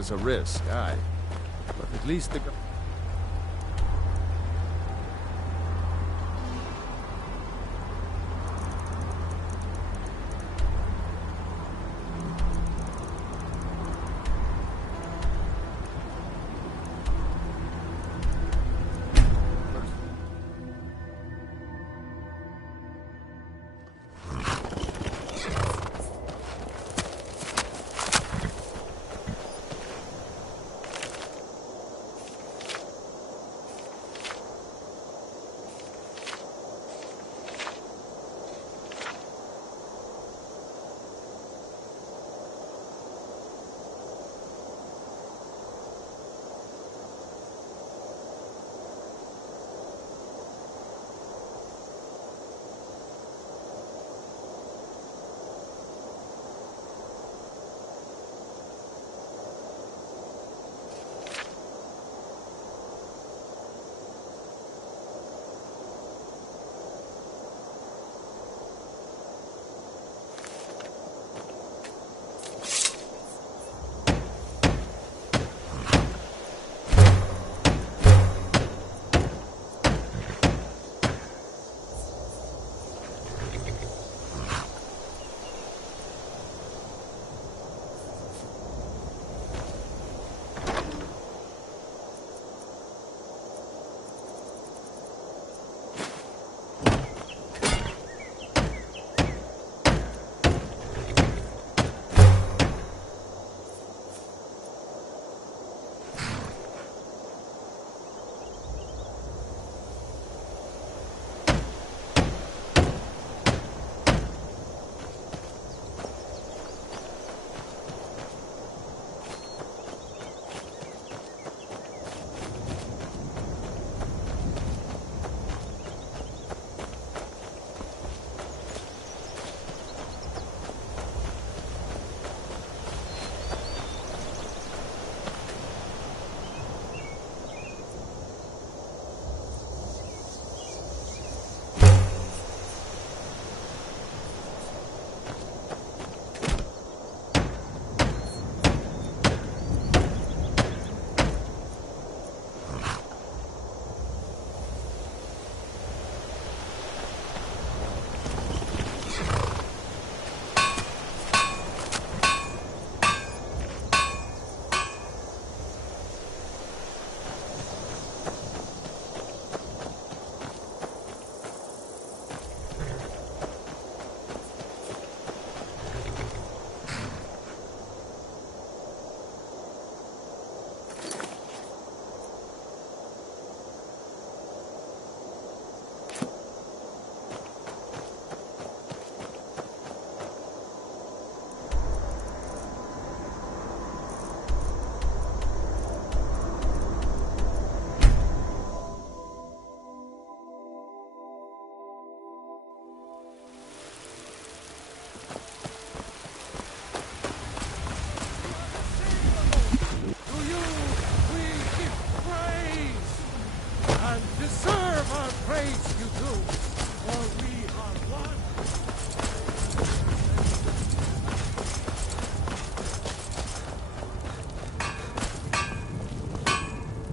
is a risk, aye. But at least the...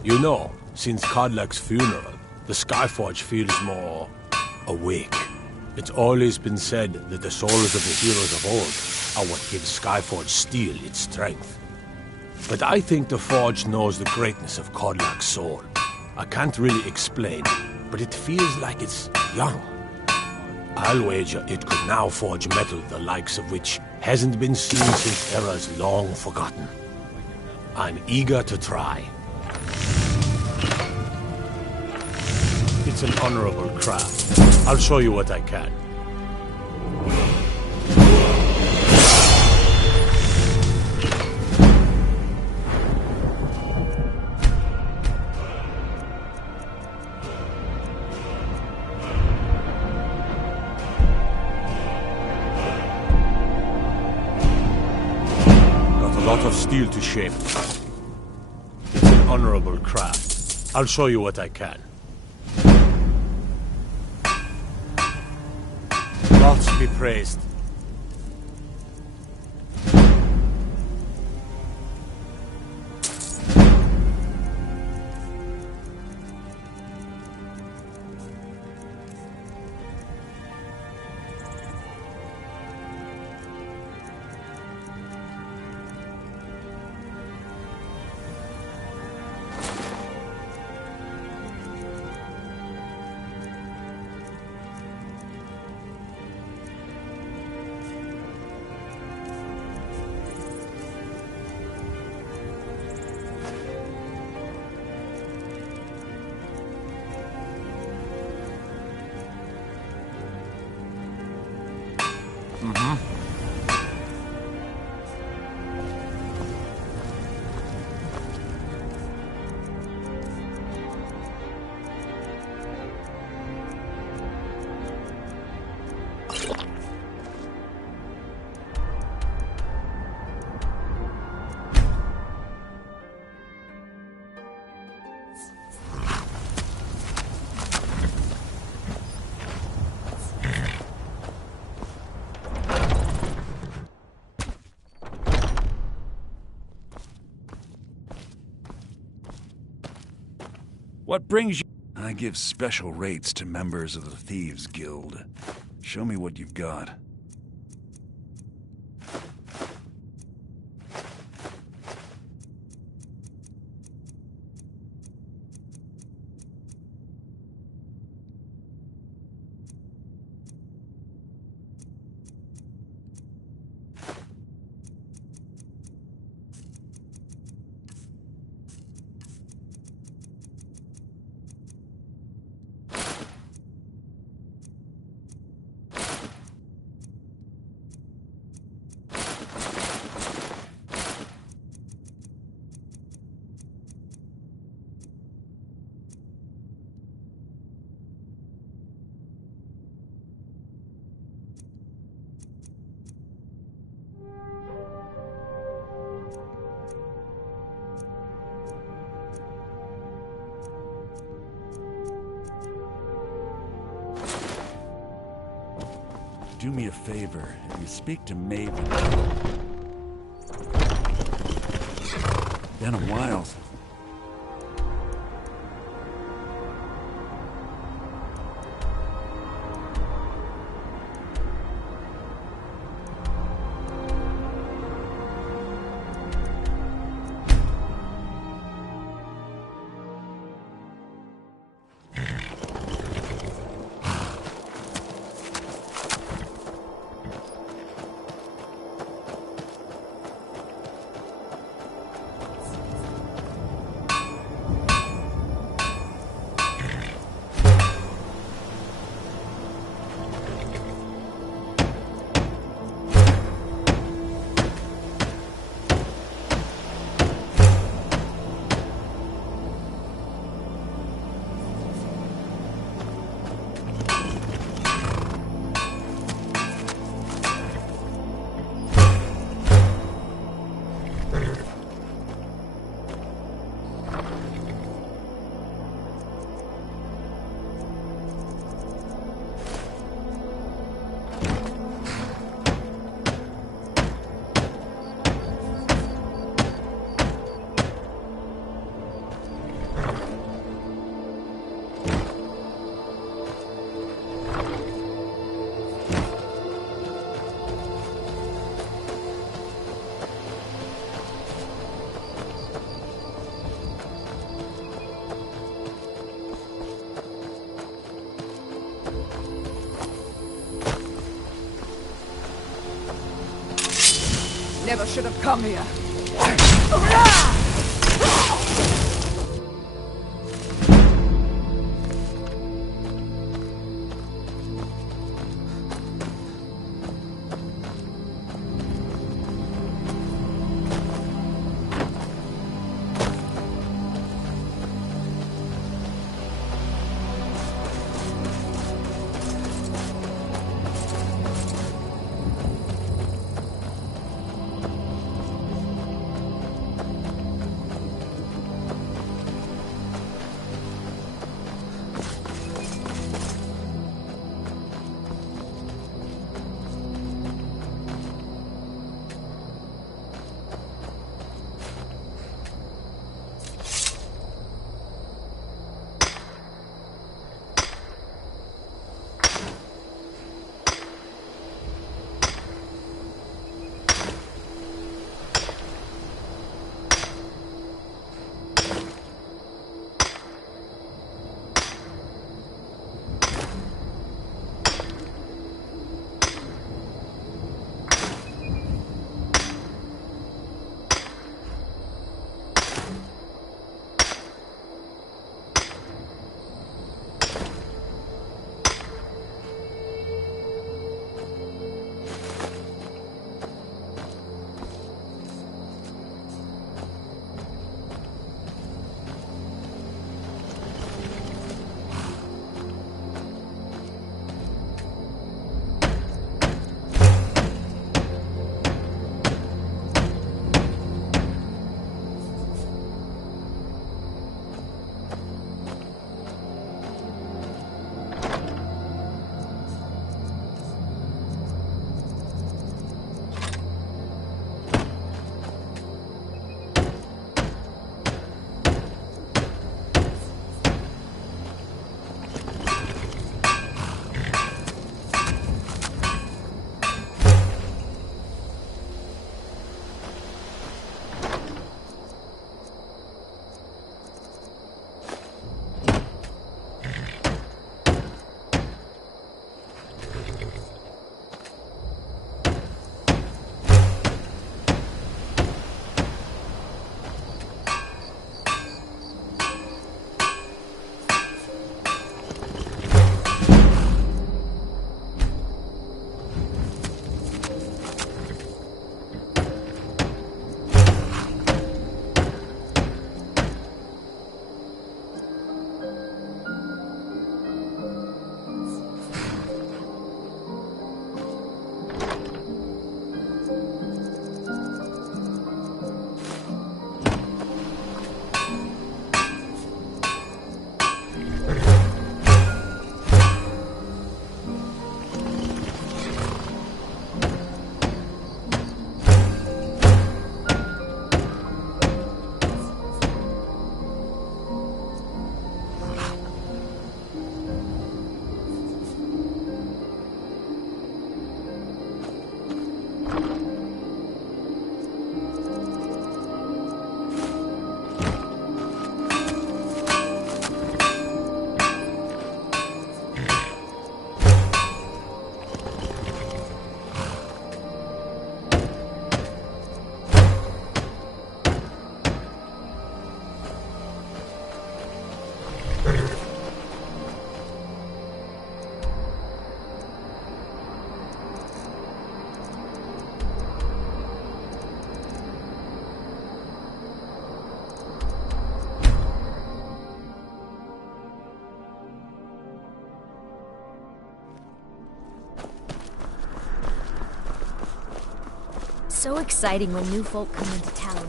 You know, since Kodlak's funeral, the Skyforge feels more awake. It's always been said that the souls of the heroes of old are what gives Skyforge steel its strength. But I think the Forge knows the greatness of Kodlak's soul. I can't really explain, but it feels like it's young. I'll wager it could now forge metal the likes of which hasn't been seen since eras long forgotten. I'm eager to try. It's an honorable craft. I'll show you what I can. Of steel to shape. It's an honorable craft. I'll show you what I can. Gods be praised. What brings you? I give special rates to members of the Thieves Guild. Show me what you've got. Do me a favor, if you speak to Maven. Been a while. Never should have come here. So exciting when new folk come into town.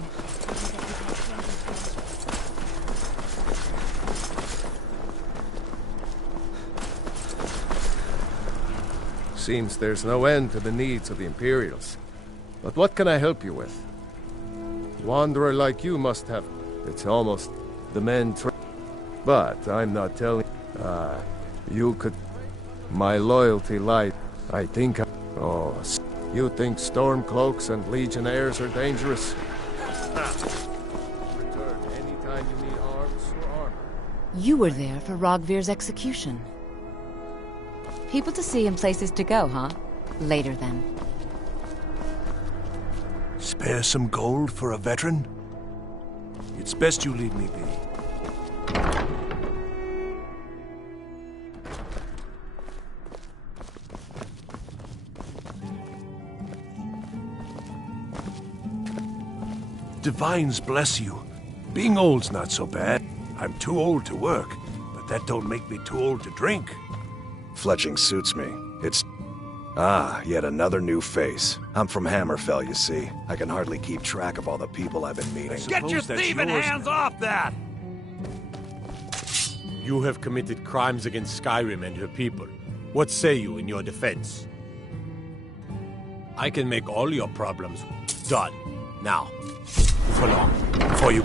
Seems there's no end to the needs of the Imperials. But what can I help you with? Wanderer like you must have... It's almost the men... But I'm not telling... you could... My loyalty light... I think... Oh... You think Stormcloaks and Legionnaires are dangerous? Return anytime you need arms or armor. You were there for Rogvir's execution. People to see and places to go, huh? Later then. Spare some gold for a veteran? It's best you leave me be. Divines bless you. Being old's not so bad. I'm too old to work, but that don't make me too old to drink. Fletching suits me. It's... Ah, yet another new face. I'm from Hammerfell, you see. I can hardly keep track of all the people I've been meeting. Get your thieving hands off that! You have committed crimes against Skyrim and her people. What say you in your defense? I can make all your problems done. Now, move along, before you...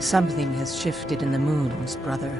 Something has shifted in the moons, brother.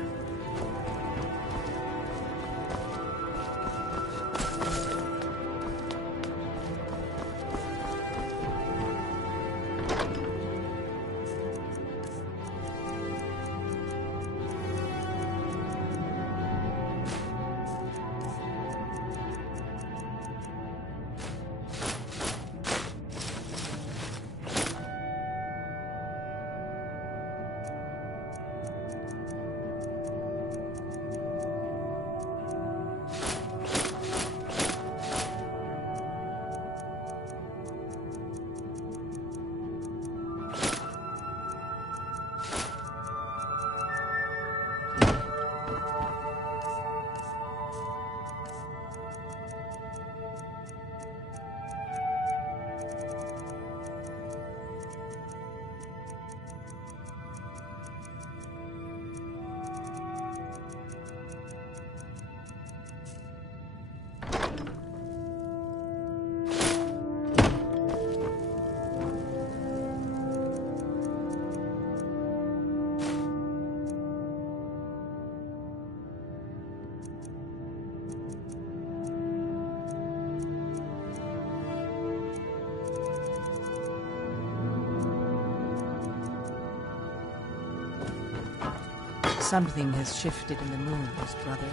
Something has shifted in the moons, brother.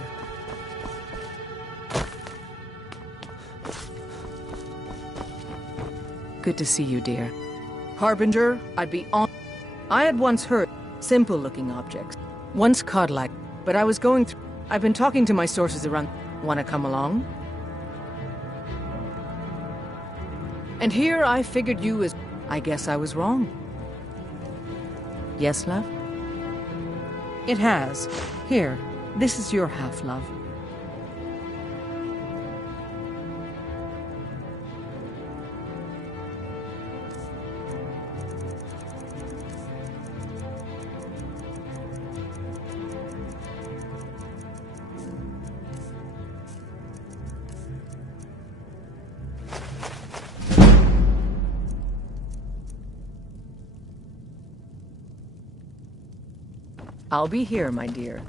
Good to see you, dear. Harbinger, I'd be on... I had once heard simple-looking objects, once godlike, but I was going through... I've been talking to my sources around... Want to come along? And here I figured you as... I guess I was wrong. Yes, love? It has. Here, this is your half, love. I'll be here, my dear.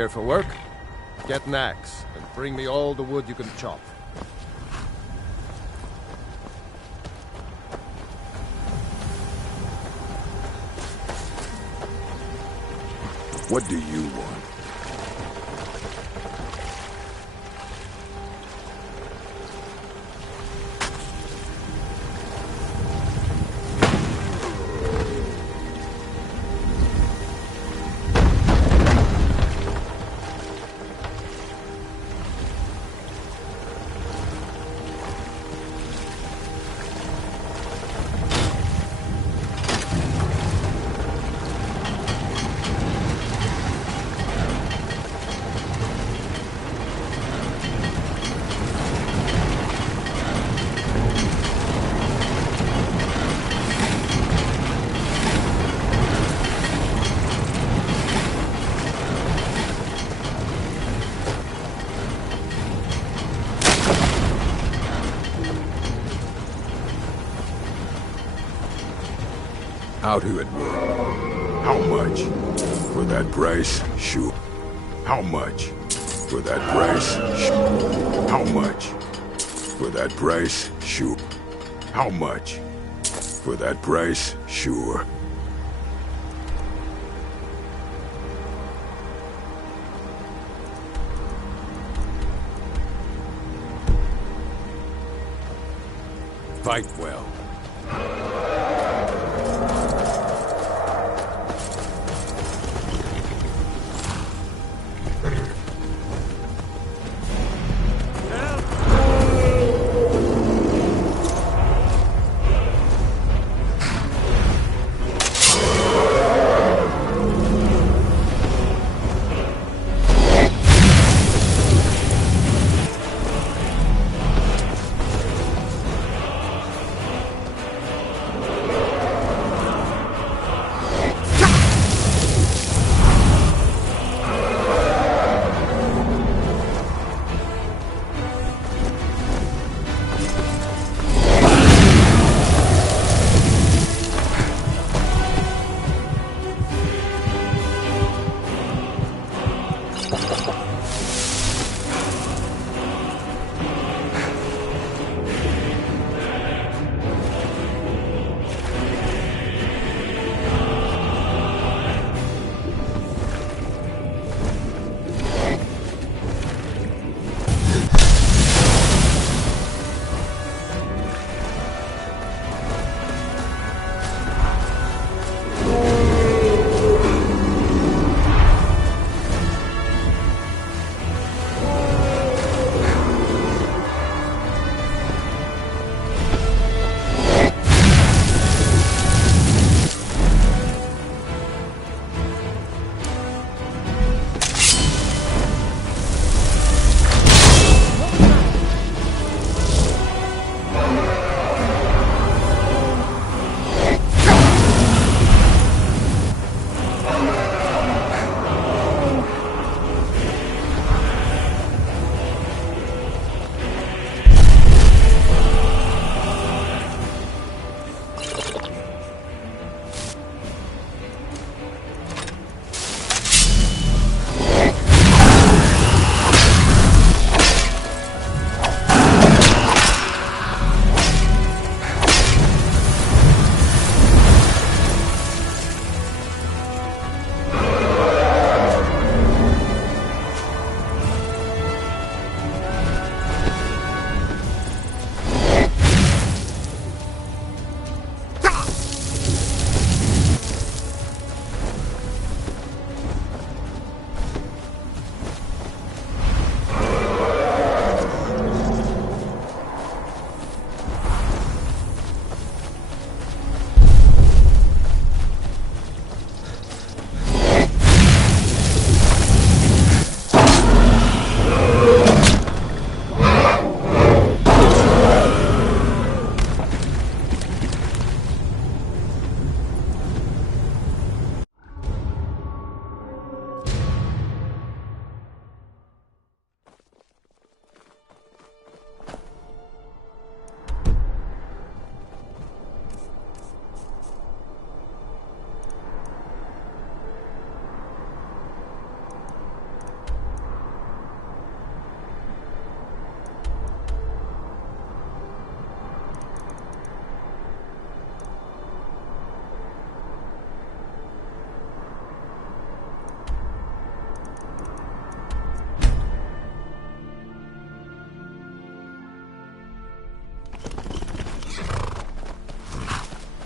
Here for work? Get an axe, and bring me all the wood you can chop. What do you want? Out who it will. How much? For that price? Sure. How much? For that price? Sure. How much? For that price? Sure. How much? For that price? Sure. Fight well.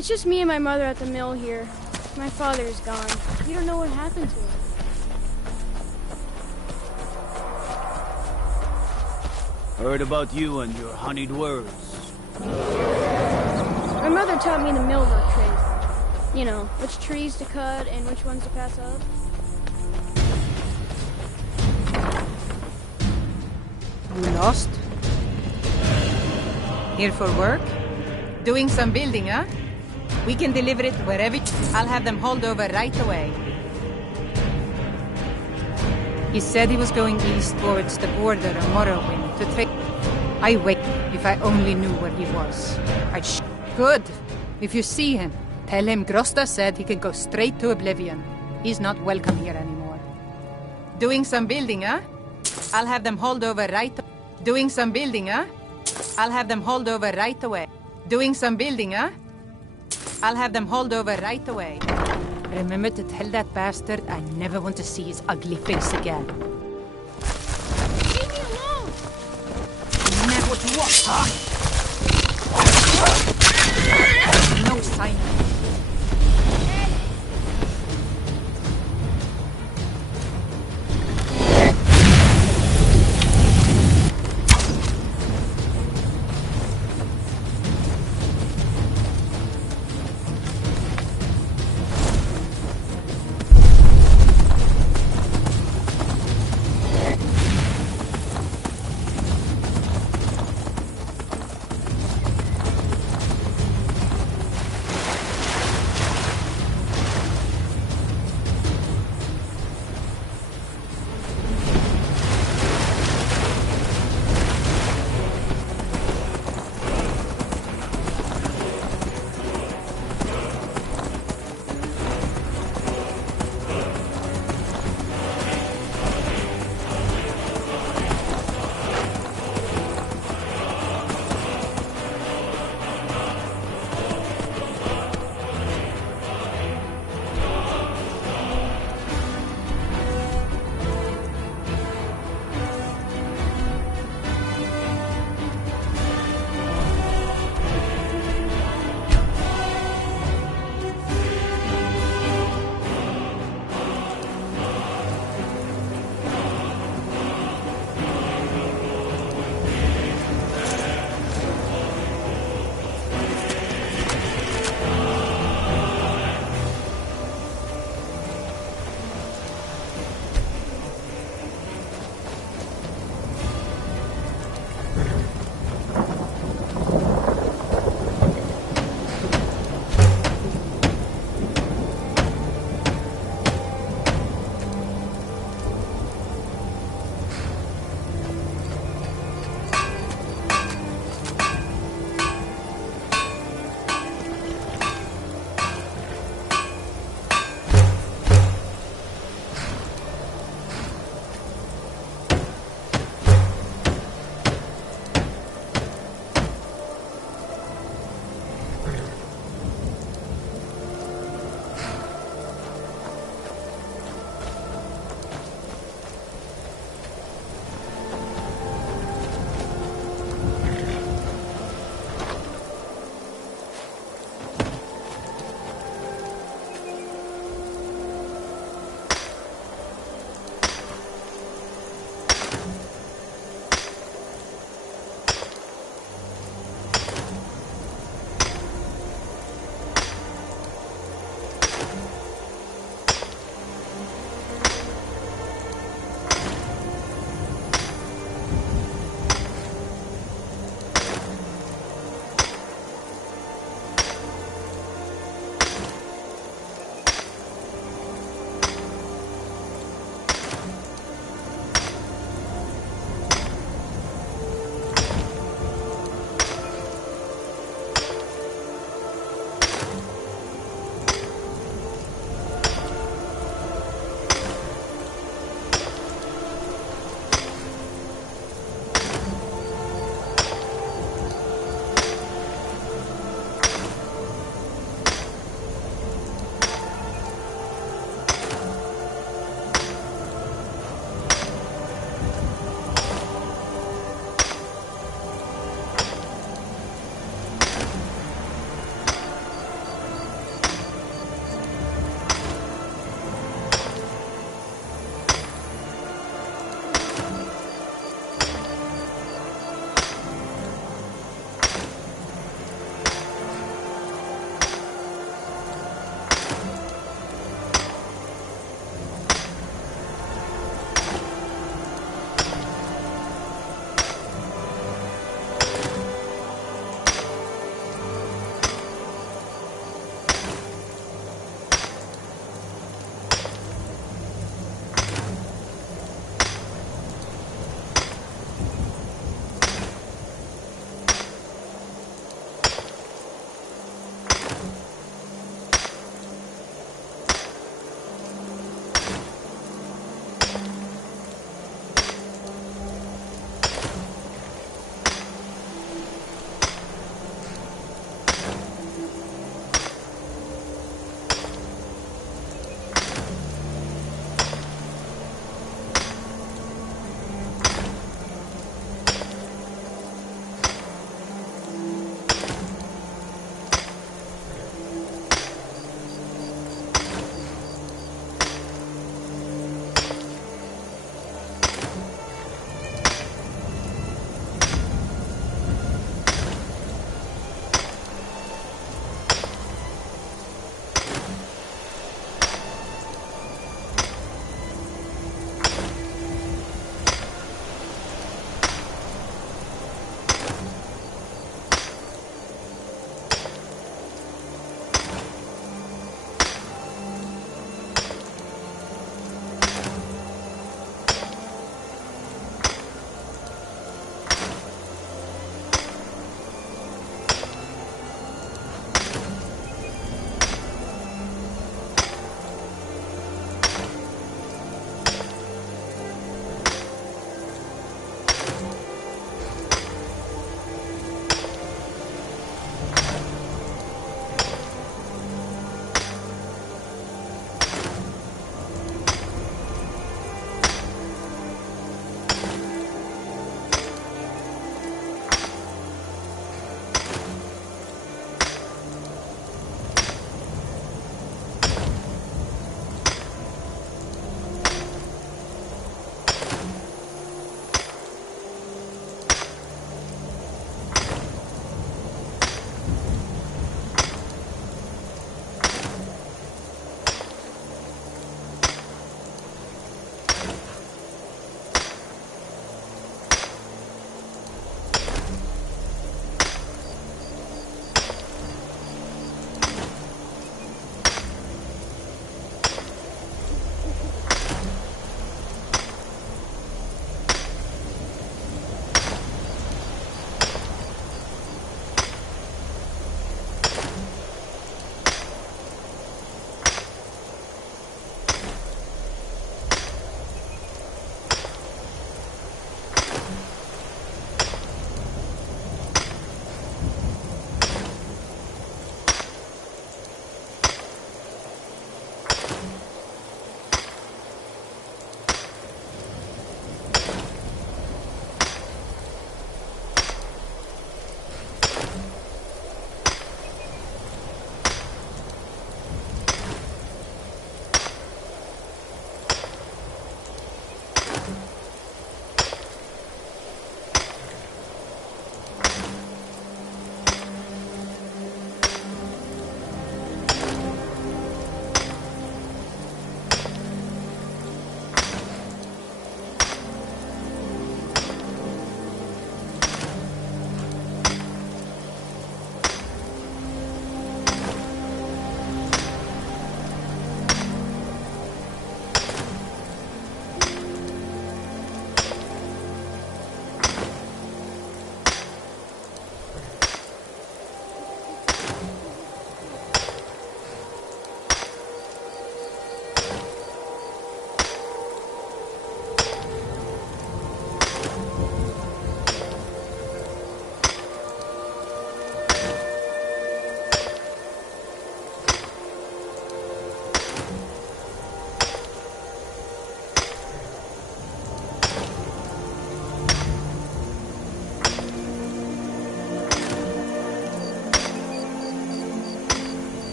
It's just me and my mother at the mill here. My father is gone. We don't know what happened to him. Heard about you and your honeyed words. My mother taught me the mill work trade. You know, which trees to cut and which ones to pass up. You lost? Here for work? Doing some building, huh? We can deliver it wherever. I'll have them hauled over right away. He said he was going east towards the border of Morrowind to trade. I wait. If I only knew where he was, I'd Good. If you see him, tell him Grosta said he can go straight to Oblivion. He's not welcome here anymore. Doing some building, huh? I'll have them hauled over right. Doing some building, huh? I'll have them hauled over right away. Doing some building, huh? I'll have them hauled over right away. Remember to tell that bastard I never want to see his ugly face again. Leave me alone! Never to what, huh? No sign.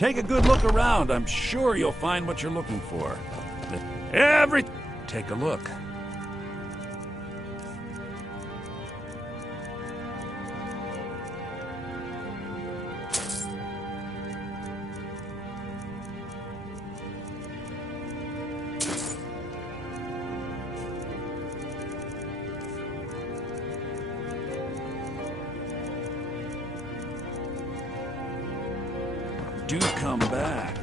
Take a good look around. I'm sure you'll find what you're looking for. Take a look. Do come back.